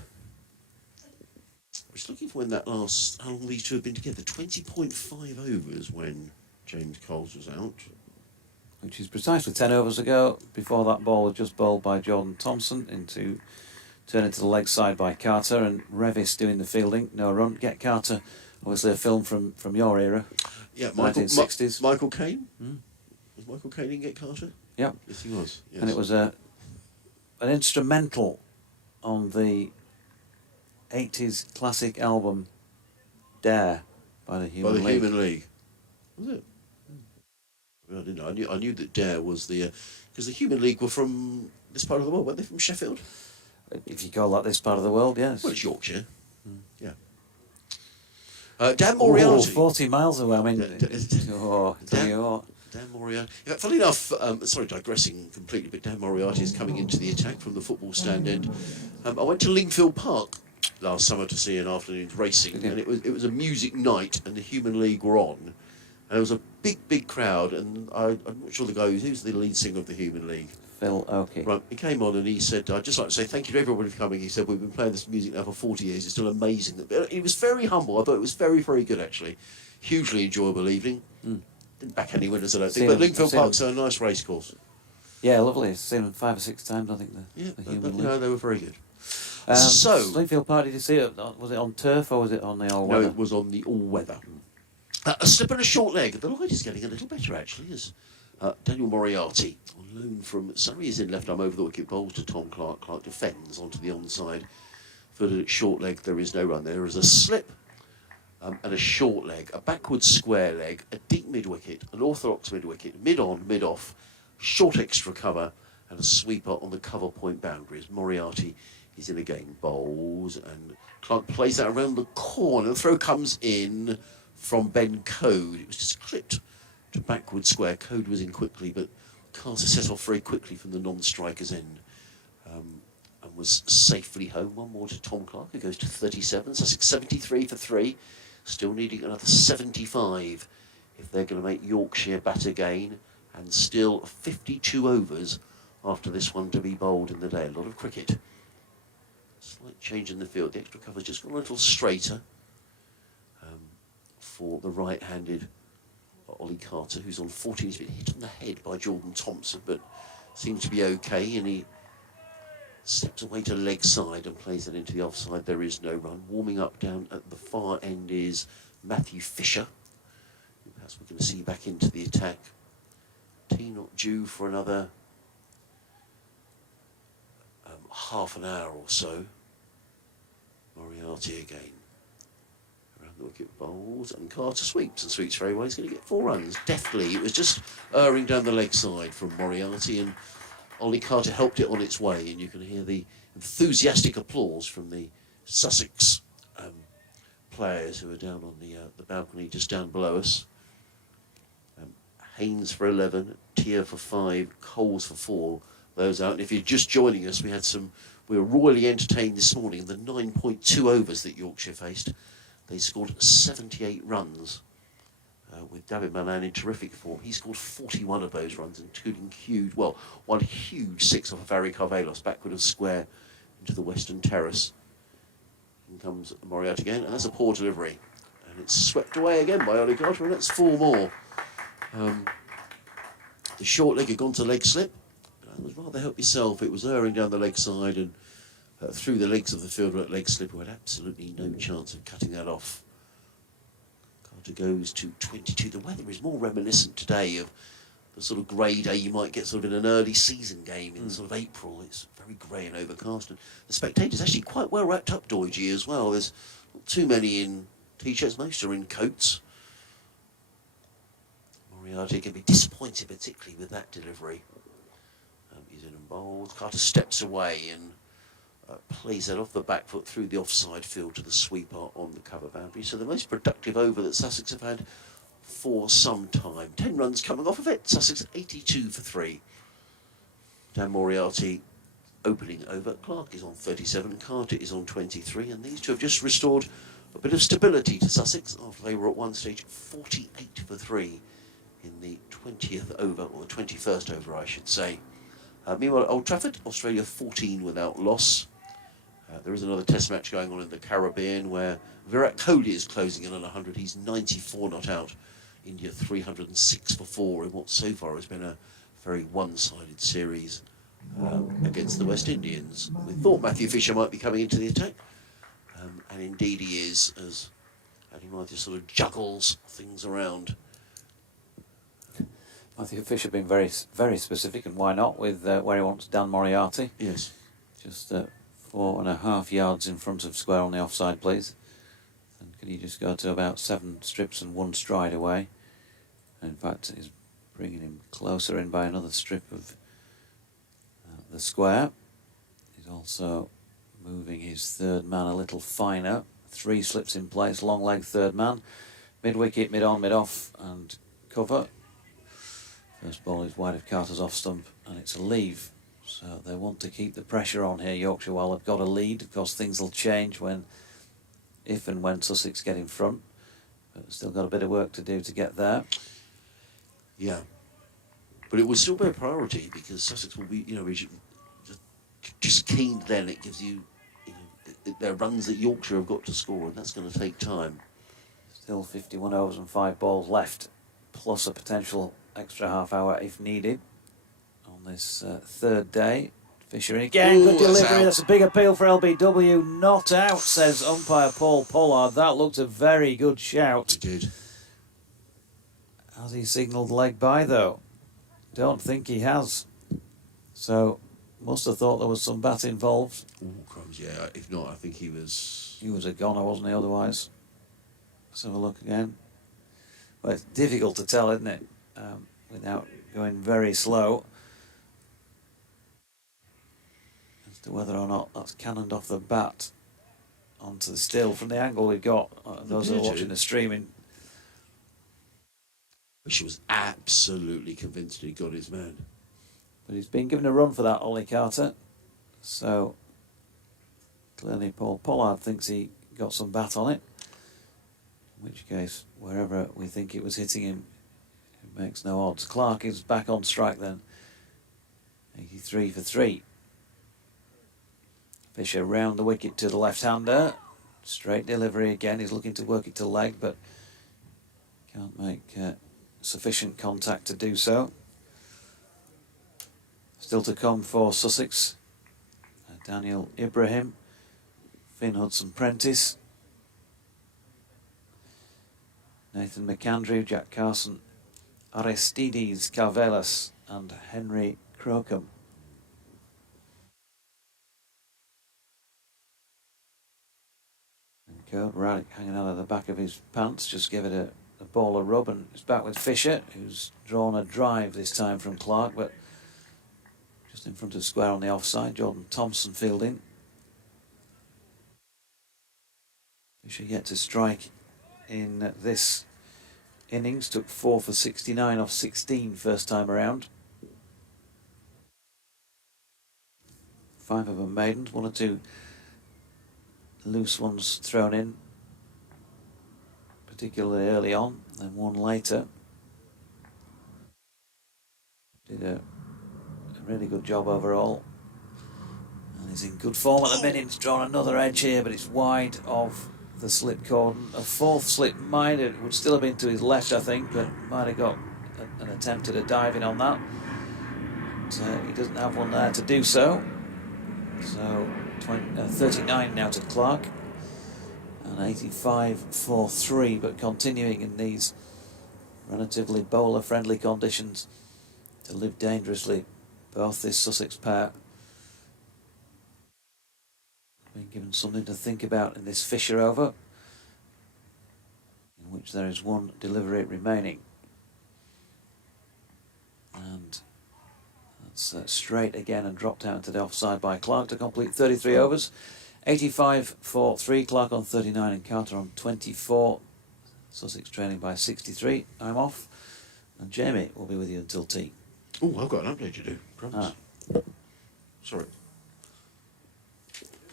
I was looking for when that last, how long these two have been together. 20.5 overs when James Coles was out. Which is precisely 10 overs ago. Before that ball was just bowled by Jordan Thompson turned into the leg side by Carter, and Revis doing the fielding. No run. Get Carter. Obviously a film from your era. Yeah, 1960s. Michael Caine? Was Michael Caine in Get Carter? Yeah. Yes, he was. Yes. And it was an instrumental on the 80s classic album Dare by the Human League. Human League. Was it? I didn't know. I knew that Dare was the... Because the Human League were from this part of the world, weren't they? From Sheffield? If you call that this part of the world, yes. Well, it's Yorkshire. Yeah. Dan Moriarty. 40 miles away. I mean, Dan Moriarty. In fact, funny enough, sorry, digressing completely, but Dan Moriarty is coming into the attack from the football stand end. I went to Lingfield Park last summer to see an afternoon's racing, and it was a music night, and the Human League were on, and there was a big crowd, and I'm not sure the guy who's the lead singer of the Human League. Phil Oakey. Right, he came on and he said, "I'd just like to say thank you to everybody for coming." He said, "We've been playing this music now for 40 years. It's still amazing." He was very humble. I thought it was very, very good, actually. Hugely enjoyable evening. Didn't back any winners, I don't think. But Lingfield Park's a nice race course. Yeah, lovely. Seen them 5 or 6 times, I think. The Human League. No, they were very good. So, Lingfield Park, did you see it? Was it on turf or was it on the all-weather? No, it was on the all-weather. A slip and a short leg. The light is getting a little better, actually, as Daniel Moriarty, on loan from Surrey, is in left arm over the wicket, bowls to Tom Clark. Clark defends onto the onside. For the short leg, there is no run. There is a slip and a short leg, a backward square leg, a deep mid-wicket, an orthodox mid-wicket, mid-on, mid-off, short extra cover, and a sweeper on the cover point boundaries. Moriarty is in again, bowls, and Clark plays that around the corner. The throw comes in from Ben Code. It was just clipped to backward square. Code was in quickly, but Carter set off very quickly from the non-striker's end and was safely home. One more to Tom Clark, who goes to 37. Sussex 73 for 3. Still needing another 75 if they're going to make Yorkshire bat again. And still 52 overs after this one to be bowled in the day. A lot of cricket. Slight change in the field. The extra cover's just gone a little straighter for the right-handed Ollie Carter, who's on 14. He's been hit on the head by Jordan Thompson, but seems to be okay, and he steps away to leg side and plays that into the offside. There is no run. Warming up down at the far end is Matthew Fisher, who perhaps we're going to see back into the attack. Tea not due for another half an hour or so. Moriarty again. Around the wicket, bowls, and Carter sweeps, and sweeps very well. He's going to get 4 runs. Deftly, it was just erring down the leg side from Moriarty, and Ollie Carter helped it on its way, and you can hear the enthusiastic applause from the Sussex players who are down on the balcony just down below us. Haynes for 11, Tier for 5, Coles for 4. Those out. And if you're just joining us, we were royally entertained this morning in the 9.2 overs that Yorkshire faced. They scored 78 runs with David Malan in terrific form. He scored 41 of those runs, including one huge 6 off of Harry Carvelos, backward of square into the western terrace. In comes Moriarty again, and that's a poor delivery. And it's swept away again by Ollie Carter, and that's 4 more. The short leg had gone to leg slip. It was rather help yourself. It was erring down the leg side and through the legs of the fielder at leg slip, who had absolutely no chance of cutting that off. Carter goes to 22. The weather is more reminiscent today of the sort of grey day you might get sort of in an early season game in sort of April. It's very grey and overcast. And the spectators actually quite well wrapped up, Doidgy, as well. There's not too many in T-shirts. Most are in coats. Moriarty can be disappointed, particularly with that delivery. He's in and bowls. Carter steps away, and plays that off the back foot through the offside field to the sweeper on the cover boundary. So the most productive over that Sussex have had for some time. 10 runs coming off of it. Sussex 82 for 3. Dan Moriarty opening over. Clark is on 37, Carter is on 23, and these two have just restored a bit of stability to Sussex after they were at one stage 48 for 3 in the 20th over, or the 21st over, I should say. Meanwhile, at Old Trafford, Australia 14 without loss. There is another test match going on in the Caribbean where Virat Kohli is closing in on 100. He's 94 not out. India 306 for 4 in what so far has been a very one-sided series against the West Indians. We thought Matthew Fisher might be coming into the attack, and indeed he is, as Paddy Matthew sort of juggles things around. Matthew Fisher been very, very specific, and why not, with where he wants Dan Moriarty. Yes. Just 4.5 yards in front of square on the offside, please. And can he just go to about 7 strips and 1 stride away? In fact, he's bringing him closer in by another strip of the square. He's also moving his third man a little finer. 3 slips in place, long leg third man. Mid-wicket, mid-on, mid-off and cover. First ball is wide of Carter's off stump and it's a leave. So they want to keep the pressure on here, Yorkshire, while they've got a lead. Of course, things will change if and when Sussex get in front. But still got a bit of work to do to get there. Yeah. But it will still be a priority because Sussex will be, just keen then. It gives you, there are runs that Yorkshire have got to score, and that's going to take time. Still 51 overs and 5 balls left, plus a potential extra half hour if needed on this third day. Fisher in again, Ooh, good delivery. that's out. That's a big appeal for LBW. Not out, says umpire Paul Pollard. That looked a very good shout. It did. Has he signalled leg by, though? Don't think he has. So, must have thought there was some bat involved. Oh, crumbs, yeah. If not, I think he was... He was a goner, wasn't he, otherwise? Let's have a look again. Well, it's difficult to tell, isn't it? Without going very slow. As to whether or not that's cannoned off the bat onto the still from the angle we've got. Those who are watching the streaming. She was absolutely convinced he got his man. But he's been given a run for that, Ollie Carter. So, clearly Paul Pollard thinks he got some bat on it. In which case, wherever we think it was hitting him, it makes no odds. Clark is back on strike then. 83 for 3. Fisher round the wicket to the left-hander. Straight delivery again. He's looking to work it to leg, but can't make sufficient contact to do so. Still to come for Sussex. Daniel Ibrahim, Finn Hudson-Prentice, Nathan McAndrew, Jack Carson, Aristides Carvelas and Henry Crocombe. And Kurt Raddick hanging out of the back of his pants, just give it a ball a rub, and it's back with Fisher, who's drawn a drive this time from Clark, but just in front of square on the offside. Jordan Thompson fielding. Fisher yet to strike in this innings. Took 4 for 69 off 16 first time around. 5 of them maidens, 1 or 2 loose ones thrown in, particularly early on, then 1 later. Did a really good job overall. And he's in good form at the minute. He's drawn another edge here, but it's wide of the slip cordon. A 4th slip would still have been to his left, I think, but might have got an attempt at a diving on that. But, he doesn't have one there to do so. So 39 now to Clark. And 85 for 3, but continuing in these relatively bowler-friendly conditions to live dangerously. Both this Sussex pair been given something to think about in this Fisher over, in which there is 1 delivery remaining. And That's straight again and dropped out into the offside by Clark to complete 33 overs. 85 for 3, Clark on 39 and Carter on 24. Sussex trailing by 63. I'm off. And Jamie will be with you until tea. Oh, I've got an update to do. Promise. Sorry.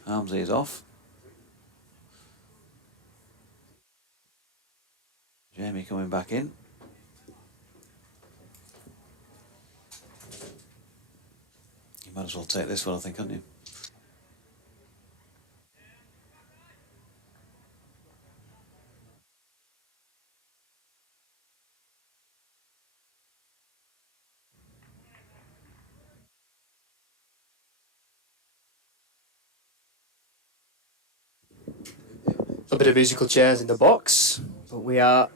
Armsy is off. Jamie coming back in. You might as well take this one, I think, can't you? A bit of musical chairs in the box, but we are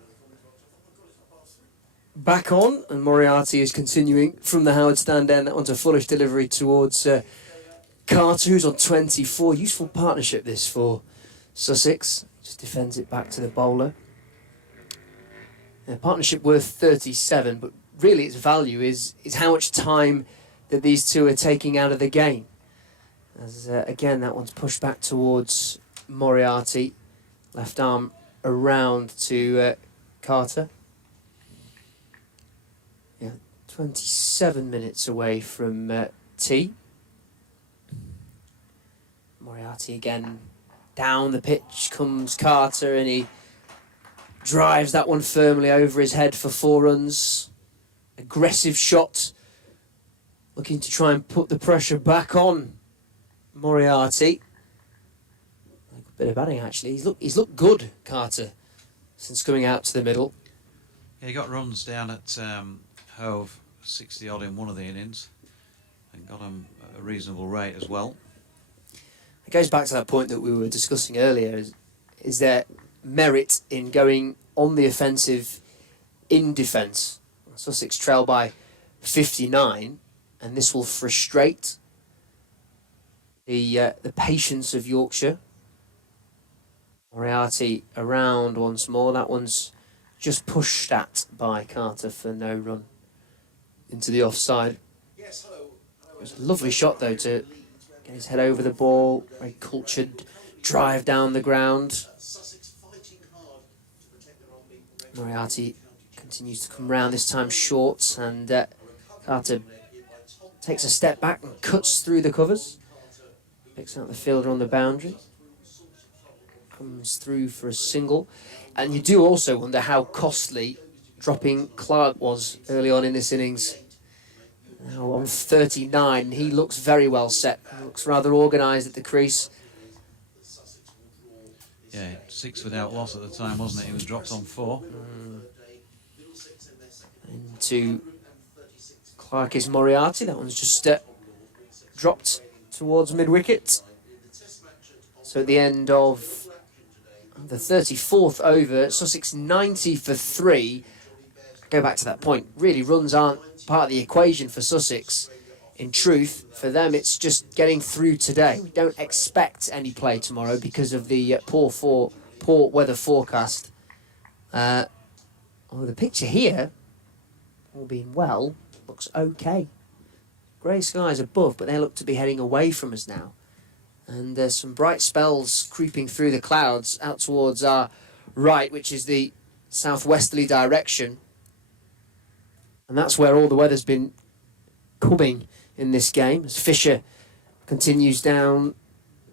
back on, and Moriarty is continuing from the Howard stand end onto Fullish delivery towards Carter, who's on 24. Useful partnership this for Sussex. Just defends it back to the bowler. Partnership worth 37, but really its value is how much time that these two are taking out of the game. As again, that one's pushed back towards Moriarty. Left arm around to Carter. Yeah, 27 minutes away from tea. Moriarty again down the pitch comes Carter, and he drives that one firmly over his head for 4 runs. Aggressive shot, looking to try and put the pressure back on Moriarty. Bit of batting actually. He's looked good, Carter, since coming out to the middle. Yeah, he got runs down at Hove, 60 odd in one of the innings, and got him a reasonable rate as well. It goes back to that point that we were discussing earlier. Is there merit in going on the offensive in defence? Sussex trail by 59, and this will frustrate the patience of Yorkshire. Moriarty around once more. That one's just pushed at by Carter for no run into the offside. It was a lovely shot though to get his head over the ball. Very cultured drive down the ground. Moriarty continues to come round, this time short, and Carter takes a step back and cuts through the covers. Picks out the fielder on the boundary. Comes through for a single. And you do also wonder how costly dropping Clark was early on in this innings. Now on 39, he looks very well set. He looks rather organised at the crease. Yeah, 6 without loss at the time, wasn't it? He was dropped on 4. Into Clark is Moriarty. That one's just dropped towards mid-wicket. So at the end of the 34th over, Sussex 90 for 3. Go back to that point. Really, runs aren't part of the equation for Sussex. In truth, for them, it's just getting through today. We don't expect any play tomorrow because of the poor weather forecast. The picture here, all being well, looks okay. Grey skies above, but they look to be heading away from us now. And there's some bright spells creeping through the clouds out towards our right, which is the southwesterly direction. And that's where all the weather's been coming in this game, as Fisher continues down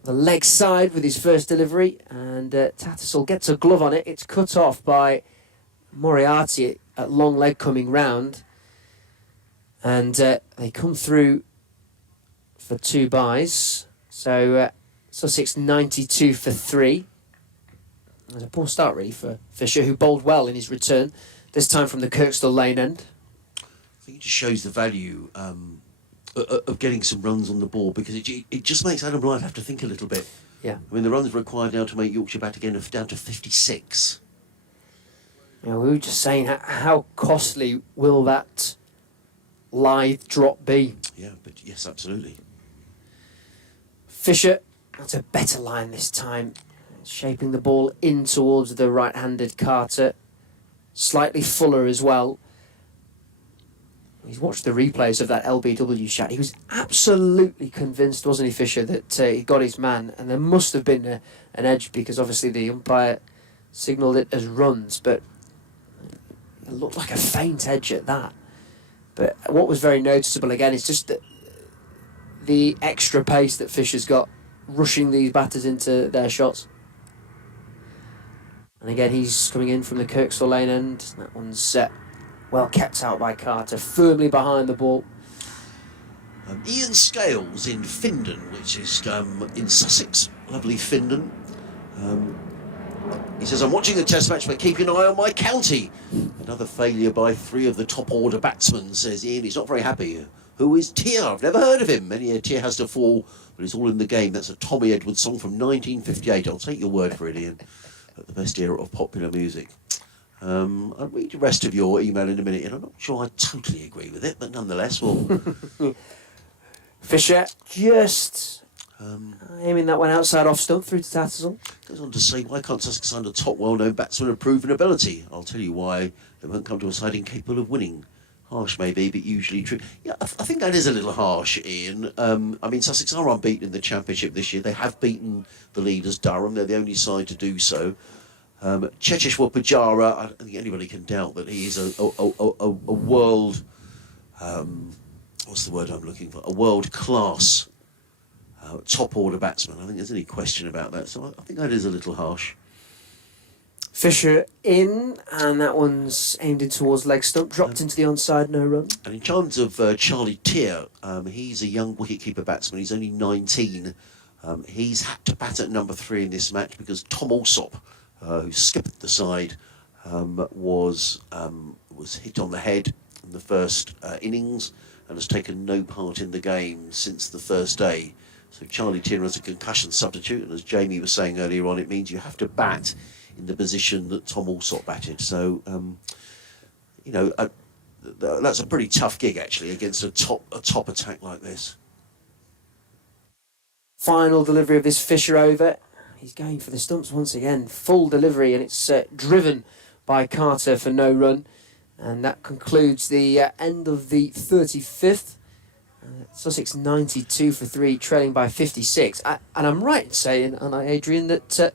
the leg side with his first delivery, and Tattersall gets a glove on it. It's cut off by Moriarty at long leg coming round. And they come through for 2 byes. So Sussex 92 for 3. It was a poor start really for Fisher, who bowled well in his return, this time from the Kirkstall Lane end. I think it just shows the value of getting some runs on the board, because it just makes Adam Wright have to think a little bit. Yeah. I mean, the runs required now to make Yorkshire bat again down to 56. You know, we were just saying, how costly will that lithe drop be? Yeah, but yes, absolutely. Fisher, that's a better line this time. Shaping the ball in towards the right-handed Carter. Slightly fuller as well. He's watched the replays of that LBW shot. He was absolutely convinced, wasn't he, Fisher, that he got his man, and there must have been an edge because obviously the umpire signalled it as runs, but it looked like a faint edge at that. But what was very noticeable again is just the extra pace that Fisher's got, rushing these batters into their shots. And again, he's coming in from the Kirkstall Lane end. That one's well kept out by Carter, firmly behind the ball. Ian Scales in Findon, which is in Sussex. Lovely Findon. He says, I'm watching the test match, but keep an eye on my county. Another failure by 3 of the top order batsmen, says Ian. He's not very happy. Who is Tier? I've never heard of him. Many a Tier has to fall, but it's all in the game. That's a Tommy Edwards song from 1958. I'll take your word for it, Ian. The best era of popular music. I'll read the rest of your email in a minute, and I'm not sure I totally agree with it, but nonetheless, we'll... Fisher just aiming that one outside off stump through to Tattersall. Goes on to say, why can't Sussex sign a top well-known batsman of proven ability? I'll tell you why. They won't come to a side incapable of winning. Harsh maybe, but usually true. Yeah, I think that is a little harsh, Ian. I mean, Sussex are unbeaten in the Championship this year. They have beaten the leaders, Durham. They're the only side to do so. Cheteshwar Pujara, I don't think anybody can doubt that he is a world... what's the word I'm looking for? A world-class top-order batsman. I don't think there's any question about that. So I think that is a little harsh. Fisher in, and that one's aimed in towards leg stump, dropped into the onside, no run. And in terms of Charlie Tier, he's a young wicket-keeper batsman. He's only 19. He's had to bat at number 3 in this match because Tom Alsop, who skipped the side, was hit on the head in the first innings and has taken no part in the game since the first day. So Charlie Tier is a concussion substitute, and as Jamie was saying earlier on, it means you have to bat in the position that Tom Alsop batted. So, that's a pretty tough gig, actually, against a top attack like this. Final delivery of this Fisher over. He's going for the stumps once again. Full delivery, and it's driven by Carter for no run. And that concludes the end of the 35th. Sussex 92 for 3, trailing by 56. And I'm right in saying, aren't I, Adrian, that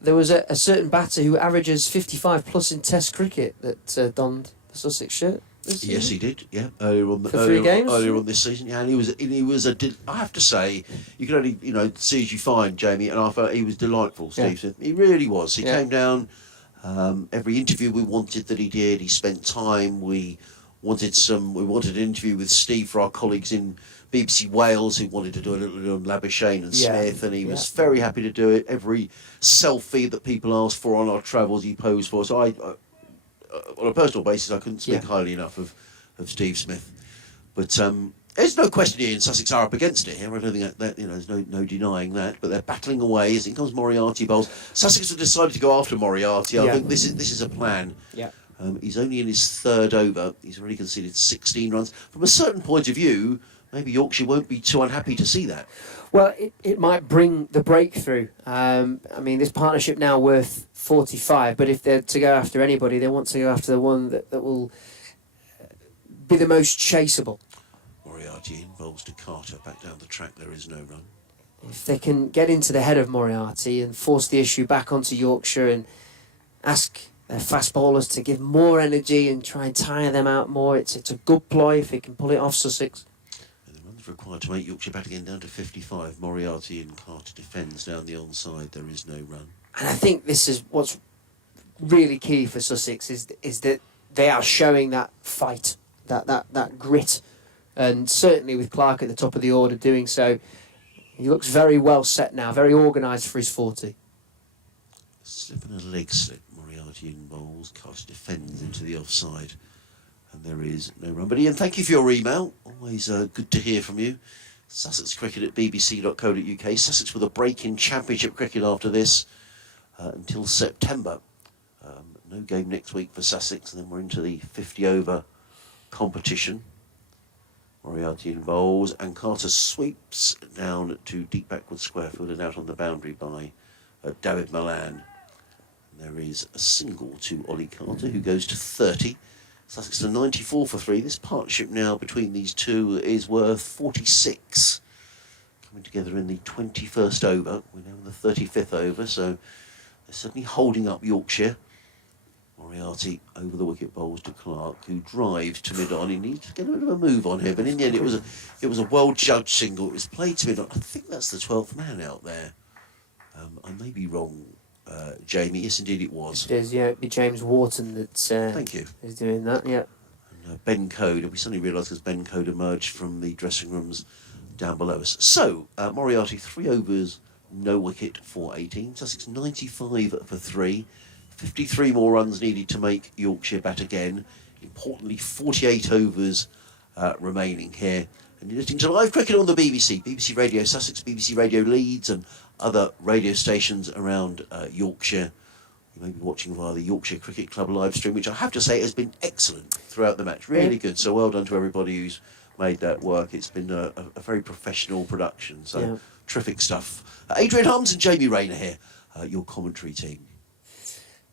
there was a certain batter who averages 55 plus in Test cricket that donned the Sussex shirt. Yes, he did. Yeah, earlier on this season. Yeah, and he was I have to say, you can only see as you find, Jamie. And I thought he was delightful, Steve. Yeah. He really was. He came down. Every interview we wanted that he did, he spent time. We wanted an interview with Steve for our colleagues in BBC Wales who wanted to do a little on Labuschagne and Smith, and he was very happy to do it. Every selfie that people asked for on our travels, he posed for. So on a personal basis, I couldn't speak highly enough of Steve Smith. But there's no question here in Sussex are up against it here. I don't think that there's no denying that. But they're battling away as it comes Moriarty bowls. Sussex have decided to go after Moriarty. I think this is a plan. Yeah. He's only in his 3rd over. He's already conceded 16 runs. From a certain point of view, maybe Yorkshire won't be too unhappy to see that. Well, it might bring the breakthrough. I mean, this partnership now worth 45, but if they're to go after anybody, they want to go after the one that will be the most chaseable. Moriarty involves to Carter. Back down the track, there is no run. If they can get into the head of Moriarty and force the issue back onto Yorkshire and ask their fast bowlers to give more energy and try and tire them out more, it's a good ploy if they can pull it off Sussex. Required to make Yorkshire bat again down to 55. Moriarty and Carter defends down the onside. There is no run. And I think this is what's really key for Sussex is that they are showing that fight, that grit, and certainly with Clark at the top of the order doing so, he looks very well set now, very organised for his 40. Slip and a leg slip. Moriarty in bowls. Carter defends into the offside. And there is no run. But Ian, thank you for your email. Always good to hear from you. Sussex Cricket at bbc.co.uk. Sussex with a break in Championship cricket after this until September. No game next week for Sussex, and then we're into the 50-over competition. Moriarty in bowls, and Carter sweeps down to deep backward square field and out on the boundary by David Malan. And there is a single to Ollie Carter, who goes to 30. Sussex are 94 for 3. This partnership now between these two is worth 46. Coming together in the 21st over. We're now in the 35th over, so they're certainly holding up Yorkshire. Moriarty over the wicket bowls to Clark, who drives to mid-on. He needs to get a bit of a move on here, but in the end it was a well-judged single. It was played to mid-on. I think that's the 12th man out there. I may be wrong, Jamie. Yes, indeed it was. It is, yeah. It'd be James Wharton that Thank you. is doing that, yeah. And, Ben Code, we suddenly realised because Ben Code emerged from the dressing rooms down below us. So, Moriarty, 3 overs, no wicket for 18. Sussex 95 for 3. 53 more runs needed to make Yorkshire bat again. Importantly, 48 overs remaining here. And you're listening to live cricket on the BBC. BBC Radio Sussex, BBC Radio Leeds and other radio stations around Yorkshire. You may be watching via the Yorkshire Cricket Club live stream, which I have to say has been excellent throughout the match. Really good. So well done to everybody who's made that work. It's been a very professional production. So terrific stuff. Adrian Hums and Jamie Rayner here, your commentary team.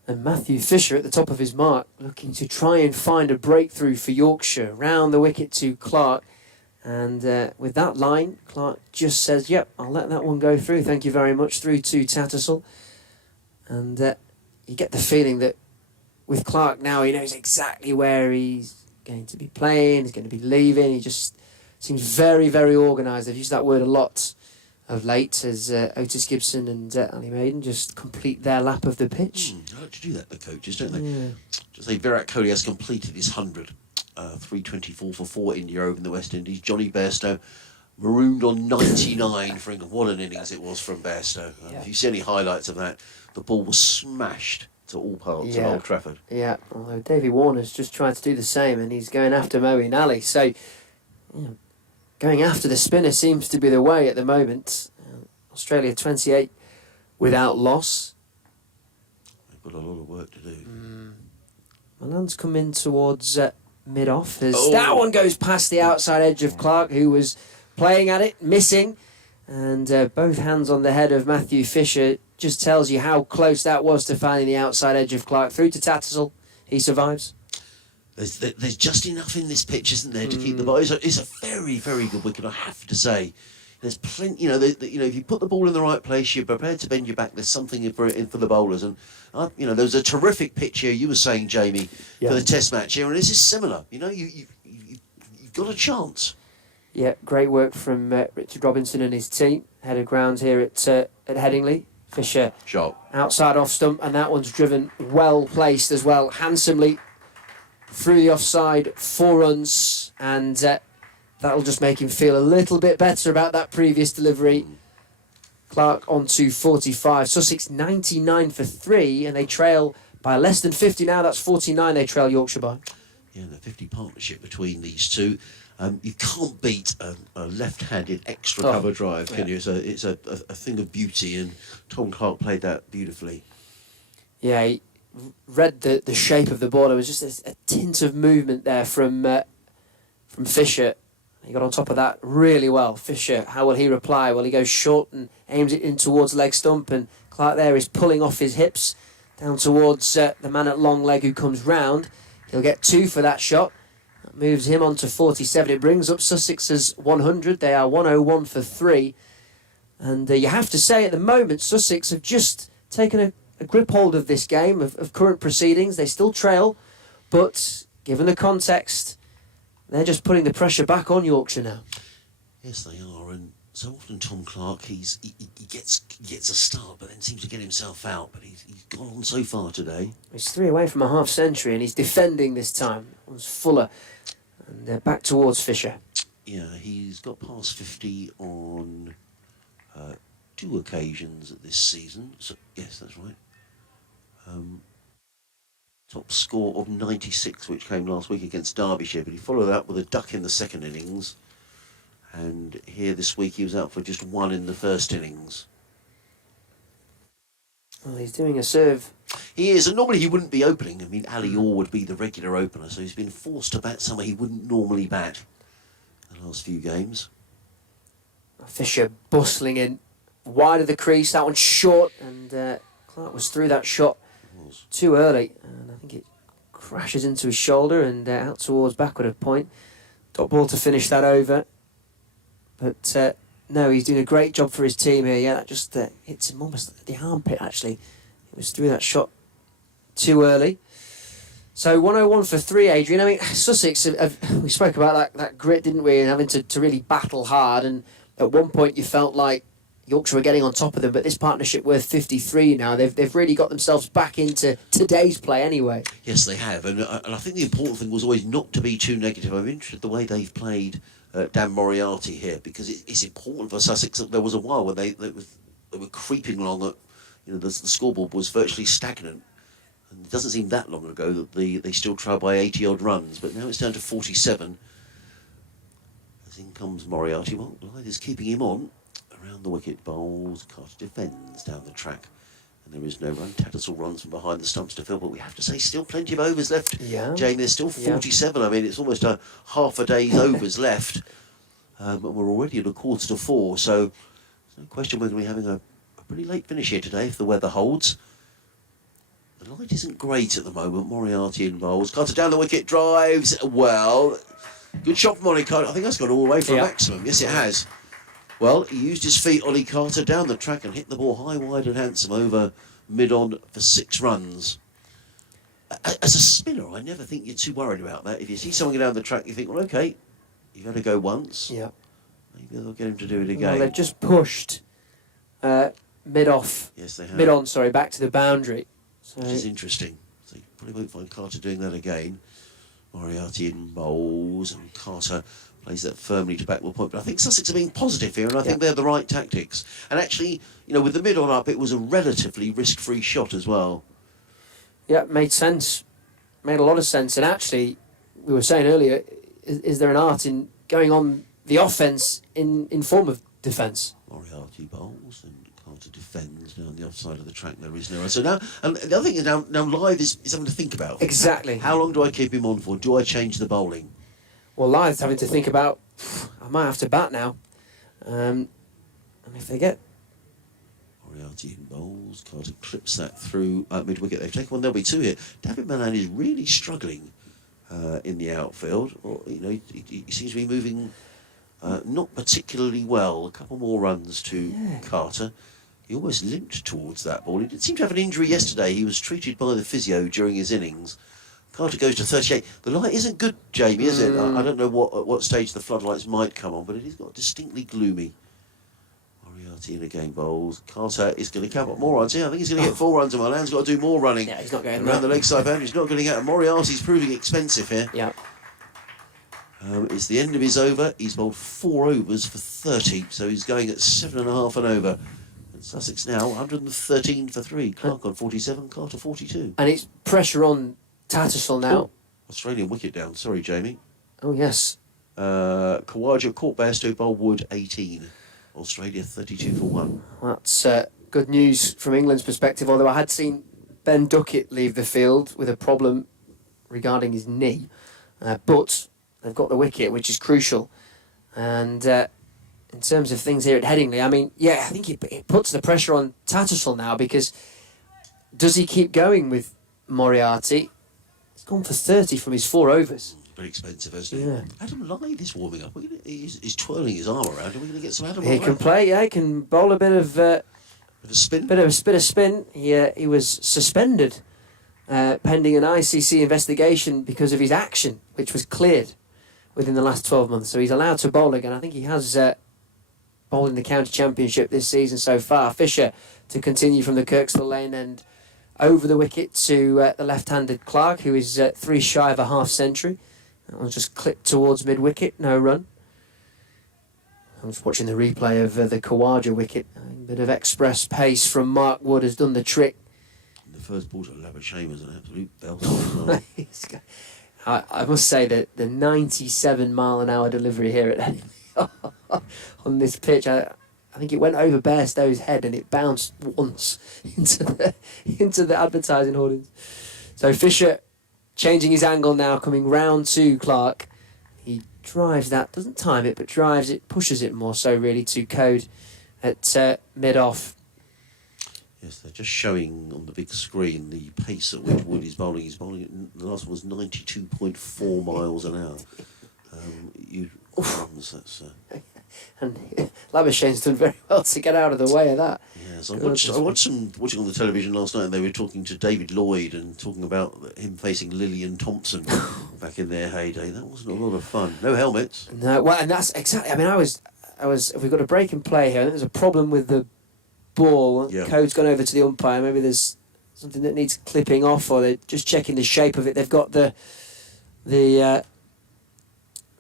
And Matthew Fisher at the top of his mark, looking to try and find a breakthrough for Yorkshire. Round the wicket to Clark. And with that line, Clark just says, yep, I'll let that one go through. Thank you very much. Through to Tattersall. And you get the feeling that with Clark now, he knows exactly where he's going to be playing, he's going to be leaving. He just seems very, very organised. I've used that word a lot of late as Otis Gibson and Ali Maiden just complete their lap of the pitch. I like to do that, the coaches, don't they? Yeah. Just say Virat Kohli has completed his 100. 324 for 4 India over in the West Indies. Johnny Bairstow marooned on 99 for England. What an innings it was from Bairstow. If you see any highlights of that, the ball was smashed to all parts of Old Trafford. Yeah, although Davey Warner's just tried to do the same and he's going after Moeen Ali. So, going after the spinner seems to be the way at the moment. Australia 28 without loss. They've got a lot of work to do. Milan's come in towards mid-off. That one goes past the outside edge of Clark, who was playing at it, missing. And both hands on the head of Matthew Fisher just tells you how close that was to finding the outside edge of Clark. Through to Tattersall. He survives. There's just enough in this pitch, isn't there, to keep the ball. It's a very, very good wicket, I have to say. There's plenty, if you put the ball in the right place, you're prepared to bend your back. There's something for the bowlers, and there was a terrific pitch here. You were saying, Jamie, for the Test match here, and this is similar. You've got a chance. Yeah, great work from Richard Robinson and his team. Head of ground here at Headingley. Fisher outside off stump, and that one's driven well placed as well, handsomely through the offside. 4 runs, and that'll just make him feel a little bit better about that previous delivery. Clark on to 45. Sussex 99 for 3, and they trail by less than 50 now. That's 49 they trail Yorkshire by. Yeah, the 50 partnership between these two. You can't beat a left-handed extra cover drive, can you? It's a thing of beauty, and Tom Clark played that beautifully. Yeah, he read the shape of the ball. There was just a tint of movement there from Fisher. He got on top of that really well. Fisher, how will he reply? Well, he goes short and aims it in towards leg stump, and Clark there is pulling off his hips down towards the man at long leg who comes round. He'll get 2 for that shot. That moves him on to 47. It brings up Sussex's 100. They are 101 for 3. And you have to say at the moment, Sussex have just taken a grip hold of this game, of current proceedings. They still trail, but given the context, they're just putting the pressure back on Yorkshire now. Yes, they are, and so often Tom Clark, he gets a start, but then seems to get himself out. But he's gone on so far today. He's 3 away from a half century, and he's defending this time. It was Fuller, and they're back towards Fisher. Yeah, he's got past 50 on 2 occasions this season. So yes, that's right. Top score of 96, which came last week against Derbyshire, but he followed that with a duck in the second innings. And here this week he was out for just 1 in the first innings. Well, he's doing a serve. He is, and normally he wouldn't be opening. I mean, Ali Orr would be the regular opener, so he's been forced to bat somewhere he wouldn't normally bat in the last few games. Fisher bustling in wide of the crease. That one's short, and Clark was through that shot too early, and I think it crashes into his shoulder and out towards backward of point. Dot ball to finish that over. But no, he's doing a great job for his team here. Yeah, that just hits him almost at the armpit, actually. It was through that shot too early. So 101 for 3, Adrian. I mean, Sussex, we spoke about that grit, didn't we, and having to really battle hard. And at one point you felt like Yorkshire were getting on top of them, but this partnership worth 53 now. They've really got themselves back into today's play anyway. Yes, they have. And I think the important thing was always not to be too negative. I'm interested in the way they've played Dan Moriarty here, because it's important for Sussex. There was a while when they were creeping along at, the scoreboard was virtually stagnant. And it doesn't seem that long ago that they still trailed by 80-odd runs, but now it's down to 47. As in comes Moriarty. Well, Blythe is keeping him on. Around the wicket, bowls, Carter defends down the track. And there is no run. Tattersall runs from behind the stumps to fill, but we have to say still plenty of overs left. Yeah. Jamie, there's still 47. Yeah. I mean, it's almost a half a day's overs left. And we're already at 3:45, so there's no question we're going to be having a pretty late finish here today if the weather holds. The light isn't great at the moment. Moriarty in bowls. Carter down the wicket, drives well. Good shot from Ollie Carter. I think that's gone all the way for maximum. Yes, it has. Well, he used his feet, Ollie Carter, down the track and hit the ball high, wide and handsome over mid-on for 6 runs. As a spinner, I never think you're too worried about that. If you see someone go down the track, you think, well, OK, you've had to go once. Yeah. Maybe they'll get him to do it again. Well, they've just pushed mid-off. Yes, they have. Mid-on, sorry, back to the boundary. So which is interesting. So you probably won't find Carter doing that again. Moriarty in bowls, and Carter plays that firmly to backward point. But I think Sussex are being positive here, and I think they're the right tactics. And actually, with the mid-on up, it was a relatively risk-free shot as well. Yeah, made sense. Made a lot of sense. And actually, we were saying earlier, is there an art in going on the offence in form of defence? Moriarty bowls and Carter defends down the offside of the track. There is no. So now, and the other thing is now Live is something to think about. Exactly. How long do I keep him on for? Do I change the bowling? Well, Live's having to think about, I might have to bat now. And if they get... Moriarty in bowls. Carter clips that through mid-wicket. They've taken one. There'll be 2 here. David Malan is really struggling in the outfield. Or, he seems to be moving not particularly well. A couple more runs to Carter. He almost limped towards that ball. He did seem to have an injury yesterday. He was treated by the physio during his innings. Carter goes to 38. The light isn't good, Jamie, is it? I don't know at what stage the floodlights might come on, but it has got distinctly gloomy. Moriarty in again bowls. Carter is going to come up more runs here. I think he's going to get 4 runs. Malan's got to do more running. Yeah, he's not going around the leg side boundary. He's not getting out. Moriarty's proving expensive here. Yeah. It's the end of his over. He's bowled 4 overs for 30, so he's going at 7.5 an over. And Sussex now 113 for 3. Clark on 47, Carter 42. And it's pressure on Tattersall now. Oh, Australian wicket down. Sorry, Jamie. Oh, yes. Khawaja caught Bairstow, bowled Wood 18. Australia 32 for 1. That's good news from England's perspective, although I had seen Ben Duckett leave the field with a problem regarding his knee. But they've got the wicket, which is crucial. And in terms of things here at Headingley, I mean, I think it puts the pressure on Tattersall now, because does he keep going with Moriarty? He's gone for 30 from his 4 overs. Very expensive, isn't he? Yeah. Adam Lythe is warming up. He's twirling his arm around. Are we going to get some Adam He Lythe? can play, he can bowl a bit of... Bit of spin? Bit of spin. He was suspended pending an ICC investigation because of his action, which was cleared within the last 12 months. So he's allowed to bowl again. I think he has bowled in the county championship this season so far. Fisher to continue from the Kirksville lane and over the wicket to the left-handed Clark, who is 3 shy of a half century. That one's just clipped towards mid-wicket, no run. I'm just watching the replay of the Khawaja wicket. A bit of express pace from Mark Wood has done the trick. The first ball to Labuschagne was an absolute belter as well. I must say that the 97 mile an hour delivery here at on this pitch, I think it went over Bairstow's head and it bounced once into the advertising hoardings. So Fisher changing his angle now, coming round to Clark. He drives that, doesn't time it, but drives it, pushes it more so really to Code at mid-off. Yes, they're just showing on the big screen the pace at which Wood is bowling. He's bowling. The last one was 92.4 miles an hour. That's. And Labuschagne's done very well to get out of the way of that. Yes, I watching on the television last night, and they were talking to David Lloyd and talking about him facing Lillian Thompson back in their heyday. That wasn't a lot of fun. No helmets. No, well, and that's exactly. I mean, I was. If we've got a break in play here, I think there's a problem with the ball. Yeah. Code's gone over to the umpire. Maybe there's something that needs clipping off, or they're just checking the shape of it. They've got the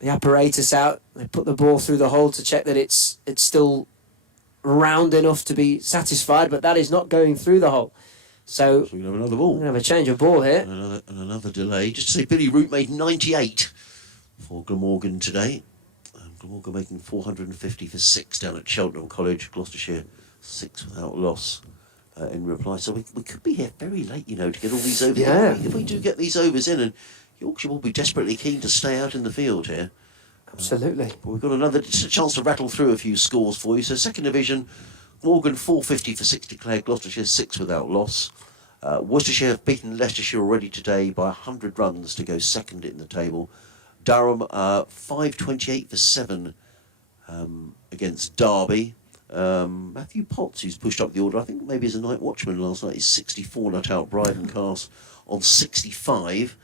apparatus out. They put the ball through the hole to check that it's still round enough to be satisfied, but that is not going through the hole. So we're going to have another ball. We're going to have a change of ball here. And another delay. Just to say, Billy Root made 98 for Glamorgan today. Glamorgan making 450 for 6 down at Cheltenham College, Gloucestershire, 6 without loss in reply. So we could be here very late, to get all these overs. Yeah. If we do get these overs in, and Yorkshire will be desperately keen to stay out in the field here. Absolutely. But we've got just a chance to rattle through a few scores for you. So second division, Morgan 450 for 6 declared, Gloucestershire 6 without loss. Worcestershire have beaten Leicestershire already today by 100 runs to go second in the table. Durham 528 for 7 against Derby. Matthew Potts, who's pushed up the order, I think maybe as a night watchman last night, is 64 not out. Bryden Cast on 65.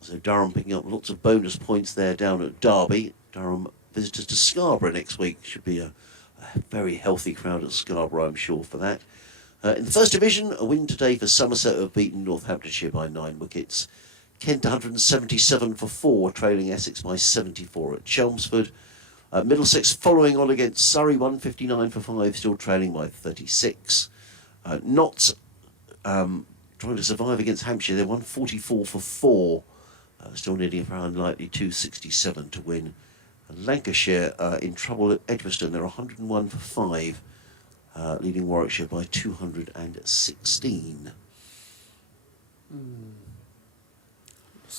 So Durham picking up lots of bonus points there down at Derby. Durham visitors to Scarborough next week. Should be a very healthy crowd at Scarborough, I'm sure, for that. In the first division, a win today for Somerset, who have beaten Northamptonshire by 9 wickets. Kent 177 for 4, trailing Essex by 74 at Chelmsford. Middlesex following on against Surrey, 159 for 5, still trailing by 36. Notts trying to survive against Hampshire, they're 144 for 4, still nearly unlikely 267 to win. And Lancashire in trouble at Edgbaston, they're 101 for 5, leading Warwickshire by 216.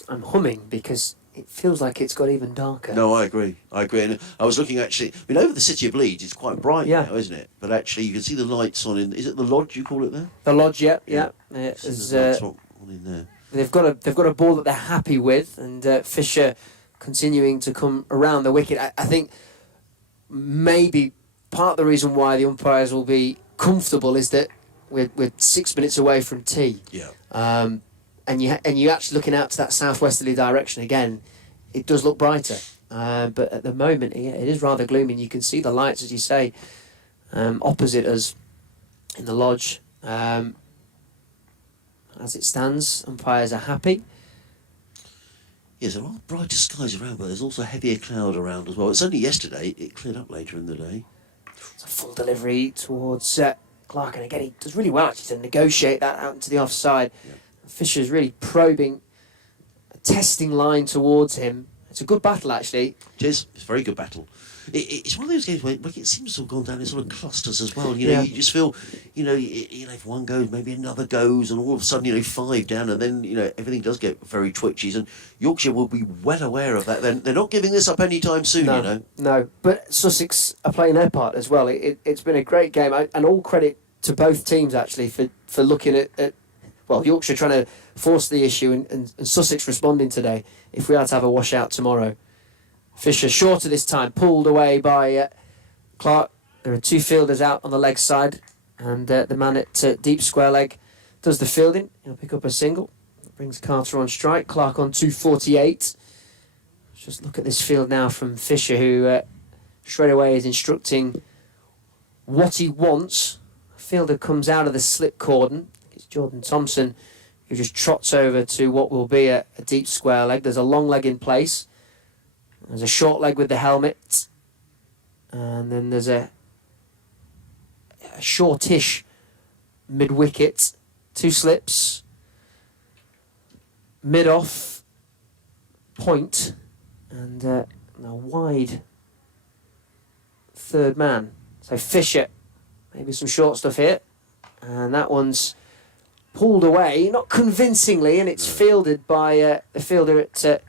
I'm humming because it feels like it's got even darker. No, I agree. And I was looking actually, over the city of Leeds, it's quite bright now, isn't it? But actually, you can see the lights on is it the Lodge you call it there? The Lodge, yeah. There's lights on in there. They've got a ball that they're happy with, and Fisher continuing to come around the wicket. I think maybe part of the reason why the umpires will be comfortable is that we're 6 minutes away from tea. Yeah. And you're actually looking out to that southwesterly direction again. It does look brighter, but at the moment it is rather gloomy. And you can see the lights, as you say, opposite us in the Lodge. As it stands, umpires are happy. Yes, there are brighter skies around, but there's also heavier cloud around as well. It's only yesterday; it cleared up later in the day. It's a full delivery towards Clark, and again he does really well actually to negotiate that out into the offside. Yeah. Fisher's really probing, a testing line towards him. It's a good battle, actually. It is. It's a very good battle. It's one of those games where it seems to have gone down in sort of clusters as well. You just feel, if one goes, maybe another goes, and all of a sudden, 5 down, and then, everything does get very twitchy. And Yorkshire will be well aware of that. They're not giving this up anytime soon, No, but Sussex are playing their part as well. It's been a great game, and all credit to both teams, actually, for looking at Yorkshire trying to force the issue and Sussex responding today. If we are to have a washout tomorrow. Fisher shorter this time, pulled away by Clark. There are 2 fielders out on the leg side, and the man at deep square leg does the fielding. He'll pick up a single. Brings Carter on strike. Clark on 248. Just look at this field now from Fisher, who straight away is instructing what he wants. A fielder comes out of the slip cordon. It's Jordan Thompson, who just trots over to what will be a deep square leg. There's a long leg in place. There's a short leg with the helmet. And then there's a shortish mid-wicket. 2 slips. Mid-off. Point. And a wide third man. So Fisher. Maybe some short stuff here. And that one's pulled away, not convincingly, and it's fielded by the fielder at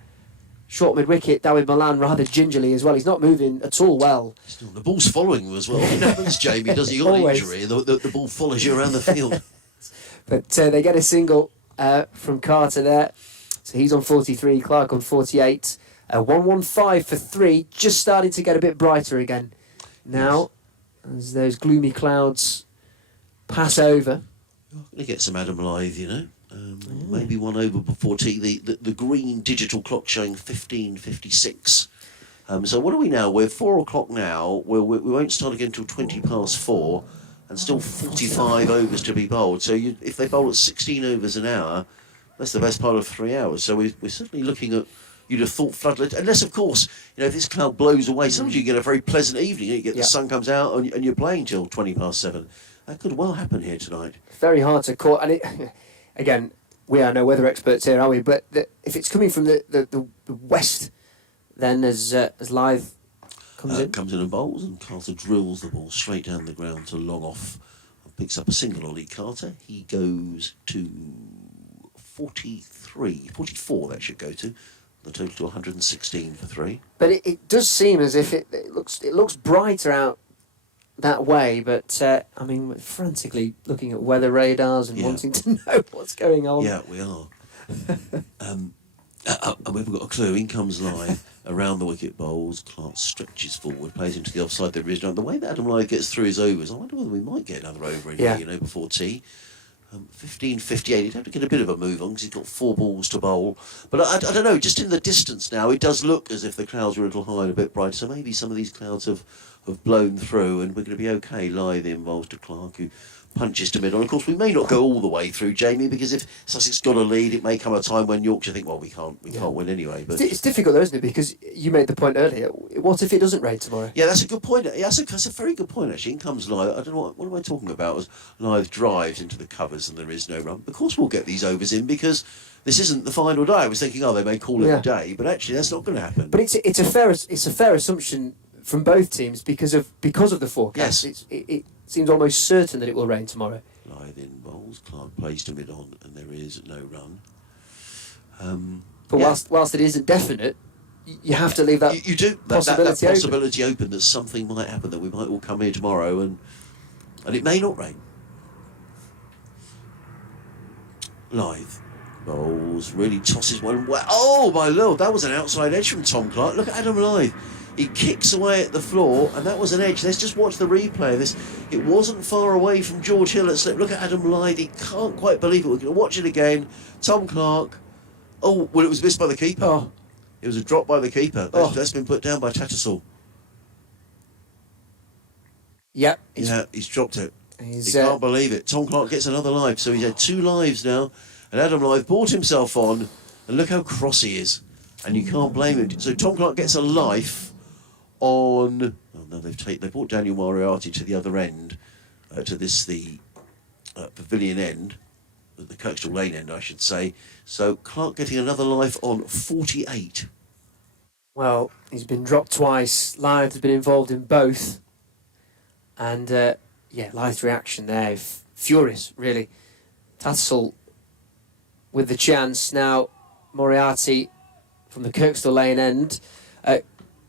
short mid-wicket, David Milan rather gingerly as well. He's not moving at all well. Still, the ball's following him as well. What happens, Jamie? Does he got an Always. injury? The ball follows you around the field. But they get a single from Carter there. So he's on 43, Clark on 48. 115 for 3, just starting to get a bit brighter again. Now, as those gloomy clouds pass over. Going to get some Adam Lyth, you know. Maybe one over before tea. The green digital clock showing 15:56. So what are we now? We're 4 o'clock now. We won't start again until 20 past 4, and still 45 overs to be bowled. So if they bowl at 16 overs an hour, that's the best part of 3 hours. So we're certainly looking at, you'd have thought floodlit, unless of course, you know, if this cloud blows away, sometimes you get a very pleasant evening. You get the sun comes out and you're playing till 20 past 7. That could well happen here tonight. Very hard to call, and again, we are no weather experts here, are we? But if it's coming from the west, then as Lyth comes in and bowls, and Carter drills the ball straight down the ground to long off and picks up a single. Ollie Carter, he goes to 44 that should go to. The total to 116 for 3. But it does seem as if it looks brighter out that way, but I mean, we're frantically looking at weather radars and wanting to know what's going on. Yeah, we are. And we haven't got a clue. In comes Lyth around the wicket bowls. Clark stretches forward, plays into the offside. There is no. The way that Adam Lyth gets through his overs, I wonder whether we might get another over in here, you know, before tea. 15:58. He'd have to get a bit of a move on because he's got 4 balls to bowl. But I don't know, just in the distance now, it does look as if the clouds are a little high and a bit bright. So maybe some of these clouds have blown through and we're going to be okay. Lyth involves to Clark, who punches to mid-on. Of course, we may not go all the way through, Jamie, because if Sussex got a lead, it may come a time when Yorkshire think, well, we can't win anyway. But it's difficult, though, isn't it? Because you made the point earlier. What if it doesn't rain tomorrow? Yeah, that's a good point. Yeah, that's a very good point, actually. In comes Lyth. I don't know, what am I talking about? As Lyth drives into the covers and there is no run. Of course, we'll get these overs in because this isn't the final day. I was thinking, they may call it a day, but actually, that's not going to happen. But it's a fair assumption from both teams because of the forecast. Yes. It seems almost certain that it will rain tomorrow. Lyth in bowls, Clark plays to mid-on, and there is no run. But whilst it isn't definite, you have to leave that possibility open that something might happen, that we might all come here tomorrow and it may not rain. Lyth bowls, really tosses one. Oh my lord, that was an outside edge from Tom Clark. Look at Adam Lyth. He kicks away at the floor, and that was an edge. Let's just watch the replay of this. It wasn't far away from George Hill at slip. Look at Adam Lyth. He can't quite believe it. We're going to watch it again. Tom Clark. Oh, well, it was missed by the keeper. Oh. It was a drop by the keeper. That's been put down by Tattersall. Yep. He's dropped it. He can't believe it. Tom Clark gets another life, so he's had 2 lives now. And Adam Lyth brought himself on, and look how cross he is. And you can't blame him. So Tom Clark gets a life on. Oh no, they brought Daniel Moriarty to the other end, the pavilion end, the Kirkstall Lane end, I should say. So Clark getting another life on 48. Well, he's been dropped twice. Lyth has been involved in both, and Lyth's reaction there, furious, really. Tattersall with the chance now. Moriarty from the Kirkstall Lane end.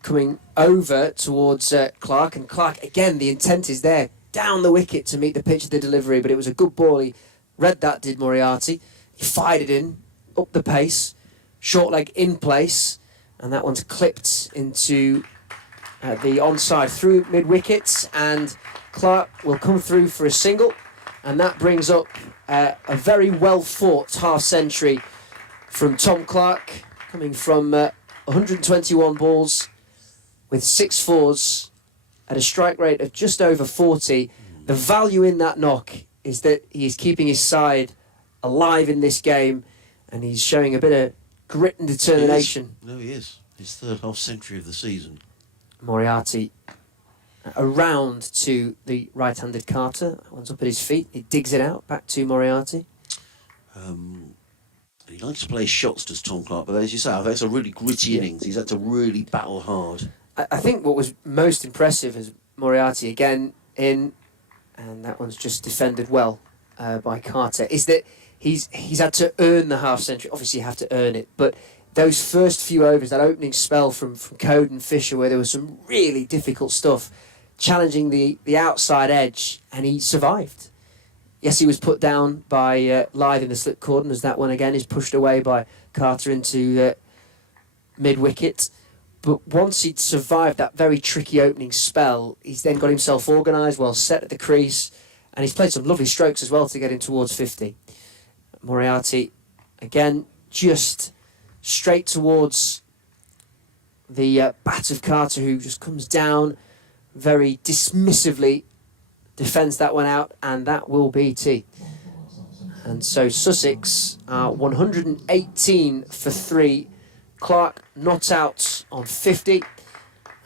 Coming over towards Clark, and Clark, again, the intent is there, down the wicket to meet the pitch of the delivery, but it was a good ball. He read that, did Moriarty. He fired it in, up the pace, short leg in place, and that one's clipped into the onside through mid-wicket, and Clark will come through for a single, and that brings up a very well-fought half-century from Tom Clark, coming from 121 balls, with 6 fours at a strike rate of just over 40. The value in that knock is that he is keeping his side alive in this game, and he's showing a bit of grit and determination. He is. His 3rd half-century of the season. Moriarty around to the right-handed Carter. That one's up at his feet. He digs it out, back to Moriarty. He likes to play shots, does Tom Clark, but as you say, that's a really gritty innings. He's had to really battle hard. I think what was most impressive is Moriarty again in, and that one's just defended well by Carter, is that he's had to earn the half-century. Obviously you have to earn it, but those first few overs, that opening spell from Code and Fisher, where there was some really difficult stuff, challenging the outside edge, and he survived. Yes, he was put down by Lythe in the slip cordon, as that one again is pushed away by Carter into mid-wicket. But once he'd survived that very tricky opening spell, he's then got himself organised, well set at the crease, and he's played some lovely strokes as well to get him towards 50. Moriarty, again, just straight towards the bat of Carter, who just comes down very dismissively, defends that one out, and that will be tea. And so Sussex are 118 for 3. Clark not out on 50,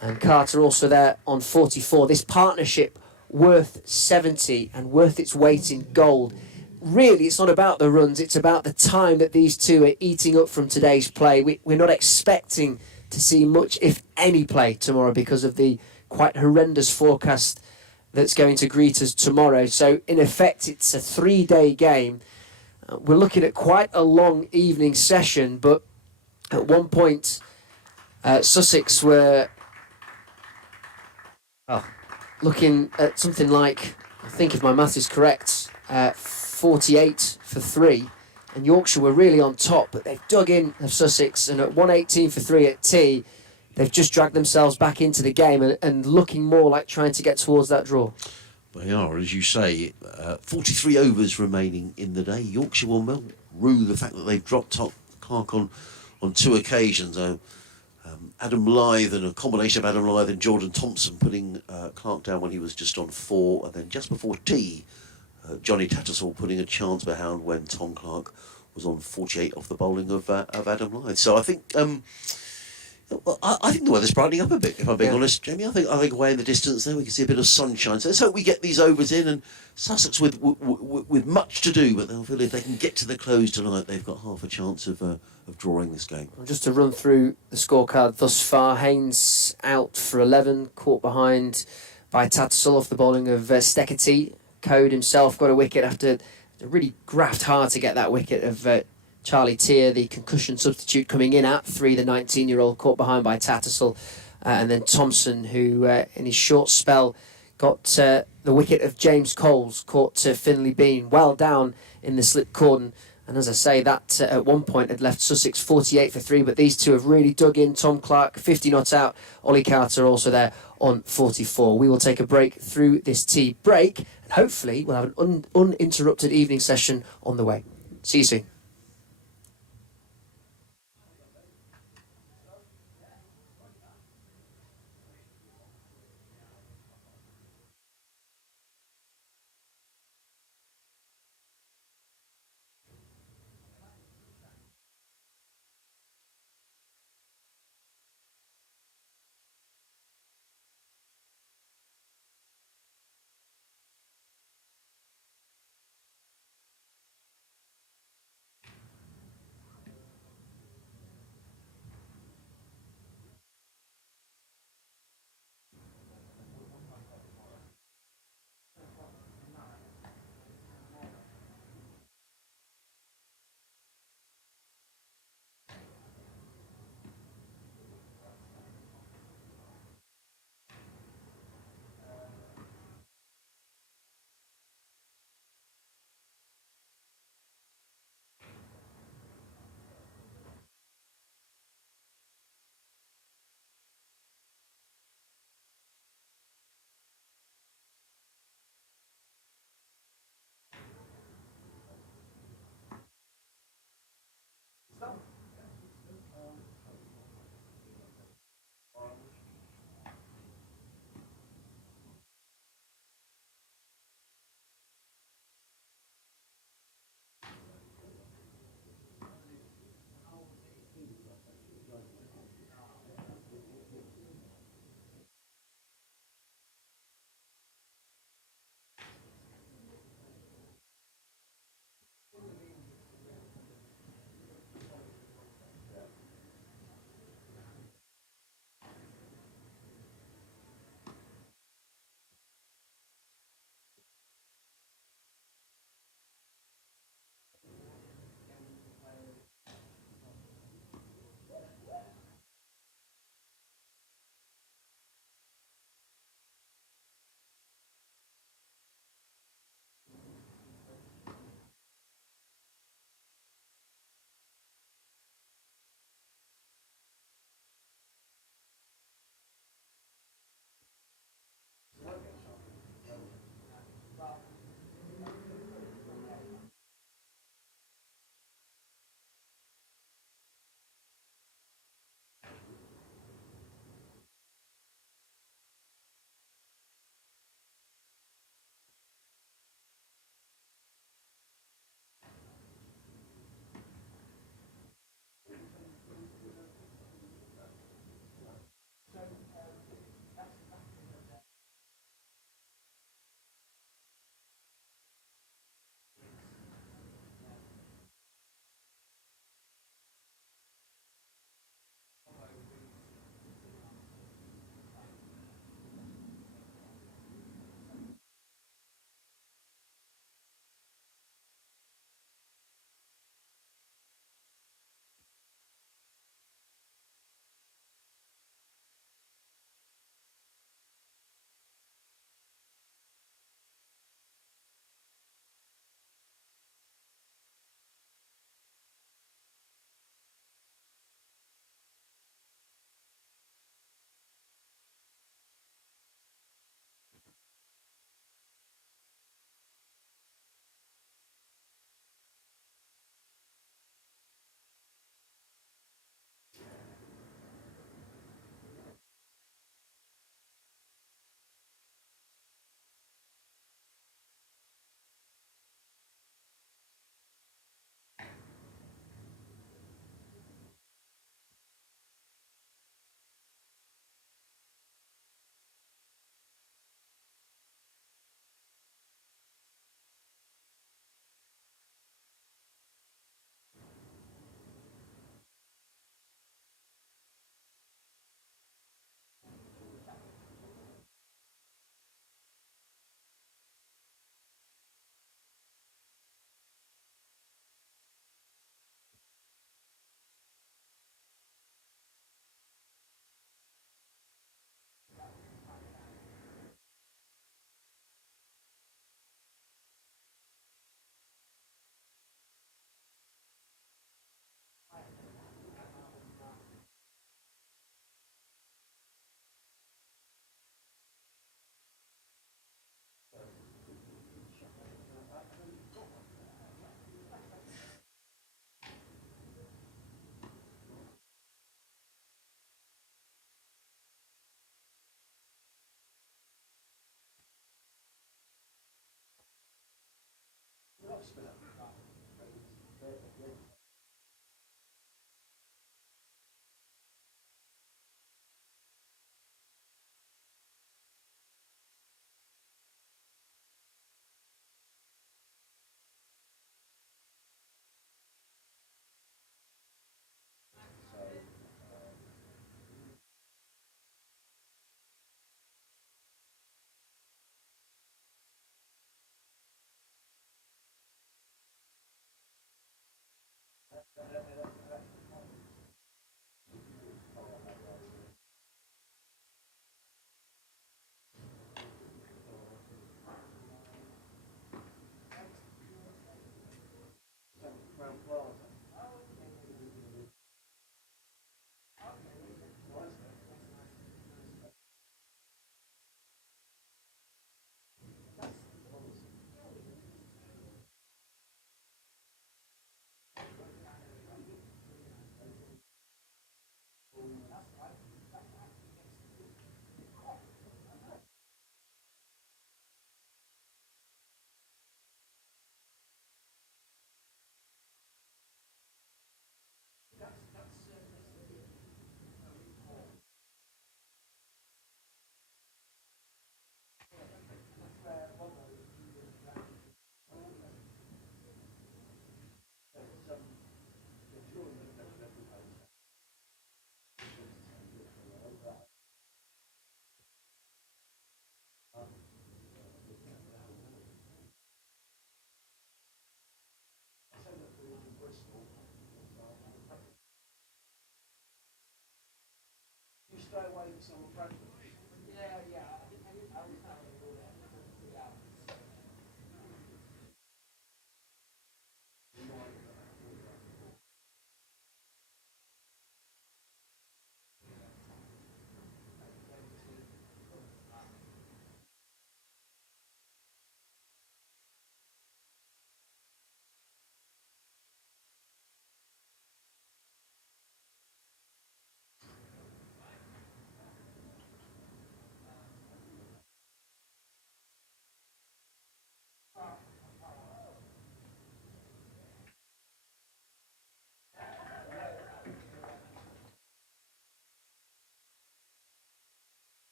and Carter also there on 44. This partnership worth 70 and worth its weight in gold. Really, it's not about the runs, it's about the time that these two are eating up from today's play. We're not expecting to see much, if any, play tomorrow because of the quite horrendous forecast that's going to greet us tomorrow. So, in effect, it's a 3-day game. We're looking at quite a long evening session, but at one point, Sussex were looking at something like, I think if my math is correct, 48 for 3. And Yorkshire were really on top, but they've dug in of Sussex, and at 118 for 3 at tea, they've just dragged themselves back into the game and looking more like trying to get towards that draw. They are, as you say, 43 overs remaining in the day. Yorkshire will rue the fact that they've dropped Clark on 2 occasions. Adam Lythe, and a combination of Adam Lythe and Jordan Thompson putting Clark down when he was just on 4, and then just before tea, Johnny Tattersall putting a chance behind when Tom Clark was on 48 off the bowling of Adam Lythe. So I think I think the weather's brightening up a bit, if I'm being honest, Jamie. I think away in the distance there we can see a bit of sunshine. So let's hope we get these overs in, and Sussex with much to do, but they'll feel if they can get to the close tonight, they've got half a chance of drawing this game. Just to run through the scorecard thus far, Haynes out for 11, caught behind by Tattersall off the bowling of Steketee. Code himself got a wicket after really graft hard to get that wicket of Charlie Tier, the concussion substitute, coming in at 3, the 19-year-old, caught behind by Tattersall. And then Thompson, who in his short spell got the wicket of James Coles, caught Finlay Bean well down in the slip cordon. And as I say, that at one point had left Sussex 48 for 3, but these two have really dug in. Tom Clark, 50 not out. Ollie Carter also there on 44. We will take a break through this tea break, and hopefully we'll have an uninterrupted evening session on the way. See you soon.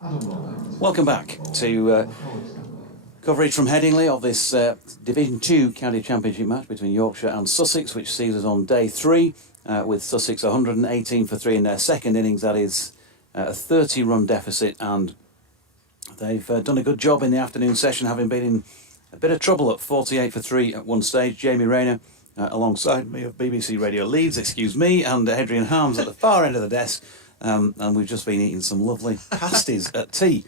Welcome back to coverage from Headingley of this Division 2 County Championship match between Yorkshire and Sussex, which sees us on day 3 with Sussex 118 for 3 in their second innings. That is a 30-run deficit, and they've done a good job in the afternoon session, having been in a bit of trouble at 48 for 3 at one stage. Jamie Rayner alongside me of BBC Radio Leeds, and Adrian Harms at the far end of the desk. And we've just been eating some lovely pasties at tea.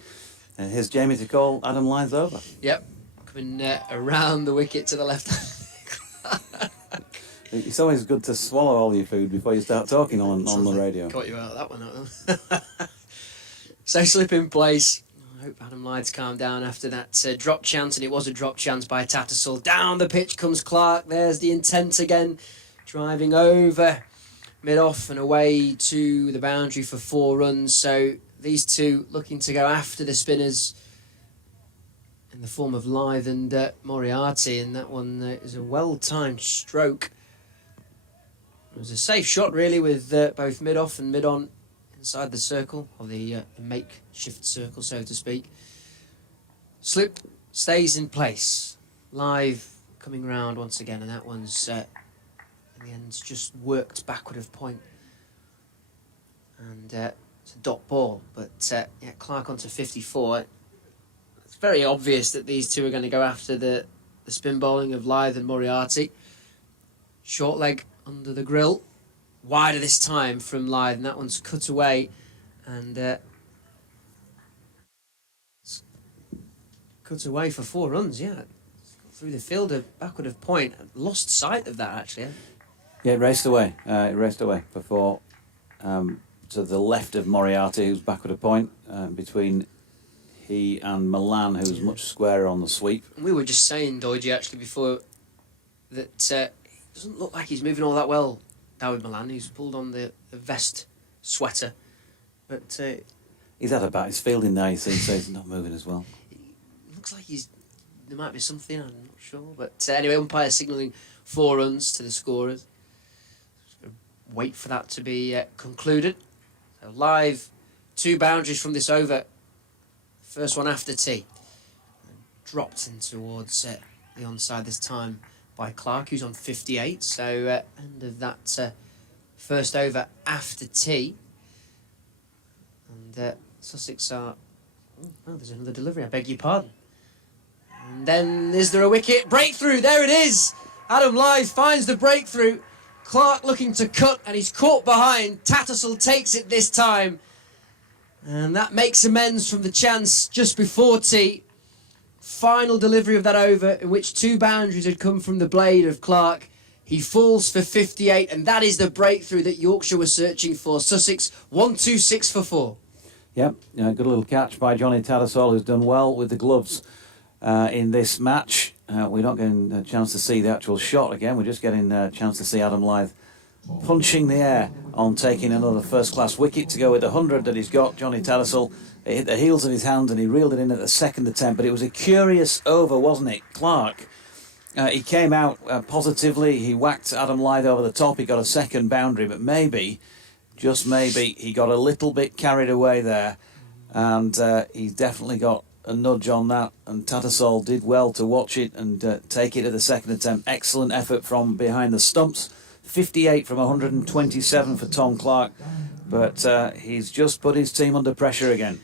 Here's Jamie to call Adam Lyth over. Yep, coming around the wicket to the left. It's always good to swallow all your food before you start talking on the radio. Caught you out of that one. So slip in place. I hope Adam Lyth's calmed down after that drop chance, and it was a drop chance by Tattersall. Down the pitch comes Clark. There's the intent again, driving over mid-off and away to the boundary for 4 runs. So these two looking to go after the spinners in the form of Lyth and Moriarty, and that one is a well-timed stroke. It was a safe shot really, with both mid-off and mid-on inside the circle, or the makeshift circle, so to speak. Slip stays in place. Lyth coming round once again, and that one's in the end just worked backward of point, and it's a dot ball. But yeah, Clark onto 54. It's very obvious that these two are going to go after the spin bowling of Lyth and Moriarty. Short leg under the grill, wider this time from Lyth, and that one's cut away, and it's cut away for 4 runs. Yeah, through the fielder backward of point. Lost sight of that actually. Yeah, it raced away. Before to the left of Moriarty, who's backward a point, between he and Milan, who's much squarer on the sweep. And we were just saying, Doidgy, actually before, that it doesn't look like he's moving all that well, Dawid Milan, who's pulled on the vest sweater. But he's had a bat. His fielding now, you see, so he's not moving as well. It looks like there might be something, I'm not sure. But anyway, umpire signalling 4 runs to the scorers. Wait for that to be concluded. So Lyth, 2 boundaries from this over. First one after tea. Dropped in towards the onside this time by Clark, who's on 58. So end of that first over after tea. And Sussex are... Oh, there's another delivery, I beg your pardon. And then is there a wicket? Breakthrough, there it is! Adam Lyth finds the breakthrough. Clark looking to cut, and he's caught behind. Tattersall takes it this time, and that makes amends from the chance just before tea. Final delivery of that over, in which 2 boundaries had come from the blade of Clark. He falls for 58, and that is the breakthrough that Yorkshire was searching for. Sussex 126 for 4. Yep, good little catch by Johnny Tattersall, who's done well with the gloves in this match. We're not getting a chance to see the actual shot again. We're just getting a chance to see Adam Lyth punching the air on taking another first-class wicket to go with the 100 that he's got. Johnny Tattersall, it hit the heels of his hand and he reeled it in at the second attempt. But it was a curious over, wasn't it? Clark, he came out positively. He whacked Adam Lyth over the top. He got a second boundary, but maybe, just maybe, he got a little bit carried away there. And he's definitely got a nudge on that, and Tattersall did well to watch it and take it at the second attempt. Excellent effort from behind the stumps. 58 from 127 for Tom Clark, but he's just put his team under pressure again.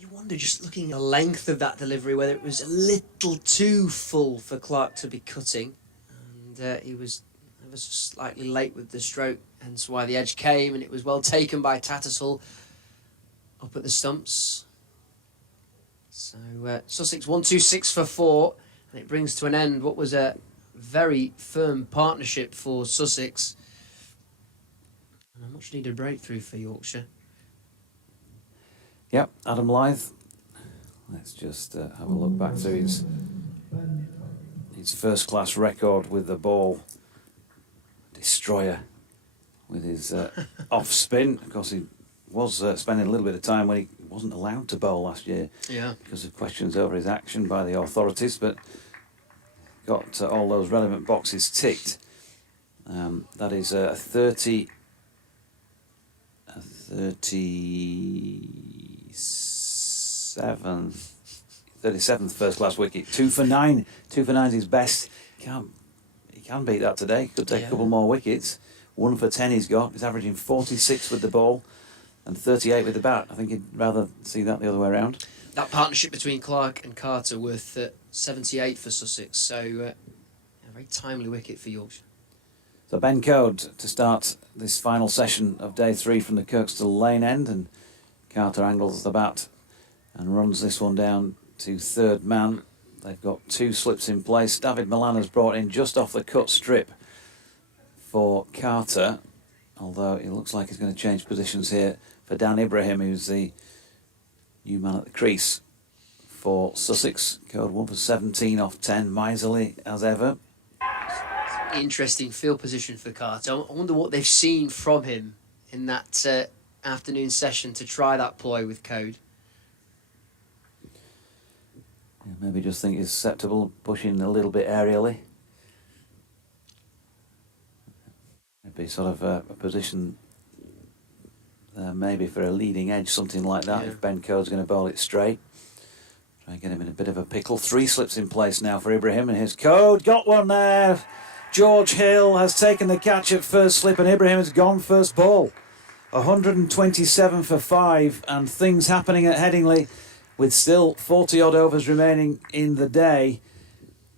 You wonder, just looking at the length of that delivery, whether it was a little too full for Clark to be cutting, and he was ever so slightly late with the stroke, hence why the edge came, and it was well taken by Tattersall up at the stumps. So Sussex 126 for 4, and it brings to an end what was a very firm partnership for Sussex, and a much needed breakthrough for Yorkshire. Yep, Adam Lyth. Let's just have a look back through his first-class record with the ball. Destroyer with his off spin. Of course, he was spending a little bit of time when he wasn't allowed to bowl last year, because of questions over his action by the authorities, but got all those relevant boxes ticked. That is a 36 . 36 37th first class wicket. 2 for 9. 2 for 9 is his best. He can beat that today. Could take a couple more wickets. 1 for 10 he's got. He's averaging 46 with the ball and 38 with the bat. I think he'd rather see that the other way around. That partnership between Clark and Carter worth 78 for Sussex, so a very timely wicket for Yorkshire. So Ben Code to start this final session of day 3 from the Kirkstall Lane end, and Carter angles the bat and runs this one down to third man. They've got 2 slips in place. David Milan has brought in just off the cut strip for Carter, although it looks like he's going to change positions here for Dan Ibrahim, who's the new man at the crease for Sussex. Code 1 for 17 off 10, miserly as ever. Interesting field position for Carter. I wonder what they've seen from him in that afternoon session to try that ploy with Code. Yeah, maybe just think he's susceptible, pushing a little bit aerially. Maybe sort of a position maybe for a leading edge, something like that, if Ben Code's going to bowl it straight. Try and get him in a bit of a pickle. 3 slips in place now for Ibrahim, and here's Code. Got one there. George Hill has taken the catch at first slip, and Ibrahim has gone first ball. 127 for 5, and things happening at Headingley with still 40-odd overs remaining in the day.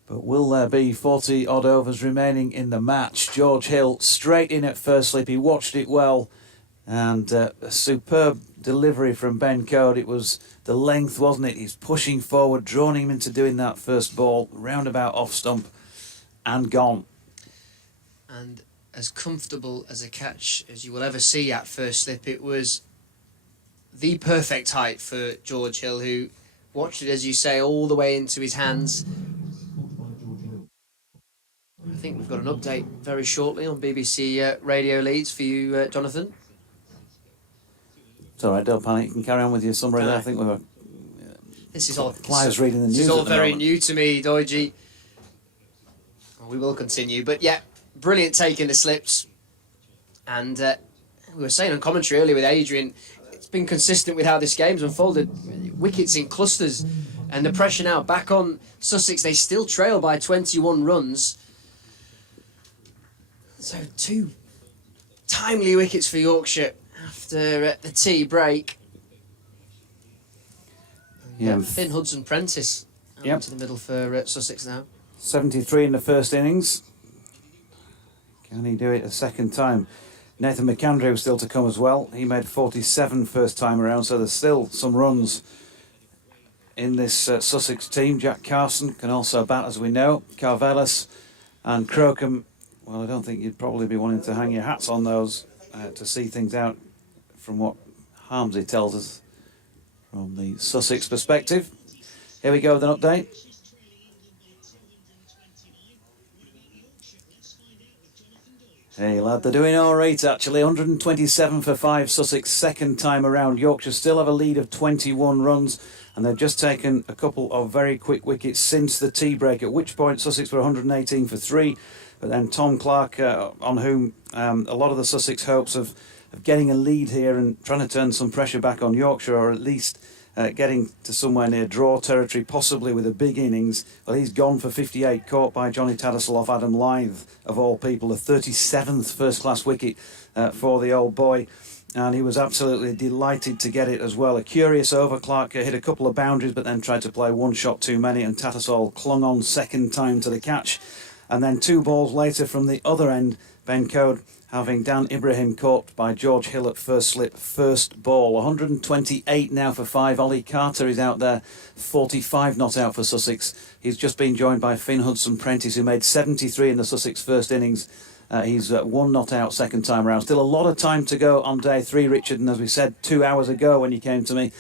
But will there be 40-odd overs remaining in the match? George Hill straight in at first slip. He watched it well. And a superb delivery from Ben Code. It was the length, wasn't it? He's pushing forward, drawing him into doing that first ball, roundabout off stump, and gone. And as comfortable as a catch as you will ever see at first slip, it was the perfect height for George Hill, who watched it, as you say, all the way into his hands. I think we've got an update very shortly on BBC Radio Leeds for you, Jonathan. It's all right, don't panic. You can carry on with your summary there. I think we were... This is all... Clive's reading the news. This is all very new to me, Doigi. We will continue. But yeah, brilliant take in the slips. And we were saying on commentary earlier with Adrian, it's been consistent with how this game's unfolded. Wickets in clusters. And the pressure now back on Sussex. They still trail by 21 runs. So 2 timely wickets for Yorkshire after the tea break. Yeah. Finn Hudson-Prentice into the middle for Sussex now. 73 in the first innings. Can he do it a second time? Nathan McAndrew still to come as well. He made 47 first time around, so there's still some runs in this Sussex team. Jack Carson can also bat, as we know. Carvelis and Crocombe. Well, I don't think you'd probably be wanting to hang your hats on those to see things out from what Harmsy tells us from the Sussex perspective. Here we go with an update. Hey lad, they're doing all right actually. 127 for 5 Sussex second time around. Yorkshire still have a lead of 21 runs, and they've just taken a couple of very quick wickets since the tea break, at which point Sussex were 118 for 3. But then Tom Clark, on whom a lot of the Sussex hopes of getting a lead here and trying to turn some pressure back on Yorkshire, or at least getting to somewhere near draw territory, possibly with a big innings. Well, he's gone for 58, caught by Johnny Tattersall off Adam Lythe, of all people, the 37th first-class wicket for the old boy. And he was absolutely delighted to get it as well. A curious over. Clark hit a couple of boundaries, but then tried to play one shot too many, and Tattersall clung on second time to the catch. And then 2 balls later from the other end, Ben Code having Dan Ibrahim caught by George Hill at first slip, first ball. 128 now for 5. Ollie Carter is out there, 45 not out for Sussex. He's just been joined by Finn Hudson-Prentice, who made 73 in the Sussex first innings. He's 1 not out second time around. Still a lot of time to go on day 3, Richard, and as we said 2 hours ago when you came to me,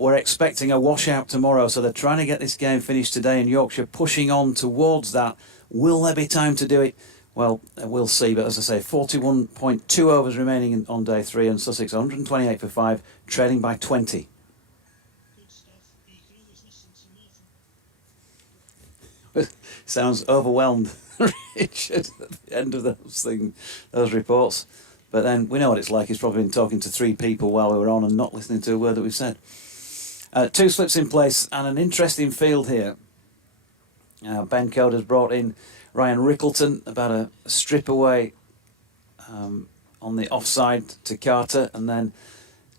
we're expecting a washout tomorrow, so they're trying to get this game finished today, and Yorkshire pushing on towards that. Will there be time to do it? Well, we'll see, but as I say, 41.2 overs remaining on day 3, and Sussex 128 for 5, trailing by 20. Sounds overwhelmed, Richard, at the end of those reports. But then we know what it's like. He's probably been talking to 3 people while we were on and not listening to a word that we've said. Two slips in place and an interesting field here. Ben Code has brought in Ryan Rickleton about a strip away on the offside to Carter, and then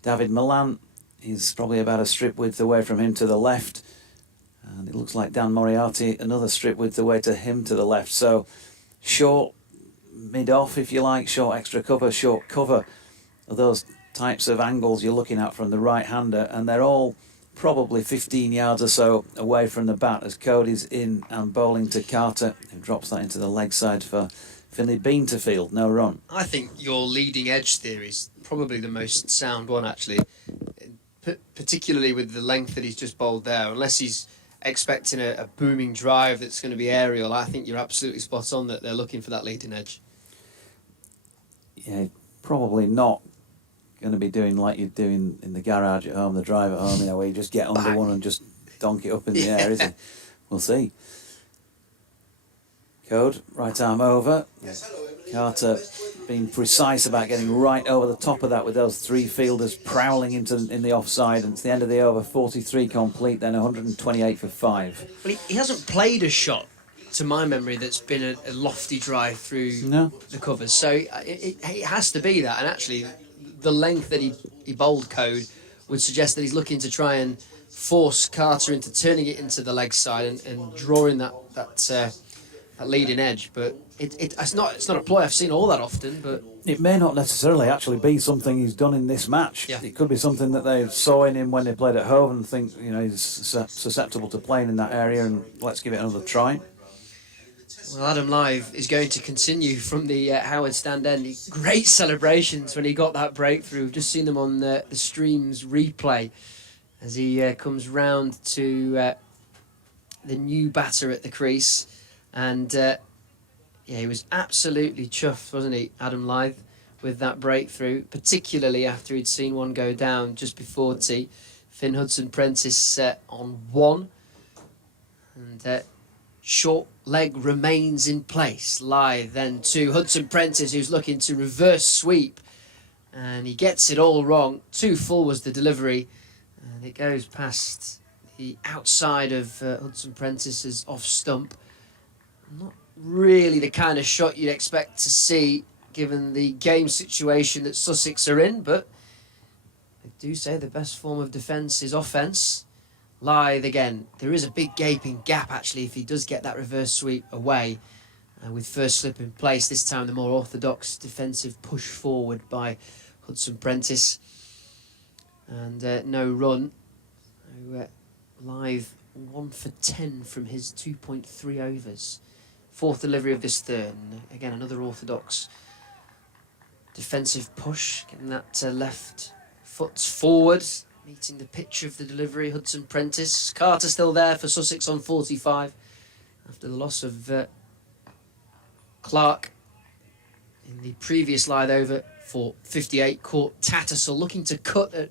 David Milan is probably about a strip width away from him to the left, and it looks like Dan Moriarty another strip width away to him to the left. So short mid-off, if you like, short extra cover, short cover are those types of angles you're looking at from the right-hander, and they're all probably 15 yards or so away from the bat as Cody's in and bowling to Carter, who drops that into the leg side for Finley Bean to field, no run. I think your leading edge theory is probably the most sound one, actually, particularly with the length that he's just bowled there. Unless he's expecting a booming drive that's going to be aerial, I think you're absolutely spot on that they're looking for that leading edge. Yeah, probably not going to be doing like you're doing in the garage at home, the drive at home, where you just get under Bang. one and just donk it up in the air, is it? We'll see. Code, right arm over. Carter being precise about getting right over the top of that with those three fielders prowling in the offside, and it's the end of the over, 43 complete, then 128 for 5. Well, he hasn't played a shot, to my memory, that's been a lofty drive through the covers, so it has to be that. And actually the length that he bowled Code would suggest that he's looking to try and force Carter into turning it into the leg side and drawing that leading edge. But it's not a ploy I've seen all that often, but it may not necessarily actually be something he's done in this match. Yeah. It could be something that they saw in him when they played at home and think, he's susceptible to playing in that area, and let's give it another try. Well, Adam Live is going to continue from the Howard Stand end. Great celebrations when he got that breakthrough. We've just seen them on the stream's replay as he comes round to the new batter at the crease. And he was absolutely chuffed, wasn't he, Adam Live, with that breakthrough, particularly after he'd seen one go down just before tea. Finn Hudson-Prentice on 1. And short leg remains in place. Live then to Hudson-Prentice, who's looking to reverse sweep, and he gets it all wrong. Too full was the delivery, and it goes past the outside of Hudson-Prentice's off stump. Not really the kind of shot you'd expect to see given the game situation that Sussex are in, but I do say the best form of defence is offence. Lithe again. There is a big gaping gap actually if he does get that reverse sweep away. With first slip in place, this time the more orthodox defensive push forward by Hudson-Prentice. And no run. So, Lithe 1 for 10 from his 2.3 overs. Fourth delivery of this third. And again, another orthodox defensive push. Getting that left foot forward. Meeting the pitch of the delivery, Hudson-Prentice. Carter still there for Sussex on 45 after the loss of Clark in the previous Lithe over for 58. Caught Tattersall looking to cut at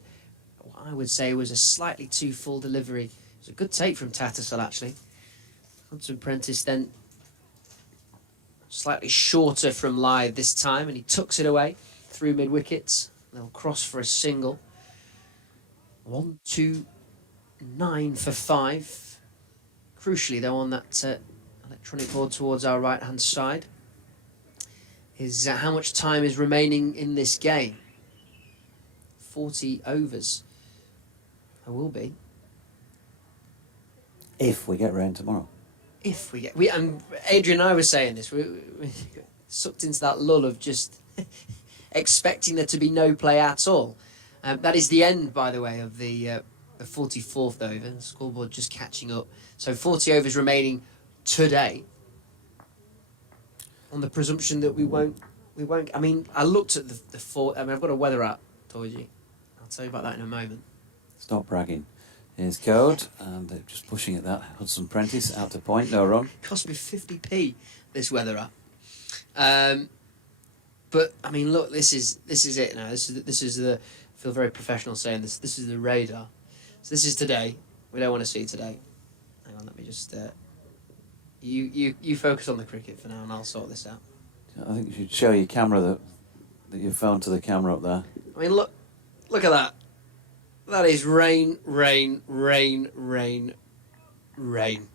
what I would say was a slightly too full delivery. It was a good take from Tattersall actually. Hudson-Prentice then slightly shorter from Lithe this time, and he tucks it away through mid-wickets. They'll cross for a single. 1, 2, 9 for 5. Crucially, though, on that electronic board towards our right-hand side is how much time is remaining in this game. 40 overs. There will be. If we get rain tomorrow. If we get... Adrian and I were saying this. We sucked into that lull of just expecting there to be no play at all. That is the end, by the way, of the 44th over. The scoreboard just catching up. So 40 overs remaining today. On the presumption that we won't. I mean, I looked at the four. I mean, I've got a weather app, told you. I'll tell you about that in a moment. Stop bragging. Here's Code, and they're just pushing at that. Hudson-Prentice out to point, no run. Cost me 50p, this weather app. But I mean, look, this is it now. This is the. I feel very professional saying this. This is the radar. So this is today. We don't want to see today. Hang on, let me just. You focus on the cricket for now, and I'll sort this out. I think you should show your camera that your phone to the camera up there. I mean, look at that. That is rain, rain, rain, rain, rain.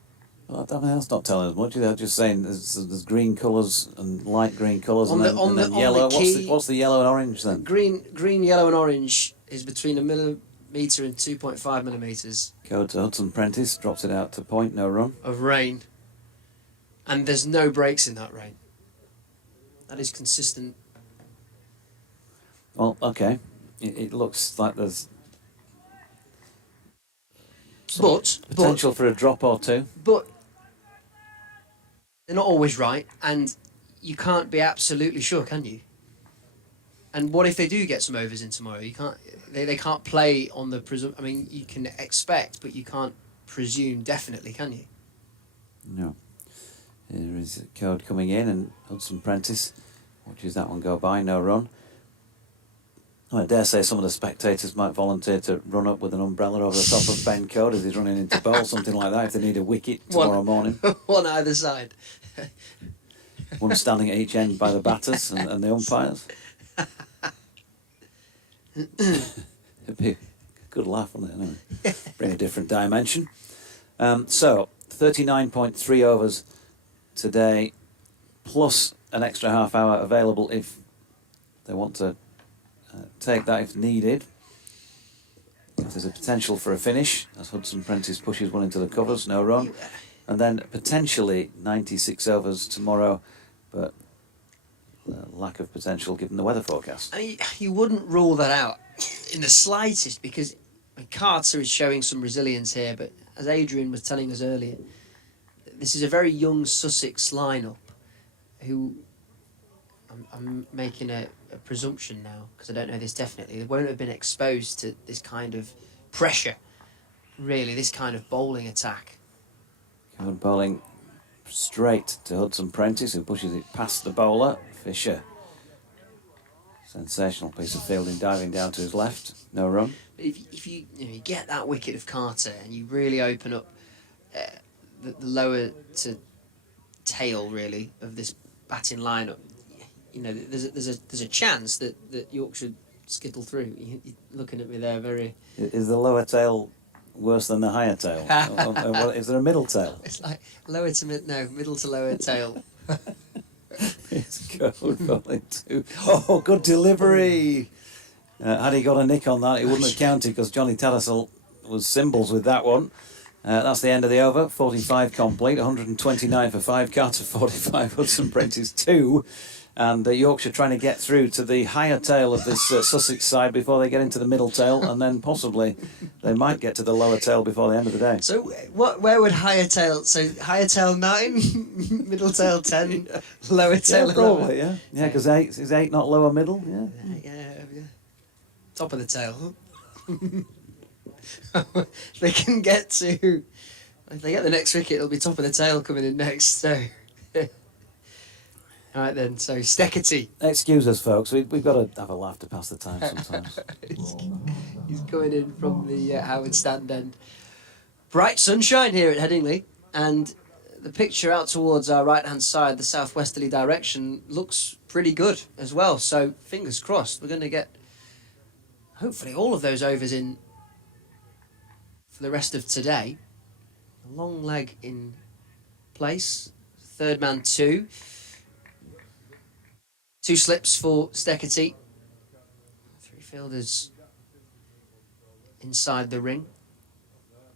Well, I mean, that's not telling us much. They're just saying there's green colours and light green colours and then yellow. What's the yellow and orange then? Green, yellow, and orange is between 1 millimetre and 2.5 millimetres. Code to Hudson Prentice drops it out to point, no run. Of rain. And there's no breaks in that rain. That is consistent. Well, okay. It looks like there's potential for a drop or two. But they're not always right, and you can't be absolutely sure, can you? And what if they do get some overs in tomorrow? You can't. They can't play on the I mean, you can expect, but you can't presume definitely, can you? No. There is a code coming in, and Hudson Prentice watches that one go by, no run. I dare say some of the spectators might volunteer to run up with an umbrella over the top of Ben Code as he's running into bowl, something like that, if they need a wicket tomorrow morning. One either side. One standing at each end by the batters and the umpires. It'd be a good laugh, wouldn't it? Anyway, bring a different dimension. So, 39.3 overs today, plus an extra half hour available if they want to take that if needed. If there's a potential for a finish, as Hudson Prentice pushes one into the covers, no run. And then potentially 96 overs tomorrow, but lack of potential given the weather forecast. I mean, you wouldn't rule that out in the slightest, because Carter is showing some resilience here, but as Adrian was telling us earlier, this is a very young Sussex lineup who, I'm making a presumption now, because I don't know this definitely, they won't have been exposed to this kind of pressure, really, this kind of bowling attack. Good bowling straight to Hudson Prentice, who pushes it past the bowler, Fisher. Sensational piece of fielding, diving down to his left, no run. If you get that wicket of Carter and you really open up the lower to tail, really, of this batting lineup, there's a chance that Yorkshire skittle through. You're looking at me there very... Is the lower tail worse than the higher tail? Is there a middle tail? It's like middle to lower tail. It's Code bowling too. Oh, good delivery! Had he got a nick on that, it wouldn't have counted, because Johnny Tattersall was symbols with that one. That's the end of the over. 45 complete, 129 for 5. Carter 45, Hudson Prentice 2. And Yorkshire trying to get through to the higher tail of this Sussex side before they get into the middle tail, and then possibly they might get to the lower tail before the end of the day. So where would higher tail... So higher tail 9, middle tail 10, lower tail 11? Probably, yeah. Yeah, because is 8 not lower middle? Yeah. Top of the tail. They can get to... If they get the next wicket, it'll be top of the tail coming in next, so... All right then, so Steckety. Excuse us, folks. We've got to have a laugh to pass the time sometimes. He's coming in from the Howard Stand end. Bright sunshine here at Headingley, and the picture out towards our right-hand side, the southwesterly direction, looks pretty good as well. So fingers crossed, we're going to get hopefully all of those overs in for the rest of today. A long leg in place. Third man 2. 2 slips for Steckety. 3 fielders inside the ring.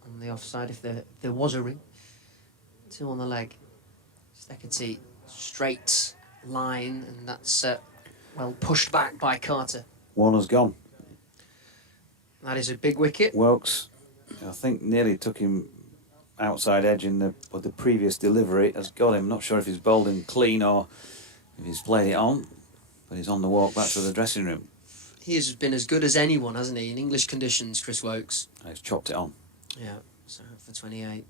On the offside, if there was a ring. 2 on the leg. Steckety, straight line, and that's well pushed back by Carter. Warner's gone. That is a big wicket. Wilkes, I think, nearly took him outside edge in the previous delivery. Has got him. Not sure if he's bowled him clean or if he's played it on. But he's on the walk back to the dressing room. He has been as good as anyone, hasn't he, in English conditions, Chris Wokes? He's chopped it on. Yeah, so for 28.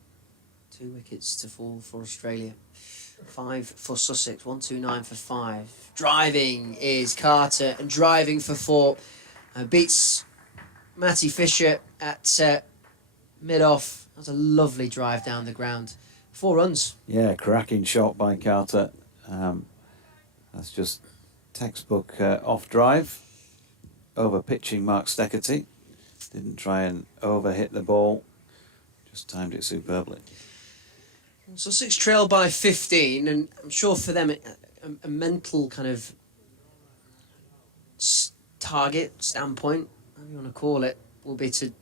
2 wickets to fall for Australia. 5 for Sussex, 129 for 5. Driving is Carter, and driving for 4. Beats Matty Fisher at mid-off. That's a lovely drive down the ground. 4 runs. Yeah, cracking shot by Carter. That's just textbook off drive. Over pitching Mark Steckety. Didn't try and over-hit the ball. Just timed it superbly. Sussex trail by 15, and I'm sure for them a mental kind of target, standpoint, whatever you want to call it, will be to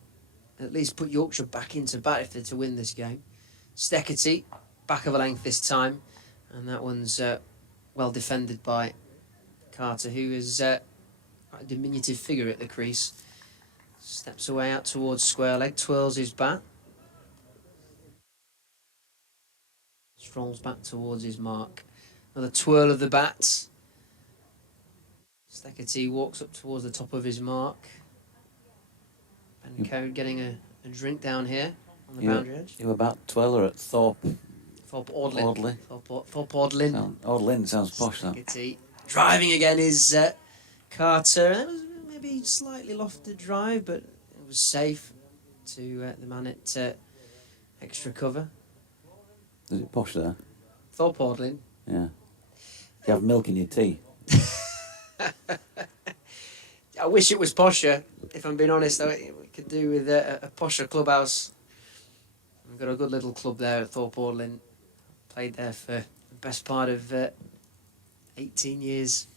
at least put Yorkshire back into bat if they're to win this game. Steckety, back of a length this time, and that one's well defended by Carter, who is a diminutive figure at the crease. Steps away out towards square leg, twirls his bat. Strolls back towards his mark. Another twirl of the bat. Steckety walks up towards the top of his mark. Ben Code getting a drink down here on the boundary edge. You were about twirler at Thorpe Audley. Thorpe Audlin. Audlin. Audlin sounds posh, that. Steckety. Driving again is Carter. That was maybe slightly lofted drive, but it was safe to the man at extra cover. Is it posh there? Thorpe Audlin. Yeah. Do you have milk in your tea? I wish it was posher, if I'm being honest. We could do with a posher clubhouse. We've got a good little club there at Thorpe Audlin. Played there for the best part of 18 years.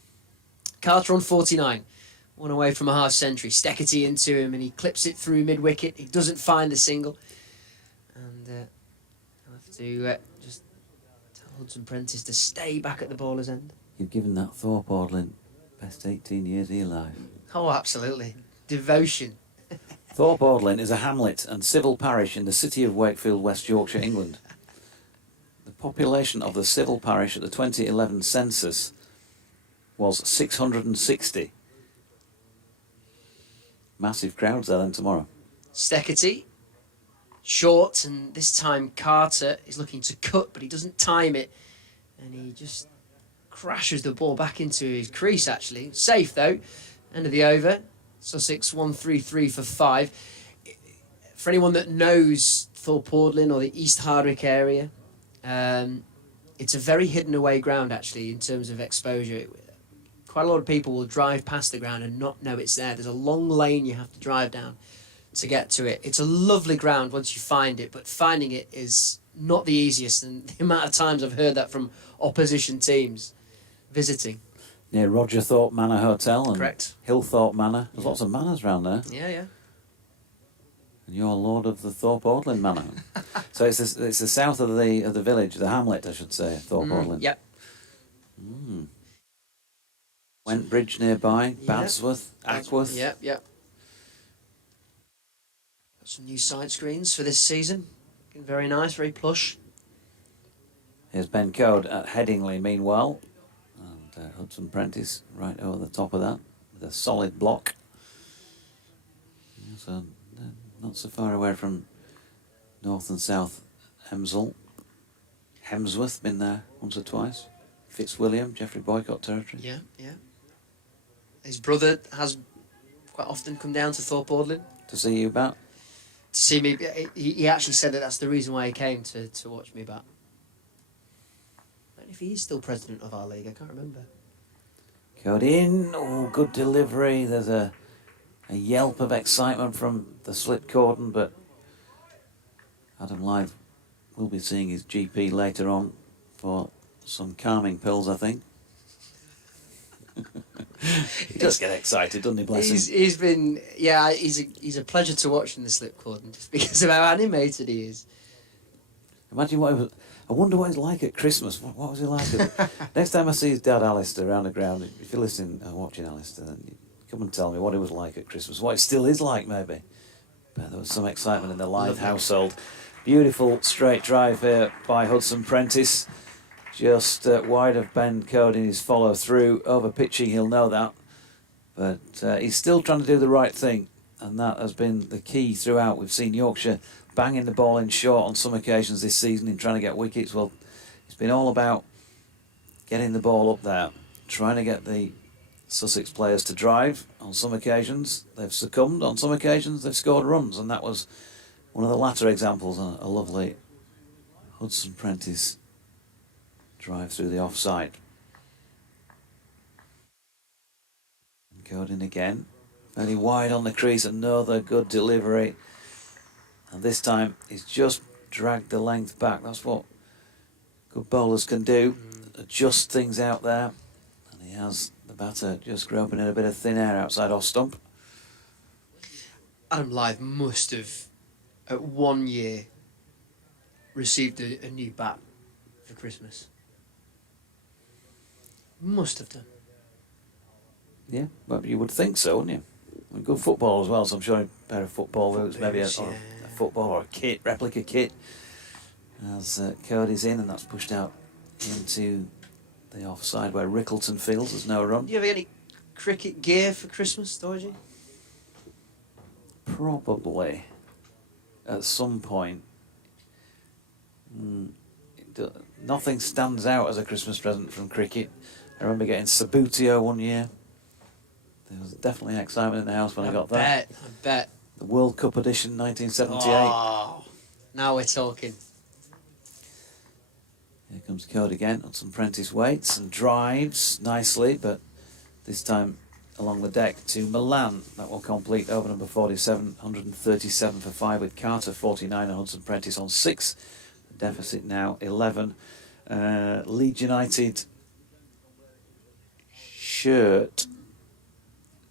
Carter on 49. One away from a half century. Steckety into him and he clips it through mid-wicket. He doesn't find the single. And I'll have to just tell Hudson Prentice to stay back at the bowler's end. You've given that Thorpe Audlin best 18 years of your life. Oh, absolutely. Devotion. Thorpe Audlin is a hamlet and civil parish in the city of Wakefield, West Yorkshire, England. The population of the civil parish at the 2011 census was 660. Massive crowds there then tomorrow. Steckety, short, and this time Carter is looking to cut, but he doesn't time it, and he just crashes the ball back into his crease, actually. Safe, though. End of the over. Sussex 133 for 5. For anyone that knows Thorpe Audlin or the East Hardwick area, it's a very hidden away ground, actually, in terms of exposure. Quite a lot of people will drive past the ground and not know it's there. There's a long lane you have to drive down to get to it. It's a lovely ground once you find it, but finding it is not the easiest. And the amount of times I've heard that from opposition teams visiting. Near Roger Thorpe Manor Hotel and Correct. Hillthorpe Manor. There's lots of manors around there. Yeah, yeah. And you're lord of the Thorpe Audlin Manor. So it's the south of the village, the hamlet, I should say, Thorpe Audlin. Yep. Went Bridge nearby, Yep. Badsworth, Ackworth. Yep, yep. Got some new side screens for this season. Looking very nice, very plush. Here's Ben Code at Headingley, meanwhile. And Hudson Prentice right over the top of that with a solid block. Yeah, so not so far away from North and South Hemsworth, been there once or twice. Fitzwilliam, Geoffrey Boycott territory. Yeah, yeah. His brother has quite often come down to Thorpe Audlin To see you bat. to see me. He actually said that that's the reason why he came to watch me bat. I don't know if he is still president of our league. I can't remember. Code in. Oh, good delivery. There's a yelp of excitement from the slip cordon, but Adam Lythe will be seeing his GP later on for some calming pills, I think. He does get excited, doesn't he, bless him? He's been, yeah, he's a pleasure to watch in the slip cordon just because of how animated he is. Imagine what it was. I wonder what it's like at Christmas. What was he like? Next time I see his dad, Alistair, around the ground, if you're listening and watching Alistair, then you come and tell me what it was like at Christmas. What it still is like, maybe. But there was some excitement in the Lythe household. Beautiful straight drive here by Hudson Prentice. Just wide of Ben Code in his follow through. Over pitching, he'll know that. But he's still trying to do the right thing. And that has been the key throughout. We've seen Yorkshire banging the ball in short on some occasions this season in trying to get wickets. Well, it's been all about getting the ball up there, trying to get the Sussex players to drive on some occasions. They've succumbed. On some occasions, they've scored runs. And that was one of the latter examples. A lovely Hudson Prentice drive through the offside. Code in again. Very wide on the crease, another good delivery. And this time he's just dragged the length back. That's what good bowlers can do. Adjust things out there. And he has the batter just groping in a bit of thin air outside off stump. Adam Lyth must have, at 1 year, received a new bat for Christmas. Must have done. Yeah, well, you would think so, wouldn't you? I mean, good football as well, so I'm sure a pair of football boots, maybe a football or a kit, replica kit, as Cody's in, and that's pushed out into the offside where Rickleton feels there's no run. Do you have any cricket gear for Christmas, Dorothy? Probably at some point. Nothing stands out as a Christmas present from cricket. I remember getting Sabutio one year. There was definitely excitement in the house when I got that. I bet. The World Cup edition, 1978. Oh, now we're talking. Here comes Code again on some Prentice weights and drives nicely, but this time along the deck to Milan. That will complete over number 47, 137 for 5 with Carter 49 and Hudson Prentice on 6. The deficit now 11. Leeds United shirt.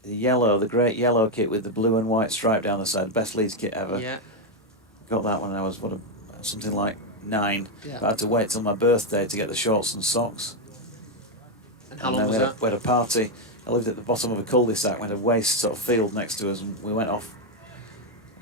The great yellow kit with the blue and white stripe down the side. Best Leeds kit ever. Yeah. Got that when I was something like 9. Yeah. But I had to wait till my birthday to get the shorts and socks. And how long was that? We had a party. I lived at the bottom of a cul-de-sac. We had a waste sort of field next to us, and we went off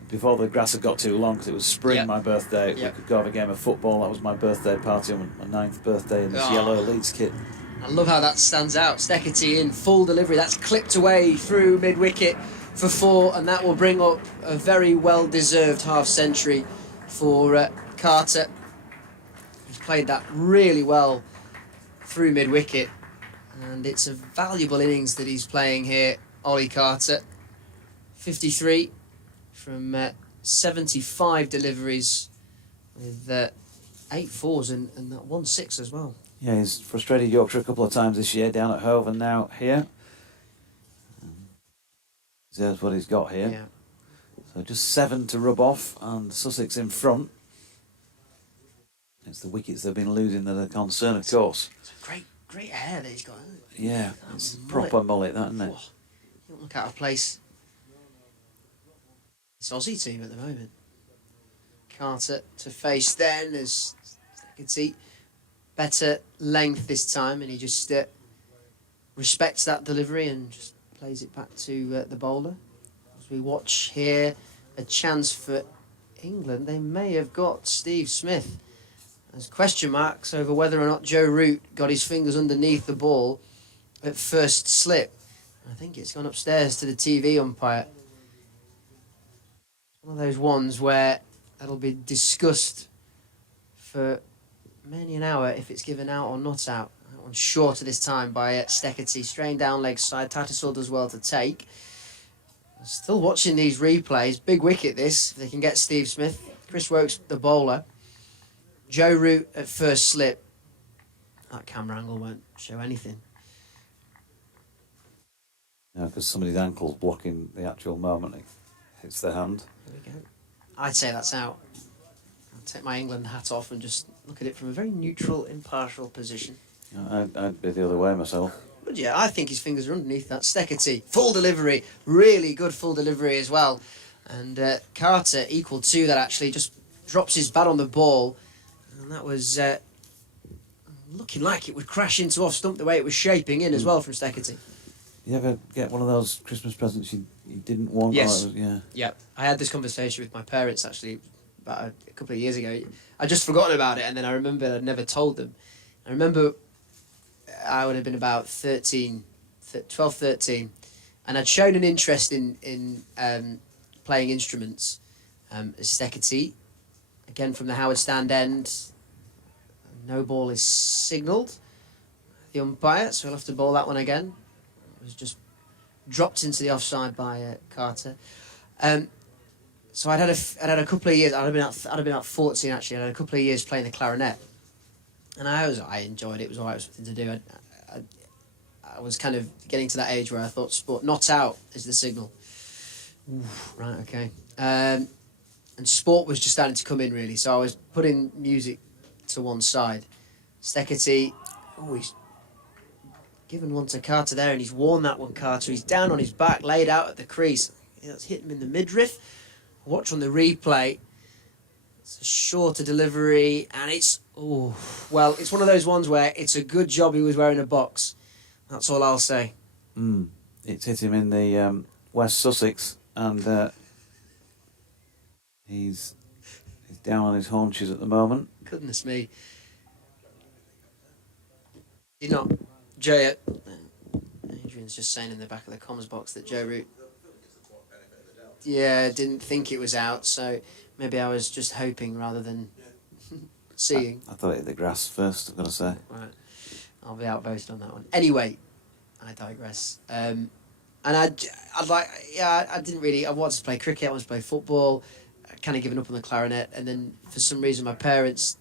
before the grass had got too long because it was spring. Yep. My birthday. Yep. We could go have a game of football. That was my birthday party on my 9th birthday in this yellow Leeds kit. I love how that stands out. Steckity in full delivery. That's clipped away through mid-wicket for 4, and that will bring up a very well-deserved half-century for Carter. He's played that really well through mid-wicket, and it's a valuable innings that he's playing here, Ollie Carter. 53 from 75 deliveries with 8 fours and that 1 6 as well. Yeah, he's frustrated Yorkshire a couple of times this year, down at Hove and now here. There's what he's got here. Yeah. So just 7 to rub off, and Sussex in front. It's the wickets they've been losing that are a concern, of course. It's a great hair that he's got, isn't it? Yeah, it's proper mullet, that, isn't it? Oh, you don't look out of place. It's Aussie team at the moment. Carter to face then as Steckity. Better length this time, and he just respects that delivery and just plays it back to the bowler. As we watch here, a chance for England. They may have got Steve Smith. There's question marks over whether or not Joe Root got his fingers underneath the ball at first slip. I think it's gone upstairs to the TV umpire. One of those ones where that'll be discussed for many an hour if it's given out or not out. That one's shorter this time by Steckity. Strained down leg side. Tattersall does well to take. Still watching these replays. Big wicket this, if they can get Steve Smith. Chris Wokes, the bowler. Joe Root at first slip. That camera angle won't show anything. Yeah, because somebody's ankle's blocking the actual moment it hits their hand. There we go. I'd say that's out. I'll take my England hat off and just look at it from a very neutral, impartial position. I'd be the other way myself. But yeah, I think his fingers are underneath that. Steckity, full delivery, really good full delivery as well. And Carter, equal to that actually, just drops his bat on the ball. And that was looking like it would crash into off stump the way it was shaping in as well from Steckity. You ever get one of those Christmas presents you didn't want? Yes. Yeah. Yeah, I had this conversation with my parents actually about a couple of years ago. I'd just forgotten about it, and then I remembered I'd never told them. I remember I would have been about 13, 12, 13, and I'd shown an interest in playing instruments. Steckity, again from the Howard Stand end. No ball is signalled. The umpire, so he'll have to bowl that one again. It was just dropped into the offside by Carter. So I'd had a couple of years. I'd have been about 14 actually. I had a couple of years playing the clarinet, and I enjoyed it. It was alright. It was something to do. I was kind of getting to that age where I thought sport not out is the signal. Right, okay. And sport was just starting to come in, really, so I was putting music to one side. Steckity, he's given one to Carter there, and he's worn that one, Carter. He's down on his back, laid out at the crease. That's hit him in the midriff. Watch on the replay. It's a shorter delivery, and it's it's one of those ones where it's a good job he was wearing a box. That's all I'll say. It's hit him in the West Sussex, and he's down on his haunches at the moment. Goodness me. He's not. Joe. Adrian's just saying in the back of the comms box that Joe Root. Yeah, didn't think it was out, so maybe I was just hoping rather than seeing. I thought it hit the grass first, I've got to say. Right. I'll be outvoted on that one. Anyway, I digress. And I didn't really. I wanted to play cricket, I wanted to play football. I kind of given up on the clarinet, and then for some reason my parents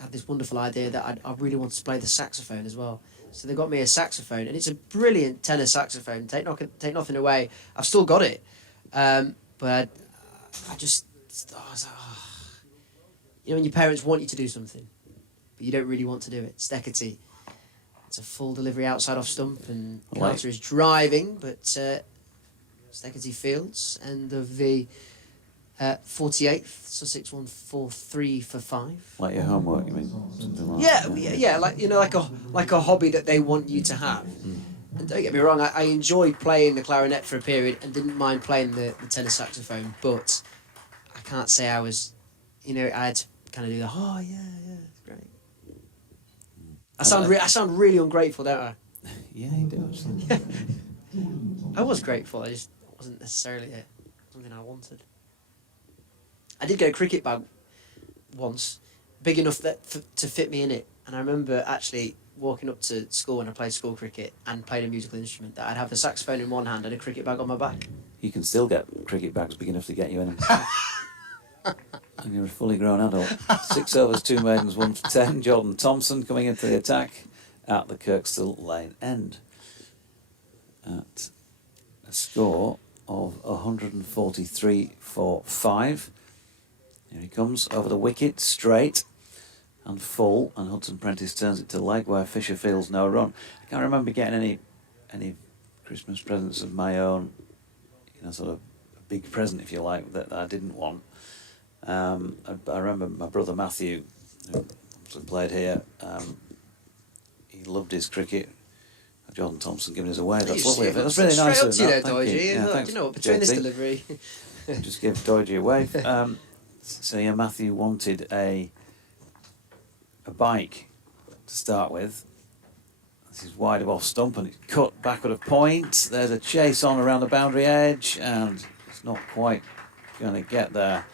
had this wonderful idea that I really wanted to play the saxophone as well. So they got me a saxophone, and it's a brilliant tenor saxophone. Take nothing away. I've still got it, but I was like, when your parents want you to do something, but you don't really want to do it. Steckity. It's a full delivery outside off stump, and Carter is driving, but Steckity fields, end of the 48th, Sussex 143 for 5. Like your homework, you mean? Something like Yeah, like a hobby that they want you to have. And don't get me wrong, I enjoyed playing the clarinet for a period and didn't mind playing the tenor saxophone, but I can't say I was, I had to kind of do it's great. I sound really ungrateful, don't I? Yeah, you do, actually. I was grateful, I just wasn't necessarily something I wanted. I did get a cricket bag once, big enough to fit me in it. And I remember actually walking up to school when I played school cricket and played a musical instrument, that I'd have the saxophone in one hand and a cricket bag on my back. You can still get cricket bags big enough to get you in them. And you're a fully grown adult. 6 overs, 2 maidens, 1 for 10. Jordan Thompson coming into the attack at the Kirkstall Lane end. At a score of 143 for 5. Here he comes over the wicket, straight and full, and Hudson Prentice turns it to leg where Fisher feels no run. I can't remember getting any Christmas presents of my own, sort of a big present, if you like, that I didn't want. I remember my brother Matthew, who played here, he loved his cricket. Jordan Thompson giving us away. That's lovely. That's really nice of him. Between this delivery. Just give Doige away. So yeah, Matthew wanted a bike to start with. This is wide of off stump, and it's cut backward of point. There's a chase on around the boundary edge, and it's not quite going to get there.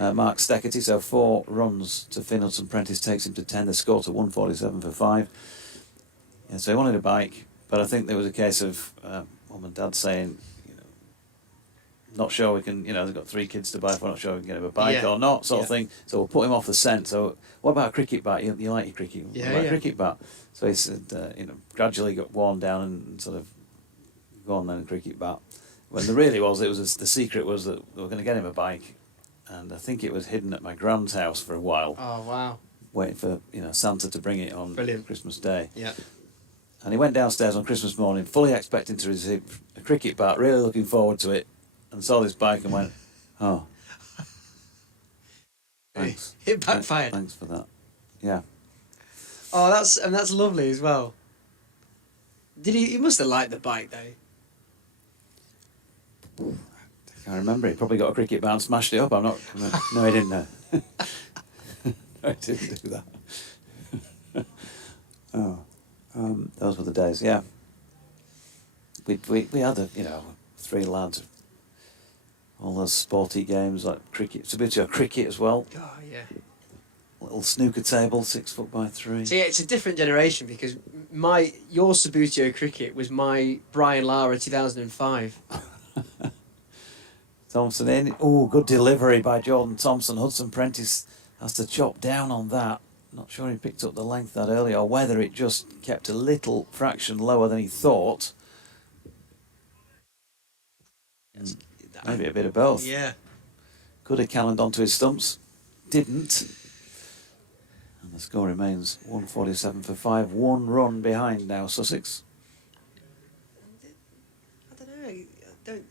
Mark Steckity, so 4 runs to Finn Hudson Prentice takes him to 10. The score to 147 for 5. Yeah, so he wanted a bike, but I think there was a case of mum and dad saying, not sure we can, they've got 3 kids to buy for, not sure we can get him a bike or not, sort of thing. So we'll put him off the scent. So what about a cricket bat? You like your cricket? What about a cricket bat? So he said, gradually got worn down and sort of go on then, a cricket bat. When there really was, the secret was that they were going to get him a bike, and I think it was hidden at my grand's house for a while. Oh wow! Waiting for Santa to bring it on Christmas Day. Yeah. And he went downstairs on Christmas morning, fully expecting to receive a cricket bat, really looking forward to it, and saw this bike and went, oh. Thanks. It backfired. Thanks for that. Yeah. Oh, that's lovely as well. He must have liked the bike though. I can't remember. He probably got a cricket bat and smashed it up. No, he didn't know. No, he didn't do that. Those were the days, yeah. We had 3 lads, all those sporty games like cricket. It's a bit of cricket as well. Oh yeah. Little snooker table, 6 foot by 3. So yeah, it's a different generation because your Sabutio cricket was my Brian Lara 2005. Thompson in. Oh, good delivery by Jordan Thompson. Hudson Prentice has to chop down on that. Not sure he picked up the length that early, or whether it just kept a little fraction lower than he thought. Yes. Maybe a bit of both. Yeah. Could have cannoned onto his stumps. Didn't. And the score remains 147 for 5. 1 run behind now, Sussex. I don't know. I don't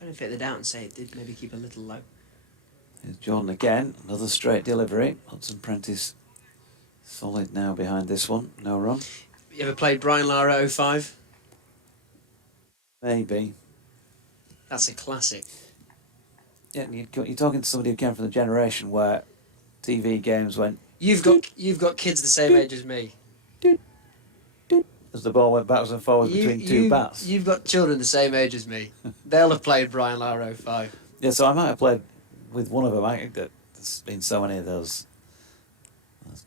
benefit the doubt and say it did maybe keep a little low. Here's Jordan again. Another straight delivery. Hudson Prentice solid now behind this one. No run. You ever played Brian Lara 05? Maybe. That's a classic. Yeah, you're talking to somebody who came from the generation where TV games went You've got kids the same age as me. as the ball went backwards and forwards between two bats. You've got children the same age as me. They'll have played Brian Lara 05. Yeah, so I might have played with one of them. There's been so many of those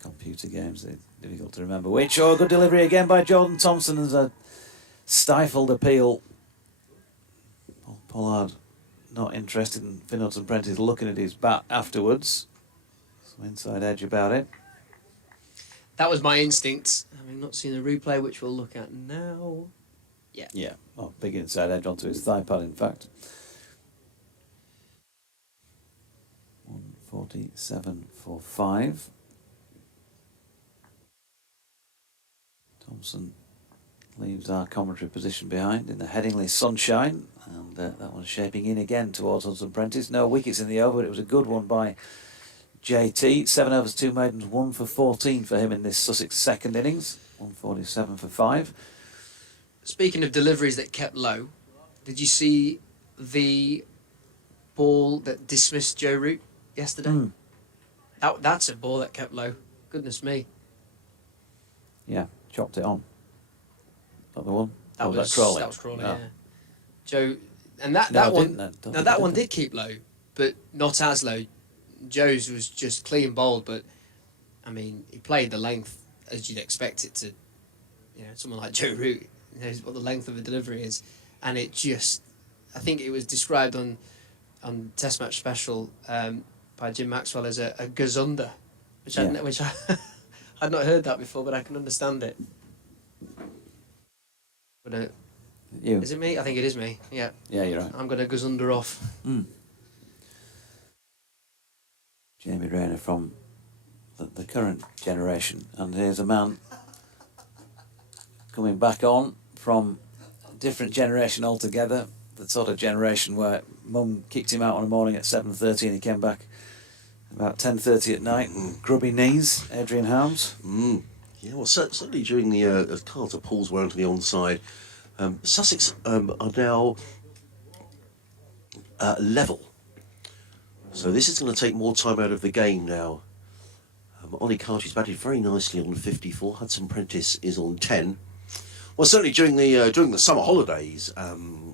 computer games, it's difficult to remember which. Oh, good delivery again by Jordan Thompson as a stifled appeal. Paul Pollard not interested in Finn Hudson Prentice looking at his bat afterwards. Some inside edge about it. That was my instinct. Having not seen the replay, which we'll look at now. Yeah. Yeah, oh, big inside edge onto his thigh pad, in fact. 147 for 5. Thompson leaves our commentary position behind in the Headingley sunshine, and that one's shaping in again towards Hudson Prentice. No wickets in the over, but it was a good one by JT. 7 overs, 2 maidens, 1 for 14 for him in this Sussex second innings. 147 for 5. Speaking of deliveries that kept low, did you see the ball that dismissed Joe Root yesterday? That's a ball that kept low. Goodness me. Yeah, chopped it on. That the one? That was Crawley. That was Crawley, Oh. yeah. Joe, and that No, one. didn't it? Now that one did keep low, but not as low. Joe's was just clean bowled, but I mean, he played the length as you'd expect it to. You know, someone like Joe Root knows what the length of a delivery is, and it just. I think it was described on Test Match Special by Jim Maxwell as a gazunder, which I I'd not heard that before, but I can understand it. But, You? is it me? I think it is me. Yeah. Yeah, you're right. I'm gonna gazunder off. Jamie Rayner from the current generation, and here's a man coming back on from a different generation altogether, the sort of generation where Mum kicked him out on a morning at 7:30 and he came back about 10:30 at night, grubby knees. Adrian Harms. Yeah, well, certainly during the as Carter pulls round to the onside, Sussex are now level. So this is going to take more time out of the game now. Ollie Carter's batted very nicely on 54. Hudson Prentice is on 10. Well, certainly during the summer holidays,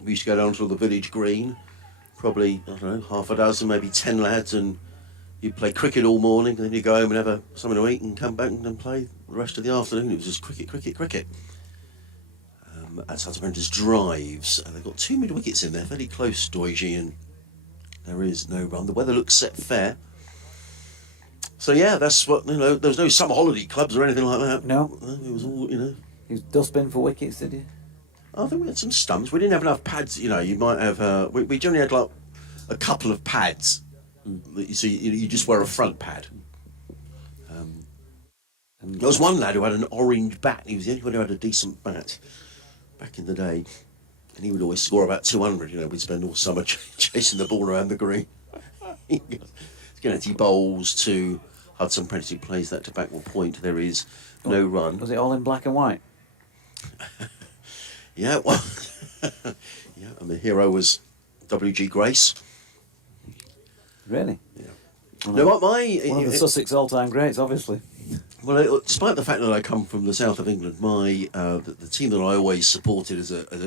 we used to go down to the village green, probably, I don't know, half a dozen, maybe 10 lads, and you'd play cricket all morning, and then you go home and have something to eat and come back and then play the rest of the afternoon. It was just cricket. As Hudson Prentice drives, and they've got 2 mid-wickets in there, fairly close, Doige, and there is no run. The weather looks set fair. So yeah, that's what, there was no summer holiday clubs or anything like that. No. It was all, You dustbin for wickets, did you? I think we had some stumps. We didn't have enough pads. You might have. We generally had like a couple of pads. So you just wear a front pad. There was one lad who had an orange bat. He was the only one who had a decent bat back in the day, and he would always score about 200. We'd spend all summer chasing the ball around the green. He bowls to Hudson Prentice, who plays that to backward point. There is no run. Was it all in black and white? Yeah, well, yeah, and the hero was W.G. Grace. Really? Yeah. One One of the Sussex all-time greats, obviously. Well, despite the fact that I come from the south of England, the team that I always supported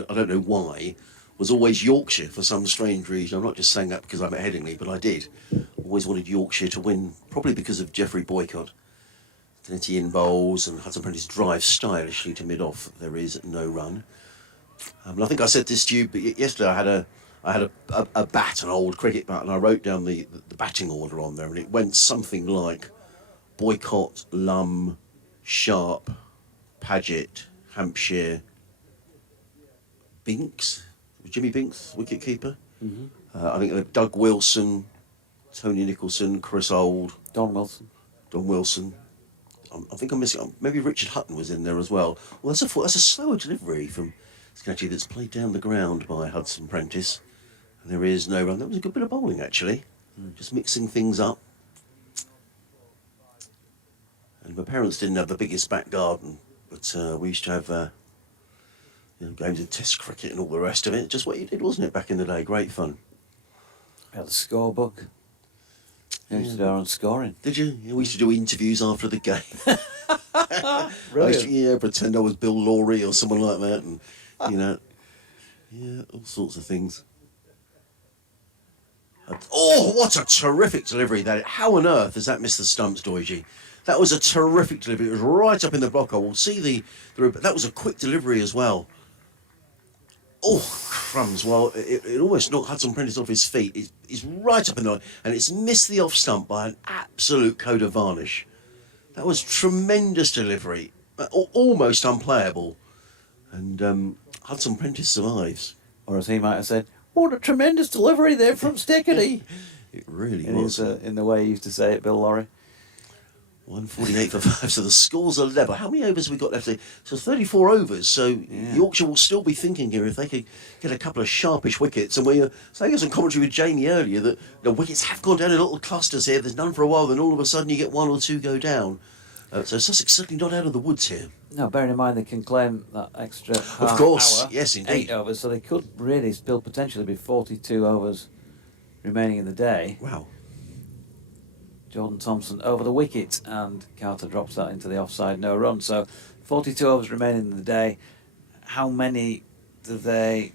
I don't know why, was always Yorkshire for some strange reason. I'm not just saying that because I'm at Headingley, but I did. Always wanted Yorkshire to win, probably because of Geoffrey Boycott. Tennessee in bowls, and Hudson Prentice drives stylishly to mid-off. There is no run. And I think I said this to you, but yesterday I had a bat, an old cricket bat, and I wrote down the batting order on there, and it went something like Boycott, Lum, Sharp, Paget, Hampshire, Binks. Was Jimmy Binks wicket keeper? I think Doug Wilson, Tony Nicholson, Chris Old, Don Wilson. Don Wilson. I think I'm missing. Maybe Richard Hutton was in there as well. Well, that's a slower delivery from Sketchy that's played down the ground by Hudson Prentice. And there is no run. That was a good bit of bowling, actually. Just mixing things up. And my parents didn't have the biggest back garden, but we used to have games of Test cricket and all the rest of it. Just what you did, wasn't it, back in the day? Great fun. We had the scorebook. We used to do our own scoring. Did you? Yeah, we used to do interviews after the game. I used to, pretend I was Bill Lawry or someone like that, and all sorts of things. Oh, what a terrific delivery that! How on earth has that missed the stumps, Doige? That was a terrific delivery. It was right up in the block. I will see the that was a quick delivery as well. Oh, crumbs. Well, it almost knocked Hudson Prentice off his feet. He's right up in the... And it's missed the off stump by an absolute coat of varnish. That was tremendous delivery. Almost unplayable. And Hudson Prentice survives. Or as he might have said, what a tremendous delivery there from Stickety. It really was. In the way he used to say it, Bill Lawry. 148 for 5, so the scores are level. How many overs have we got left? So 34 overs, so Yorkshire will still be thinking here if they could get a couple of sharpish wickets. And we were saying some commentary with Jamie earlier that the wickets have gone down in little clusters here. There's none for a while, then all of a sudden you get one or two go down. So Sussex certainly not out of the woods here. No, bearing in mind they can claim that extra half of course, hour, yes, indeed. 8 overs, so they could really still potentially be 42 overs remaining in the day. Wow. Jordan Thompson over the wicket, and Carter drops that into the offside, no run. So 42 overs remaining in the day. How many do they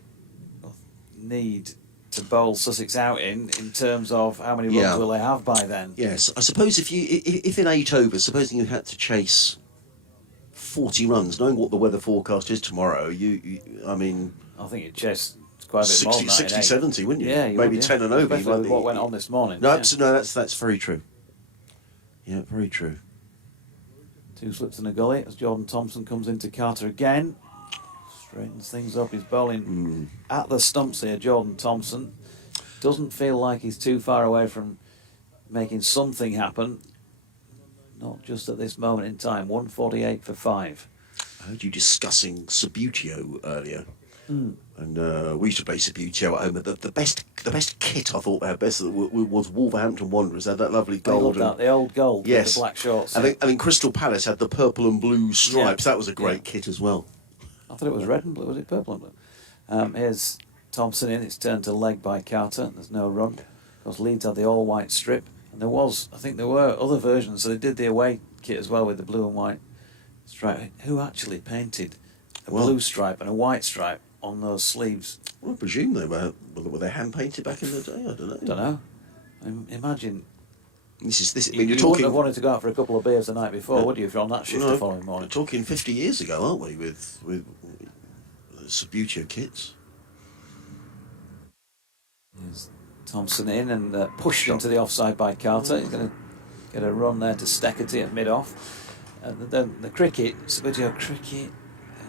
need to bowl Sussex out in terms of how many runs will they have by then? Yes, I suppose if in 8 overs, supposing you had to chase 40 runs, knowing what the weather forecast is tomorrow, I think you'd chase quite a bit more than that. 60, 70, wouldn't you? Yeah, you maybe would, 10 and over. Especially with what went on this morning. No, that's very true. Yeah, very true. 2 slips in a gully as Jordan Thompson comes into Carter again. Straightens things up. He's bowling at the stumps here, Jordan Thompson. Doesn't feel like he's too far away from making something happen. Not just at this moment in time. 148 for 5. I heard you discussing Subbuteo earlier. And we used to play Subbuteo at home. The best kit I thought they had best was Wolverhampton Wanderers. They had that lovely gold. The old gold with the black shorts. I think Crystal Palace had the purple and blue stripes. That was a great kit as well. I thought it was red and blue. Was it purple and blue? Here's Thompson in. It's turned to leg by Carter. There's no run. Because Leeds had the all-white strip. And I think there were other versions. So they did the away kit as well with the blue and white stripe. Who actually painted a blue stripe and a white stripe on those sleeves? Well, I presume they were they hand painted back in the day. I don't know. Imagine. This. I You mean, you're wouldn't talking. have wanted to go out for a couple of beers the night before, would you? If you're on that shift the following morning. We're talking 50 years ago, aren't we? With Subbuteo kits. There's Thompson in and pushed into the offside by Carter. He's going to get a run there to Steckety at mid-off. The cricket, Subbuteo cricket.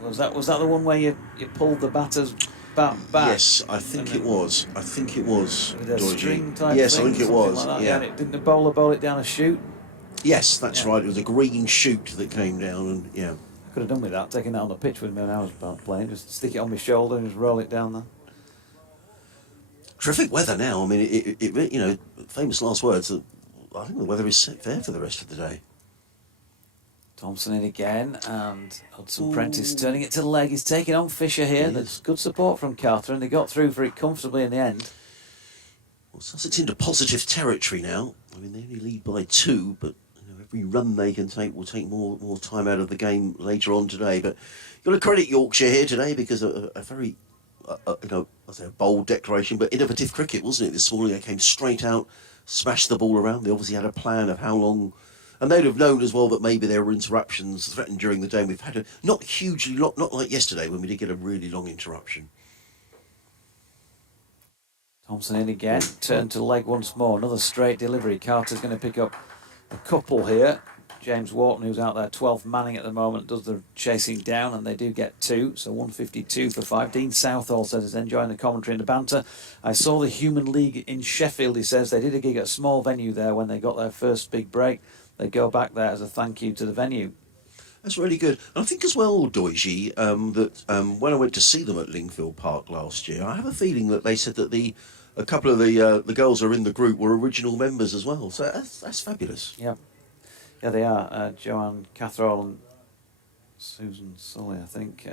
Was that the one where you pulled the batter's bat back? Yes, I think it was. With a string type yes, thing, I think it was. Like that. Yeah. And didn't the bowler bowl it down a chute? Yes, that's right. It was a green chute that came down, and I could have done with that, taking that on the pitch with me when I was playing. Just stick it on my shoulder and just roll it down there. Terrific weather now. I mean, it famous last words. That I think the weather is set fair for the rest of the day. Thompson in again, and Hudson Prentice turning it to the leg. He's taking on Fisher here. Yes. There's good support from Carter, and they got through for it comfortably in the end. Well, Sussex into positive territory now. I mean, they only lead by 2, but every run they can take will take more time out of the game later on today. But you've got to credit Yorkshire here today because a very, I say a bold declaration, but innovative cricket, wasn't it? This morning they came straight out, smashed the ball around. They obviously had a plan of how long. And they'd have known as well that maybe there were interruptions threatened during the day. We've had not like yesterday when we did get a really long interruption. Thompson in again, turn to leg once more. Another straight delivery. Carter's going to pick up a couple here. James Wharton, who's out there 12th manning at the moment, does the chasing down, and they do get 2, so 152 for 5. Dean Southall says he's enjoying the commentary and the banter. I saw the Human League in Sheffield, he says. They did a gig at a small venue there when they got their first big break. They go back there as a thank you to the venue. That's really good. And I think as well, Doige, that when I went to see them at Lingfield Park last year, I have a feeling that they said that a couple of the girls who are in the group were original members as well. So that's fabulous. Yeah. Yeah, they are. Joanne Catherall and Susan Sully, I think.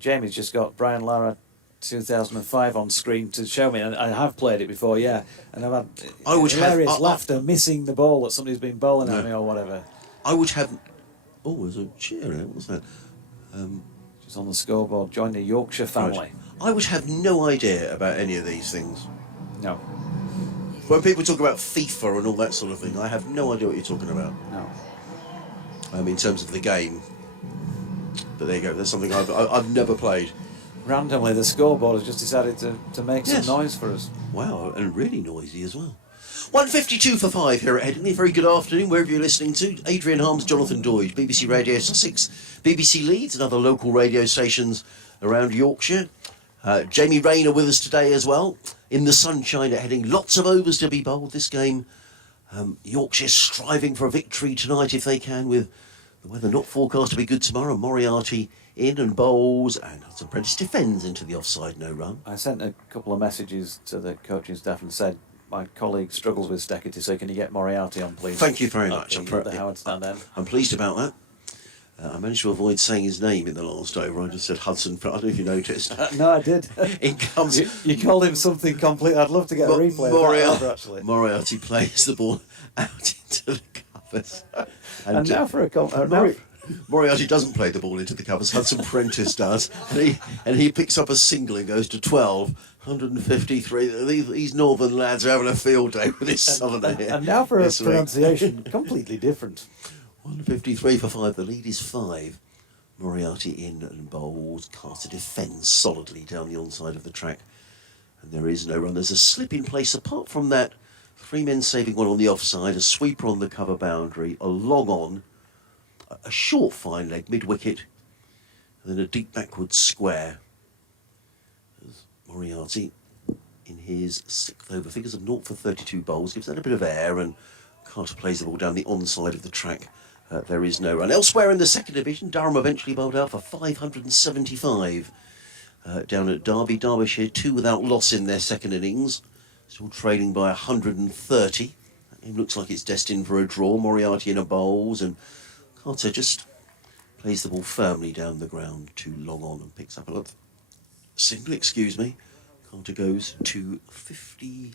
Jamie's just got Brian Lara 2005 on screen to show me, and I have played it before, yeah. And I've had hilarious laughter missing the ball that somebody's been bowling at me or whatever. I would have... Oh, there's a cheer there. What's that? Just on the scoreboard. Join the Yorkshire family. Right. I would have no idea about any of these things. No. When people talk about FIFA and all that sort of thing, I have no idea what you're talking about. No. In terms of the game. But there you go. That's something I've never played. Randomly, the scoreboard has just decided to make Yes. some noise for us. Wow, and really noisy as well. 152 for 5 here at Headingley. Very good afternoon, wherever you're listening to. Adrian Harms, Jonathan Doige, BBC Radio Sussex, BBC Leeds, and other local radio stations around Yorkshire. Jamie Rayner with us today as well, in the sunshine at Headingley. Lots of overs to be bowled this game. Yorkshire striving for a victory tonight if they can, with the weather not forecast to be good tomorrow. Moriarty in and bowls, and Hudson Prentice defends into the offside, no run. I sent a couple of messages to the coaching staff and said, my colleague struggles with Steckity, so can you get Moriarty on, please? Thank you very much. The Howard stand end. I'm pleased about that. I managed to avoid saying his name in the last over. I just said Hudson. I don't know if you noticed. No, I did. In comes... You called him something completely. I'd love to get a replay of that, actually. Moriarty plays the ball out into the covers. And now for Moriarty doesn't play the ball into the covers. Hudson Prentice does. And he picks up a single and goes to 12. 153. These northern lads are having a field day with this southerner here. And now for a pronunciation completely different. 153 for 5. The lead is 5. Moriarty in and bowls. Carter defends solidly down the onside of the track. And there is no run. There's a slip in place. Apart from that, 3 men saving one on the offside, a sweeper on the cover boundary, a long on, a short fine leg mid-wicket, and then a deep backward square. As Moriarty, in his 6th over, figures of 0 for 32 bowls, gives that a bit of air, and Carter plays the ball down the onside of the track. There is no run. Elsewhere in the 2nd division, Durham eventually bowled out for 575. Down at Derby, Derbyshire, 2 without loss in their 2nd innings, still trailing by 130. That game looks like it's destined for a draw. Moriarty in a bowls, and Carter just plays the ball firmly down the ground to long on and picks up a lot. Simply, excuse me. Carter goes to 58.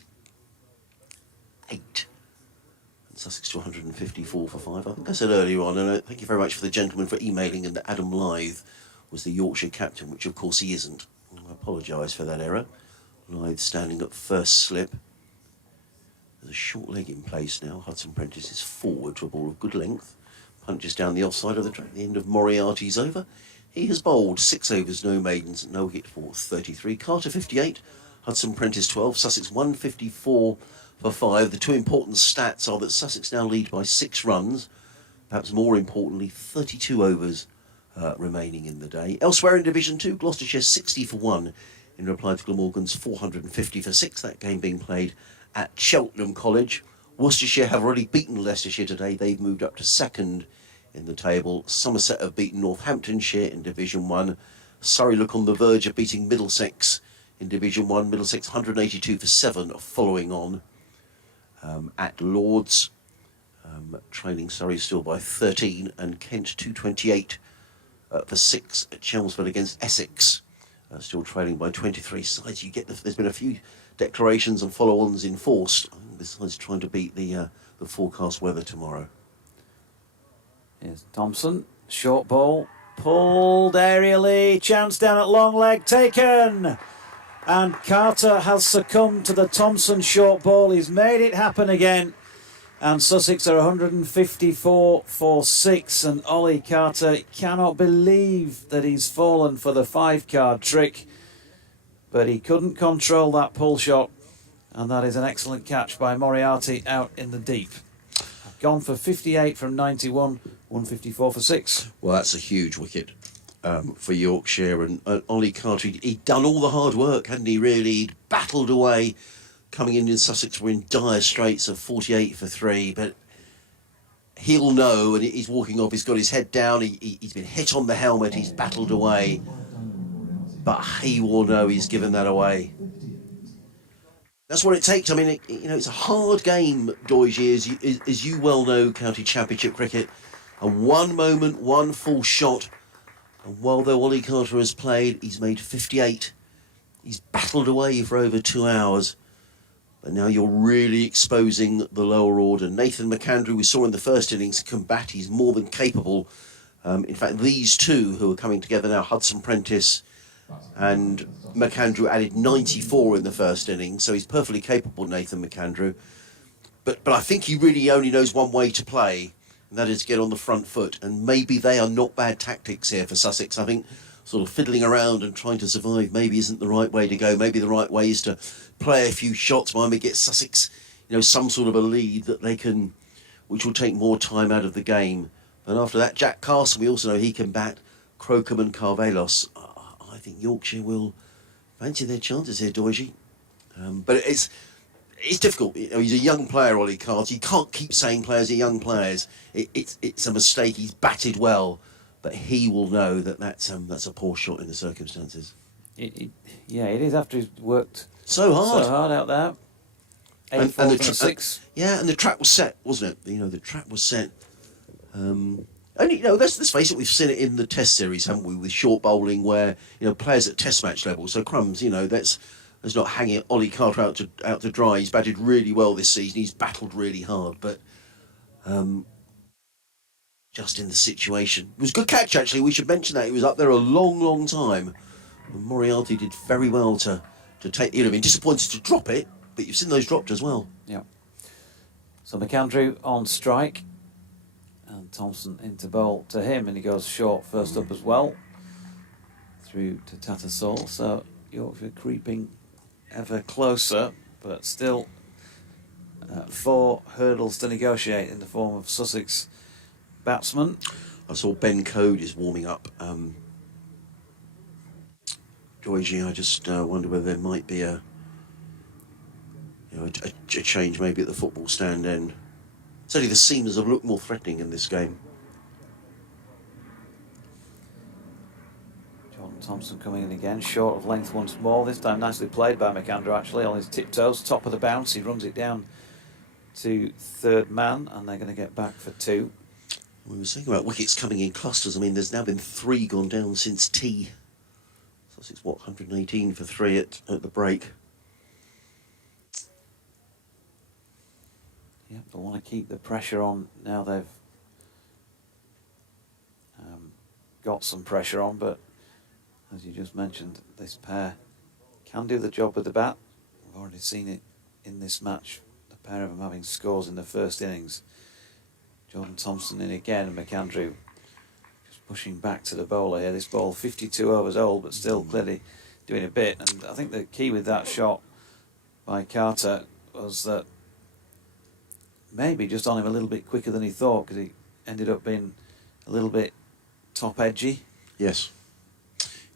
And Sussex to 154 for 5. I think I said earlier on, and thank you very much for the gentleman for emailing, and that Adam Lythe was the Yorkshire captain, which of course he isn't. I apologise for that error. Lythe standing at first slip. There's a short leg in place now. Hudson Prentice is forward to a ball of good length. Punches down the offside of the track. The end of Moriarty's over. He has bowled 6 overs, no maidens, no hit for 33. Carter 58, Hudson Prentice 12, Sussex 154 for 5. The 2 important stats are that Sussex now lead by 6 runs. Perhaps more importantly, 32 overs remaining in the day. Elsewhere in Division 2, Gloucestershire 60 for 1 in reply to Glamorgan's 450 for 6. That game being played at Cheltenham College. Worcestershire have already beaten Leicestershire today. They've moved up to 2nd in the table. Somerset have beaten Northamptonshire in Division 1. Surrey look on the verge of beating Middlesex in Division 1. Middlesex 182 for 7 following on at Lords. Trailing Surrey still by 13, and Kent 228 for 6 at Chelmsford against Essex. Still trailing by 23 sides. There's been a few declarations and follow-ons enforced. I think this side's trying to beat the forecast weather tomorrow. Here's Thompson, short ball, pulled aerially, chance down at long leg, taken! And Carter has succumbed to the Thompson short ball. He's made it happen again. And Sussex are 154 for 6. And Ollie Carter cannot believe that he's fallen for the 5-card trick. But he couldn't control that pull shot. And that is an excellent catch by Moriarty out in the deep. gone for 58 from 91, 154 for 6. Well, that's a huge wicket for Yorkshire. And Ollie Carter, he'd done all the hard work, hadn't he, really? He'd battled away. Coming in Sussex were in dire straits of 48 for 3, but he'll know, and he's walking off, he's got his head down, he's been hit on the helmet, he's battled away, but he will know he's given that away. That's what it takes. I mean, it's a hard game, Doige, as you well know, County Championship cricket. And one moment, one full shot, and while though Ollie Carter has played, he's made 58. He's battled away for over 2 hours. But now you're really exposing the lower order. Nathan McAndrew, we saw in the first innings, combat. He's more than capable. In fact, these two who are coming together now, Hudson Prentice and McAndrew, added 94 in the first innings, so he's perfectly capable, Nathan McAndrew. But I think he really only knows one way to play, and that is to get on the front foot. And maybe they are not bad tactics here for Sussex. I think sort of fiddling around and trying to survive maybe isn't the right way to go. Maybe the right way is to play a few shots, maybe get Sussex, some sort of a lead that they can, which will take more time out of the game. And after that, Jack Carson, we also know he can bat. Crocombe and Carvelos. I think Yorkshire will fancy their chances here, Doige. But it's difficult. He's a young player, Ollie Carter. You can't keep saying players are young players. It's a mistake. He's batted well, but he will know that that's a poor shot in the circumstances. Yeah, it is after he's worked so hard out there. 84 for 6. Yeah, and the trap was set, wasn't it? The trap was set. And let's face it, we've seen it in the Test series, haven't we, with short bowling where players at Test match level. So Crumbs, that's not hanging Ollie Carter out to dry. He's batted really well this season. He's battled really hard, but just in the situation, it was a good catch actually. We should mention that he was up there a long time. And Moriarty did very well to take. He'd have been disappointed to drop it, but you've seen those dropped as well. Yeah. So McAndrew on strike. And Thompson into bowl to him, and he goes short first up as well. Through to Tattersall. So Yorkshire creeping ever closer, but still 4 hurdles to negotiate in the form of Sussex batsmen. I saw Ben Code is warming up. Doige, I just wonder whether there might be a change maybe at the football stand end. Certainly the seamers have looked more threatening in this game. Jordan Thompson coming in again, short of length once more. This time nicely played by McAndrew actually on his tiptoes, top of the bounce. He runs it down to third man, and they're going to get back for 2. We were saying about wickets coming in clusters. I mean, there's now been 3 gone down since tea. Sussex, 118 for 3 at the break. Yeah, they want to keep the pressure on now. They've got some pressure on, but as you just mentioned, this pair can do the job with the bat. We've already seen it in this match, the pair of them having scores in the first innings. Jordan Thompson in again, and McAndrew just pushing back to the bowler here. This ball 52 overs old, but still clearly doing a bit. And I think the key with that shot by Carter was that maybe just on him a little bit quicker than he thought, because he ended up being a little bit top edgy. Yes.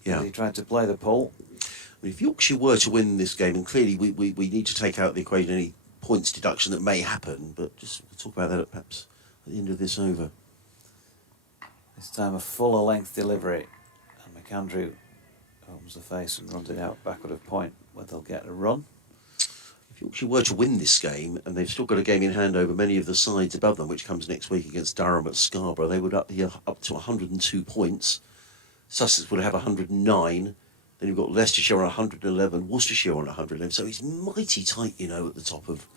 Yeah. He tried to play the pull. I mean, if Yorkshire were to win this game, and clearly we need to take out the equation any points deduction that may happen, but just we'll talk about that perhaps at the end of this over. This time a fuller length delivery, and McAndrew opens the face and runs it out backward of point, where they'll get a run. If Yorkshire were to win this game, and they've still got a game in hand over many of the sides above them, which comes next week against Durham at Scarborough, they would up to 102 points. Sussex would have 109. Then you've got Leicestershire on 111, Worcestershire on 111. So it's mighty tight, at the top of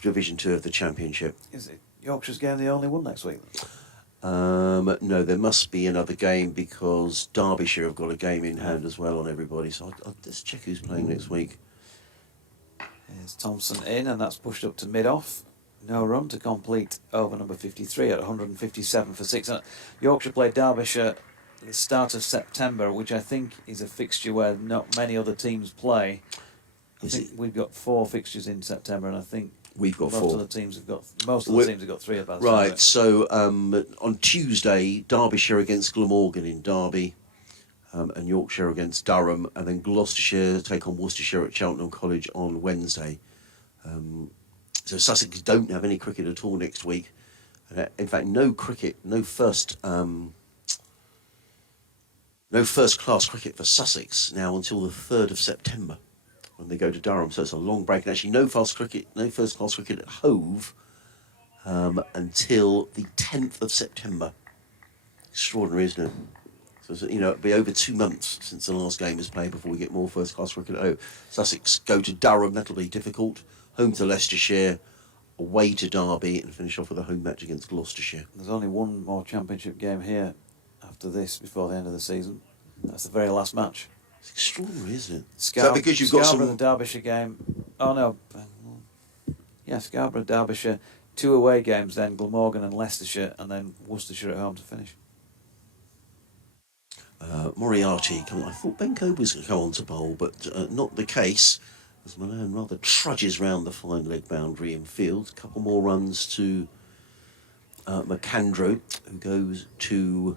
Division 2 of the Championship. Is it Yorkshire's game the only one next week? No, there must be another game because Derbyshire have got a game in hand as well on everybody. So I'll just check who's playing next week. Here's Thompson in, and that's pushed up to mid-off. No run to complete over number 53 at 157 for 6. Yorkshire played Derbyshire at the start of September, which I think is a fixture where not many other teams play. I think we've got 4 fixtures in September, and I think We've got most four. Of the teams have got three of us. Right, so on Tuesday, Derbyshire against Glamorgan in Derby, and Yorkshire against Durham, and then Gloucestershire take on Worcestershire at Cheltenham College on Wednesday. So Sussex don't have any cricket at all next week. In fact, no cricket, no first class cricket for Sussex now until the 3rd of September when they go to Durham. So it's a long break, and actually no first class cricket at Hove until the 10th of September. Extraordinary, isn't it? So it'll be over 2 months since the last game was played before we get more first class cricket at Hove. Sussex go to Durham, that'll be difficult. Home to Leicestershire, away to Derby, and finish off with a home match against Gloucestershire. There's only one more championship game here after this before the end of the season. That's the very last match. It's extraordinary, isn't it? Scarborough, because you've got the Derbyshire game. Oh no, yeah, Scarborough, Derbyshire. 2 away games then, Glamorgan and Leicestershire, and then Worcestershire at home to finish. Moriarty, I thought Ben Cope was going to go on to bowl, but not the case, as Milan rather trudges round the fine leg boundary in field. A couple more runs to McAndrew, who goes to...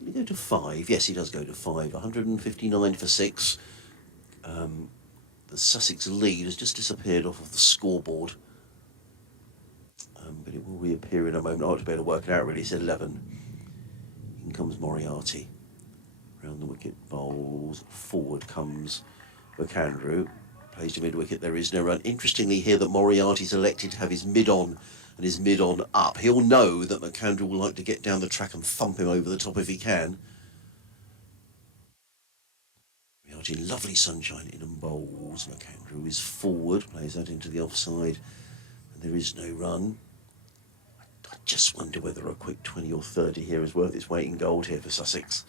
Did he go to 5? Yes, he does go to 5. 159 for 6. The Sussex lead has just disappeared off of the scoreboard. But it will reappear in a moment. I ought to be able to work it out, really. It's 11. In comes Moriarty. Round the wicket, bowls. Forward comes McAndrew. Plays to mid-wicket. There is no run. Interestingly here that Moriarty's elected to have his mid-on and his mid-on up. He'll know that McAndrew will like to get down the track and thump him over the top if he can. Moriarty in lovely sunshine in and bowls. McAndrew is forward. Plays that into the offside. And there is no run. I just wonder whether a quick 20 or 30 here is worth its weight in gold here for Sussex.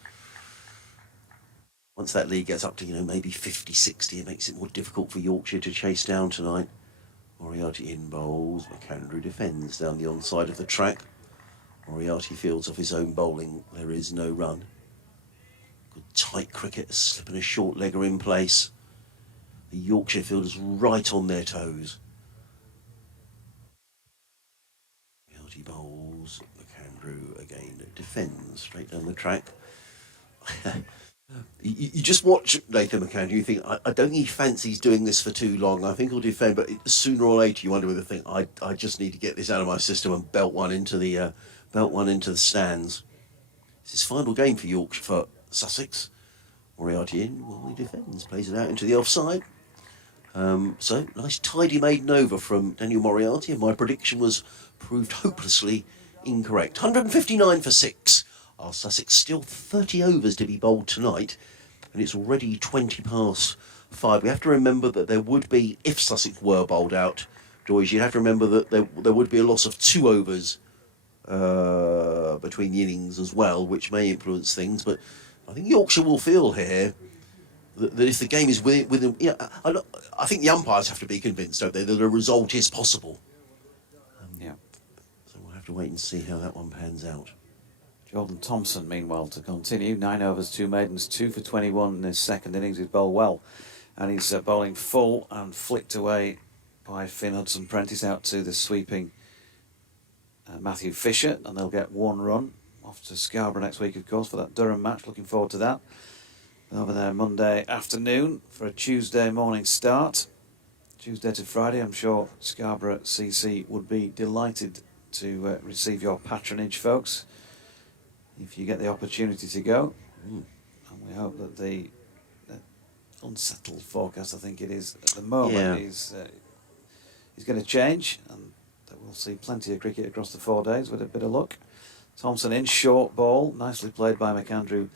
Once that lead gets up to, maybe 50, 60, it makes it more difficult for Yorkshire to chase down tonight. Moriarty in bowls. McAndrew defends down the onside of the track. Moriarty fields off his own bowling. There is no run. Good tight cricket, slipping a short legger in place. The Yorkshire fielders right on their toes. Moriarty bowls. McAndrew again defends straight down the track. You just watch Nathan McAndrew, you think, I don't think he fancies doing this for too long. I think he'll defend, but sooner or later you wonder whether think, I just need to get this out of my system and belt one into the stands. It's his final game for Yorkshire, for Sussex. Moriarty in, well, he defends, plays it out into the offside. So, nice tidy maiden over from Daniel Moriarty, and my prediction was proved hopelessly incorrect. 159 for 6. Are Sussex still 30 overs to be bowled tonight, and it's already 20 past 5. We have to remember that there would be, if Sussex were bowled out, Joyce, you'd have to remember that there would be a loss of 2 overs between the innings as well, which may influence things. But I think Yorkshire will feel here that if the game is within, I think the umpires have to be convinced, don't they, that a result is possible. Yeah. So we'll have to wait and see how that one pans out. Jordan Thompson, meanwhile, to continue. 9 overs, 2 maidens, 2 for 21 in his second innings. He's bowled well. And he's bowling full and flicked away by Finn Hudson-Prentice out to the sweeping Matthew Fisher. And they'll get 1 run. Off to Scarborough next week, of course, for that Durham match. Looking forward to that. Over there Monday afternoon for a Tuesday morning start. Tuesday to Friday. I'm sure Scarborough CC would be delighted to receive your patronage, folks, if you get the opportunity to go. And we hope that the unsettled forecast, I think it is at the moment, is going to change, and that we'll see plenty of cricket across the 4 days with a bit of luck. Thompson in, short ball, nicely played by McAndrew.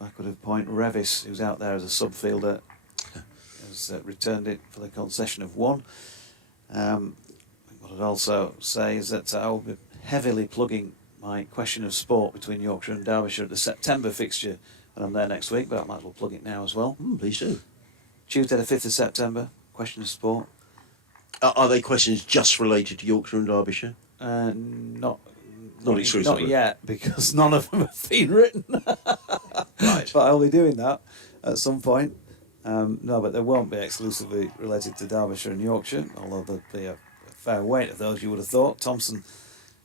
Backward of point, Revis, who's out there as a sub-fielder, has returned it for the concession of 1. What I'd also say is that I will be heavily plugging my question of sport between Yorkshire and Derbyshire at the September fixture, and I'm there next week, but I might as well plug it now as well. Please do. Tuesday the 5th of September, question of sport. Are they questions just related to Yorkshire and Derbyshire? Not exclusively. Not yet, because none of them have been written. Right. But I'll be doing that at some point. No, but they won't be exclusively related to Derbyshire and Yorkshire, although there'd be a fair weight of those, you would have thought. Thompson,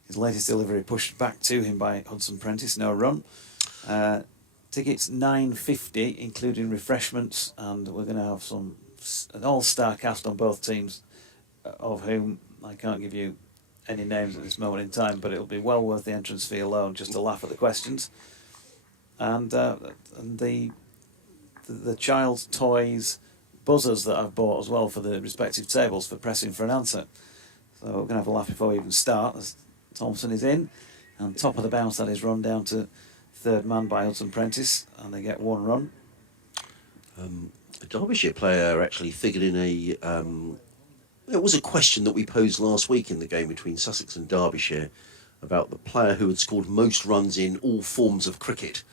his latest delivery pushed back to him by Hudson Prentice, no run. Tickets £9.50, including refreshments, and we're going to have an all-star cast on both teams, of whom I can't give you any names at this moment in time, but it'll be well worth the entrance fee alone just to laugh at the questions. And the child's toys buzzers that I've bought as well for the respective tables for pressing for an answer. So we're going to have a laugh before we even start, as Thompson is in, and top of the bounce that is run down to third man by Hudson Prentice, and they get one run. A Derbyshire player actually figured in it was a question that we posed last week in the game between Sussex and Derbyshire about the player who had scored most runs in all forms of cricket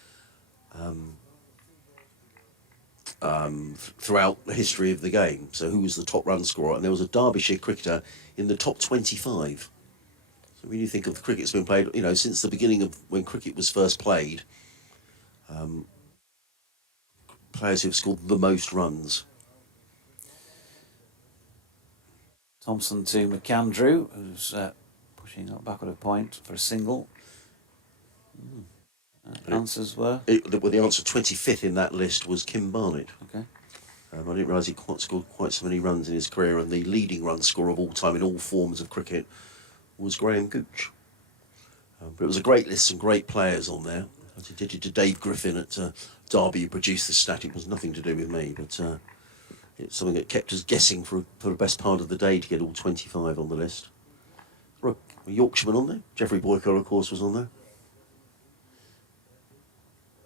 throughout the history of the game. So who was the top run scorer? And there was a Derbyshire cricketer in the top 25. So when you think of the cricket that's been played, since the beginning of when cricket was first played, players who've scored the most runs. Thompson to McAndrew, who's pushing up backward a point for a single. Answers were? The answer 25th in that list was Kim Barnett. Okay. I didn't realise he scored quite so many runs in his career, and the leading run scorer of all time in all forms of cricket was Graham Gooch. But it was a great list, some great players on there. As I did it to Dave Griffin at Derby, who produced the stat. It was nothing to do with me, but it's something that kept us guessing for the best part of the day to get all 25 on the list. A Yorkshireman on there. Geoffrey Boycott, of course, was on there.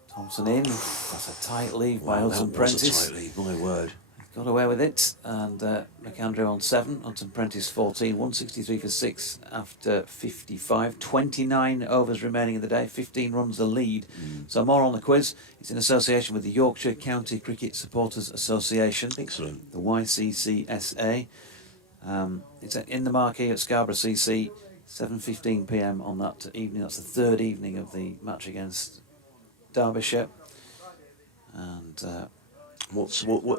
Thompson in. That's a tight leave by Hudson Prentice. That was a tight leave, my word. Got away with it, and McAndrew on 7, Hudson Prentice 14, 163 for 6 after 55, 29 overs remaining in the day, 15 runs the lead. So more on the quiz. It's in association with the Yorkshire County Cricket Supporters Association. Excellent. The YCCSA. It's in the marquee at Scarborough CC, 7:15 p.m. on that evening. That's the third evening of the match against Derbyshire. And what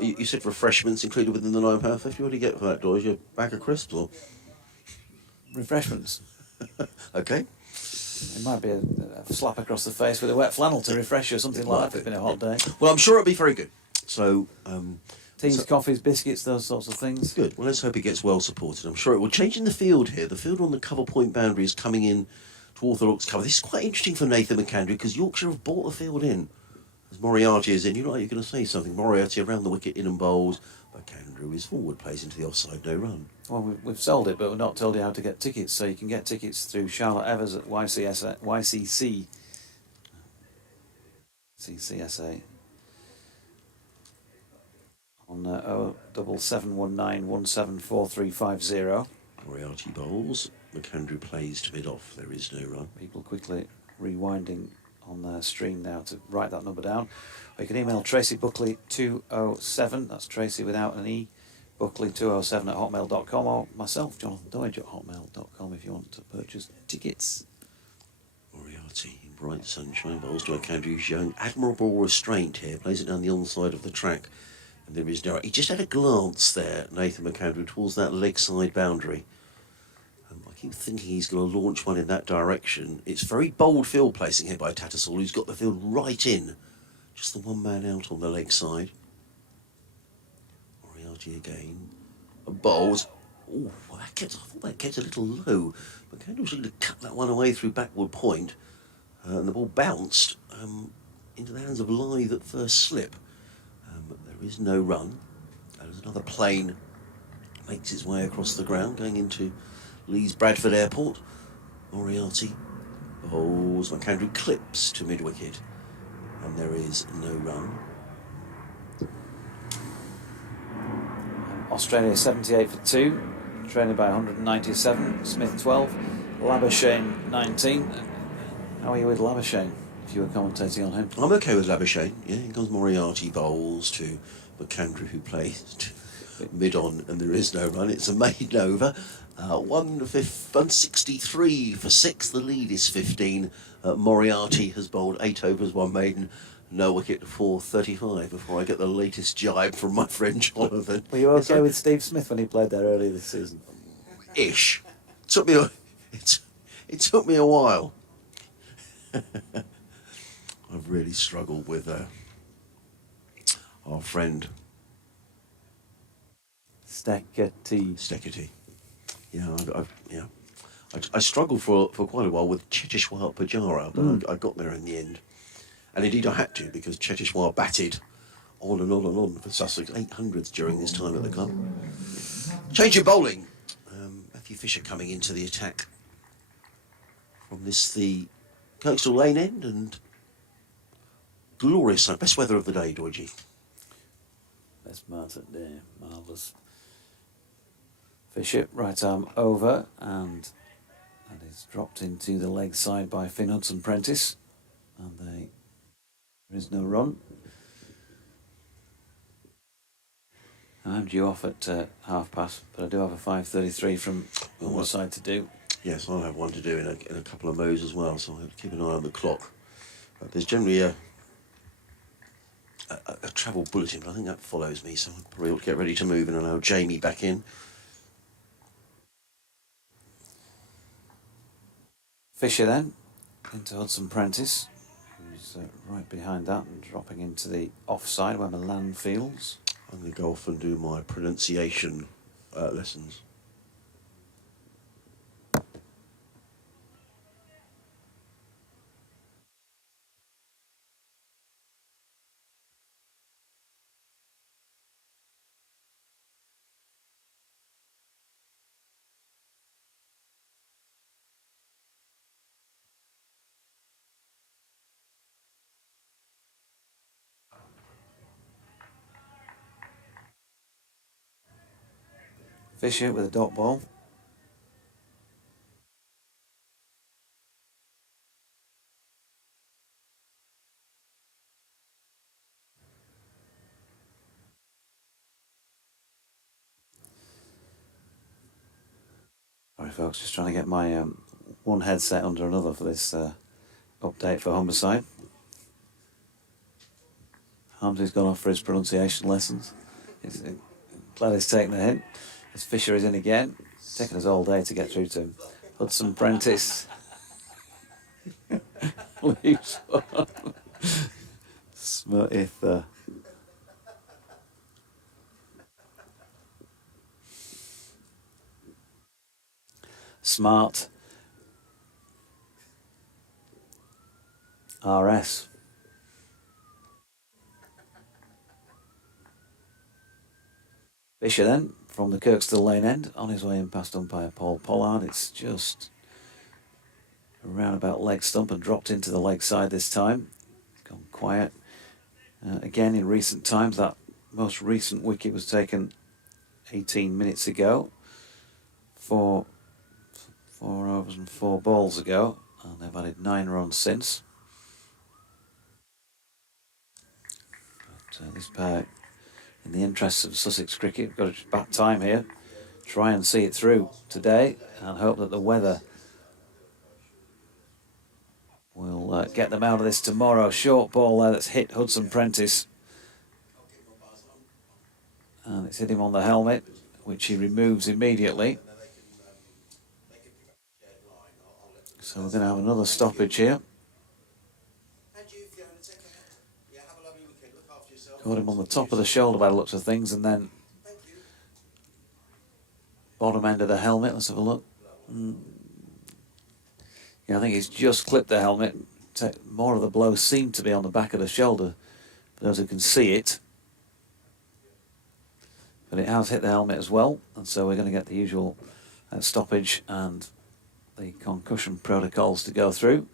you said refreshments included within the £9.50. What do you get for that, Doris? Your bag of crisps or refreshments? Okay. It might be a slap across the face with a wet flannel to refresh you or something like that if it's been a hot day. Well, I'm sure it'll be very good. So teas, coffees, biscuits, those sorts of things. Good. Well, let's hope it gets well supported. I'm sure it will. Changing the field here. The field on the cover point boundary is coming in to orthodox cover. This is quite interesting for Nathan McAndrew because Yorkshire have bought the field in. As Moriarty is in, you're going to say something. Moriarty around the wicket, in and bowls. McAndrew is forward, plays into the offside, no run. Well, we've sold it, but we've not told you how to get tickets. So you can get tickets through Charlotte Evers at YCCSA on 07719174350. Moriarty bowls. McAndrew plays to mid-off. There is no run. People quickly rewinding on their stream now to write that number down. Or you can email Tracy Buckley 207, that's Tracy without an E, Buckley 207 at hotmail.com, or myself, Jonathan Doidge at hotmail.com if you want to purchase tickets. Moriarty in bright sunshine, bowls to McAndrew, showing admirable restraint here, plays it down the onside of the track, and there is no. He just had a glance there, Nathan McAndrew, towards that leg side boundary. I keep thinking he's going to launch one in that direction. It's very bold field placing here by Tattersall, who's got the field right in. Just the one man out on the leg side. Moriarty again. And bowls. Oh, I thought that kept a little low. McAndrew was going to cut that one away through backward point. And the ball bounced into the hands of Lythe at first slip. There is no run. There's another plane makes its way across the ground, going into Leeds Bradford Airport. Moriarty bowls. McAndrew clips to mid-wicket. And there is no run. Australia 78 for 2, trailing by 197, Smith 12, Labuschagne 19. How are you with Labuschagne, if you were commentating on him? I'm okay with Labuschagne. Yeah, here comes Moriarty bowls to McAndrew, who plays mid-on, and there is no run. It's a maiden over. 163 for 6. The lead is 15. Moriarty has bowled 8 overs, 1 maiden. No wicket to 4:35 before I get the latest jibe from my friend Jonathan. Were you okay with Steve Smith when he played there earlier this season? Ish. Took me a, it took me a while. I've really struggled with our friend Steckety. Yeah, I struggled for quite a while with Chetishwar Pujara, but I got there in the end. And indeed I had to, because Chetishwar batted on and on and on for Sussex 800s during this time at the club. Change of bowling. Matthew Fisher coming into the attack from the Kirkstall Lane end, and glorious, best weather of the day, Doige. Best Martin there, marvellous. Fisher, right arm over, and that is dropped into the leg side by Finn Hudson-Prentice, and there is no run. I'm due off at 1:30, but I do have a 5:33 from Humberside to do. Yes, I'll have one to do in a couple of mows as well, so I'll have to keep an eye on the clock. There's generally a travel bulletin, but I think that follows me, so I probably ought to get ready to move and allow Jamie back in. Fisher then, into Hudson-Prentice, who's right behind that and dropping into the offside where Milan fields. I'm going to go off and do my pronunciation lessons. Fisher with a dot ball. Sorry folks, just trying to get my one headset under another for this update for Humberside. Hamsey's gone off for his pronunciation lessons. He's glad he's taken the hint. As Fisher is in again. It's taken us all day to get through to him. Hudson-Prentice. Leaves one. Smith. Smart. RS. Fisher then, from the Kirkstall Lane end, on his way in past umpire Paul Pollard. It's just a roundabout leg stump and dropped into the leg side this time. Gone quiet. Again, in recent times, that most recent wicket was taken 18 minutes ago. 4 overs and 4 balls ago, and they've added 9 runs since. But this pair, in the interests of Sussex cricket, we've got to bat time here. Try and see it through today and hope that the weather will get them out of this tomorrow. Short ball there that's hit Hudson-Prentice. And it's hit him on the helmet, which he removes immediately. So we're going to have another stoppage here. Caught him on the top of the shoulder by the looks of things, and then bottom end of the helmet. Let's have a look. Yeah, I think he's just clipped the helmet. More of the blow seemed to be on the back of the shoulder, for those who can see it. But it has hit the helmet as well, and so we're going to get the usual stoppage and the concussion protocols to go through.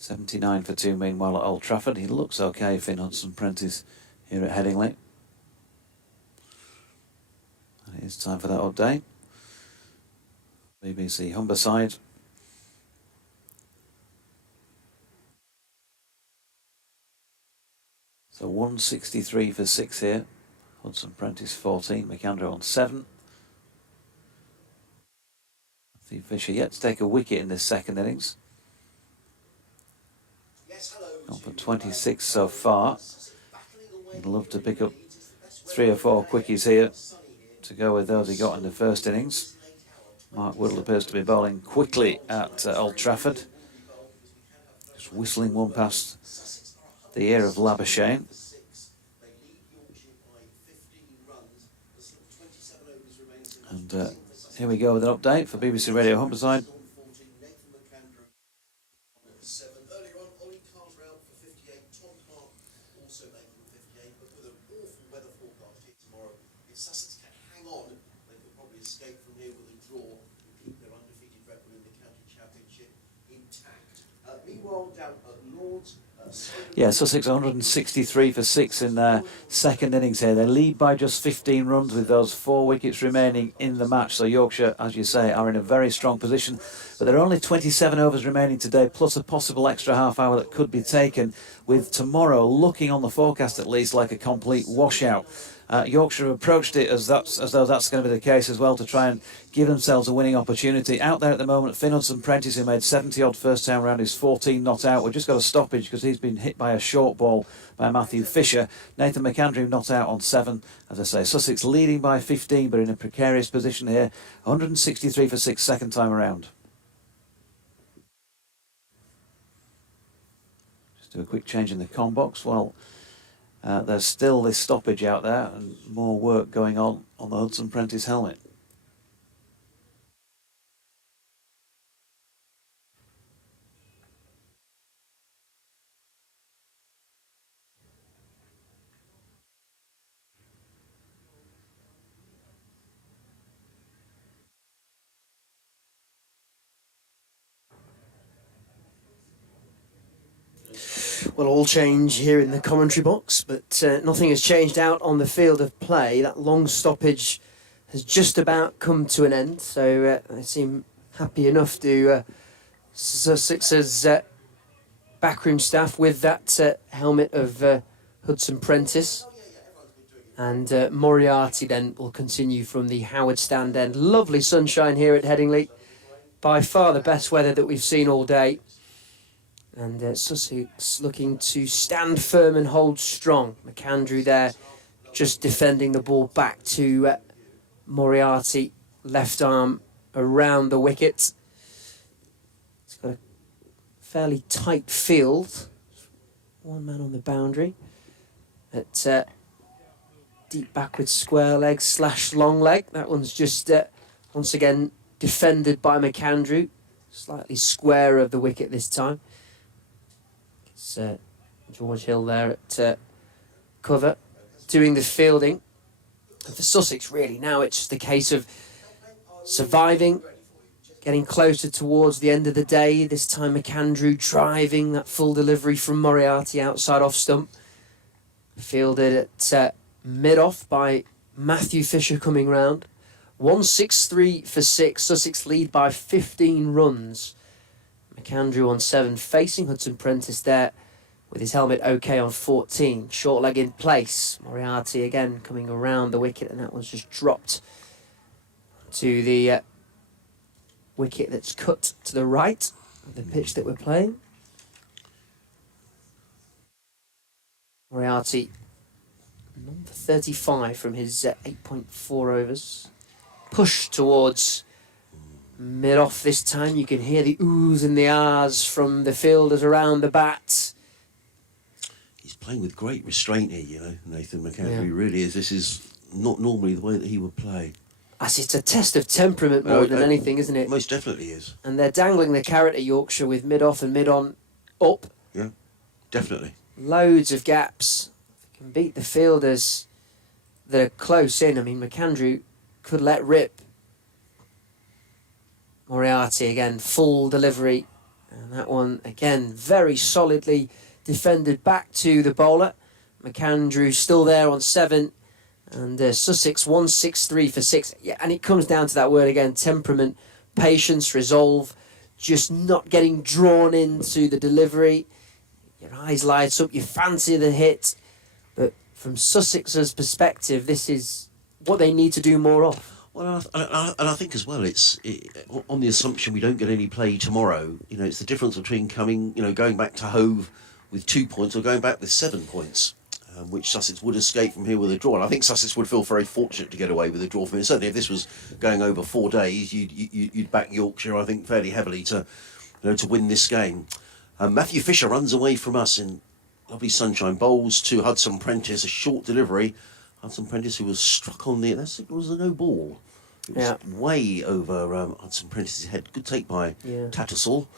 79 for 2 meanwhile at Old Trafford. He looks okay, Finn Hudson-Prentice, here at Headingley. And it is time for that update. BBC Humberside. So 163 for 6 here. Hudson-Prentice 14, McAndrew on 7. Steve Fisher yet to take a wicket in this second innings. Yes, hello. Gone for 26 so far. He'd love to pick up 3 or 4 quickies here to go with those he got in the first innings. Mark Woodall appears to be bowling quickly at Old Trafford. Just whistling one past the ear of Labuschagne. And here we go with an update for BBC Radio Humberside. Sussex can hang on, they could probably escape from here with a draw and keep their undefeated record in the county championship intact. Meanwhile, down at Lords... Yeah, Sussex 163 for 6 in their second innings here. They lead by just 15 runs with those 4 wickets remaining in the match. So Yorkshire, as you say, are in a very strong position. But there are only 27 overs remaining today, plus a possible extra half hour that could be taken, with tomorrow looking on the forecast at least like a complete washout. Yorkshire have approached it as though that's going to be the case as well, to try and give themselves a winning opportunity. Out there at the moment, Finn Hudson-Prentice, who made 70-odd first time round, is 14 not out. We've just got a stoppage because he's been hit by a short ball by Matthew Fisher. Nathan McAndrew not out on 7. As I say, Sussex leading by 15, but in a precarious position here. 163 for 6 second time around. Just do a quick change in the comm box. Well, there's still this stoppage out there and more work going on the Hudson-Prentice helmet. Well, all change here in the commentary box, but nothing has changed out on the field of play. That long stoppage has just about come to an end, so they seem happy enough to Sussex's backroom staff with that helmet of Hudson-Prentice. And Moriarty then will continue from the Howard stand end. Lovely sunshine here at Headingley. By far the best weather that we've seen all day. And Sussex looking to stand firm and hold strong. McAndrew there just defending the ball back to Moriarty. Left arm around the wicket. It's got a fairly tight field. One man on the boundary. At deep backward square leg / long leg. That one's just once again defended by McAndrew. Slightly square of the wicket this time. It's George Hill there at cover, doing the fielding. And for Sussex, really, now it's just a case of surviving, getting closer towards the end of the day. This time McAndrew driving that full delivery from Moriarty outside off stump. Fielded at mid-off by Matthew Fisher coming round. 163 for 6. Sussex lead by 15 runs. McAndrew on 7, facing Hudson-Prentice there with his helmet okay on 14. Short leg in place. Moriarty again coming around the wicket, and that one's just dropped to the wicket that's cut to the right of the pitch that we're playing. Moriarty, number 35 from his 8.4 overs. Push towards mid-off this time. You can hear the oohs and the ahs from the fielders around the bat. He's playing with great restraint here, you know, Nathan McAndrew. He really is. This is not normally the way that he would play. As it's a test of temperament more than anything, isn't it? Most definitely is. And they're dangling the carrot at Yorkshire with mid-off and mid-on up. Yeah, definitely. Loads of gaps. Can beat the fielders that are close in. I mean, McAndrew could let rip. Moriarty again, full delivery. And that one, again, very solidly defended back to the bowler. McAndrew still there on 7. And Sussex 163 for 6. Yeah, and it comes down to that word again, temperament, patience, resolve. Just not getting drawn into the delivery. Your eyes light up, you fancy the hit. But from Sussex's perspective, this is what they need to do more of. Well, and I think as well, on the assumption we don't get any play tomorrow. You know, it's the difference between going back to Hove with 2 points or going back with 7 points, which Sussex would escape from here with a draw. And I think Sussex would feel very fortunate to get away with a draw from it. Certainly, if this was going over 4 days, you'd back Yorkshire, I think, fairly heavily to win this game. Matthew Fisher runs away from us in lovely sunshine. Bowls to Hudson Prentice, a short delivery. Hudson Prentice, who was struck on the... That was a no ball. It was way over Hudson Prentice's head. Good take by Tattersall.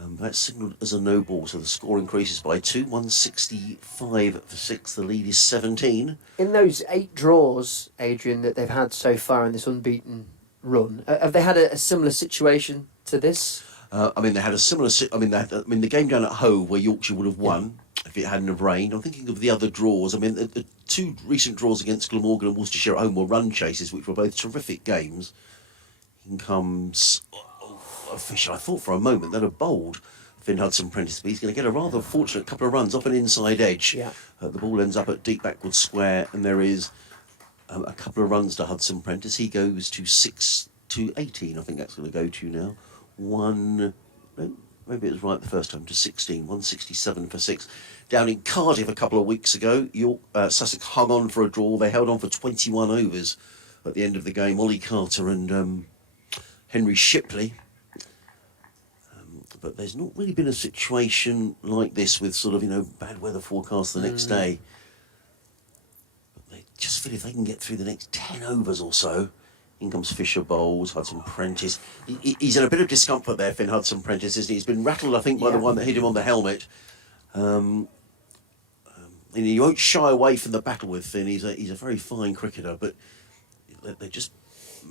That's signalled as a no ball, so the score increases by 2. 165 for 6. The lead is 17. In those 8 draws, Adrian, that they've had so far in this unbeaten run, have they had a similar situation to this? They had a similar... the game down at Hove, where Yorkshire would have won if it hadn't have rained. I'm thinking of the other draws. The 2 recent draws against Glamorgan and Worcestershire at home were run chases, which were both terrific games. In comes... Fisher, I thought for a moment that a bowled Finn Hudson Prentice, but he's going to get a rather fortunate couple of runs off an inside edge. The ball ends up at deep backward square, and there is a couple of runs to Hudson Prentice. He goes to 6 to 18. I think that's going to go to now. Maybe it was right the first time, to 16. 167 for 6. Down in Cardiff a couple of weeks ago, Sussex hung on for a draw. They held on for 21 overs at the end of the game. Ollie Carter and Henry Shipley. But there's not really been a situation like this with sort of, bad weather forecast the next day. But they just feel if they can get through the next 10 overs or so. In comes Fisher bowls, Hudson Prentice. He's in a bit of discomfort there, Finn Hudson Prentice, isn't he? He's been rattled, I think, by the one that hit him on the helmet. And he won't shy away from the battle with Finn. He's a very fine cricketer, but they're just...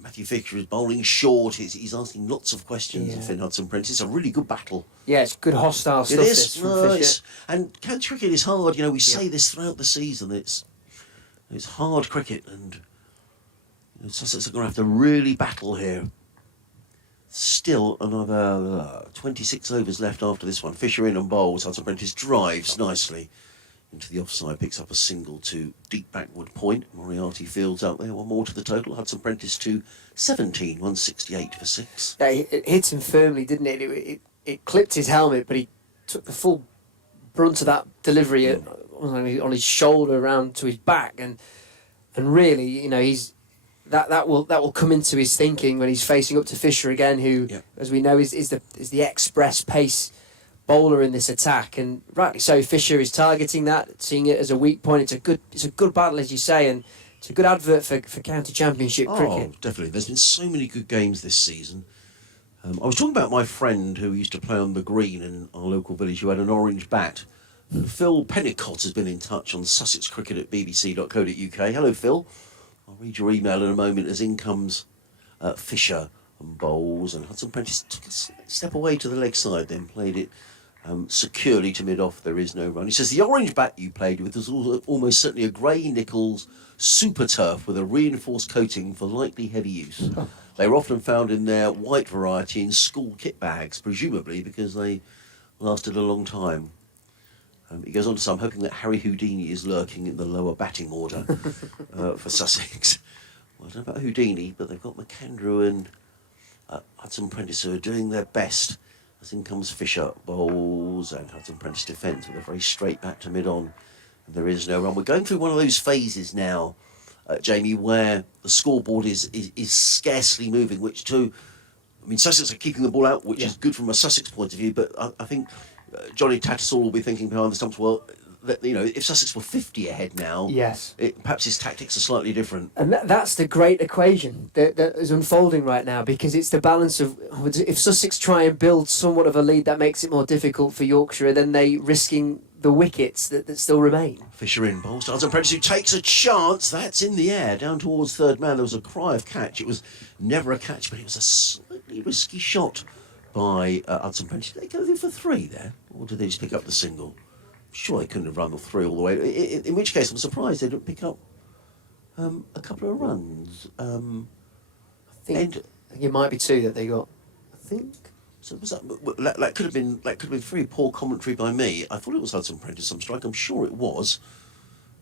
Matthew Fisher is bowling short. He's asking lots of questions of Finn Hudson Prentice. It's a really good battle. Yeah, it's good hostile stuff. It is. From Fisher. And county cricket is hard. We say this throughout the season. It's hard cricket, and Sussex are going to have to really battle here. Still another 26 overs left after this one. Fisher in and bowls. Hudson Prentice drives nicely into the offside, picks up a single to deep backward point. Moriarty fields out there, 1 more to the total. Hudson Prentice to 17, 168 for 6. Yeah, it hit him firmly, didn't it? It clipped his helmet, but he took the full brunt of that delivery on his shoulder around to his back, and really, he's that will come into his thinking when he's facing up to Fisher again, who, as we know, is the express pace bowler in this attack, and rightly so. Fisher is targeting that, seeing it as a weak point. It's a good battle, as you say, and it's a good advert for county championship cricket. Oh, definitely. There's been so many good games this season. I was talking about my friend who used to play on the green in our local village, who had an orange bat. And Phil Pennicott has been in touch on sussexcricket@bbc.co.uk. Hello, Phil. I'll read your email in a moment as in comes Fisher and bowls, and Hudson Prentice took a step away to the leg side, then played it securely to mid-off. There is no run. He says the orange bat you played with was almost certainly a Grey Nichols super turf with a reinforced coating for likely heavy use. They were often found in their white variety in school kit bags, presumably because they lasted a long time. He goes on to say, I'm hoping that Harry Houdini is lurking in the lower batting order for Sussex. Well, I don't know about Houdini, but they've got McAndrew and Hudson Prentice who are doing their best. As in comes Fisher, bowls, and Hudson Prentice defence with a very straight bat to mid-on. And there is no run. We're going through one of those phases now, Jamie, where the scoreboard is scarcely moving, Sussex are keeping the ball out, which is good from a Sussex point of view, but I think Johnny Tattersall will be thinking behind the stumps, well, if Sussex were 50 ahead now, perhaps his tactics are slightly different. And that's the great equation that is unfolding right now, because it's the balance of, if Sussex try and build somewhat of a lead, that makes it more difficult for Yorkshire, then they risking the wickets that still remain. Fisher in, bowls to Hudson Prentice, who takes a chance. That's in the air, down towards third man. There was a cry of catch. It was never a catch, but it was a slightly risky shot by Hudson Prentice. Did they go there for 3 there? Or did they just pick up the single? Sure, they couldn't have run the 3 all the way. In which case, I'm surprised they didn't pick up a couple of runs. I think it might be 2 that they got. I think. So was that could have been very poor commentary by me. I thought it was Hudson Prentice on strike. I'm sure it was.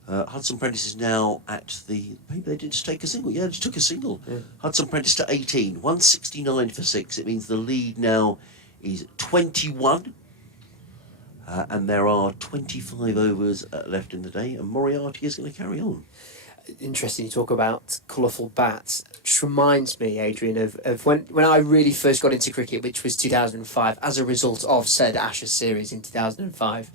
Hudson Prentice is now at the... Maybe they did just take a single. Yeah, they just took a single. Yeah. Hudson Prentice to 18. 169 for 6. It means the lead now is 21. And there are 25 overs left in the day, and Moriarty is going to carry on. Interesting you talk about colourful bats. Just reminds me, Adrian, of when I really first got into cricket, which was 2005, as a result of said Ashes series in 2005.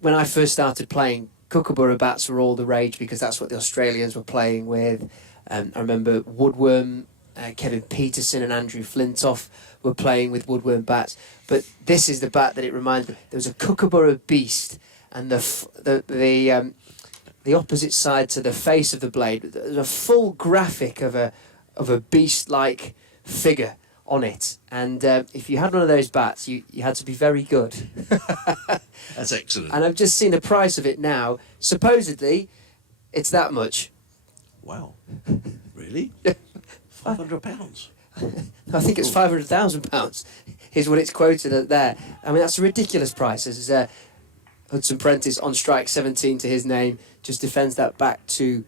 When I first started playing, Kookaburra bats were all the rage because that's what the Australians were playing with. I remember Woodworm, Kevin Peterson and Andrew Flintoff were playing with Woodworm bats. But this is the bat that it reminds me. There was a Kookaburra beast, and the opposite side to the face of the blade, there's a full graphic of a beast-like figure on it. And if you had one of those bats, you had to be very good. That's excellent. And I've just seen the price of it now. Supposedly, it's that much. Wow. Really? £500. I think it's £500,000 is what it's quoted at there. I mean, that's a ridiculous price. This is Hudson Prentice on strike, 17 to his name, just defends that back to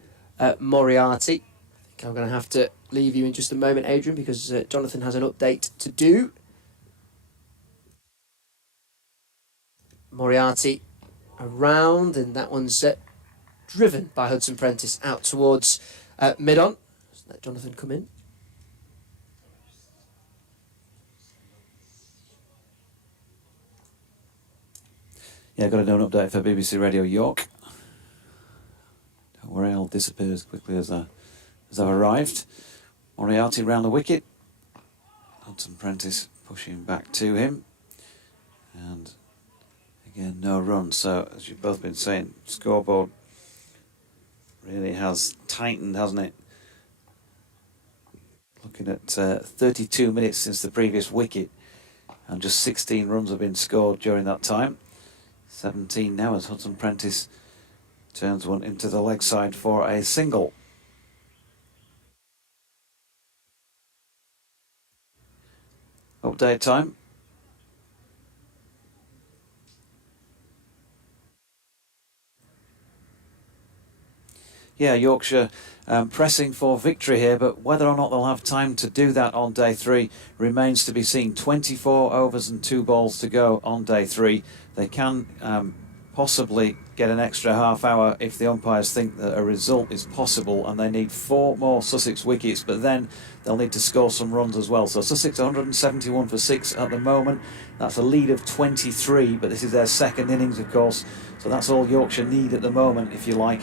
Moriarty. I think I'm going to have to leave you in just a moment, Adrian, because Jonathan has an update to do. Moriarty around, and that one's driven by Hudson Prentice out towards mid-on. Just let Jonathan come in. Yeah, got to do an update for BBC Radio York. Don't worry, I'll disappear as quickly as I've arrived. Moriarty round the wicket. Hudson Prentice pushing back to him. And again, no run. So, as you've both been saying, scoreboard really has tightened, hasn't it? Looking at 32 minutes since the previous wicket. And just 16 runs have been scored during that time. 17 now as Hudson Prentice turns one into the leg side for a single. Update time. Yeah, Yorkshire pressing for victory here, but whether or not they'll have time to do that on day 3 remains to be seen. 24 overs and 2 balls to go on day 3. They can possibly get an extra half hour if the umpires think that a result is possible, and they need 4 more Sussex wickets, but then they'll need to score some runs as well. So Sussex 171 for 6 at the moment. That's a lead of 23, but this is their second innings, of course. So that's all Yorkshire need at the moment, if you like,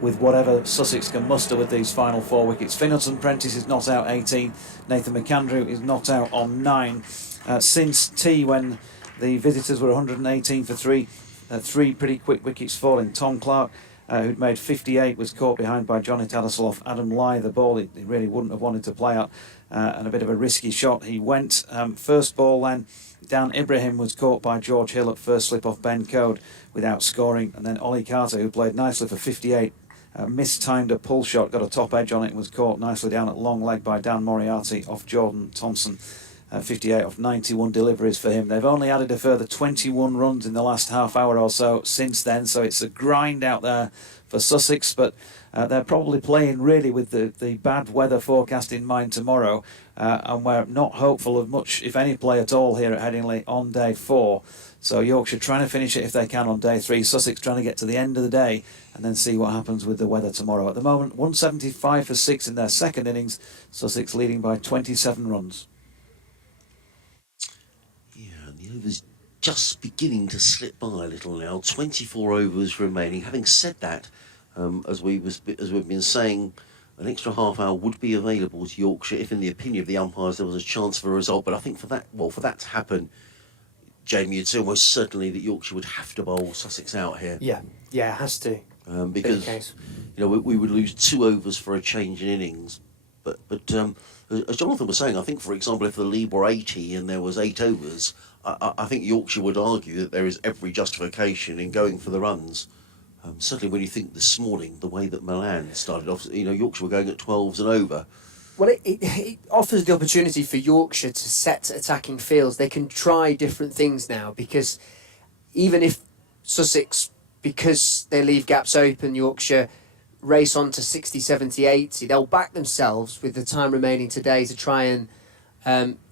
with whatever Sussex can muster with these final 4 wickets. Finn Hudson Prentice is not out 18. Nathan McAndrew is not out on 9. Since tea, when the visitors were 118 for 3, 3 pretty quick wickets falling. Tom Clark, who'd made 58, was caught behind by Johnny Tattersall off Adam Lye. The ball he really wouldn't have wanted to play out, and a bit of a risky shot. He went. First ball then, Dan Ibrahim was caught by George Hill at first slip off Ben Code without scoring. And then Ollie Carter, who played nicely for 58, mistimed a pull shot, got a top edge on it and was caught nicely down at long leg by Dan Moriarty off Jordan Thompson. 58 off 91 deliveries for him. They've only added a further 21 runs in the last half hour or so since then, so it's a grind out there for Sussex, but they're probably playing really with the bad weather forecast in mind tomorrow, and we're not hopeful of much, if any, play at all here at Headingley on day 4. So Yorkshire trying to finish it if they can on day 3. Sussex trying to get to the end of the day and then see what happens with the weather tomorrow. At the moment, 175 for 6 in their second innings. Sussex leading by 27 runs. Yeah, and the overs just beginning to slip by a little now. 24 overs remaining. Having said that, as we've been saying, an extra half hour would be available to Yorkshire if, in the opinion of the umpires, there was a chance for a result. But I think for that to happen, Jamie, you'd say almost certainly that Yorkshire would have to bowl Sussex out here. Yeah, it has to. Because we would lose 2 overs for a change in innings. But as Jonathan was saying, I think, for example, if the lead were 80 and there was 8 overs, I think Yorkshire would argue that there is every justification in going for the runs. Certainly when you think this morning, the way that Milan started off, Yorkshire were going at 12s and over. Well, it offers the opportunity for Yorkshire to set attacking fields. They can try different things now, because even if Sussex, because they leave gaps open, Yorkshire race on to 60, 70, 80, they'll back themselves with the time remaining today to try and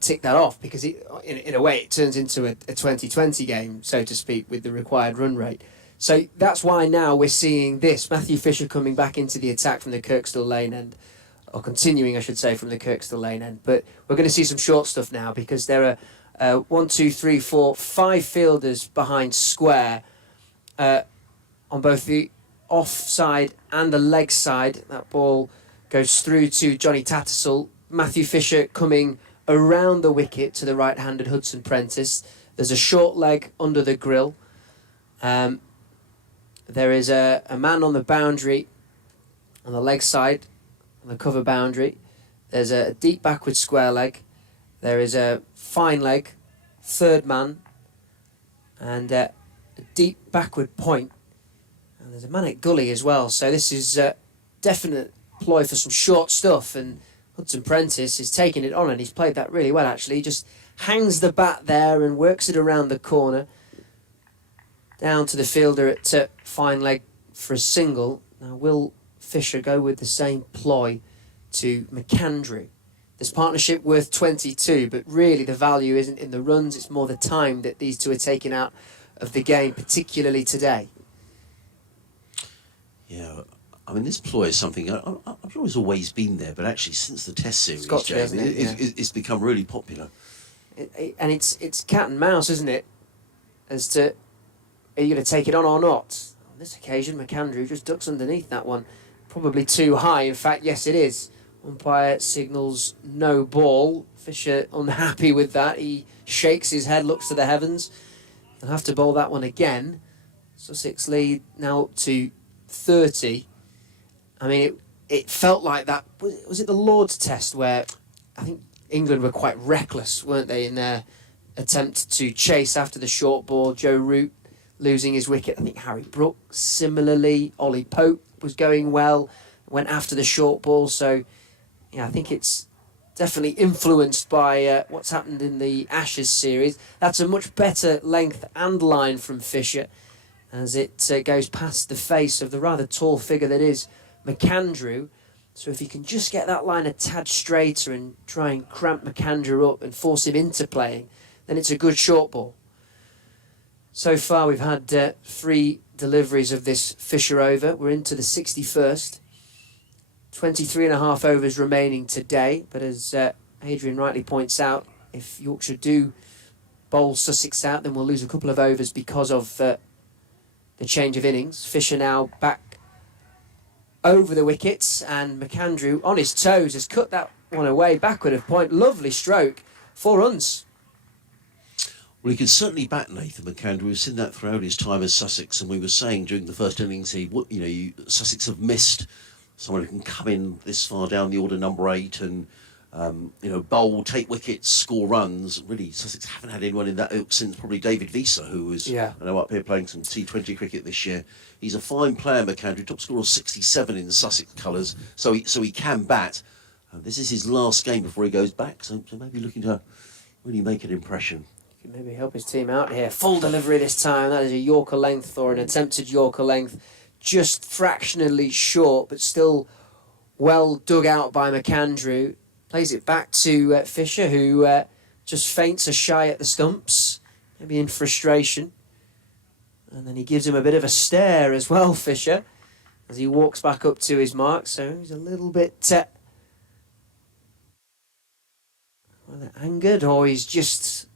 tick that off, because in a way it turns into a 2020 game, so to speak, with the required run rate. So that's why now we're seeing this. Matthew Fisher coming back into the attack from the Kirkstall Lane end, or continuing, I should say, from the Kirkstall Lane end. But we're going to see some short stuff now, because there are 1, 2, 3, 4, 5 fielders behind square on both the offside and the leg side. That ball goes through to Johnny Tattersall. Matthew Fisher coming around the wicket to the right-handed Hudson Prentice. There's a short leg under the grill. There is a man on the boundary, on the leg side, on the cover boundary. There's a deep backward square leg. There is a fine leg, third man, and a deep backward point. And there's a man at gully as well. So this is a definite ploy for some short stuff. And Hudson Prentice is taking it on, and he's played that really well, actually. He just hangs the bat there and works it around the corner. Down to the fielder at fine leg for a single. Now, will Fisher go with the same ploy to McAndrew? This partnership worth 22, but really the value isn't in the runs, it's more the time that these two are taking out of the game, particularly today. Yeah, I mean, this ploy is something I'm sure it's always been there, but actually since the Test series, it's become really popular. And it's cat and mouse, isn't it? As to, are you going to take it on or not? On this occasion, McAndrew just ducks underneath that one. Probably too high. In fact, yes, it is. Umpire signals no ball. Fisher unhappy with that. He shakes his head, looks to the heavens. He'll have to bowl that one again. Sussex lead now up to 30. I mean, it felt like that. Was it the Lord's Test where I think England were quite reckless, weren't they, in their attempt to chase after the short ball? Joe Root losing his wicket. I think Harry Brooks similarly. Ollie Pope was going well, went after the short ball. So, yeah, I think it's definitely influenced by what's happened in the Ashes series. That's a much better length and line from Fisher as it goes past the face of the rather tall figure that is McAndrew. So if he can just get that line a tad straighter and try and cramp McAndrew up and force him into playing, then it's a good short ball. So far we've had 3 deliveries of this Fisher over. We're into the 61st. 23 and a half overs remaining today. But as Adrian rightly points out, if Yorkshire do bowl Sussex out, then we'll lose a couple of overs because of the change of innings. Fisher now back over the wickets, and McAndrew on his toes has cut that one away backward of point. Lovely stroke, 4 runs. Well, he can certainly bat Nathan McAndrew. We've seen that throughout his time as Sussex, and we were saying during the first innings, Sussex have missed someone who can come in this far down the order, number 8, and bowl, take wickets, score runs. Really, Sussex haven't had anyone in that ilk since probably David Visa, who was up here playing some T20 cricket this year. He's a fine player, McAndrew, top scorer of 67 in the Sussex colours, so he can bat. This is his last game before he goes back, so maybe looking to really make an impression. Can maybe help his team out here. Full delivery this time. That is a Yorker length, or an attempted Yorker length, just fractionally short, but still well dug out by McAndrew. Plays it back to Fisher, who just feints a shy at the stumps, maybe in frustration. And then he gives him a bit of a stare as well, Fisher, as he walks back up to his mark. So he's a little bit whether angered, or he's just...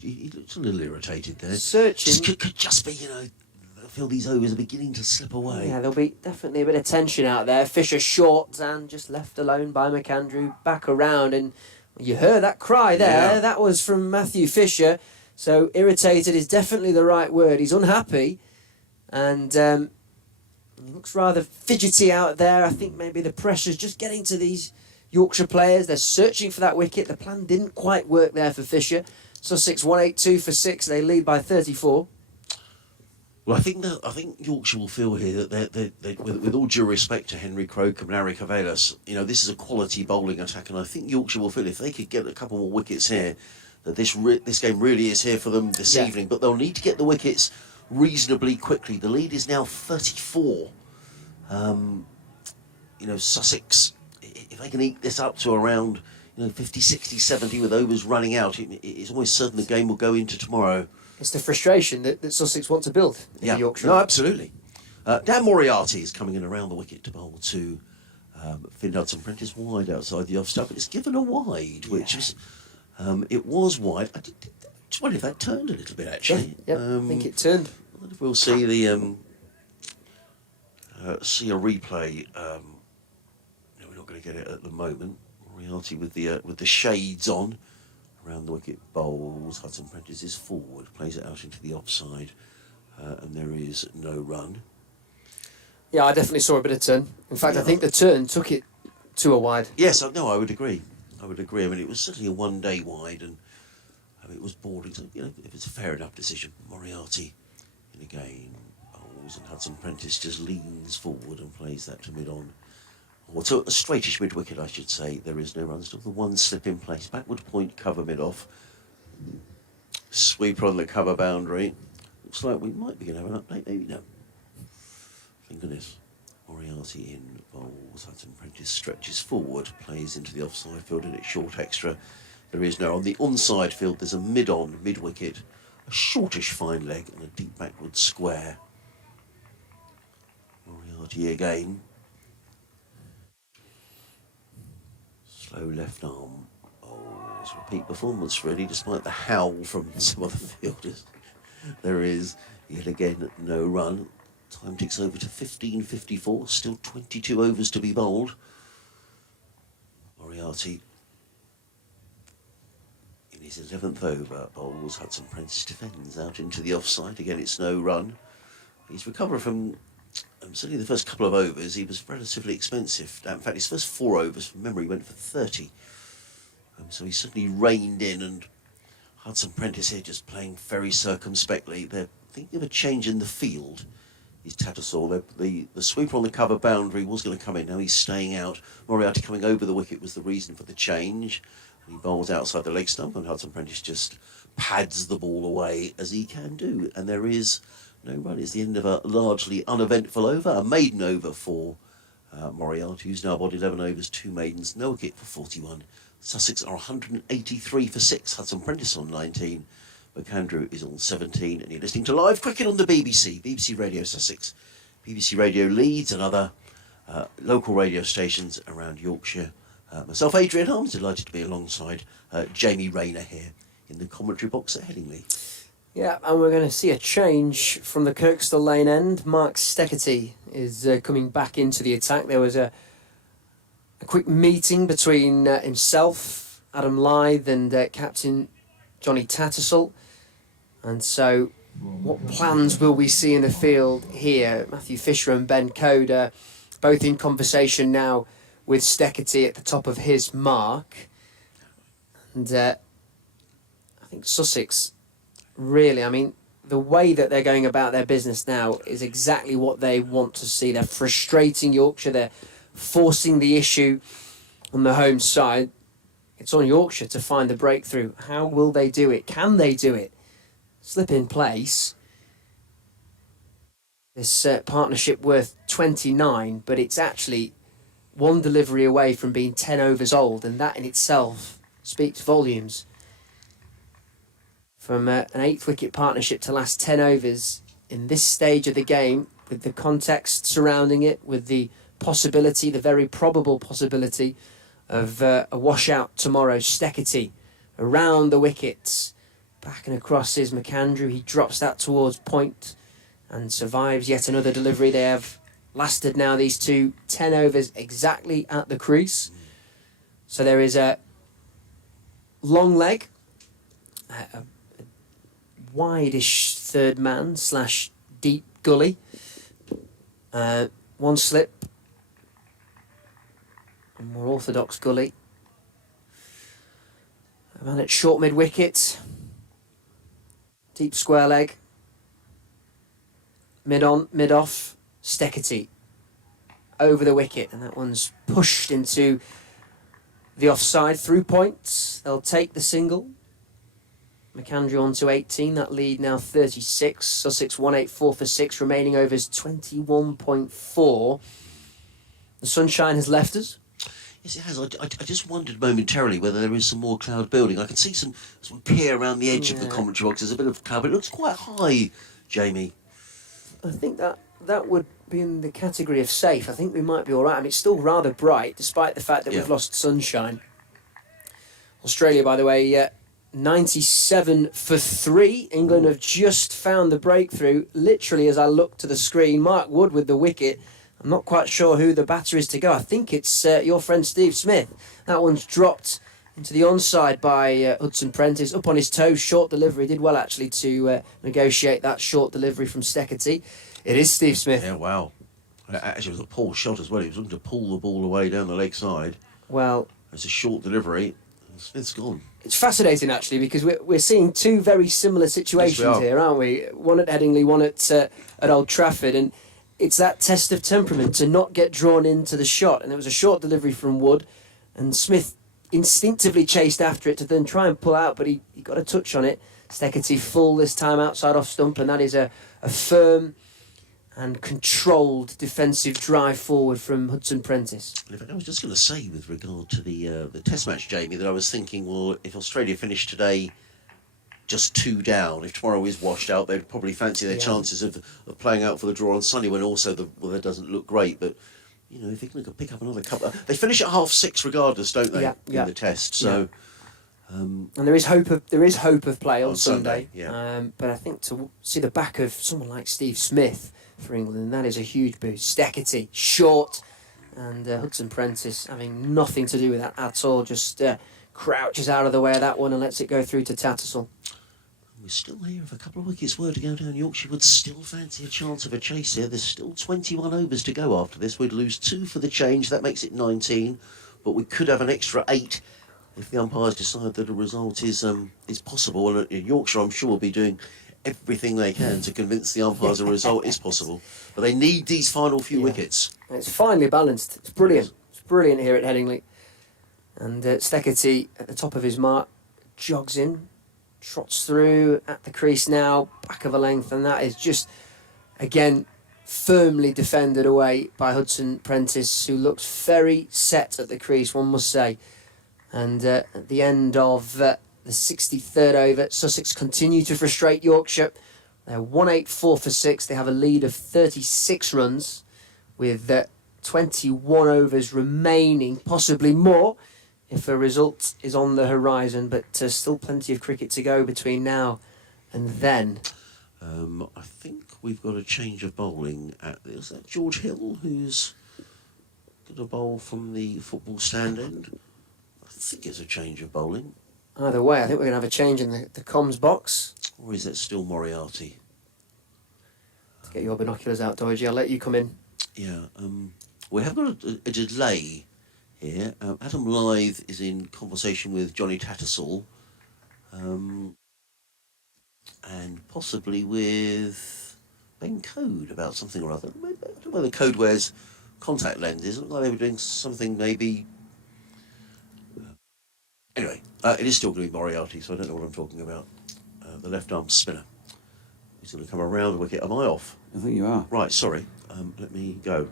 He looks a little irritated there. Searching. Could just be, I feel these overs are beginning to slip away. Yeah, there'll be definitely a bit of tension out there. Fisher short and just left alone by McAndrew. Back around, and you heard that cry there. Yeah. That was from Matthew Fisher. So irritated is definitely the right word. He's unhappy, and he looks rather fidgety out there. I think maybe the pressure's just getting to these Yorkshire players. They're searching for that wicket. The plan didn't quite work there for Fisher. Sussex 182 for 6. They lead by 34. Well, I think Yorkshire will feel here that they with all due respect to Henry Crocombe and Ari Cavelas, this is a quality bowling attack, and I think Yorkshire will feel if they could get a couple more wickets here, that this game really is here for them this evening. But they'll need to get the wickets reasonably quickly. The lead is now 34. Sussex, if they can eke this up to around 50, 60, 70 with overs running out, it's almost certain the game will go into tomorrow. It's the frustration that Sussex want to build in the Yorkshire. No, absolutely. Dan Moriarty is coming in around the wicket to bowl to Finn Hudson-Prentice wide outside the off stump. It's given a wide, which is it was wide. I just wonder if that turned a little bit actually. Yeah, I think it turned. I wonder if we'll see the see a replay. No, we're not going to get it at the moment. Moriarty with the shades on around the wicket bowls. Hudson-Prentice is forward, plays it out into the offside, and there is no run. Yeah, I definitely saw a bit of turn. In fact, I think the turn took it to a wide. Yes, no, I would agree. I mean, it was certainly a one-day wide, and it was boarding. So, if it's a fair enough decision, Moriarty in again bowls, and Hudson-Prentice just leans forward and plays that to mid-on. Or to a straightish mid-wicket, I should say. There is no run. Still the one slip in place. Backward point, cover mid-off. Sweeper on the cover boundary. Looks like we might be going to have an update. Maybe no. Thank goodness. Moriarty in bowls. Hudson-Prentice stretches forward. Plays into the offside field and it's short extra. There is no. On the onside field, there's a mid-on, mid-wicket. A shortish fine leg and a deep backward square. Moriarty again. Slow left arm. It's repeat performance really, despite the howl from some other fielders. There is yet again no run. Time ticks over to 15:54. Still 22 overs to be bowled. Moriarty in his 11th over bowls. Hudson-Prentice defends out into the offside. Again, it's no run. He's recovered from. Certainly the first couple of overs, he was relatively expensive. In fact, his first 4 overs, from memory, went for 30. So he suddenly reined in, and Hudson-Prentice here just playing very circumspectly. They're thinking of a change in the field. He's Tattersall. The sweeper on the cover boundary was going to come in. Now he's staying out. Moriarty coming over the wicket was the reason for the change. He bowls outside the leg stump, and Hudson-Prentice just pads the ball away as he can do. And there is no run. It's the end of a largely uneventful over, a maiden over for Moriarty, who's now bowled 11 overs, 2 maidens, no wicket for 41. Sussex are 183 for 6. Hudson-Prentice on 19. McAndrew is on 17. And you're listening to Live Cricket on the BBC. BBC Radio Sussex. BBC Radio Leeds and other local radio stations around Yorkshire. Myself, Adrian Harms, delighted to be alongside Jamie Rayner here in the commentary box at Headingley. Yeah, and we're going to see a change from the Kirkstall Lane end. Mark Steckety is coming back into the attack. There was a quick meeting between himself, Adam Lyth, and Captain Johnny Tattersall. And so, what plans will we see in the field here? Matthew Fisher and Ben Coder, both in conversation now with Steckety at the top of his mark. And I think Sussex, really, I mean, the way that they're going about their business now is exactly what they want to see. They're frustrating Yorkshire. They're forcing the issue on the home side. It's on Yorkshire to find the breakthrough. How will they do it? Can they do it? Slip in place. This partnership worth 29, but it's actually one delivery away from being 10 overs old, and that in itself speaks volumes. From an 8th wicket partnership to last 10 overs in this stage of the game, with the context surrounding it, with the possibility, the very probable possibility of a washout tomorrow. Steckety around the wickets, back and across is McAndrew. He drops that towards point and survives yet another delivery. They have lasted now, these two, 10 overs exactly at the crease. So there is a long leg, a wide-ish third man / deep gully, one slip, a more orthodox gully, a man at short mid-wicket, deep square leg, mid-on, mid-off, Steckety over the wicket, and that one's pushed into the offside through points. They'll take the single. McAndrew on to 18, that lead now 36. Sussex 184 for 6, remaining overs 21.4. The sunshine has left us. Yes, it has. I just wondered momentarily whether there is some more cloud building. I can see some peer around the edge of the commentary box. There's a bit of cloud, but it looks quite high, Jamie. I think that would be in the category of safe. I think we might be all right. I mean, it's still rather bright, despite the fact that we've lost sunshine. Australia, by the way, 97 for 3. England have just found the breakthrough. Literally, as I look to the screen, Mark Wood with the wicket. I'm not quite sure who the batter is to go. I think it's your friend Steve Smith. That one's dropped into the onside by Hudson Prentice. Up on his toes, short delivery. Did well, actually, to negotiate that short delivery from Steckety. It is Steve Smith. Yeah, wow. Actually, it was a poor shot as well. He was looking to pull the ball away down the leg side. Well, it's a short delivery. Smith's gone. It's fascinating, actually, because we're seeing two very similar situations here, aren't we? One at Headingley, one at Old Trafford, and it's that test of temperament to not get drawn into the shot. And there was a short delivery from Wood, and Smith instinctively chased after it to then try and pull out, but he got a touch on it. Steckety full this time outside off stump, and that is a firm and controlled defensive drive forward from Hudson Prentice. In fact, I was just going to say, with regard to the Test match, Jamie, that I was thinking, well, if Australia finished today just 2 down, if tomorrow is washed out, they'd probably fancy their chances of playing out for the draw on Sunday, when also the weather doesn't look great. But if they can pick up another couple, they finish at 6:30 regardless, don't they? In the Test, so. And there is hope of play on Sunday. Yeah. But I think to see the back of someone like Steve Smith for England, that is a huge boost. Steckety, short, and Hudson Prentice having nothing to do with that at all, just crouches out of the way of that one and lets it go through to Tattersall. We're still here. If a couple of wickets were to go down, Yorkshire would still fancy a chance of a chase here. There's still 21 overs to go after this. We'd lose 2 for the change. That makes it 19. But we could have an extra 8 if the umpires decide that a result is possible. And Yorkshire, I'm sure, will be doing everything they can to convince the umpires a result is possible. But they need these final few wickets. It's finely balanced. It's brilliant. It's brilliant here at Headingley. And Steckety, at the top of his mark, jogs in, trots through at the crease now, back of a length, and that is just, again, firmly defended away by Hudson Prentice, who looks very set at the crease, one must say. And at the end of the 63rd over, Sussex continue to frustrate Yorkshire. They're 184 for 6. They have a lead of 36 runs with 21 overs remaining, possibly more if a result is on the horizon, but still plenty of cricket to go between now and then. I think we've got a change of bowling. Is that George Hill who's going to bowl from the football stand end? I think it's a change of bowling. Either way, I think we're going to have a change in the comms box. Or is that still Moriarty? Let's get your binoculars out, Doige. I'll let you come in. Yeah, we have got a delay here. Adam Lythe is in conversation with Johnny Tattersall, and possibly with Ben Code about something or other. I don't know whether Code wears contact lenses. It looked like they were doing something maybe. Anyway, it is still going to be Moriarty, so I don't know what I'm talking about. The left-arm spinner. He's going to come around the wicket. Am I off? I think you are. Right, sorry. Let me go.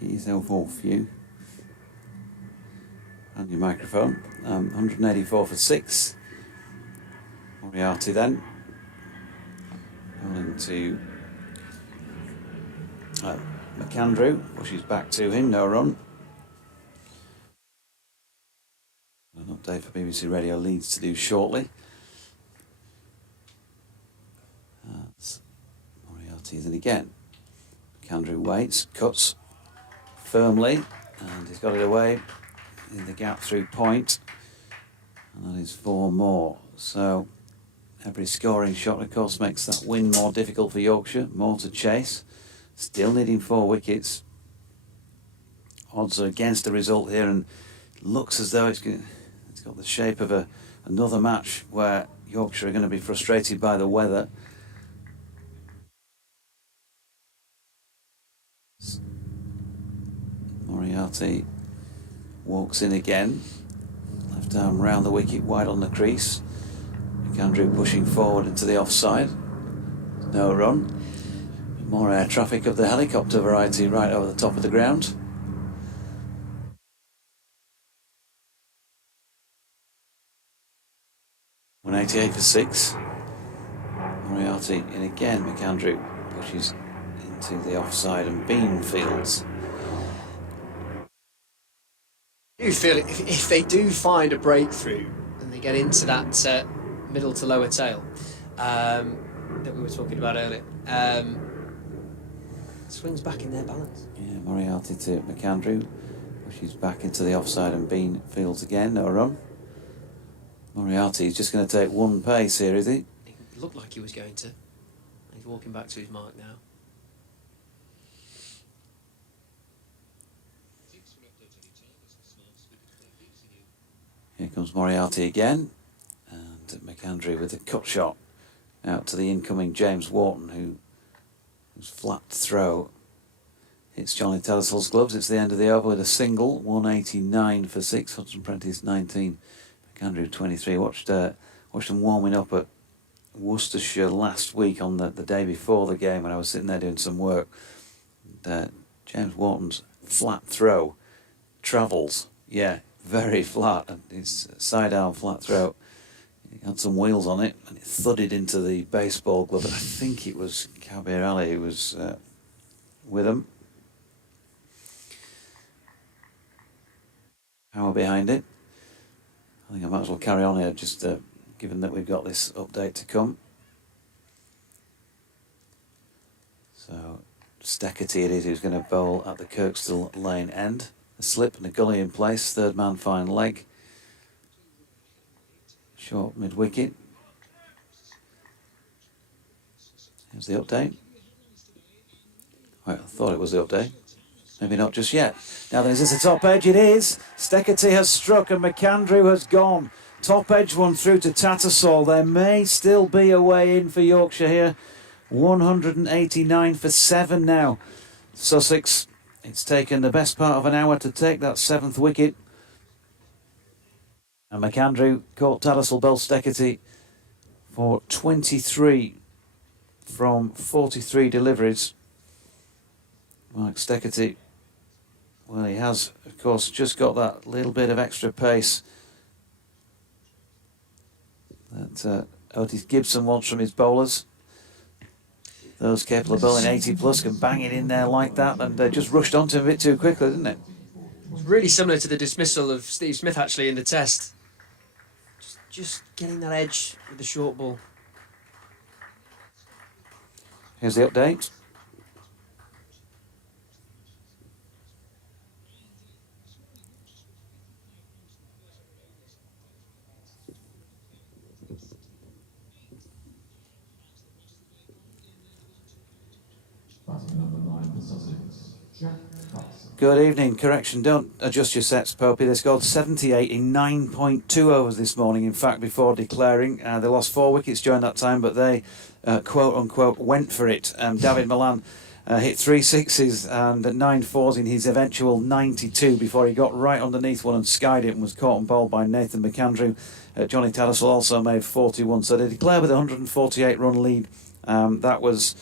Get yourself off, you. And your microphone. 184 for 6. Moriarty then. Bowling to McAndrew. Pushes back to him, no run. An update for BBC Radio Leeds to do shortly. Moriarty is in again. McAndrew waits, cuts firmly, and he's got it away in the gap through point, and that is 4 more. So every scoring shot, of course, makes that win more difficult for Yorkshire, more to chase. Still needing 4 wickets. Odds are against the result here, and looks as though it's got the shape of another match where Yorkshire are going to be frustrated by the weather. Moriarty walks in again, left arm round the wicket, wide on the crease. McAndrew pushing forward into the offside, no run. More air traffic of the helicopter variety right over the top of the ground. .188 for 6. Moriarty in again. McAndrew pushes into the offside and bean fields. I do feel if they do find a breakthrough and they get into that middle to lower tail that we were talking about earlier, swings back in their balance. Yeah, Moriarty to McAndrew. Pushes back into the offside and bean fields again. No run. Moriarty is just going to take one pace here, is he? It looked like he was going to. He's walking back to his mark now. Here comes Moriarty again, and McAndrew with a cut shot out to the incoming James Wharton, whose flat throw hits Johnny Tattersall's gloves. It's the end of the over with a single. 189 for 6. Hudson Prentice 19. McAndrew 23. Watched them warming up at Worcestershire last week on the day before the game when I was sitting there doing some work. And, James Wharton's flat throw travels, yeah, very flat. And his side-arm flat throw, he had some wheels on it and it thudded into the baseball glove. And I think it was Kabir Ali who was with him. Power behind it. I think I might as well carry on here, just given that we've got this update to come. So, Steckety it is who's going to bowl at the Kirkstall Lane end. A slip and a gully in place, third man fine leg. Short mid-wicket. Here's the update. Well, I thought it was the update. Maybe not just yet. Now then, is this a top edge? It is. Steckety has struck and McAndrew has gone. Top edge one through to Tattersall. There may still be a way in for Yorkshire here. 189 for 7 now. Sussex, it's taken the best part of an hour to take that 7th wicket. And McAndrew caught Tattersall bowled Steckety for 23 from 43 deliveries. Mark Steckety, well, he has, of course, just got that little bit of extra pace that Otis Gibson wants from his bowlers. Those capable of bowling 80 plus can bang it in there like that, and they just rushed onto him a bit too quickly, didn't it? It's really similar to the dismissal of Steve Smith actually in the test. Just getting that edge with the short ball. Here's the update. Batting number 9 for Sussex, Jack Carson. Good evening. Correction, don't adjust your sets, Popey. They scored 78 in 9.2 overs this morning, in fact, before declaring. They lost 4 wickets during that time, but they, quote-unquote, went for it. David Milan hit 3 sixes and 9 fours in his eventual 92 before he got right underneath one and skied it and was caught and bowled by Nathan McAndrew. Johnny Tattersall also made 41, so they declare with a 148-run lead. That was...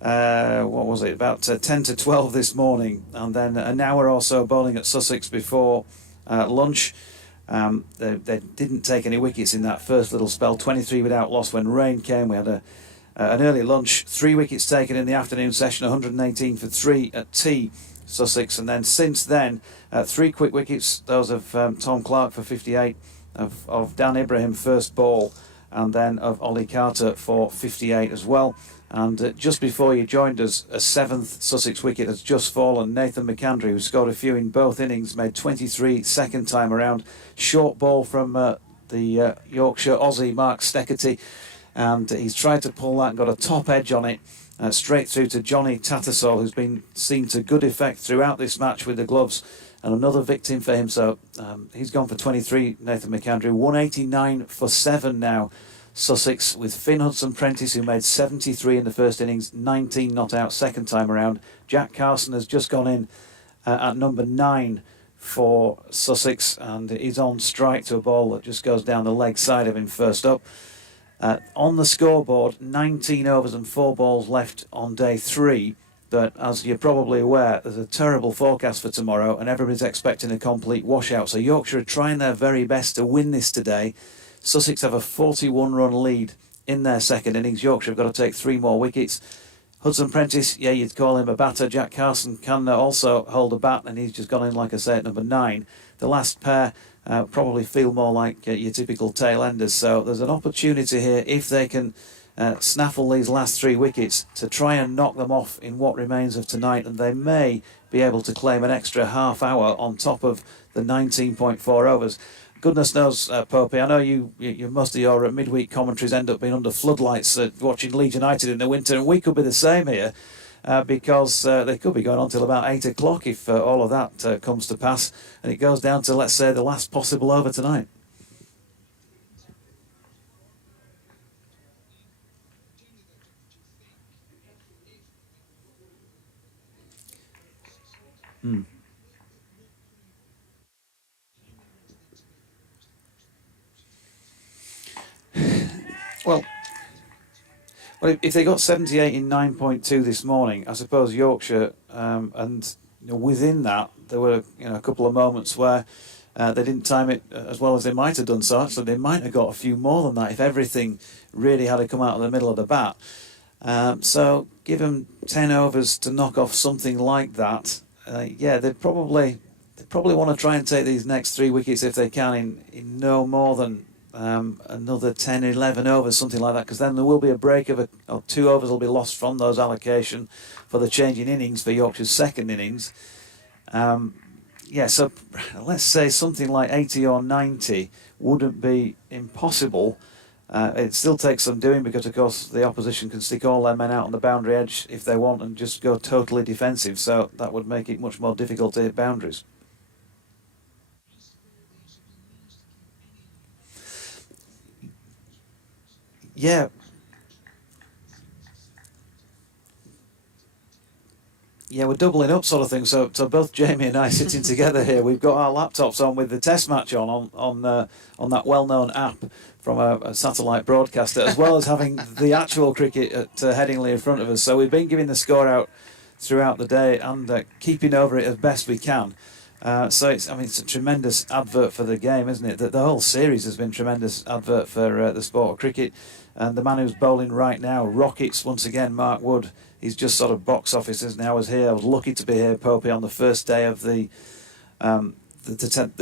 what was it, about 10 to 12 this morning, and then an hour or so bowling at Sussex before lunch. They didn't take any wickets in that first little spell, 23 without loss when rain came. We had an early lunch, 3 wickets taken in the afternoon session, 118 for 3 at tea, Sussex, and then since then 3 quick wickets, those of Tom Clark for 58, of Dan Ibrahim first ball, and then of Ollie Carter for 58 as well. And just before you joined us, a 7th Sussex wicket has just fallen. Nathan McAndrew, who scored a few in both innings, made 23 second time around. Short ball from the Yorkshire Aussie Mark Steckety, and he's tried to pull that and got a top edge on it, straight through to Johnny Tattersall, who's been seen to good effect throughout this match with the gloves, and another victim for him. So he's gone for 23, Nathan McAndrew. 189 for 7 now. Sussex with Finn Hudson-Prentice, who made 73 in the first innings, 19 not out second time around. Jack Carson has just gone in at number 9 for Sussex, and he's on strike to a ball that just goes down the leg side of him first up. On the scoreboard, 19 overs and 4 balls left on day 3. But as you're probably aware, there's a terrible forecast for tomorrow and everybody's expecting a complete washout. So Yorkshire are trying their very best to win this today. Sussex have a 41-run lead in their second innings. Yorkshire have got to take 3 more wickets. Hudson Prentice, yeah, you'd call him a batter. Jack Carson can also hold a bat, and he's just gone in, like I say, at number 9. The last pair probably feel more like your typical tail enders. So there's an opportunity here, if they can snaffle these last 3 wickets, to try and knock them off in what remains of tonight, and they may be able to claim an extra half hour on top of the 19.4 overs. Goodness knows, Popey, I know you most of your midweek commentaries end up being under floodlights watching Leeds United in the winter, and we could be the same here because they could be going on till about 8 o'clock if all of that comes to pass, and it goes down to, let's say, the last possible over tonight. Well, if they got 78 in 9.2 this morning, I suppose Yorkshire, and within that, there were a couple of moments where they didn't time it as well as they might have done. So actually, they might have got a few more than that if everything really had to come out of the middle of the bat. So give them 10 overs to knock off something like that. Yeah, they'd probably want to try and take these next 3 wickets if they can in no more than another 10, 11 overs, something like that, because then there will be a break of 2 overs will be lost from those allocation for the changing innings for Yorkshire's second innings. Yeah, so let's say something like 80 or 90 wouldn't be impossible. It still takes some doing because, of course, the opposition can stick all their men out on the boundary edge if they want and just go totally defensive, so that would make it much more difficult to hit boundaries. Yeah. Yeah, we're doubling up sort of thing. So both Jamie and I sitting together here, we've got our laptops on with the test match on that well-known app from a satellite broadcaster, as well as having the actual cricket at Headingley in front of us. So we've been giving the score out throughout the day and keeping over it as best we can. So it's a tremendous advert for the game, isn't it? The whole series has been tremendous advert for the sport of cricket. And the man who's bowling right now, rockets once again, Mark Wood. He's just sort of box offices now. I was lucky to be here, Popey, on the first day of the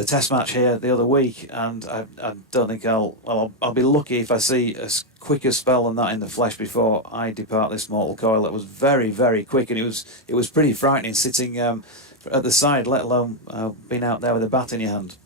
test match here the other week, and I don't think I'll be lucky if I see a quicker spell than that in the flesh before I depart this mortal coil. It was very, very quick, and it was pretty frightening sitting at the side, let alone being out there with a bat in your hand.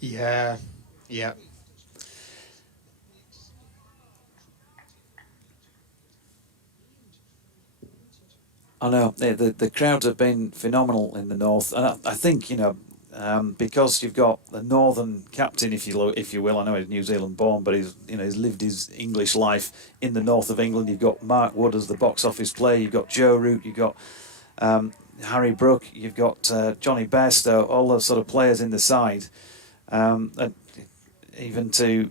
Yeah, yeah. I know the crowds have been phenomenal in the north, and I think because you've got the northern captain, if you will. I know he's New Zealand born, but he's lived his English life in the north of England. You've got Mark Wood as the box office player. You've got Joe Root. You've got Harry Brook. You've got Johnny Bairstow. All those sort of players in the side. And even to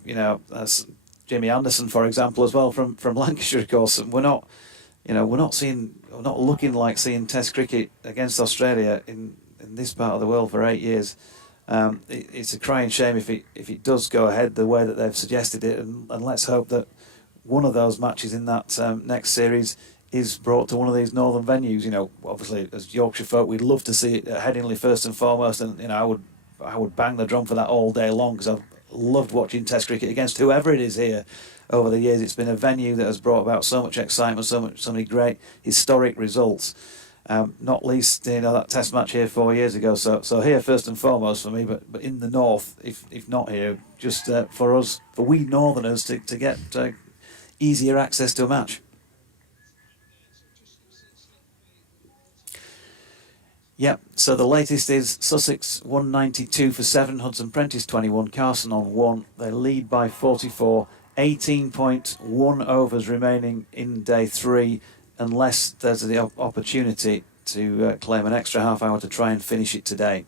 Jimmy Anderson, for example, as well from Lancashire, of course. And we're not looking like seeing Test cricket against Australia in this part of the world for 8 years. It's a crying shame if it does go ahead the way that they've suggested it, and let's hope that one of those matches in that next series is brought to one of these northern venues. Obviously, as Yorkshire folk, we'd love to see it at Headingley first and foremost, and I would bang the drum for that all day long because I've loved watching Test cricket against whoever it is here over the years. It's been a venue that has brought about so much excitement, so many great historic results. Not least, that Test match here 4 years ago. So here first and foremost for me, but in the north, if not here, just for we Northerners to get easier access to a match. Yep, so the latest is Sussex 192 for 7, Hudson Prentice 21, Carson on 1. They lead by 44, 18.1 overs remaining in day 3, unless there's the opportunity to claim an extra half hour to try and finish it today.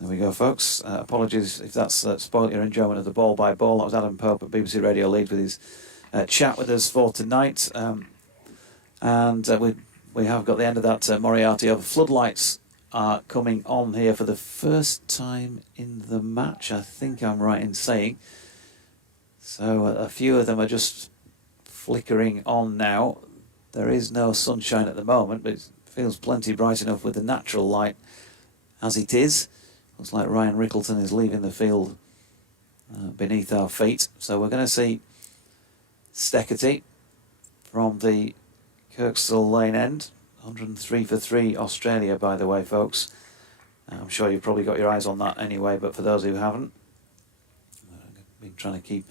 There we go, folks. Apologies if that's spoilt your enjoyment of the ball by ball. That was Adam Pope at BBC Radio Leeds with his chat with us for tonight. And we have got the end of that Moriarty over. Floodlights are coming on here for the first time in the match, I think I'm right in saying. So a few of them are just flickering on now. There is no sunshine at the moment, but it feels plenty bright enough with the natural light as it is. Looks like Ryan Rickleton is leaving the field beneath our feet. So we're going to see Steckety from the Kirkstall Lane end. 103 for 3 Australia, by the way, folks. I'm sure you've probably got your eyes on that anyway, but for those who haven't, I've been trying to keep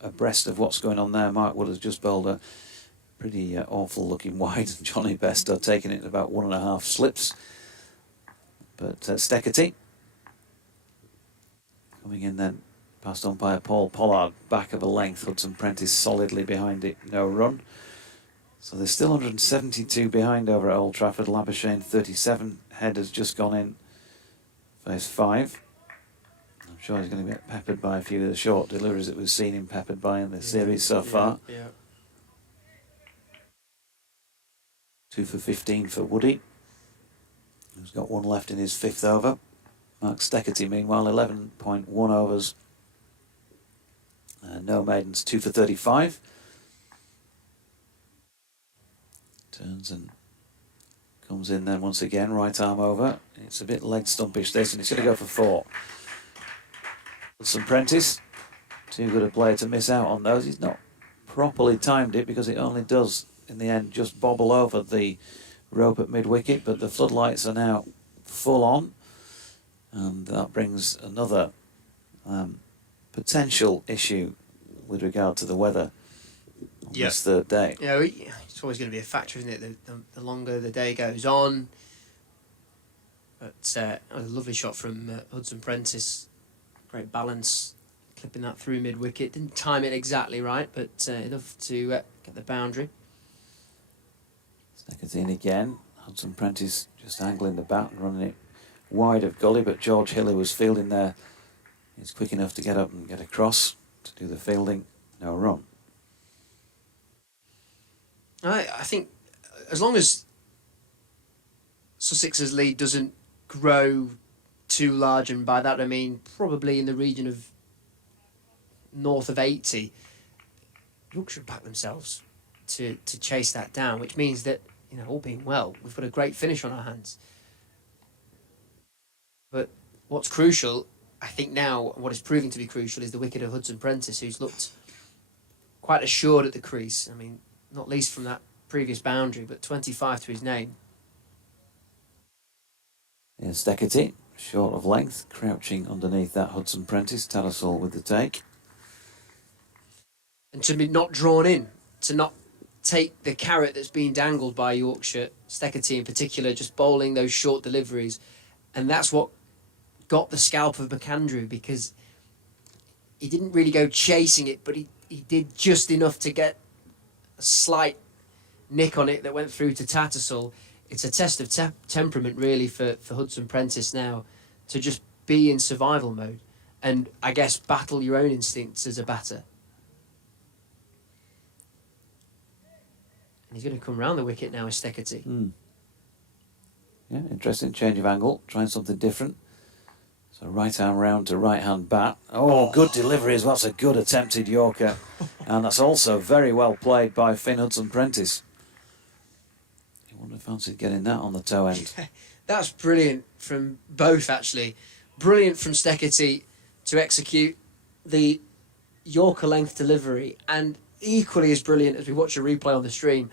abreast of what's going on there. Mark Wood has just bowled a pretty awful looking wide, and Johnny Besto taking it about 1.5 slips. But Steckety coming in then, past umpire Paul Pollard, back of a length. Hudson Prentice solidly behind it, no run. So there's still 172 behind over at Old Trafford. Labuschagne 37. Head has just gone in, phase 5. I'm sure he's going to get peppered by a few of the short deliveries that we've seen him peppered by in the series so far. Yeah. 2 for 15 for Woody, who's got 1 left in his 5th over. Mark Steckety, meanwhile, 11.1 overs. No maidens, 2 for 35. Turns and comes in then once again, right arm over. It's a bit leg stumpish this, and it's going to go for 4. Hudson Prentice, too good a player to miss out on those. He's not properly timed it because it only does, in the end, just bobble over the rope at mid-wicket, but the floodlights are now full on. And that brings another potential issue with regard to the weather on this 3rd day. Yeah, it's always going to be a factor, isn't it? The longer the day goes on. But a lovely shot from Hudson Prentice. Great balance, clipping that through mid-wicket. Didn't time it exactly right, but enough to get the boundary. Steckety in again. Hudson Prentice just angling the bat and running it wide of gully, but George Hill, who was fielding there, is quick enough to get up and get across to do the fielding. No run. I think as long as Sussex's lead doesn't grow too large, and by that I mean probably in the region of north of 80, Yorkshire back themselves to chase that down, which means that, you know, all being well, we've got a great finish on our hands. But what's crucial, I think now, what is proving to be crucial, is the wicket of Hudson Prentice, who's looked quite assured at the crease. I mean, not least from that previous boundary, but 25 to his name. Here's Steckety, short of length, crouching underneath that Hudson Prentice. Tattersall with the take. And to be not drawn in, to not take the carrot that's been dangled by Yorkshire, Steckety in particular, just bowling those short deliveries. And that's what got the scalp of McAndrew, because he didn't really go chasing it, but he did just enough to get a slight nick on it that went through to Tattersall. It's a test of temperament, really, for Hudson Prentice now, to just be in survival mode and, I guess, battle your own instincts as a batter. And he's going to come round the wicket now as Steckety. Yeah, interesting change of angle, trying something different. So right arm round to right hand bat. Oh, good delivery as well. That's a good attempted Yorker. And that's also very well played by Finn Hudson Prentice. He wouldn't have fancied getting that on the toe end. Yeah, that's brilliant from both, actually. Brilliant from Steckety to execute the Yorker length delivery, and equally as brilliant, as we watch a replay on the stream,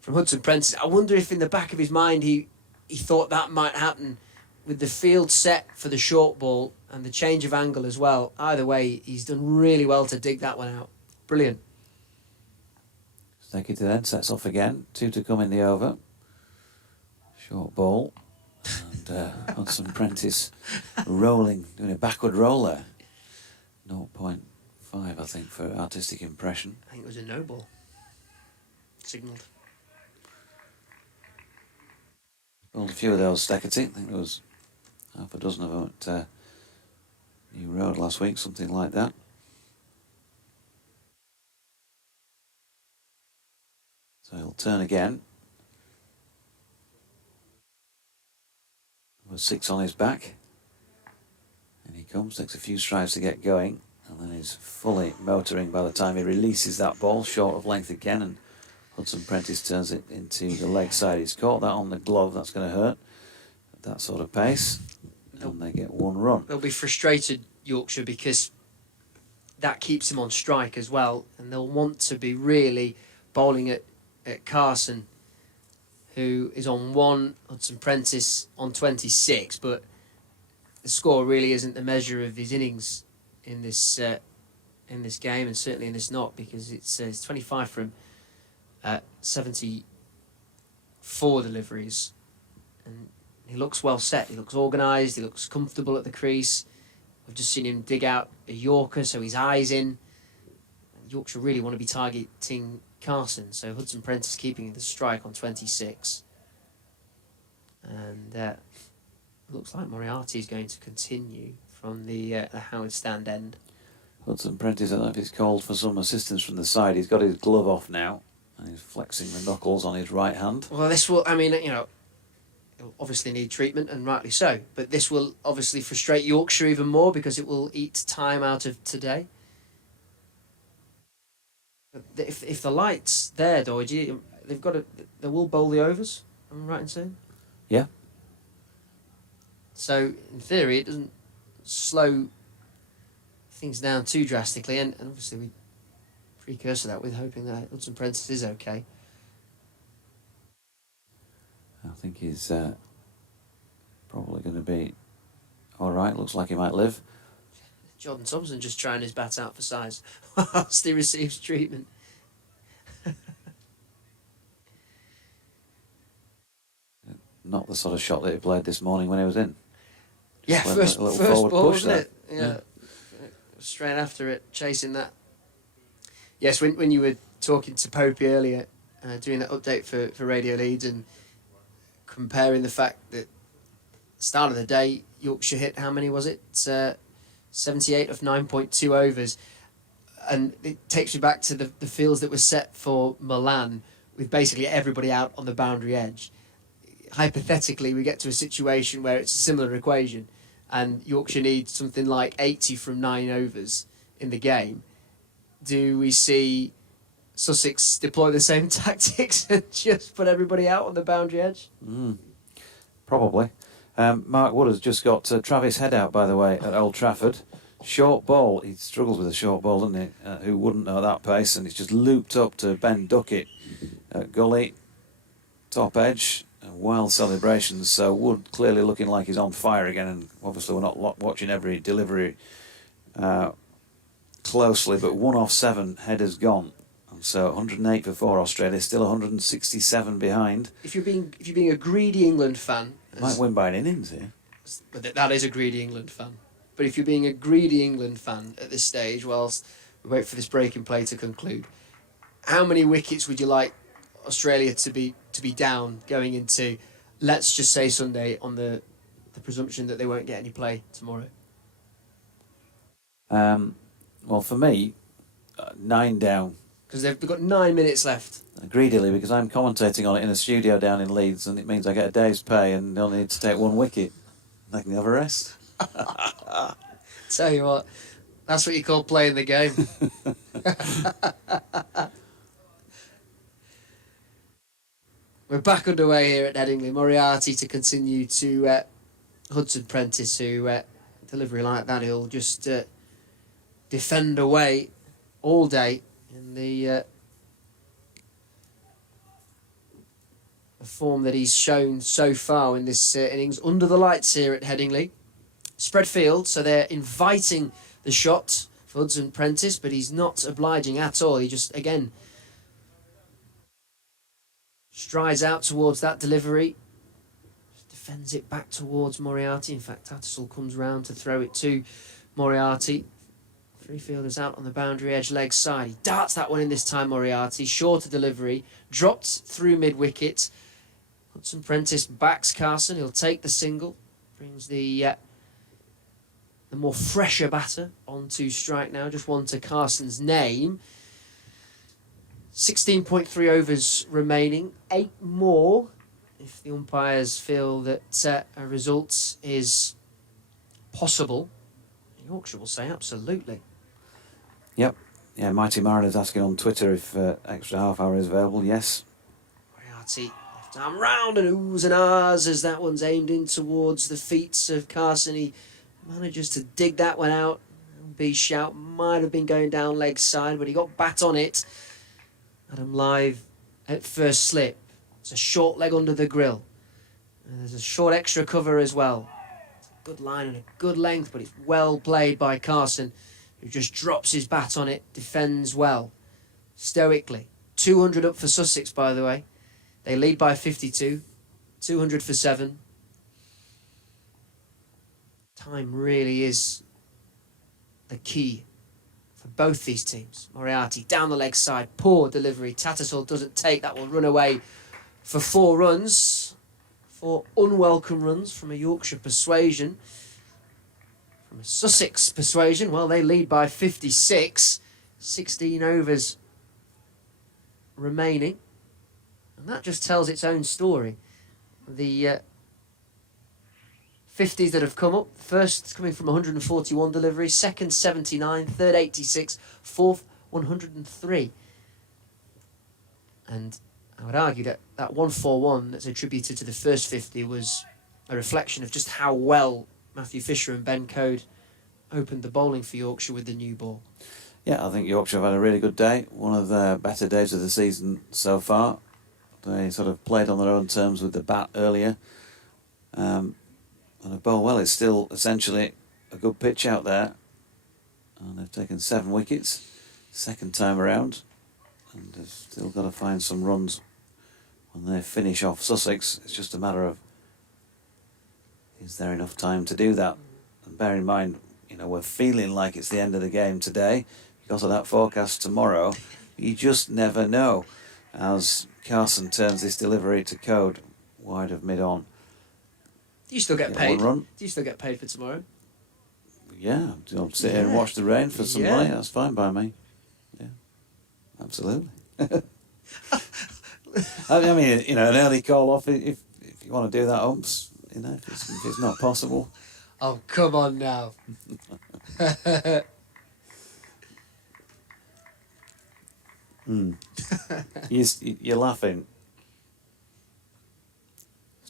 from Hudson Prentice. I wonder if in the back of his mind he thought that might happen with the field set for the short ball and the change of angle as well. Either way, he's done really well to dig that one out. Brilliant. Steckity then sets off again. 2 to come in the over. Short ball. And Hudson Prentice rolling, doing a backward roll there. 0.5, I think, for artistic impression. I think it was a no ball. Signalled. Bowled a few of those, Steckity. I think there was half a dozen of them at New Road last week, something like that. So he'll turn again. With 6 on his back. And he comes, takes a few strides to get going, and then he's fully motoring by the time he releases that ball, short of length again, and Hudson Prentice turns it into the leg side. He's caught that on the glove, that's going to hurt at that sort of pace, and they get 1 run. They'll be frustrated, Yorkshire, because that keeps him on strike as well, and they'll want to be really bowling at Carson, who is on 1, Hudson Prentice on 26, but the score really isn't the measure of his innings in this game, and certainly in this knock, because it's 25 from 74 deliveries, and he looks well set, he looks organised, he looks comfortable at the crease. I've just seen him dig out a Yorker, so his eyes in. Yorkshire really want to be targeting Carson, so Hudson Prentice keeping the strike on 26. And looks like Moriarty is going to continue from the Howard Stand end. Hudson Prentice, I don't know if he's called for some assistance from the side. He's got his glove off now, and he's flexing the knuckles on his right hand. Well, this will, I mean, he'll obviously need treatment, and rightly so, but this will obviously frustrate Yorkshire even more because it will eat time out of today. If the light's there, Doidge, they will bowl the overs, am I right in saying? Yeah. So, in theory, it doesn't slow things down too drastically, and obviously we precursor that with hoping that Hudson Prentice is okay. I think he's probably going to be alright. Looks like he might live. Jordan Thompson just trying his bat out for size whilst he receives treatment. Not the sort of shot that he played this morning when he was in. Yeah, Just first forward ball, push wasn't there. it? Yeah. Straight after it, chasing that. Yes, when you were talking to Popey earlier, doing that update for Radio Leeds and comparing the fact that start of the day, Yorkshire hit, how many was it? 78 of 9.2 overs. And it takes me back to the fields that were set for Milan with basically everybody out on the boundary edge. Hypothetically, we get to a situation where it's a similar equation and Yorkshire needs something like 80 from 9 overs in the game. Do we see Sussex deploy the same tactics and just put everybody out on the boundary edge? Probably. Mark Wood has just got Travis Head out, by the way, at Old Trafford. Short ball. He struggles with a short ball, doesn't he? Who wouldn't know that pace? And it's just looped up to Ben Duckett at gully, top edge. Wild celebrations. So Wood clearly looking like he's on fire again. And obviously we're not watching every delivery closely, but 1 off 7, Head has gone. And so 108 for 4 Australia, still 167 behind. If you're being a greedy England fan, Might win by an innings here. But that is a greedy England fan. But if you're being a greedy England fan at this stage, whilst we wait for this breaking play to conclude, how many wickets would you like Australia to be down going into, let's just say Sunday, on the presumption that they won't get any play tomorrow? Well, for me, 9 down. Because they've got 9 minutes left. Greedily, because I'm commentating on it in a studio down in Leeds, and it means I get a day's pay and only need to take 1 wicket. I can have a rest. Tell you what, that's what you call playing the game. We're back underway here at Headingley. Moriarty to continue to Hudson Prentice, who delivery like that, he'll just defend away all day in the form that he's shown so far in this innings. Under the lights here at Headingley. Spread field, so they're inviting the shot for Hudson Prentice, but he's not obliging at all. He just, again, strides out towards that delivery. Defends it back towards Moriarty. In fact, Tattersall comes round to throw it to Moriarty. Three fielders out on the boundary edge, leg side. He darts that one in this time, Moriarty. Shorter delivery. Dropped through mid-wicket. Hudson Prentice backs Carson. He'll take the single. Brings the more fresher batter onto strike now. Just one to Carson's name. 16.3 overs remaining. 8 more if the umpires feel that a result is possible. Yorkshire will say absolutely. Yep. Yeah, Mighty Mariners asking on Twitter if extra half hour is available. Yes. Moriarty left arm round and oohs and ahs as that one's aimed in towards the feet of Carson. He manages to dig that one out. B shout might have been going down leg side, but he got bat on it. Adam Live at first slip. It's a short leg under the grill. And there's a short extra cover as well. It's a good line and a good length, but it's well played by Carson, who just drops his bat on it, defends well, stoically. 200 up for Sussex, by the way. They lead by 52. 200 for 7. Time really is the key for both these teams. Moriarty down the leg side, poor delivery. Tattersall doesn't take that one, run away for 4 runs. 4 unwelcome runs from a Yorkshire persuasion. From a Sussex persuasion, well, they lead by 56. 16 overs remaining. And that just tells its own story. The 50s that have come up. First coming from 141 deliveries, second 79, third 86, fourth 103. And I would argue that that 141 that's attributed to the first 50 was a reflection of just how well Matthew Fisher and Ben Code opened the bowling for Yorkshire with the new ball. Yeah, I think Yorkshire have had a really good day. One of their better days of the season so far. They sort of played on their own terms with the bat earlier. And a bowl, well, it's still essentially a good pitch out there. And they've taken 7 wickets, second time around. And they've still got to find some runs when they finish off Sussex. It's just a matter of, is there enough time to do that? And bear in mind, you know, we're feeling like it's the end of the game today because of that forecast tomorrow. You just never know as Carson turns this delivery to Code wide of mid-on. Do you still get paid? Do you still get paid for tomorrow? Yeah, I'll sit here and watch the rain for some money. That's fine by me. Yeah, absolutely. I mean, you know, an early call off if you want to do that, umps. You know, if it's not possible. Oh, come on now. You're laughing.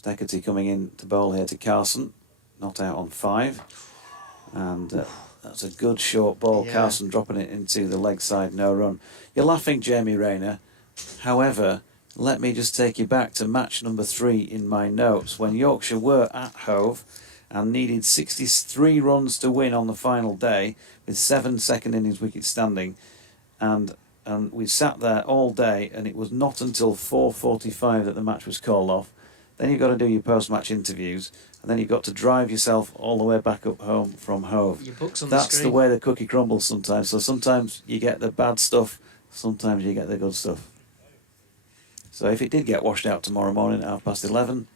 Steckerty coming in to bowl here to Carson, not out on 5, and that's a good short ball. Yeah. Carson dropping it into the leg side, no run. You're laughing, Jamie Rayner. However, let me just take you back to match number 3 in my notes when Yorkshire were at Hove and needed 63 runs to win on the final day with 7 second innings wickets standing, and we sat there all day, and it was not until 4:45 that the match was called off. Then you've got to do your post-match interviews, and then you've got to drive yourself all the way back up home from Hove. Your book's on That's the screen. the way the cookie crumbles sometimes. So sometimes you get the bad stuff, sometimes you get the good stuff. So if it did get washed out tomorrow morning at 11:30,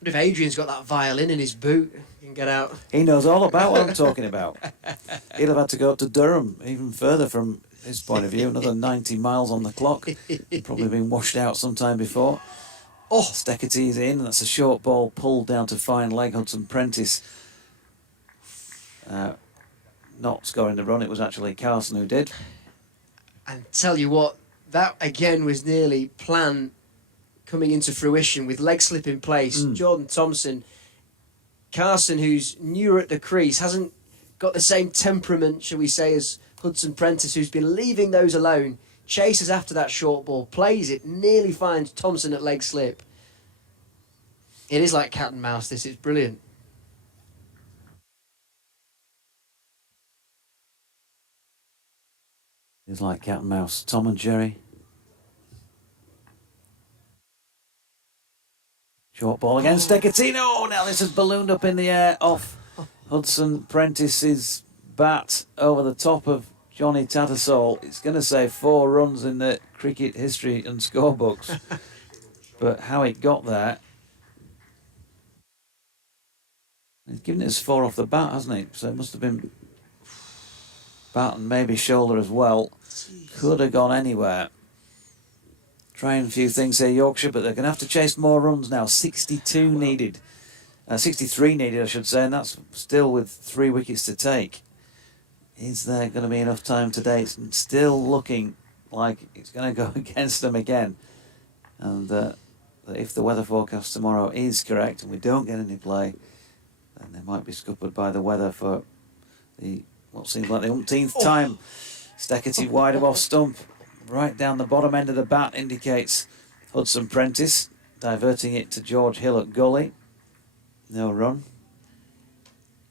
What if Adrian's got that violin in his boot? He can get out. he knows all about what I'm talking about. He'll have had to go up to Durham, even further from his point of view, another 90 miles on the clock. Probably been washed out sometime before. Oh, Steckerty's in. That's a short ball pulled down to fine leg. Hudson Prentice not scoring the run. It was actually Carson who did. And tell you what, that again was nearly plan coming into fruition with leg slip in place. Jordan Thompson, Carson, who's newer at the crease, hasn't got the same temperament, shall we say, as Hudson Prentice, who's been leaving those alone. Chases after that short ball, plays it, nearly finds Thompson at leg slip. It is like cat and mouse, this is brilliant. It's like cat and mouse. Tom and Jerry. Short ball again, Steckatino. Now this has ballooned up in the air off Hudson Prentice's bat over the top of Johnny Tattersall. It's going to say 4 runs in the cricket history and scorebooks. But how it got there... He's given it as 4 off the bat, hasn't he? So it must have been bat and maybe shoulder as well. Jeez. Could have gone anywhere. Trying a few things here, Yorkshire, but they're going to have to chase more runs now. 62 needed. 63 needed, I should say, and that's still with 3 wickets to take. Is there going to be enough time today? It's still looking like it's going to go against them again. And if the weather forecast tomorrow is correct and we don't get any play, then they might be scuppered by the weather for the what seems like the umpteenth time. Steckity wide of off stump. Right down the bottom end of the bat indicates Hudson Prentice, diverting it to George Hill at gully. No run.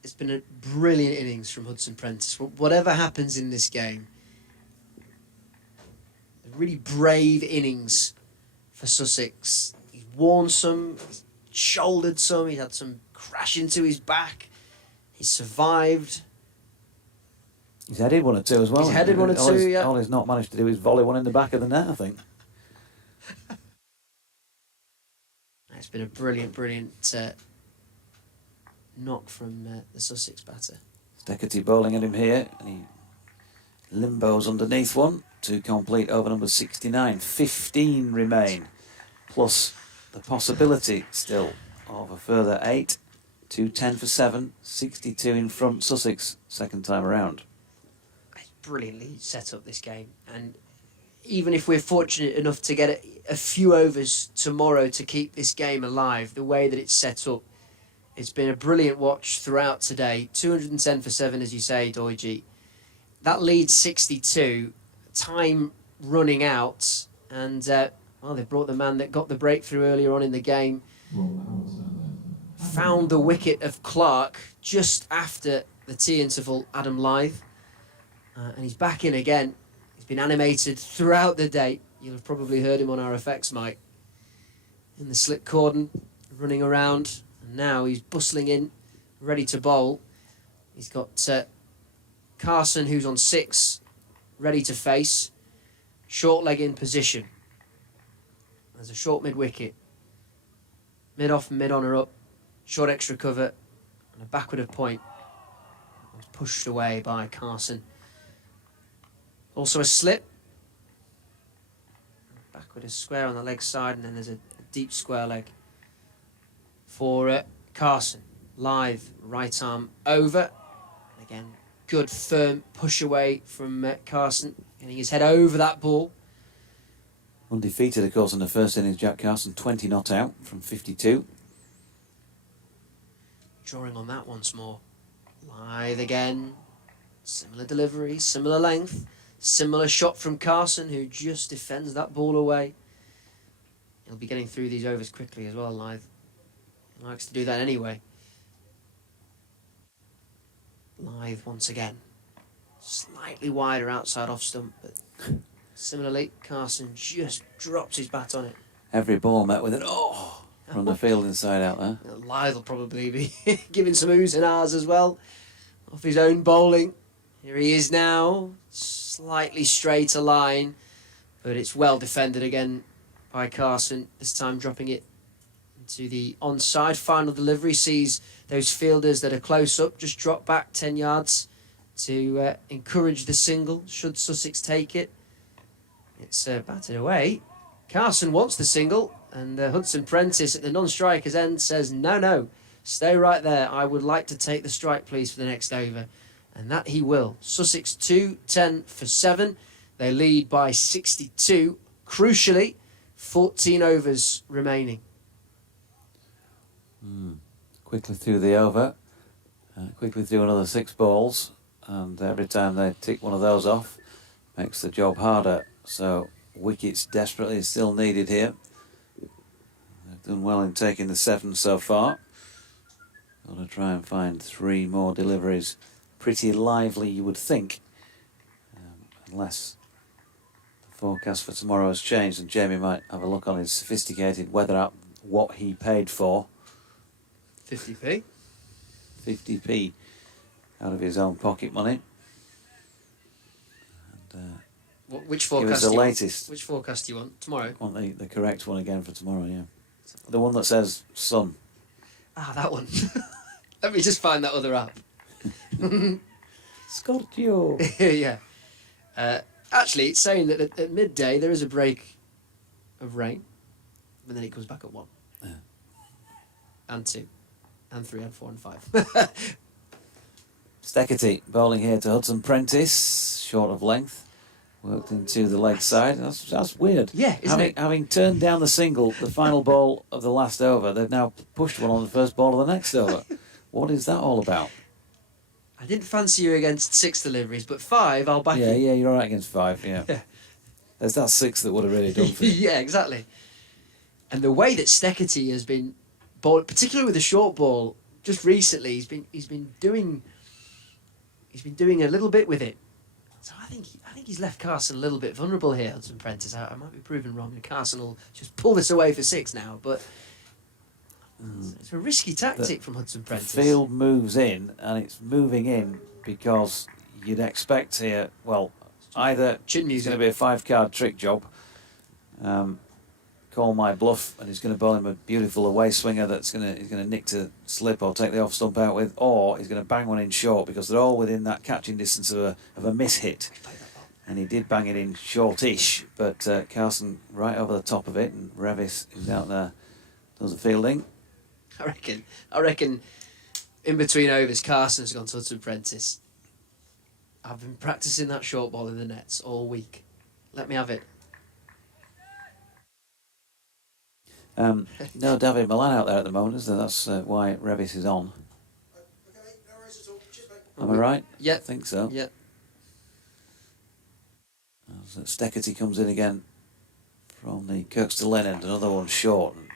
It's been a brilliant innings from Hudson Prentice. Whatever happens in this game, a really brave innings for Sussex. He's worn some, he's shouldered some, he's had some crash into his back. He's survived. He's headed 1 or 2 as well. He's headed 1 or 2, yeah. All he's not managed to do is volley one in the back of the net, I think. It's been a brilliant knock from the Sussex batter. Steckity bowling at him here, and he limbos underneath one to complete over number 69. 15 remain, plus the possibility still of a further 8. 210 for 7, 62 in front Sussex second time around. Brilliantly set up this game, and even if we're fortunate enough to get a few overs tomorrow to keep this game alive, the way that it's set up, it's been a brilliant watch throughout today. 210 for 7, as you say, Doige. That leads 62, time running out, and they brought the man that got the breakthrough earlier on in the game, found the wicket of Clark just after the tea interval, Adam Lythe. And he's back in again. He's been animated throughout the day. You'll have probably heard him on our effects mic. In the slip cordon, running around. And now he's bustling in, ready to bowl. He's got Carson, who's on 6, ready to face. Short leg in position. There's a short mid-wicket. Mid-off and mid-on are up. Short extra cover. And a backward of point. Was pushed away by Carson. Also a slip. Backward a square on the leg side, and then there's a deep square leg for Carson. Lythe, right arm over. Again, good firm push away from Carson. Getting his head over that ball. Undefeated, of course, in the first innings, Jack Carson, 20 not out from 52. Drawing on that once more. Lythe again. Similar delivery, similar length. Similar shot from Carson, who just defends that ball away. He'll be getting through these overs quickly as well, Lythe. He likes to do that anyway. Lythe once again. Slightly wider outside off stump, but similarly, Carson just drops his bat on it. Every ball met with an from the field inside out there. Lythe will probably be giving some oohs and ahs as well off his own bowling. Here he is now, slightly straighter line, but it's well defended again by Carson, this time dropping it into the onside. Final delivery sees those fielders that are close up just drop back 10 yards to encourage the single, should Sussex take it. It's batted away. Carson wants the single, and Hudson Prentice at the non-striker's end says, no, stay right there. I would like to take the strike, please, for the next over. And that he will. Sussex 210 for 7. They lead by 62. Crucially, 14 overs remaining. Quickly through the over. Quickly through another 6 balls. And every time they tick one of those off, makes the job harder. So wickets desperately still needed here. They've done well in taking the 7 so far. Got to try and find 3 more deliveries. Pretty lively, you would think, unless the forecast for tomorrow has changed, and Jamie might have a look on his sophisticated weather app what he paid for. 50p. 50p out of his own pocket money. And, Which it was forecast? the latest. Which forecast do you want? Tomorrow? I want the correct one again for tomorrow, yeah. The one that says sun. Ah, that one. Let me just find that other app. Scorpio. Yeah. Actually, it's saying that at midday there is a break of rain, and then it comes back at 1. Yeah. And 2. And 3 and 4 and 5. Steckety bowling here to Hudson Prentice, short of length. Worked into the leg side. That's weird. Yeah, isn't it? Having turned down the single, the final ball of the last over, they've now pushed one on the first ball of the next over. What is that all about? I didn't fancy you against 6 deliveries, but 5, I'll back you. Yeah, you're all right against 5, yeah. Yeah. There's that 6 that would have really done for you. Yeah, exactly. And the way that Steckety has been bowled, particularly with the short ball, just recently, he's been doing a little bit with it. So I think he's left Carson a little bit vulnerable here, Hudson Prentice. I might be proven wrong, and Carson will just pull this away for 6 now. But it's a risky tactic from Hudson Prentice. The field moves in, and it's moving in because you'd expect here, well, either Chin it's music. going to be a 5-card trick job, call my bluff, and he's going to bowl him a beautiful away swinger he's going to nick to slip or take the off stump out with, or he's going to bang one in short because they're all within that catching distance of a miss hit. And he did bang it in shortish, but Carson right over the top of it, and Revis is out there, does the fielding. I reckon in between overs, Carson's gone to Hudson Prentice. I've been practising that short ball in the nets all week. Let me have it. No David Milan out there at the moment, is there? That's why Revis is on. Okay, no worries at all. Cheers, mate. Am I right? Yeah. I think so. Yeah. As Steckety comes in again from the Kirkstall end, another one short. And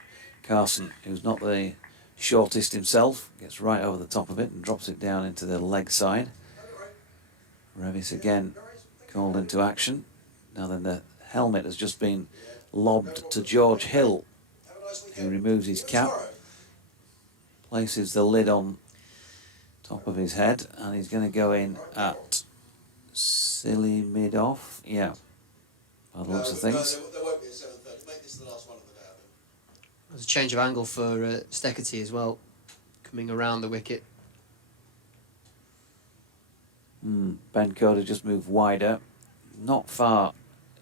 Carson, who's not the shortest himself, gets right over the top of it and drops it down into the leg side. Revis again called into action. Now then, the helmet has just been lobbed to George Hill, who removes his cap, places the lid on top of his head, and he's going to go in at silly mid-off. Yeah, by the looks of things. No, there won't be a 7:30. Make this the last one of the day, I think. There's a change of angle for Steckety as well, coming around the wicket. Ben Coder just moved wider, not far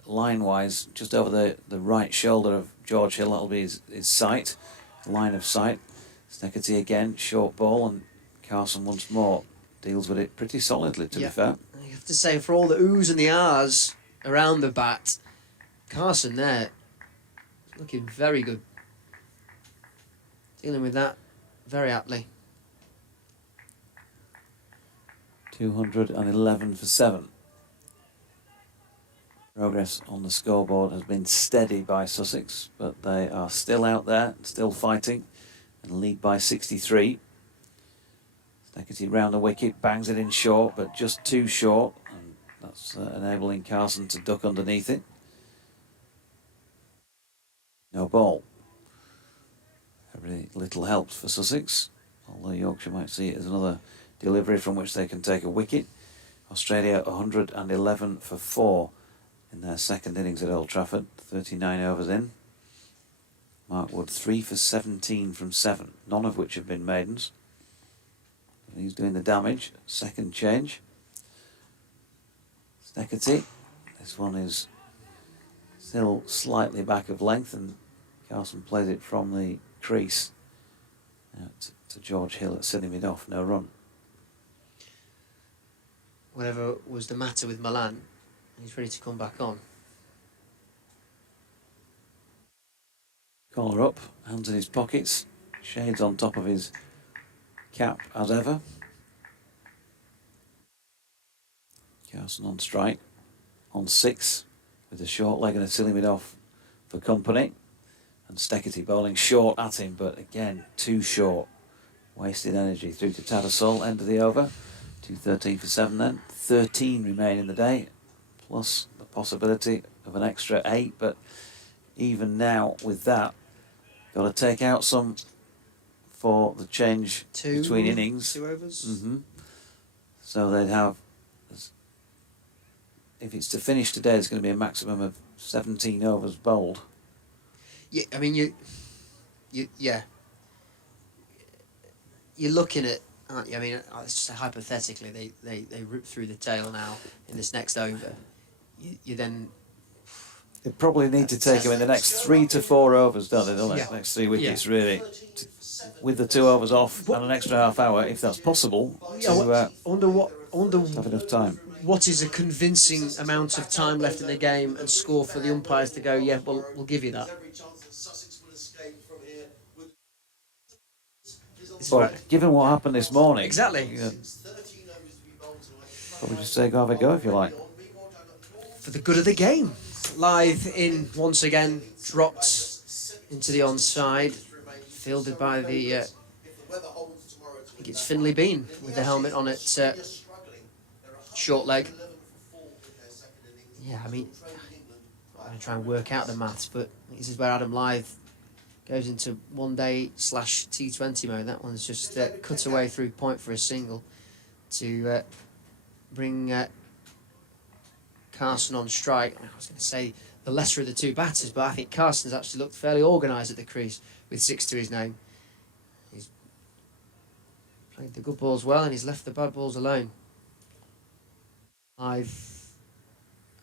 line-wise, just over the right shoulder of George Hill. That'll be his sight, line of sight. Steckety again, short ball, and Carson once more deals with it pretty solidly, to be fair. You have to say, for all the oohs and the ahs around the bat, Carson there, looking very good. Dealing with that very aptly. 211 for 7. Progress on the scoreboard has been steady by Sussex, but they are still out there, still fighting, and lead by 63. Steckety round the wicket, bangs it in short, but just too short, and that's enabling Carson to duck underneath it. No ball. Every little helps for Sussex, although Yorkshire might see it as another delivery from which they can take a wicket. Australia 111 for 4 in their second innings at Old Trafford, 39 overs in. Mark Wood 3 for 17 from 7, none of which have been maidens. He's doing the damage. Second change. Steckety. This one is still slightly back of length, and Carson plays it from the crease out to George Hill at silly mid-off, no run. Whatever was the matter with Milan, he's ready to come back on. Collar up, hands in his pockets, shades on top of his cap as ever. Carson on strike, on 6, with a short leg and a silly mid-off for company. And Steckety bowling short at him, but again, too short. Wasted energy through to Tattersall, end of the over. 213 for 7 then. 13 remain in the day, plus the possibility of an extra 8, but even now with that, Got to take out some for the change between innings. 2 overs. So they'd have, if it's to finish today, there's going to be a maximum of 17 overs bowled. Yeah, I mean you're looking at, aren't you? I mean, it's just hypothetically they rip through the tail now in this next over. You then. They probably need to take him in the next 3 to 4 overs, don't they? The Yeah. next 3 wickets, really. With the 2 overs off and an extra half hour, if that's possible, to have enough time. What is a convincing amount of time left in the game and score for the umpires to go, yeah, well, we'll give you that. Well, given what happened this morning, Exactly. probably just say go have a go if you like. For the good of the game. Live in once again, dropped into the onside, fielded by the, I think it's Finley Bean with the helmet on it, short leg. Yeah, I mean, I'm going to try and work out the maths, but this is where Adam Lyth goes into 1-day/T20 mode. That one's just cut away through point for a single to bring Carson on strike. I was going to say the lesser of the two batters, but I think Carson's actually looked fairly organised at the crease with 6 to his name. He's played the good balls well and he's left the bad balls alone.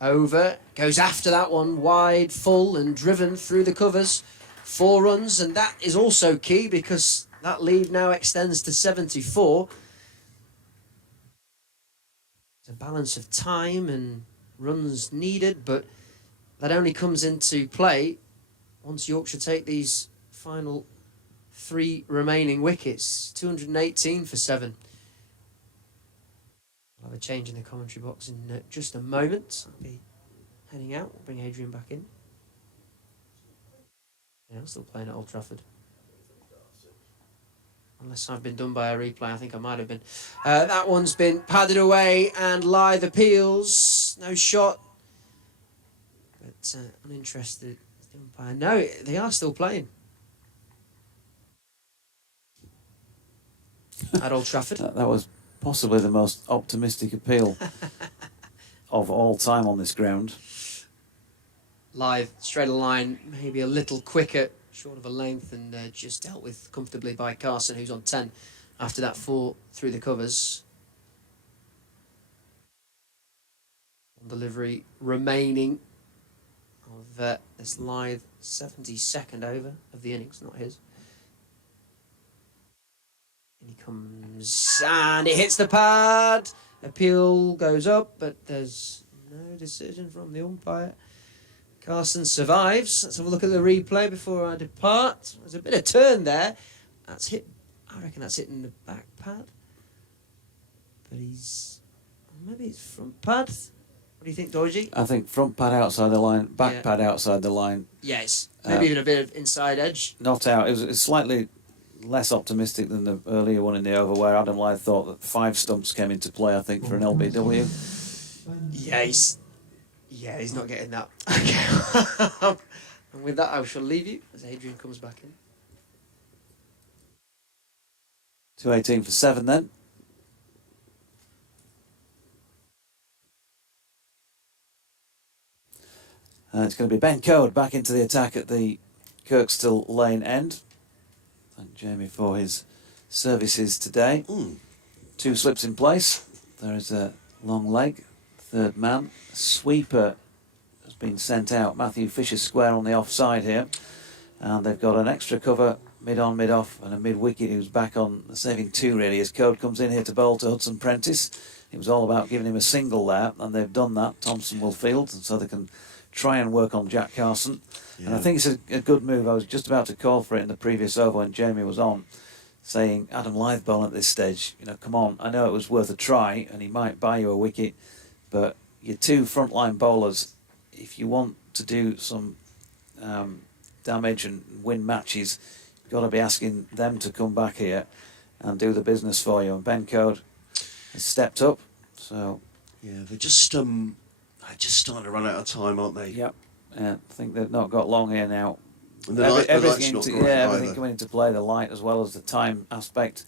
Over, goes after that one, wide, full and driven through the covers. 4 runs, and that is also key because that lead now extends to 74. It's a balance of time and runs needed, but that only comes into play once Yorkshire take these final 3 remaining wickets. 218 for 7. I'll have a change in the commentary box in just a moment. I'll be heading out. We'll bring Adrian back in. Yeah, I'm still playing at Old Trafford. Unless I've been done by a replay, I think I might have been. That one's been padded away and Lyth appeals. No shot. But uninterested. The umpire. No, they are still playing. At Old Trafford. That was possibly the most optimistic appeal of all time on this ground. Lyth, straight a line, maybe a little quicker, short of a length, and just dealt with comfortably by Carson, who's on 10 after that 4 through the covers. On delivery remaining of this Lyth 72nd over of the innings, not his. And he comes and it hits the pad. Appeal goes up, but there's no decision from the umpire. Carson survives. Let's have a look at the replay before I depart. There's a bit of turn there. That's hit. I reckon that's hitting the back pad. But maybe it's front pad. What do you think, Doiji? I think front pad outside the line, back pad outside the line. Yes, maybe even a bit of inside edge. Not out. It's slightly less optimistic than the earlier one in the over where Adam Lyth thought that 5 stumps came into play, I think, for an LBW. Yeah, he's not getting that. Okay. And with that, I shall leave you as Adrian comes back in. 218 for 7 then. It's going to be Ben Code back into the attack at the Kirkstall Lane end. Thank Jamie for his services today. 2 slips in place. There is a long leg. 3rd man. Sweeper has been sent out. Matthew Fisher square on the offside here. And they've got an extra cover mid-on, mid-off and a mid-wicket who's back on saving 2 really as Code comes in here to bowl to Hudson Prentice. It was all about giving him a single there and they've done that. Thompson will field and so they can try and work on Jack Carson. Yeah. And I think it's a good move. I was just about to call for it in the previous over when Jamie was on, saying Adam Lyth bowling at this stage, come on, I know it was worth a try and he might buy you a wicket, but your 2 frontline bowlers, if you want to do some damage and win matches, you've got to be asking them to come back here and do the business for you. And Ben Code has stepped up. So yeah, they're just starting to run out of time, aren't they? Yep. I think they've not got long here now. And the light's everything, not great everything either. coming into play, the light as well as the time aspect.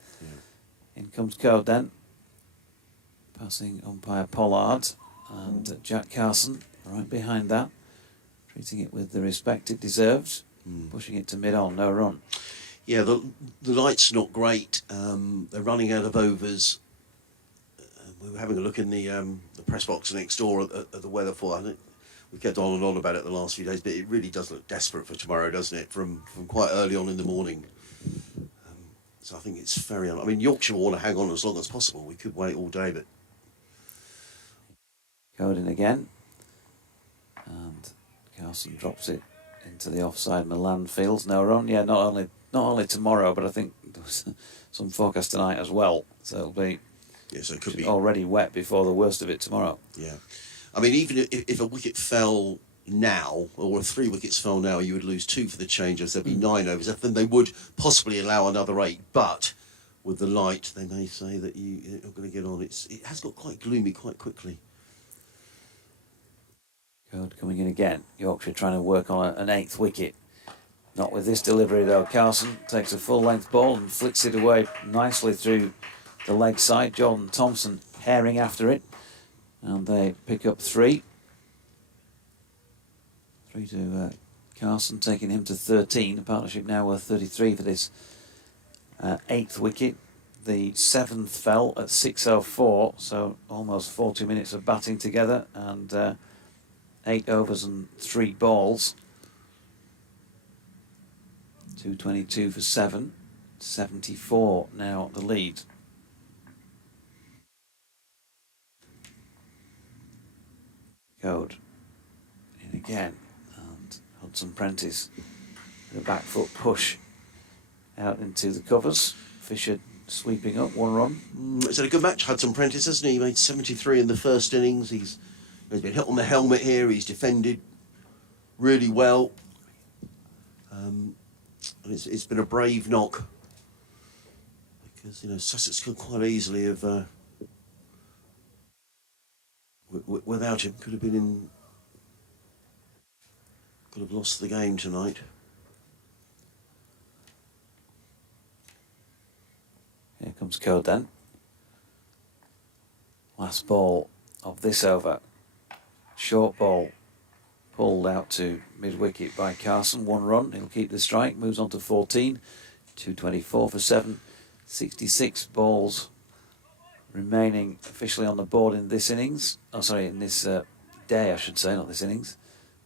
In comes Code then, passing umpire Pollard and Jack Carson right behind that, treating it with the respect it deserves, pushing it to mid-on, no run. Yeah, the light's not great. They're running out of overs. We were having a look in the press box next door at the weather for. I think we kept on and on about it the last few days, but it really does look desperate for tomorrow, doesn't it? From quite early on in the morning. So I think it's very. I mean, Yorkshire will want to hang on as long as possible. We could wait all day, but Code in again, and Carson drops it into the offside Milan fields. No run. Yeah, not only tomorrow, but I think there was some forecast tonight as well. So it'll be. yeah, so it could be already wet before the worst of it tomorrow. Yeah, I mean, even if a wicket fell now, or if 3 wickets fell now, you would lose 2 for the changes. There'd be 9 overs. Then they would possibly allow another 8. But with the light, they may say that you're not going to get on. It has got quite gloomy quite quickly. Code coming in again. Yorkshire trying to work on an 8th wicket. Not with this delivery though. Carson takes a full-length ball and flicks it away nicely through the leg side. Jordan Thompson herring after it, and they pick up 3. 3 to Carson, taking him to 13. A partnership now worth 33 for this 8th wicket. The 7th fell at 6:04, so almost 40 minutes of batting together, and 8 overs and 3 balls. 222 for 7. 74 now the lead. Code in again, and Hudson Prentice with a back foot push out into the covers. Fisher sweeping up, 1 run. It's had a good match, Hudson Prentice, hasn't he? He made 73 in the first innings. He's been hit on the helmet here. He's defended really well. And it's been a brave knock, because Sussex could quite easily have without him could have lost the game tonight. Here comes Code then. Last ball of this over. Short ball pulled out to mid-wicket by Carson. 1 run. He'll keep the strike. Moves on to 14. 224 for 7. 66 balls remaining officially on the board in this innings. Oh, sorry, in this day, I should say, not this innings.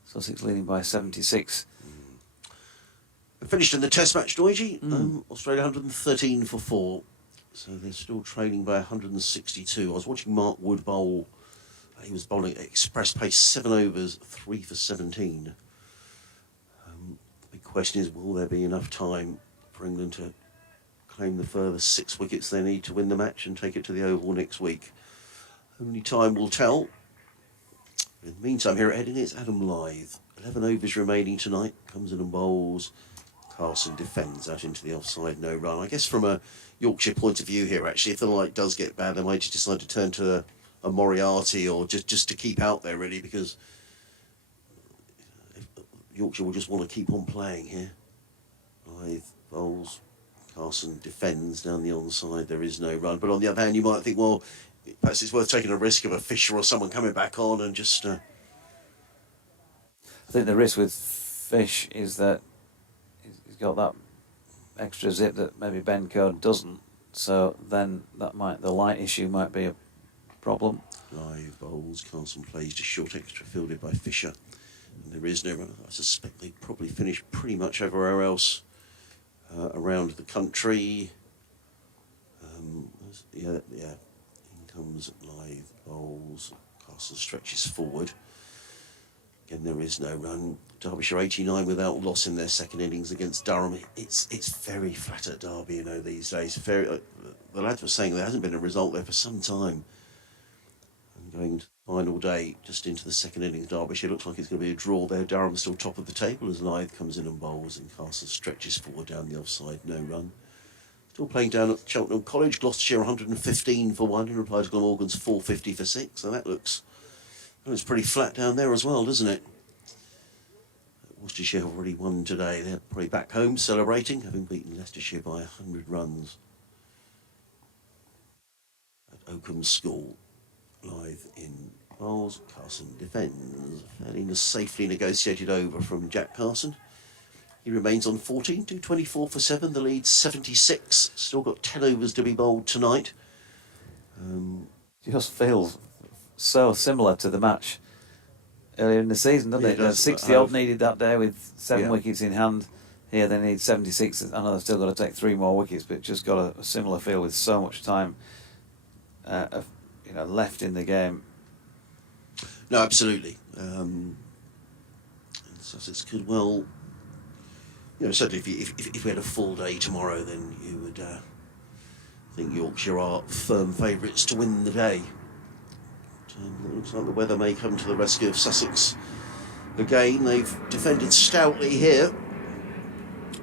Sussex leading by 76. Finished in the Test match, Doige. Australia 113 for 4. So they're still trailing by 162. I was watching Mark Wood bowl. He was bowling at express pace, 7 overs, 3 for 17. The big question is, will there be enough time for England to claim the further 6 wickets they need to win the match and take it to the Oval next week? Only time will tell. In the meantime, here at Headingley, it's Adam Lyth. 11 overs remaining tonight. Comes in and bowls. Carson defends out into the offside, no run. I guess from a Yorkshire point of view here, actually, if the light does get bad, they might just decide to turn to a Moriarty, or just to keep out there, really, because Yorkshire will just want to keep on playing here. Lyth bowls. Carson defends down the onside. There is no run. But on the other hand, you might think, well, perhaps it's worth taking a risk of a Fisher or someone coming back on and just... I think the risk with Fish is that he's got that extra zip that maybe Ben Code doesn't. So then the light issue might be a problem. Lyth bowls. Carson plays to short, extra fielded by Fisher. And there is no run. I suspect they probably finish pretty much everywhere else around the country. In comes Lyth bowls. Carson stretches forward. Again, there is no run. Derbyshire 89 without loss in their second innings against Durham. It's very flat at Derby, these days. The lads were saying there hasn't been a result there for some time. And going to the final day, just into the second innings, Derbyshire looks like it's going to be a draw there. Durham's still top of the table as Lyth comes in and bowls, and Carson stretches forward down the offside, no run. Still playing down at Cheltenham College. Gloucestershire 115 for 1 in reply to Glamorgan's 450 for 6. And that looks pretty flat down there as well, doesn't it? Worcestershire have already won today. They're probably back home celebrating, having beaten Leicestershire by 100 runs at Oakham School. Live in bowls, Carson defends. Fairly safely negotiated over from Jack Carson. He remains on 14, 224 for 7. The lead 76. Still got 10 overs to be bowled tonight. Just feels so similar to the match earlier in the season, doesn't it? It does. 60 odd needed that day with 7 Yeah. wickets in hand. Here they need 76. I know they've still got to take 3 more wickets, but just got a similar feel with so much time left in the game. No, absolutely. And Sussex could well, certainly if we had a full day tomorrow, then you would think Yorkshire are firm favourites to win the day. But, it looks like the weather may come to the rescue of Sussex again. They've defended stoutly here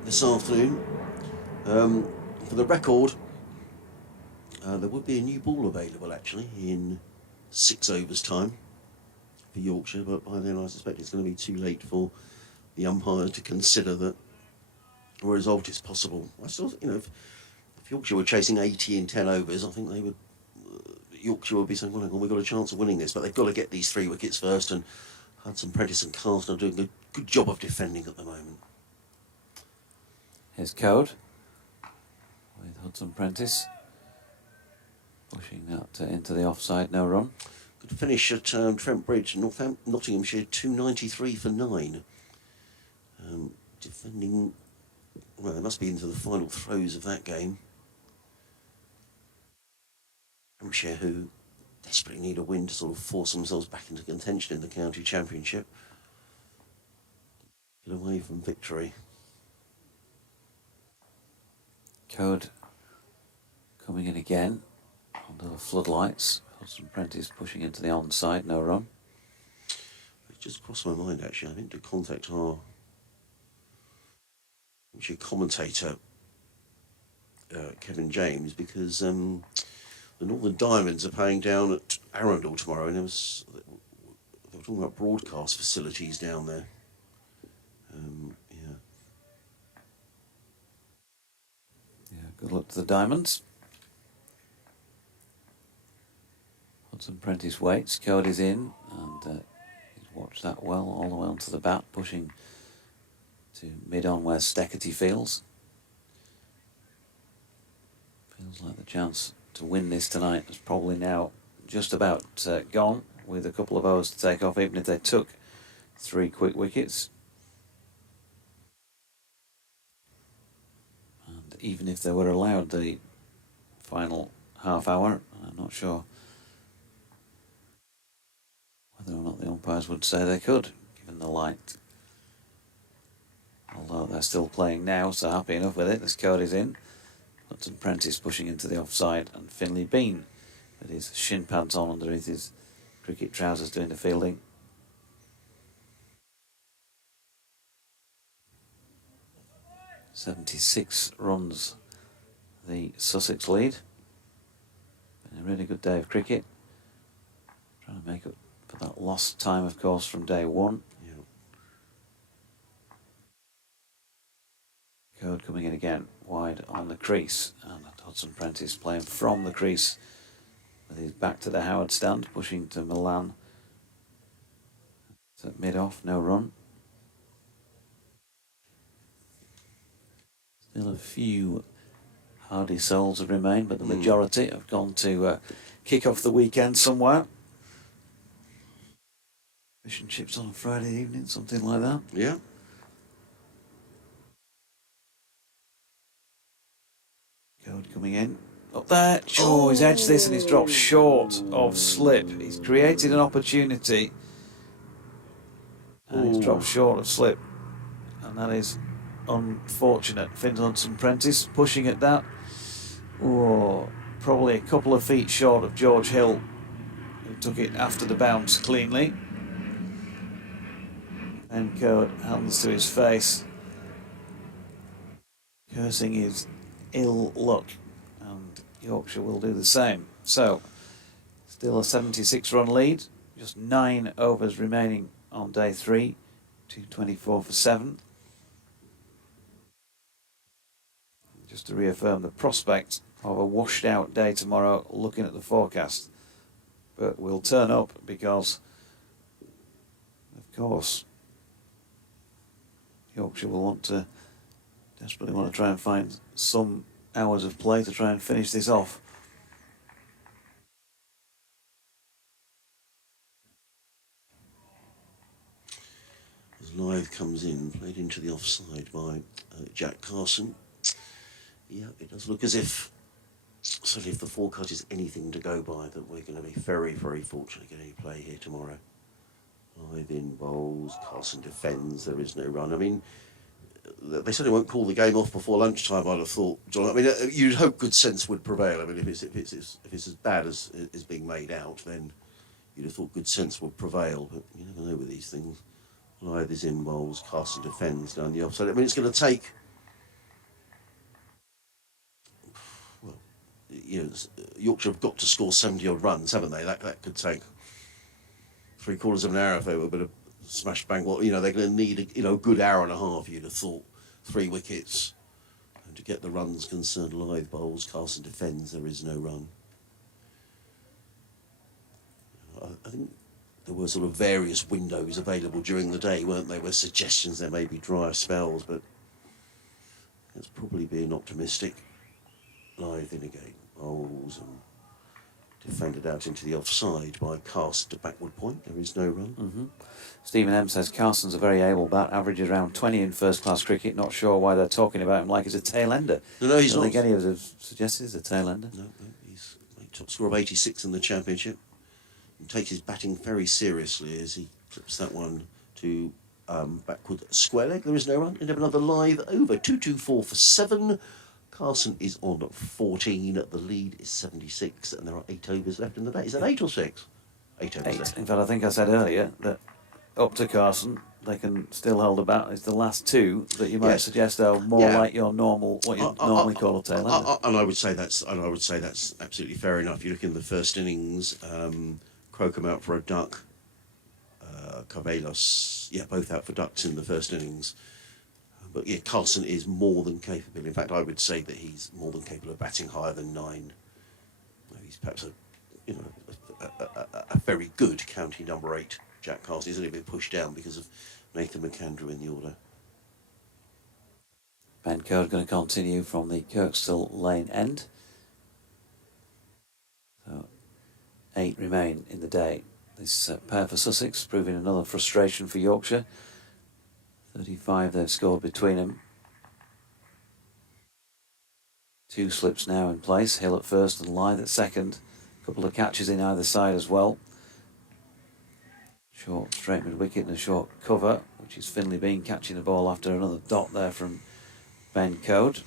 this afternoon. For the record, there would be a new ball available actually in 6 overs time for Yorkshire, but by then I suspect it's going to be too late for the umpire to consider that a result is possible. I still, if Yorkshire were chasing 80 in 10 overs, I think they would. Yorkshire would be saying, "Well, hang on, we've got a chance of winning this," but they've got to get these 3 wickets first. And Hudson, Prentice, and Carlton are doing a good job of defending at the moment. Here's Code with Hudson Prentice pushing that into the offside, no run. Good finish at Trent Bridge, Nottinghamshire, 293 for 9. Defending, well, they must be into the final throes of that game. Hampshire, who desperately need a win to sort of force themselves back into contention in the county championship. Get away from victory. Code coming in again under the floodlights. Hudson Prentice pushing into the onside, no run. It just crossed my mind actually. I need to contact our commentator, Kevin James, because the Northern Diamonds are playing down at Arundel tomorrow, and they were talking about broadcast facilities down there. Good luck to the Diamonds. Hudson Prentice waits, Code is in, and he's watched that well all the way onto the bat, pushing to mid-on where Steckety feels like the chance to win this tonight is probably now just about gone, with a couple of overs to take off, even if they took 3 quick wickets. And even if they were allowed the final half hour, I'm not sure whether or not the umpires would say they could, given the light. Although they're still playing now, so happy enough with it. This Code is in. Hudson Prentice pushing into the offside, and Finlay Bean with his shin pads on underneath his cricket trousers doing the fielding. "76 runs the Sussex lead. Been a really good day of cricket. Trying to make up for that lost time, of course, from day 1. Code coming in again, wide on the crease, and Hudson Prentice playing from the crease with his back to the Howard stand, pushing to Milan. It's at mid-off, no run. Still a few hardy souls remain, but the majority have gone to kick off the weekend somewhere. Fish and chips on a Friday evening, something like that. Yeah. Code coming in. Up there. Oh, he's edged this and he's dropped short of slip. He's created an opportunity and he's dropped short of slip. And that is unfortunate. Finn Hudson Prentice pushing at that. Oh, probably a couple of feet short of George Hill, who took it after the bounce cleanly. And Code, hands to his face, cursing his ill luck, and Yorkshire will do the same. So, still a 76 run lead, just 9 overs remaining on day 3, 2.24 for 7. Just to reaffirm the prospect of a washed out day tomorrow, looking at the forecast. But we'll turn up because, of course, Yorkshire will desperately want to try and find some hours of play to try and finish this off. As Live comes in, played into the offside by Jack Carson. Yeah, it does look as if, certainly if the forecast is anything to go by, that we're going to be very, very fortunate to get any play here tomorrow. Live in bowls, Carson defends, there is no run. I mean, they certainly won't call the game off before lunchtime, I'd have thought, John. I mean, you'd hope good sense would prevail. I mean, if it's as bad as is being made out, then you'd have thought good sense would prevail. But you never know with these things. Live is in bowls, Carson defends down the offside. I mean, it's going to take, well, you know, Yorkshire have got to score 70 odd runs, haven't they? That could take 3/4 of an hour if they were a bit of smash bang. Well, you know, they're going to need a good hour and a half. You'd have thought 3 wickets, and to get the runs concerned. Live bowls, Carson defends. There is no run. I think there were sort of various windows available during the day, weren't there? Were suggestions there may be drier spells, but that's probably being optimistic. Live in again, bowls and defended out into the offside by Carson to backward point. There is no run. Stephen M says Carson's a very able bat, averages around 20 in first-class cricket. Not sure why they're talking about him like he's a tail-ender. No, he's not. I think any of us have suggested he's a tail-ender. No, he's top score of 86 in the championship. He takes his batting very seriously as he clips that one to backward square leg. There is no run. And have another live over. 224 for 7. Carson is on 14. The lead is 76, and there are 8 overs left in the day. Is that 8 or 6? 8 overs 8. left. In fact, I think I said earlier that up to Carson, they can still hold a bat. It's the last 2 that you might suggest are more like your normal, what you normally call a tail-ender. And I would say that's absolutely fair enough. You look in the first innings, Crocombe out for a duck, Carvelos, both out for ducks in the first innings. But yeah, Carson is more than capable. In fact, I would say that he's more than capable of batting higher than 9. He's perhaps a very good county number 8. Jack Carson is a little bit pushed down because of Nathan McAndrew in the order. Ben Code going to continue from the Kirkstall Lane end. So 8 remain in the day. This pair for Sussex proving another frustration for Yorkshire. 35 they've scored between them. 2 slips now in place. Hill at first and Lythe at second. A couple of catches in either side as well. Short straight mid wicket and a short cover, which is Finlay Bean catching the ball after another dot there from Ben Code.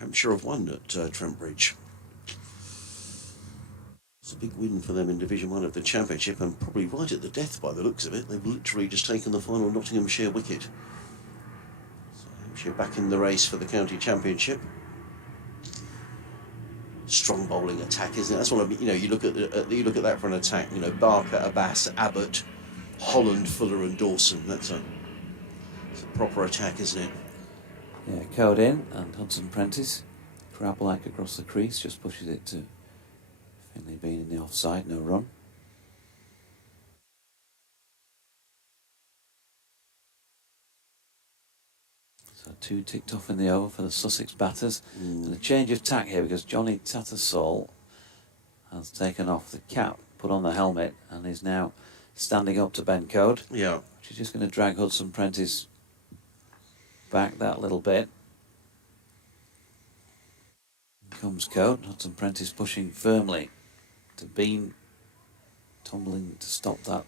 I'm sure of one at Trent Bridge. It's a big win for them in Division 1 of the Championship, and probably right at the death by the looks of it. They've literally just taken the final Nottinghamshire wicket. So Hampshire back in the race for the County Championship. Strong bowling attack, isn't it? That's what I mean. You know, you look at that for an attack. You know, Barker, Abbas, Abbott, Holland, Fuller, and Dawson. It's a proper attack, isn't it? Yeah, Code in and Hudson Prentice. Krablak across the crease, just pushes it to Finlay Bean in the offside, no run. So 2 ticked off in the over for the Sussex batters. And a change of tack here because Johnny Tattersall has taken off the cap, put on the helmet, and is now standing up to Ben Code. Yeah. Which is just going to drag Hudson Prentice back that little bit. Comes Code, Hudson Prentice pushing firmly to Bean, tumbling to stop that.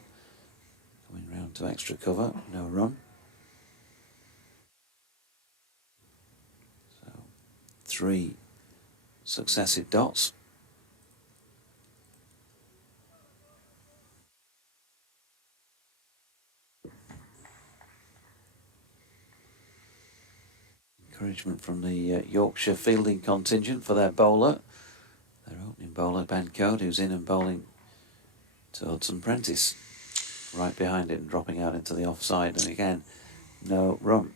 Coming round to extra cover, no run. So 3 successive dots. Encouragement from the Yorkshire fielding contingent for their bowler. Their opening bowler, Ben Code, who's in and bowling to Hudson Prentice. Right behind it and dropping out into the offside. And again, No run.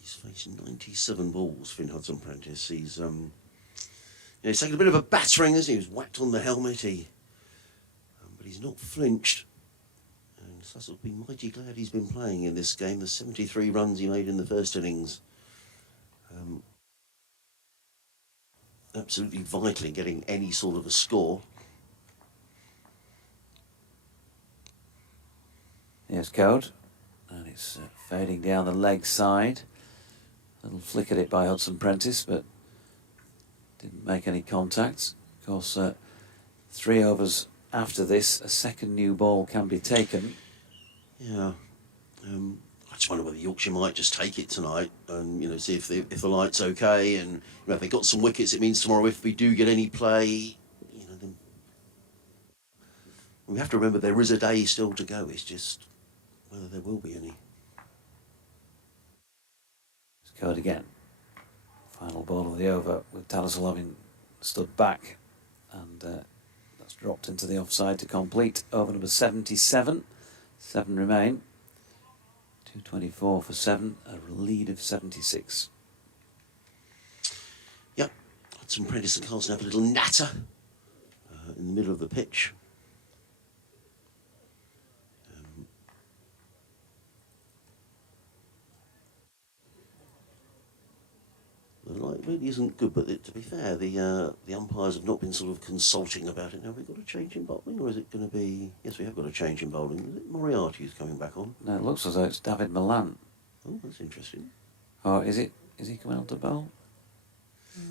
He's faced 97 balls, Finn Hudson-Prentice. He's taken a bit of a battering, hasn't he? He was whacked on the helmet, but he's not flinched. And Sussex will be mighty glad he's been playing in this game. The 73 runs he made in the first innings. Absolutely vital in getting any sort of a score. Here's Code, and it's fading down the leg side. A little flick at it by Hudson-Prentice, but didn't make any contact. Of course, 3 overs after this, a second new ball can be taken. Yeah. I just wonder whether Yorkshire might just take it tonight and, see if the light's okay. And if they got some wickets, it means tomorrow if we do get any play, then we have to remember there is a day still to go. It's just whether there will be any. It's Code again. Final ball of the over with Talisul having stood back, and that's dropped into the offside to complete over number 77. 7 remain. 224 for 7, a lead of 76. Yep, Hudson-Prentice and Carlson have a little natter in the middle of the pitch. The light really isn't good, but to be fair, the umpires have not been sort of consulting about it. Now, have we got a change in bowling, or is it going to be... Yes, we have got a change in bowling. Is it Moriarty who's coming back on? No, it looks as though it's David Milan. Oh, that's interesting. Oh, is it? Is he coming on to bowl?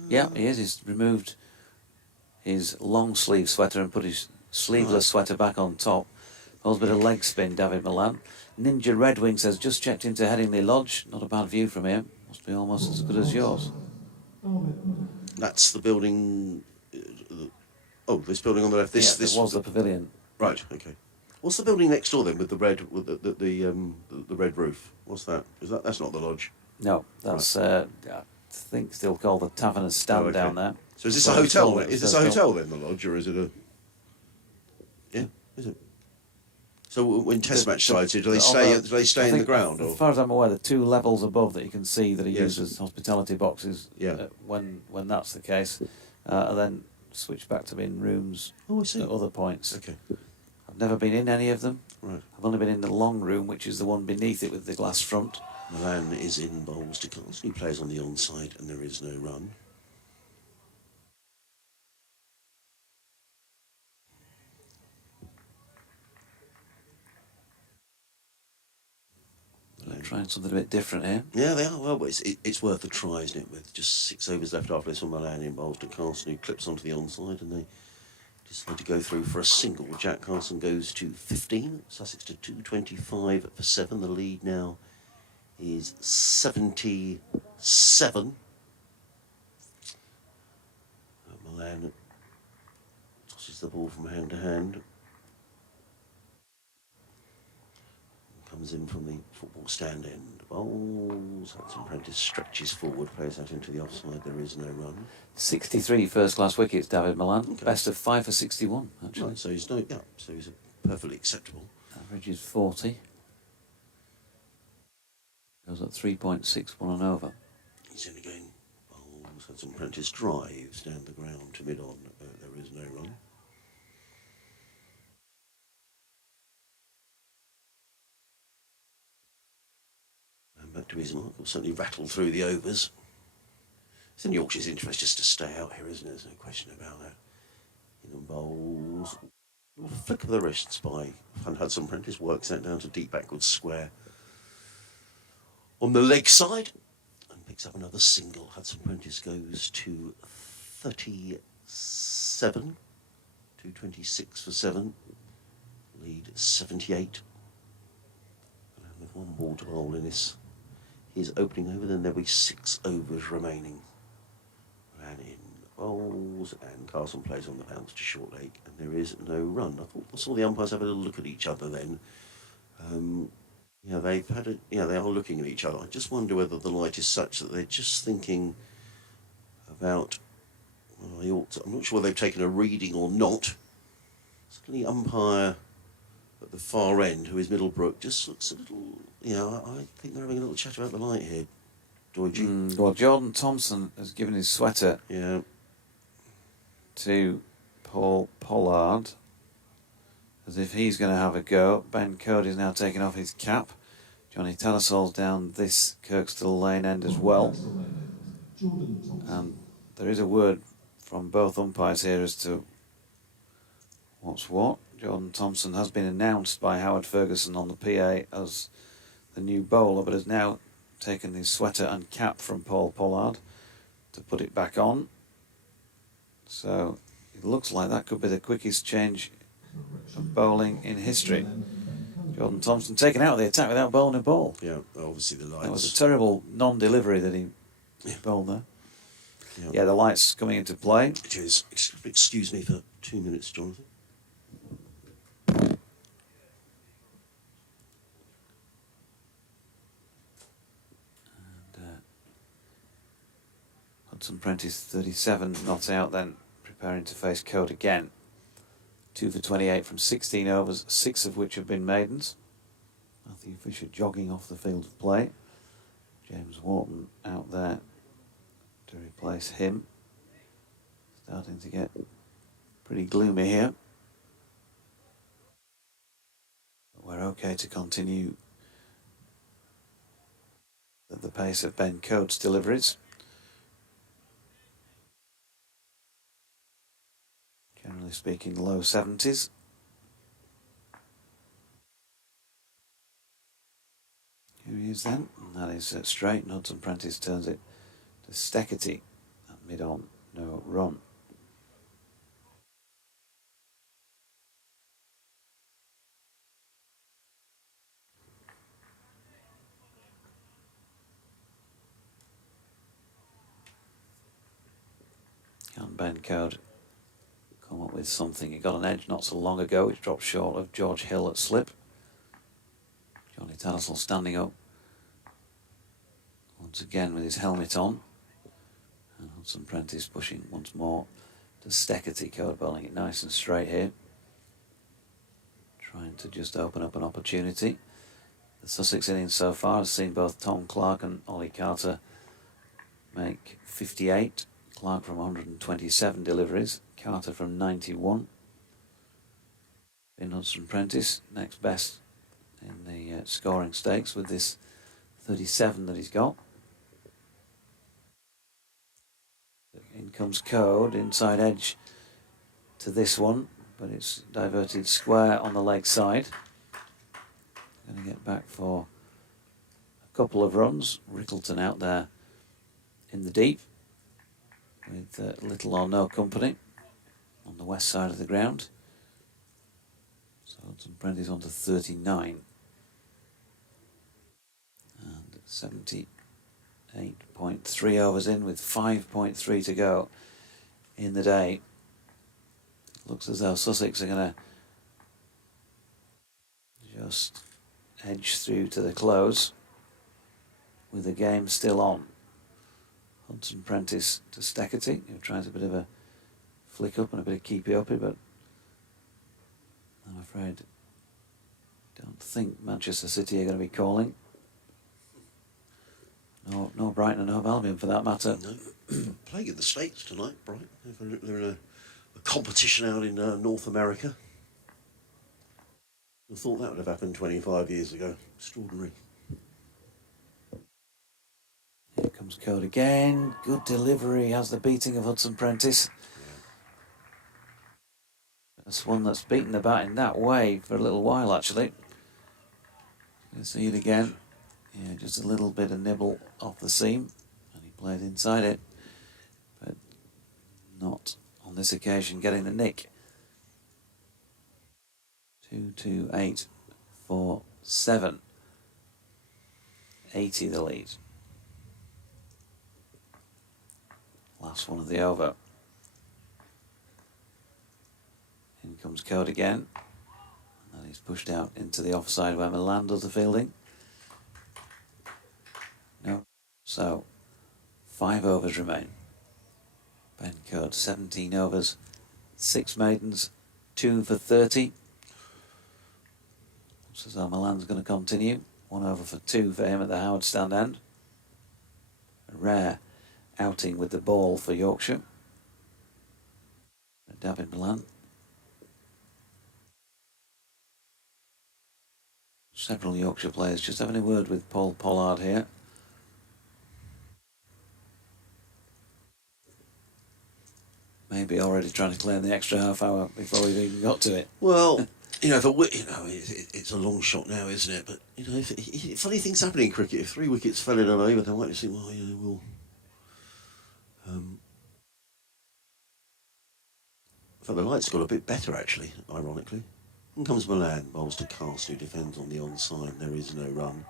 Yeah, he is. He's removed his long sleeve sweater and put his sleeveless sweater back on top. Holds a bit of leg spin, David Milan. Ninja Red Wing says, just checked into Headingley Lodge. Not a bad view from here. Must be almost as good as yours. That's the building... this building on the left. This was the pavilion. Right, okay. What's the building next door then with the red the red roof? What's that? That's not the lodge? No, that's I think still called the Tavern and Stand down there. So is this a hotel then? Is this a hotel then, the lodge, or is it a... Yeah, is it? So when test match sides here, do they stay in the ground? As far as I'm aware, the 2 levels above that you can see that are Yes. used as hospitality boxes, when that's the case, and then switch back to being rooms Oh, I see. at other points. Okay. I've never been in any of them. Right. I've only been in the long room, which is the one beneath it with the glass front. Milan is in bowls to Carlson. He plays on the onside and there is no run. They're trying something a bit different here. Yeah, they are. Well, it's worth a try, isn't it? With just 6 overs left after this from Milan in bowls to Carlson, who clips onto the onside, and they decide to go through for a single. Jack Carlson goes to 15, Sussex to 225 for 7. The lead now is 77. Milan tosses the ball from hand to hand. Comes in from the football stand end. Bowls. Hudson-Prentice stretches forward, plays that into the offside. There is no run. 63 first-class wickets, David Milan. Okay. Best of 5 for 61, actually. Right, so he's perfectly acceptable. Average is 40. Goes at 3.61 and over. He's in again. Bowls. Hudson-Prentice drives down the ground to mid-on. There is no run. Back to his mark, will certainly rattle through the overs. It's in Yorkshire's interest just to stay out here, isn't it? There's no question about that. In bowls. A flick of the wrists by Hudson-Prentice works that down to deep backward square. On the leg side, and picks up another single. Hudson-Prentice goes to 37. 226 for 7. Lead 78. And with 1 ball to bowl in this. His opening over, then there'll be 6 overs remaining. And in bowls, and Carlson plays on the bounce to short leg, and there is no run. I saw the umpires have a little look at each other then. They've had they are looking at each other. I just wonder whether the light is such that they're just thinking about. I'm not sure whether they've taken a reading or not. Certainly, umpire at the far end, who is Middlebrook, just looks a little, I think they're having a little chat about the light here, Doidgy. Well, Jordan Thompson has given his sweater Yeah. to Paul Pollard as if he's going to have a go. Ben Cody's now taking off his cap. Johnny Tattersalls down this Kirkstall Lane end as well. And there is a word from both umpires here as to what's what. Jordan Thompson has been announced by Howard Ferguson on the PA as the new bowler, but has now taken his sweater and cap from Paul Pollard to put it back on. So it looks like that could be the quickest change of bowling in history. Jordan Thompson taken out of the attack without bowling a ball. Yeah, obviously the lights. That was a terrible non-delivery that he bowled there. Yeah, the lights coming into play. It is. Excuse me for 2 minutes, Jonathan. Hudson Prentice 37 not out then, preparing to face Code again. 2 for 28 from 16 overs, 6 of which have been maidens. Matthew Fisher jogging off the field of play. James Wharton out there to replace him. Starting to get pretty gloomy here. But we're okay to continue at the pace of Ben Coates' deliveries. Generally speaking, low 70s. Here he is then, and that is straight, and Hudson Prentice turns it to Steckety at mid-on, no run. Can Ben Code come up with something? He got an edge not so long ago, which dropped short of George Hill at slip. Johnny Tattersall standing up once again with his helmet on. And Hudson Prentice pushing once more to Steckety. Code bowling it nice and straight here. Trying to just open up an opportunity. The Sussex innings so far has seen both Tom Clark and Ollie Carter make 58. Clark from 127 deliveries, Carter from 91. Hudson Prentice next best in the scoring stakes with this 37 that he's got. In comes Code, inside edge to this one, but it's diverted square on the leg side. Going to get back for a couple of runs. Rickleton out there in the deep with little or no company on the west side of the ground. So Hudson Prentice on to 39. And 78.3 overs in with 5.3 to go in the day. It looks as though Sussex are going to just edge through to the close with the game still on. Hudson Prentice to Steckety, who tries a bit of a flick up and a bit of keepy uppy, but I'm afraid don't think Manchester City are going to be calling. No Brighton and no Albion for that matter. No. Playing in the States tonight, Brighton. They're in a competition out in North America. I thought that would have happened 25 years ago. Extraordinary. Here comes Code again. Good delivery, has the beating of Hudson Prentice. That's one that's beaten the bat in that way for a little while actually. You'll see it again. Yeah, just a little bit of nibble off the seam, and he played inside it, but not on this occasion getting the nick. 2, 8, 4, 7. 80 the lead. Last one of the over. In comes Code again, and he's pushed out into the offside where Milan does the fielding. No. So, 5 overs remain. Ben Code, 17 overs, 6 maidens, 2 for 30. Looks as though Milan's going to continue. 1 over for 2 for him at the Howard stand end. A rare outing with the ball for Yorkshire. A dab in Milan. Several Yorkshire players just having a word with Paul Pollard here. Maybe already trying to claim the extra half hour before we've even got to it. Well, it's a long shot now, isn't it? But if funny things happen in cricket. If 3 wickets fell in an over, they might just think, well, we'll. But the lights got a bit better, actually, ironically. In comes Milan, bowls to Cast, who defends on the onside. There is no run.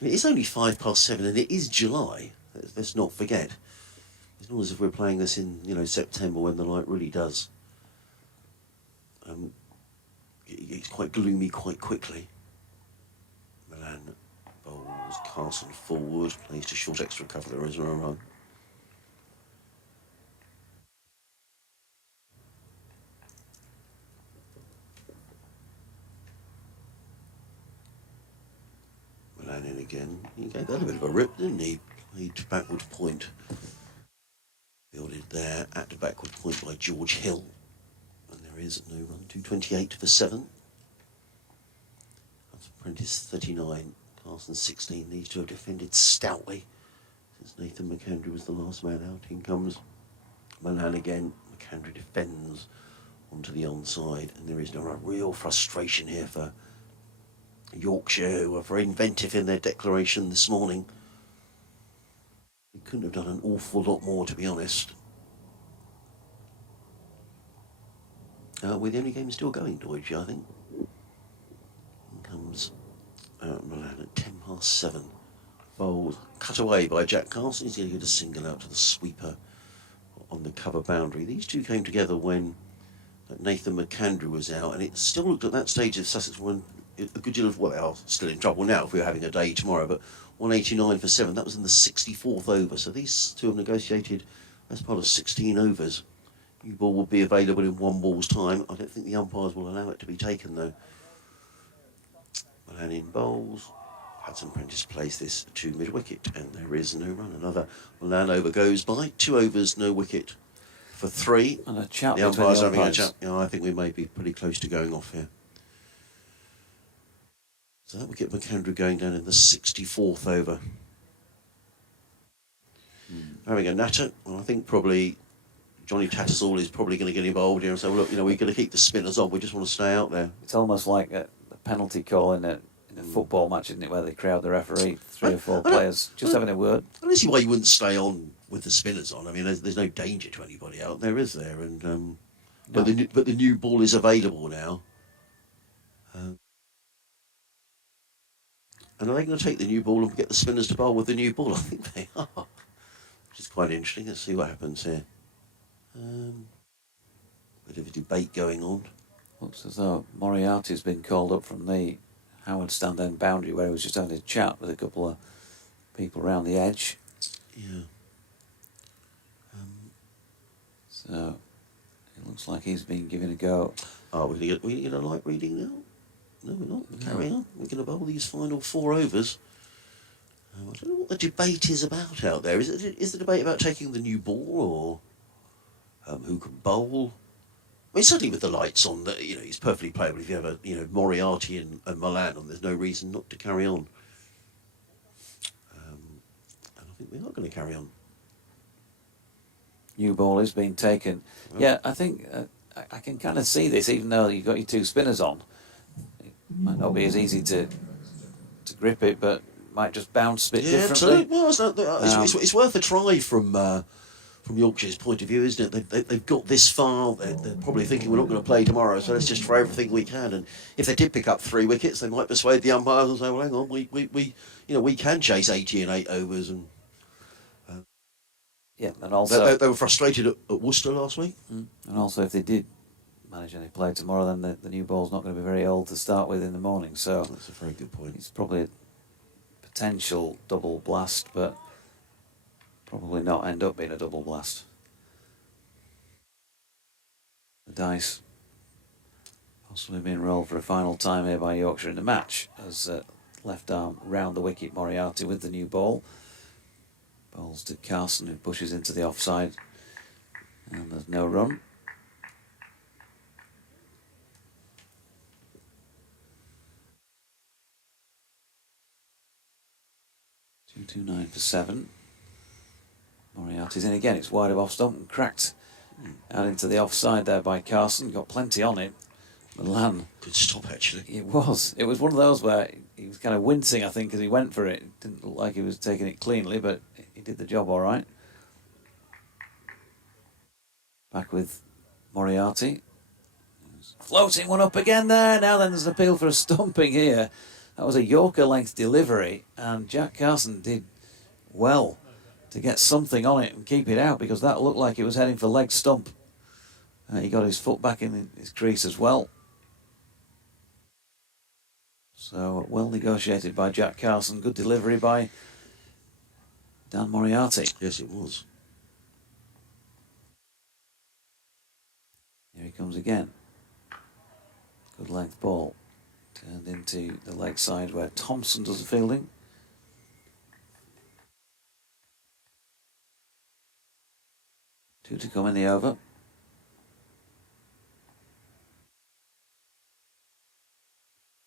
It is only 7:05, and it is July. Let's not forget. It's not as if we're playing this in, September when the light really does. It's quite gloomy quite quickly. Milan bowls, Carson forward, plays to short extra cover. There is no run. Milan in again. He gave that a bit of a rip, didn't he? Played to backward point. Fielded there at the backward point by George Hill. And there is no run. 228 for 7. That's Prentice 39. Carson 16. These two have defended stoutly since Nathan McAndrew was the last man out. In comes Milan again. McAndrew defends onto the onside. And there is no real frustration here for Yorkshire, who were very inventive in their declaration this morning. They couldn't have done an awful lot more, to be honest. We're the only game still going, Deutsche, I think. In comes Milan at 7:10. Bowled, cut away by Jack Carson. He's going to get a single out to the sweeper on the cover boundary. These two came together when Nathan McAndrew was out, and it still looked at that stage of Sussex when a good deal of, well, they are still in trouble now if we were having a day tomorrow, but 189 for 7, that was in the 64th over. So these two have negotiated as part of 16 overs. New ball will be available in 1 ball's time. I don't think the umpires will allow it to be taken, though. Milan in bowls. Hudson Prentice plays this to mid-wicket, and there is no run. Another Milan over goes by. 2 overs, no wicket for 3. And a chat the between umpires the having a umpires. chat. I think we may be pretty close to going off here. So that will get McAndrew going down in the 64th over. Having a natter, well, I think probably Johnny Tattersall is probably going to get involved here and say, well, look, we're going to keep the spinners on, we just want to stay out there. It's almost like a penalty call in a football match, isn't it, where they crowd the referee, 3 or 4 players, just having a word. I don't see why you wouldn't stay on with the spinners on. I mean, there's no danger to anybody out there, is there? And No. but the new ball is available now. And are they going to take the new ball and get the spinners to bowl with the new ball? I think they are. Which is quite interesting. Let's see what happens here. Bit of a debate going on. Looks as though Moriarty's been called up from the Howard stand end boundary where he was just having a chat with a couple of people around the edge. Yeah. So it looks like he's been given a go. Are we going to get a light reading now? No, we're not. We're carrying on. We're going to bowl these final 4 overs. I don't know what the debate is about out there. Is the debate about taking the new ball or who can bowl? I mean, certainly with the lights on, it's perfectly playable. If you have a Moriarty and Milan on, there's no reason not to carry on. And I think we are going to carry on. New ball is being taken. Well, Yeah, I think I can kind of see this, even though you've got your 2 spinners on. It might not be as easy to grip it, but might just bounce a bit differently. Well, it's worth a try from Yorkshire's point of view, isn't it? They've got this far. They're probably thinking we're not going to play tomorrow, so let's just try everything we can. And if they did pick up 3 wickets, they might persuade the umpires and say, "Well, hang on, we can chase 80 in 8 overs." And Yeah, and also they were frustrated at Worcester last week. and also if they did manage any play tomorrow, then the new ball's not going to be very old to start with in the morning. So That's a very good point. it's probably a potential double blast, but probably not end up being a double blast. The dice Possibly being rolled for a final time here by Yorkshire in the match as left arm round the wicket, Moriarty with the new ball. Bowls to Carson, who pushes into the offside, and there's no run. .229 for 7. Moriarty's in again. It's wide of off stump and cracked out into the offside there by Carson. Got plenty on it. Milan. Good stop, actually. It was. It was one of those where he was kind of wincing, I think, as he went for it. It didn't look like he was taking it cleanly, but he did the job all right. Back with Moriarty. Floating one up again there. Now then there's an appeal for a stumping here. That was a Yorker length delivery, and Jack Carson did well to get something on it and keep it out, because that looked like it was heading for leg stump. He got his foot back in his crease as well. So well negotiated by Jack Carson. Good delivery by Dan Moriarty. Yes, it was. Here he comes again. Good length ball. Turned into the leg side where Thompson does the fielding. Two to come in the over.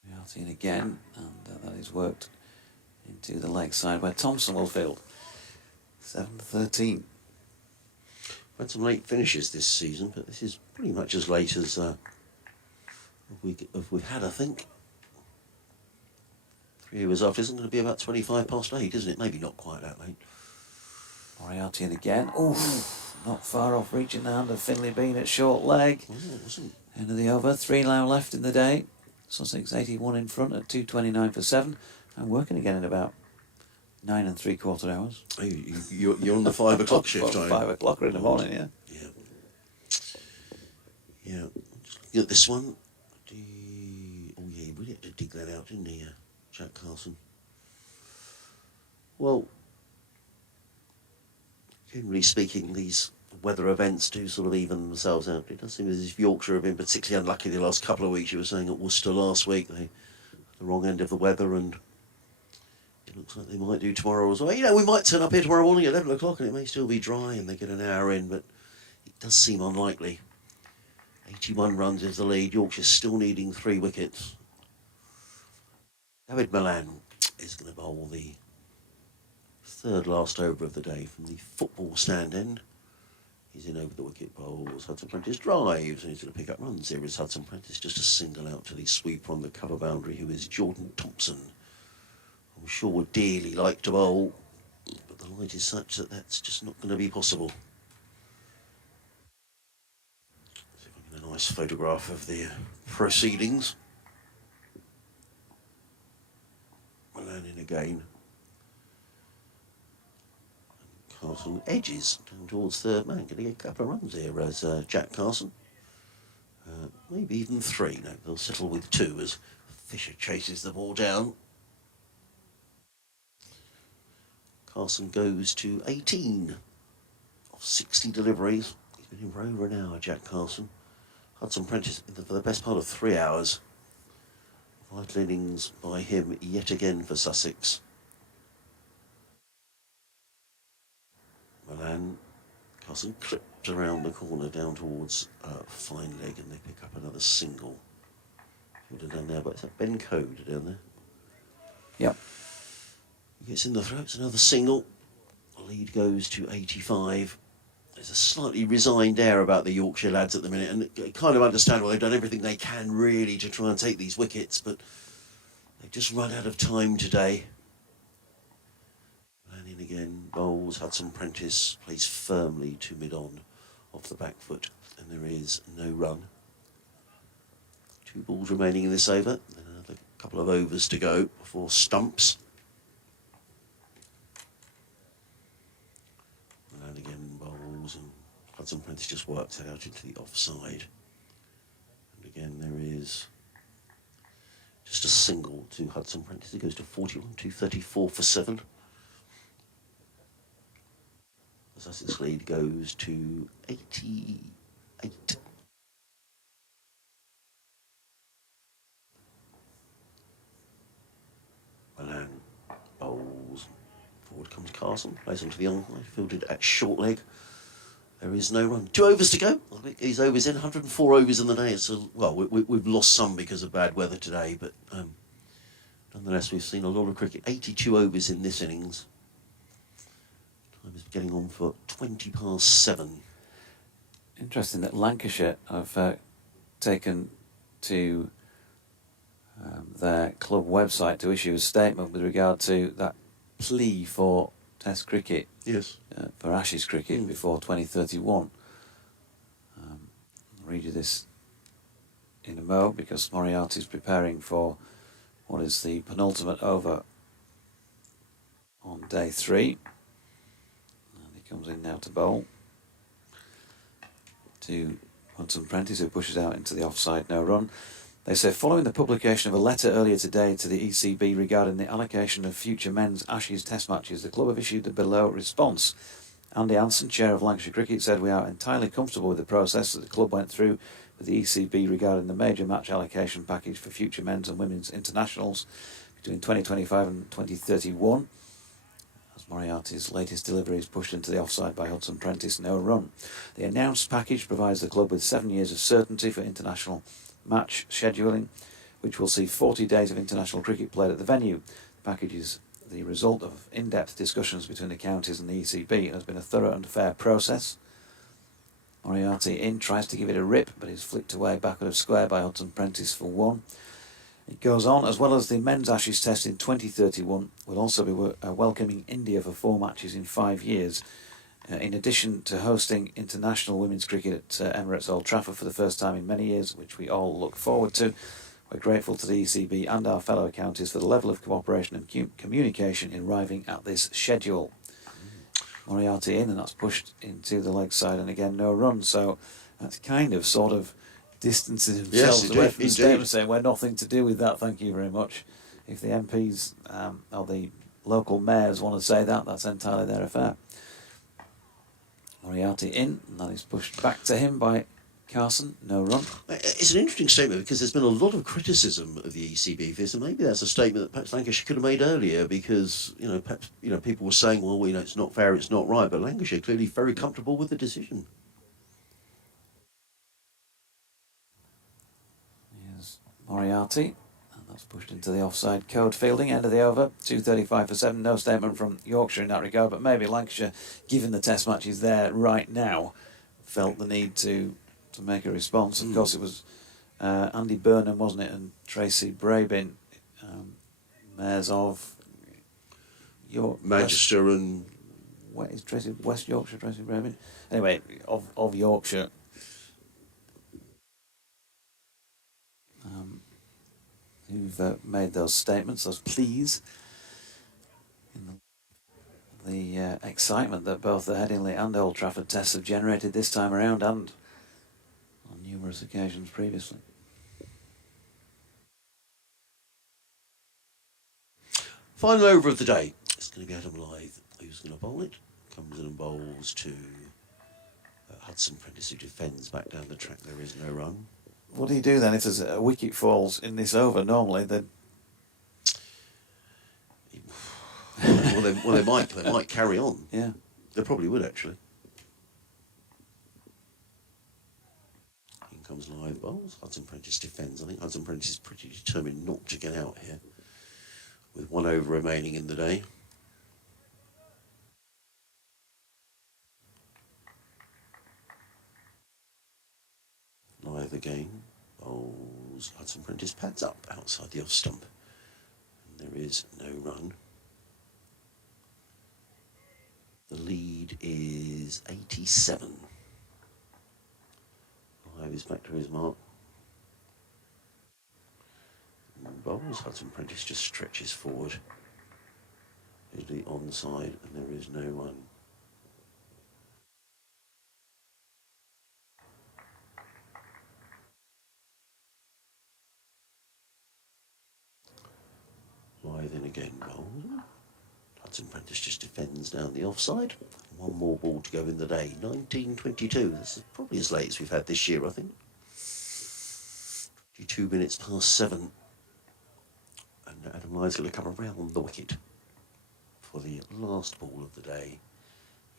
Moriarty in again, and that is worked into the leg side where Thompson will field. 7-13. We've had some late finishes this season, but this is pretty much as late as we've had, I think. 3 hours after, isn't going to be about 25 past 8, isn't it? Maybe not quite that late. Moriarty in again. Oof, not far off reaching the hand of Finlay Bean at short leg. Oh, it wasn't. End of the over. 3 now left in the day. Sussex 81 in front at 2.29 for 7. And working again in about 9 3/4 hours. Oh, you're on the 5 o'clock shift, Well, are you? 5 o'clock in the morning, yeah. Yeah. Yeah. Just looking at this one. Oh, yeah, he really had to dig that out, didn't he, Jack Carson? Well, generally speaking, these weather events do sort of even themselves out. It does seem as if Yorkshire have been particularly unlucky the last couple of weeks. You were saying at Worcester last week, they the wrong end of the weather, and it looks like they might do tomorrow as well. You know, we might turn up here tomorrow morning at 11 o'clock and it may still be dry and they get an hour in, but it does seem unlikely. 81 runs is the lead. Yorkshire's still needing 3 wickets. David Milan is going to bowl the 3rd last over of the day from the football stand end. He's in over the wicket, bowls. Hudson Prentice drives and he's going to pick up runs. Here is Hudson Prentice, just a single out to the sweeper on the cover boundary, who is Jordan Thompson. I'm sure would dearly like to bowl, but the light is such that that's just not going to be possible. See if I can get a nice photograph of the proceedings. Milan in again. Carson edges down towards 3rd man. Going to get a couple of runs here as Jack Carson. Maybe even 3. No, they'll settle with 2 as Fisher chases the ball down. Carson goes to 18 of 60 deliveries. He's been in for over an hour, Jack Carson. Hudson Prentice for the best part of 3 hours. Vital innings by him yet again for Sussex. Milan, Carson clipped around the corner down towards fine leg, and they pick up another single. Would have done there, but is that Ben Code down there? Yep. Gets in the throat, it's another single. The lead goes to 85. There's a slightly resigned air about the Yorkshire lads at the minute, and I kind of understand why they've done everything they can really to try and take these wickets, but they've just run out of time today. In again, bowls. Hudson Prentice plays firmly to mid-on off the back foot, and there is no run. 2 balls remaining in this over, and another couple of overs to go before stumps. And again, bowls, and Hudson Prentice just works out into the offside. And again, there is just a single to Hudson Prentice. It goes to 41, 234 for 7. The Sussex lead goes to 88. Carson plays onto the onside, fielded at short leg. There is no run. 2 overs to go. I think these overs in 104 overs in the day. So we've lost some because of bad weather today, but nonetheless we've seen a lot of cricket. 82 overs in this innings. Time is getting on for 20 past 7. Interesting that Lancashire have taken to their club website to issue a statement with regard to that plea for Test cricket. Yes. For Ashes cricket before 2031. I'll read you this in a mo because Moriarty's preparing for what is the penultimate over on day 3. And he comes in now to bowl to Hudson Prentice, who pushes out into the offside, no run. They say, following the publication of a letter earlier today to the ECB regarding the allocation of future men's Ashes Test matches, the club have issued the below response. Andy Anson, chair of Lancashire Cricket, said, we are entirely comfortable with the process that the club went through with the ECB regarding the major match allocation package for future men's and women's internationals between 2025 and 2031. As Moriarty's latest delivery is pushed into the offside by Hudson Prentice, no run. The announced package provides the club with 7 years of certainty for international match scheduling, which will see 40 days of international cricket played at the venue. The package is the result of in-depth discussions between the counties and the ECB and has been a thorough and fair process. Moriarty tries to give it a rip, but is flicked away backward of square by Hudson Prentice for 1. It goes on, as well as the men's Ashes Test in 2031, will also be welcoming India for 4 matches in 5 years, in addition to hosting international women's cricket at Emirates Old Trafford for the first time in many years, which we all look forward to. We're grateful to the ECB and our fellow counties for the level of cooperation and communication in arriving at this schedule. Moriarty in, and that's pushed into the leg side, and again no run. So that's kind of sort of distancing themselves away from the statement, saying we're nothing to do with that, thank you very much. If the MPs or the local mayors want to say that, that's entirely their affair. Moriarty in, and that is pushed back to him by Carson, no run. It's an interesting statement because there's been a lot of criticism of the ECB for this, and maybe that's a statement that perhaps Lancashire could have made earlier because perhaps people were saying, well, it's not fair, it's not right, but Lancashire clearly very comfortable with the decision. Here's Moriarty. That's pushed into the offside code fielding, end of the over, 2:35 for 7. No statement from Yorkshire in that regard, but maybe Lancashire, given the Test matches there right now, felt the need to make a response. Of course, it was Andy Burnham, wasn't it, and Tracy Brabin, mayors of York, Manchester and West Yorkshire, Tracy Brabin. Anyway, of Yorkshire. Who've made those statements, those pleas, in the excitement that both the Headingley and Old Trafford tests have generated this time around and on numerous occasions previously. Final over of the day. It's going to be Adam Lyth. Who's going to bowl it? Comes in and bowls to Hudson Prentice, who defends back down the track. There is no run. What do you do then if there's a wicket falls in this over? Normally, then they might carry on. Yeah, they probably would actually. In comes Lyth bowls. Hudson Prentice defends. I think Hudson Prentice is pretty determined not to get out here, with 1 over remaining in the day. Lyth again bowls. Hudson Prentice pads up outside the off stump. And there is no run. The lead is 87. Lyth is back to his mark. And bowls. Hudson Prentice just stretches forward. Is the onside, and there is no run. Lyth in again bowls. Hudson Prentice just defends down the offside. 1 more ball to go in the day. 19:22. This is probably as late as we've had this year, I think. 2 minutes past 7. And Adam Lyth's going to come around the wicket for the last ball of the day.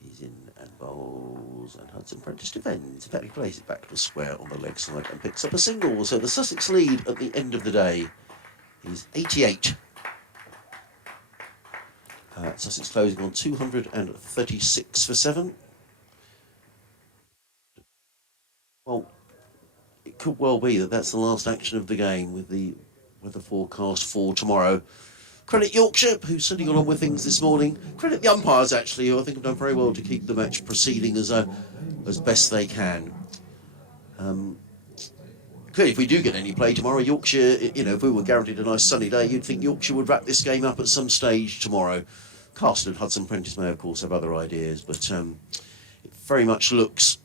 He's in and bowls, and Hudson Prentice defends. In fact, he plays it back to the square on the leg side and picks up a single. So the Sussex lead at the end of the day is 88. Sussex closing on 236 for 7. Well, it could well be that that's the last action of the game with the weather forecast for tomorrow. Credit Yorkshire, who's sitting along with things this morning. Credit the umpires, actually, who I think have done very well to keep the match proceeding as best they can. Clearly, if we do get any play tomorrow, Yorkshire, if we were guaranteed a nice sunny day, you'd think Yorkshire would wrap this game up at some stage tomorrow. Castle and Hudson Prentice may, of course, have other ideas, but it very much looks,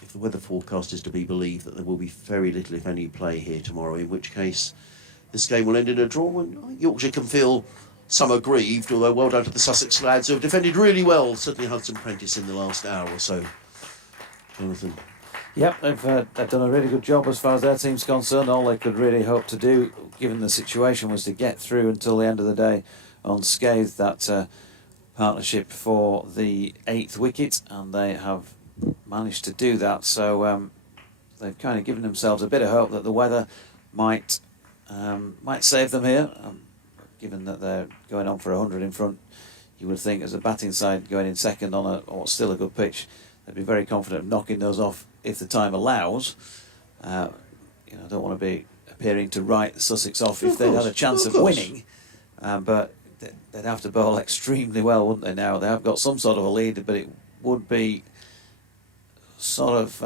if the weather forecast is to be believed, that there will be very little, if any, play here tomorrow, in which case this game will end in a draw, and I think Yorkshire can feel some aggrieved, although well done to the Sussex lads who have defended really well, certainly Hudson Prentice in the last hour or so. Jonathan. Yep, they've done a really good job as far as their team's concerned. All they could really hope to do, given the situation, was to get through until the end of the day unscathed. That partnership for the 8th wicket, and they have managed to do that. So they've kind of given themselves a bit of hope that the weather might save them here. Given that they're going on for 100 in front, you would think as a batting side going in second on what's still a good pitch, they'd be very confident of knocking those off if the time allows. I don't want to be appearing to write Sussex off if they had a chance of winning, but they'd have to bowl extremely well, wouldn't they? Now they have got some sort of a lead, but it would be sort of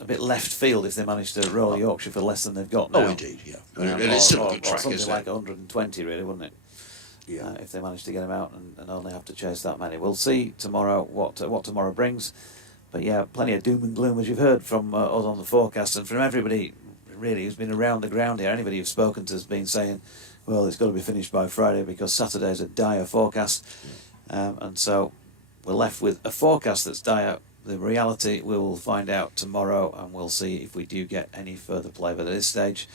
a bit left field if they managed to roll Yorkshire for less than they've got now. Oh, indeed, yeah. And it's still a good track, something isn't like it? 120, really, wouldn't it? Yeah. If they manage to get them out and only have to chase that many. We'll see tomorrow what tomorrow brings. But yeah, plenty of doom and gloom, as you've heard from us on the forecast, and from everybody really who's been around the ground here. Anybody who's spoken to has been saying, well, it's got to be finished by Friday because Saturday's a dire forecast. And so we're left with a forecast that's dire. The reality we will find out tomorrow, and we'll see if we do get any further play. But at this stage,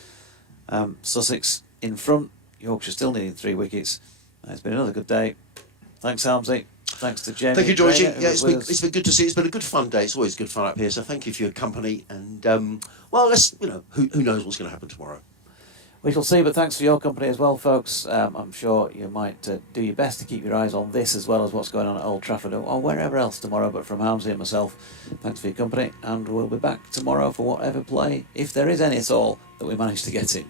Sussex in front, Yorkshire still needing 3 wickets. It's been another good day. Thanks, Helmsy. Thanks to Jamie. Thank you, Georgie. Rayner, Yeah, it's been good to see. It's been a good fun day. It's always good fun up here. So thank you for your company. And well, let's who knows what's going to happen tomorrow. We shall see, but thanks for your company as well, folks. I'm sure you might do your best to keep your eyes on this as well as what's going on at Old Trafford or wherever else tomorrow. But from Helmsy and myself, thanks for your company, and we'll be back tomorrow for whatever play, if there is any at all, that we manage to get in.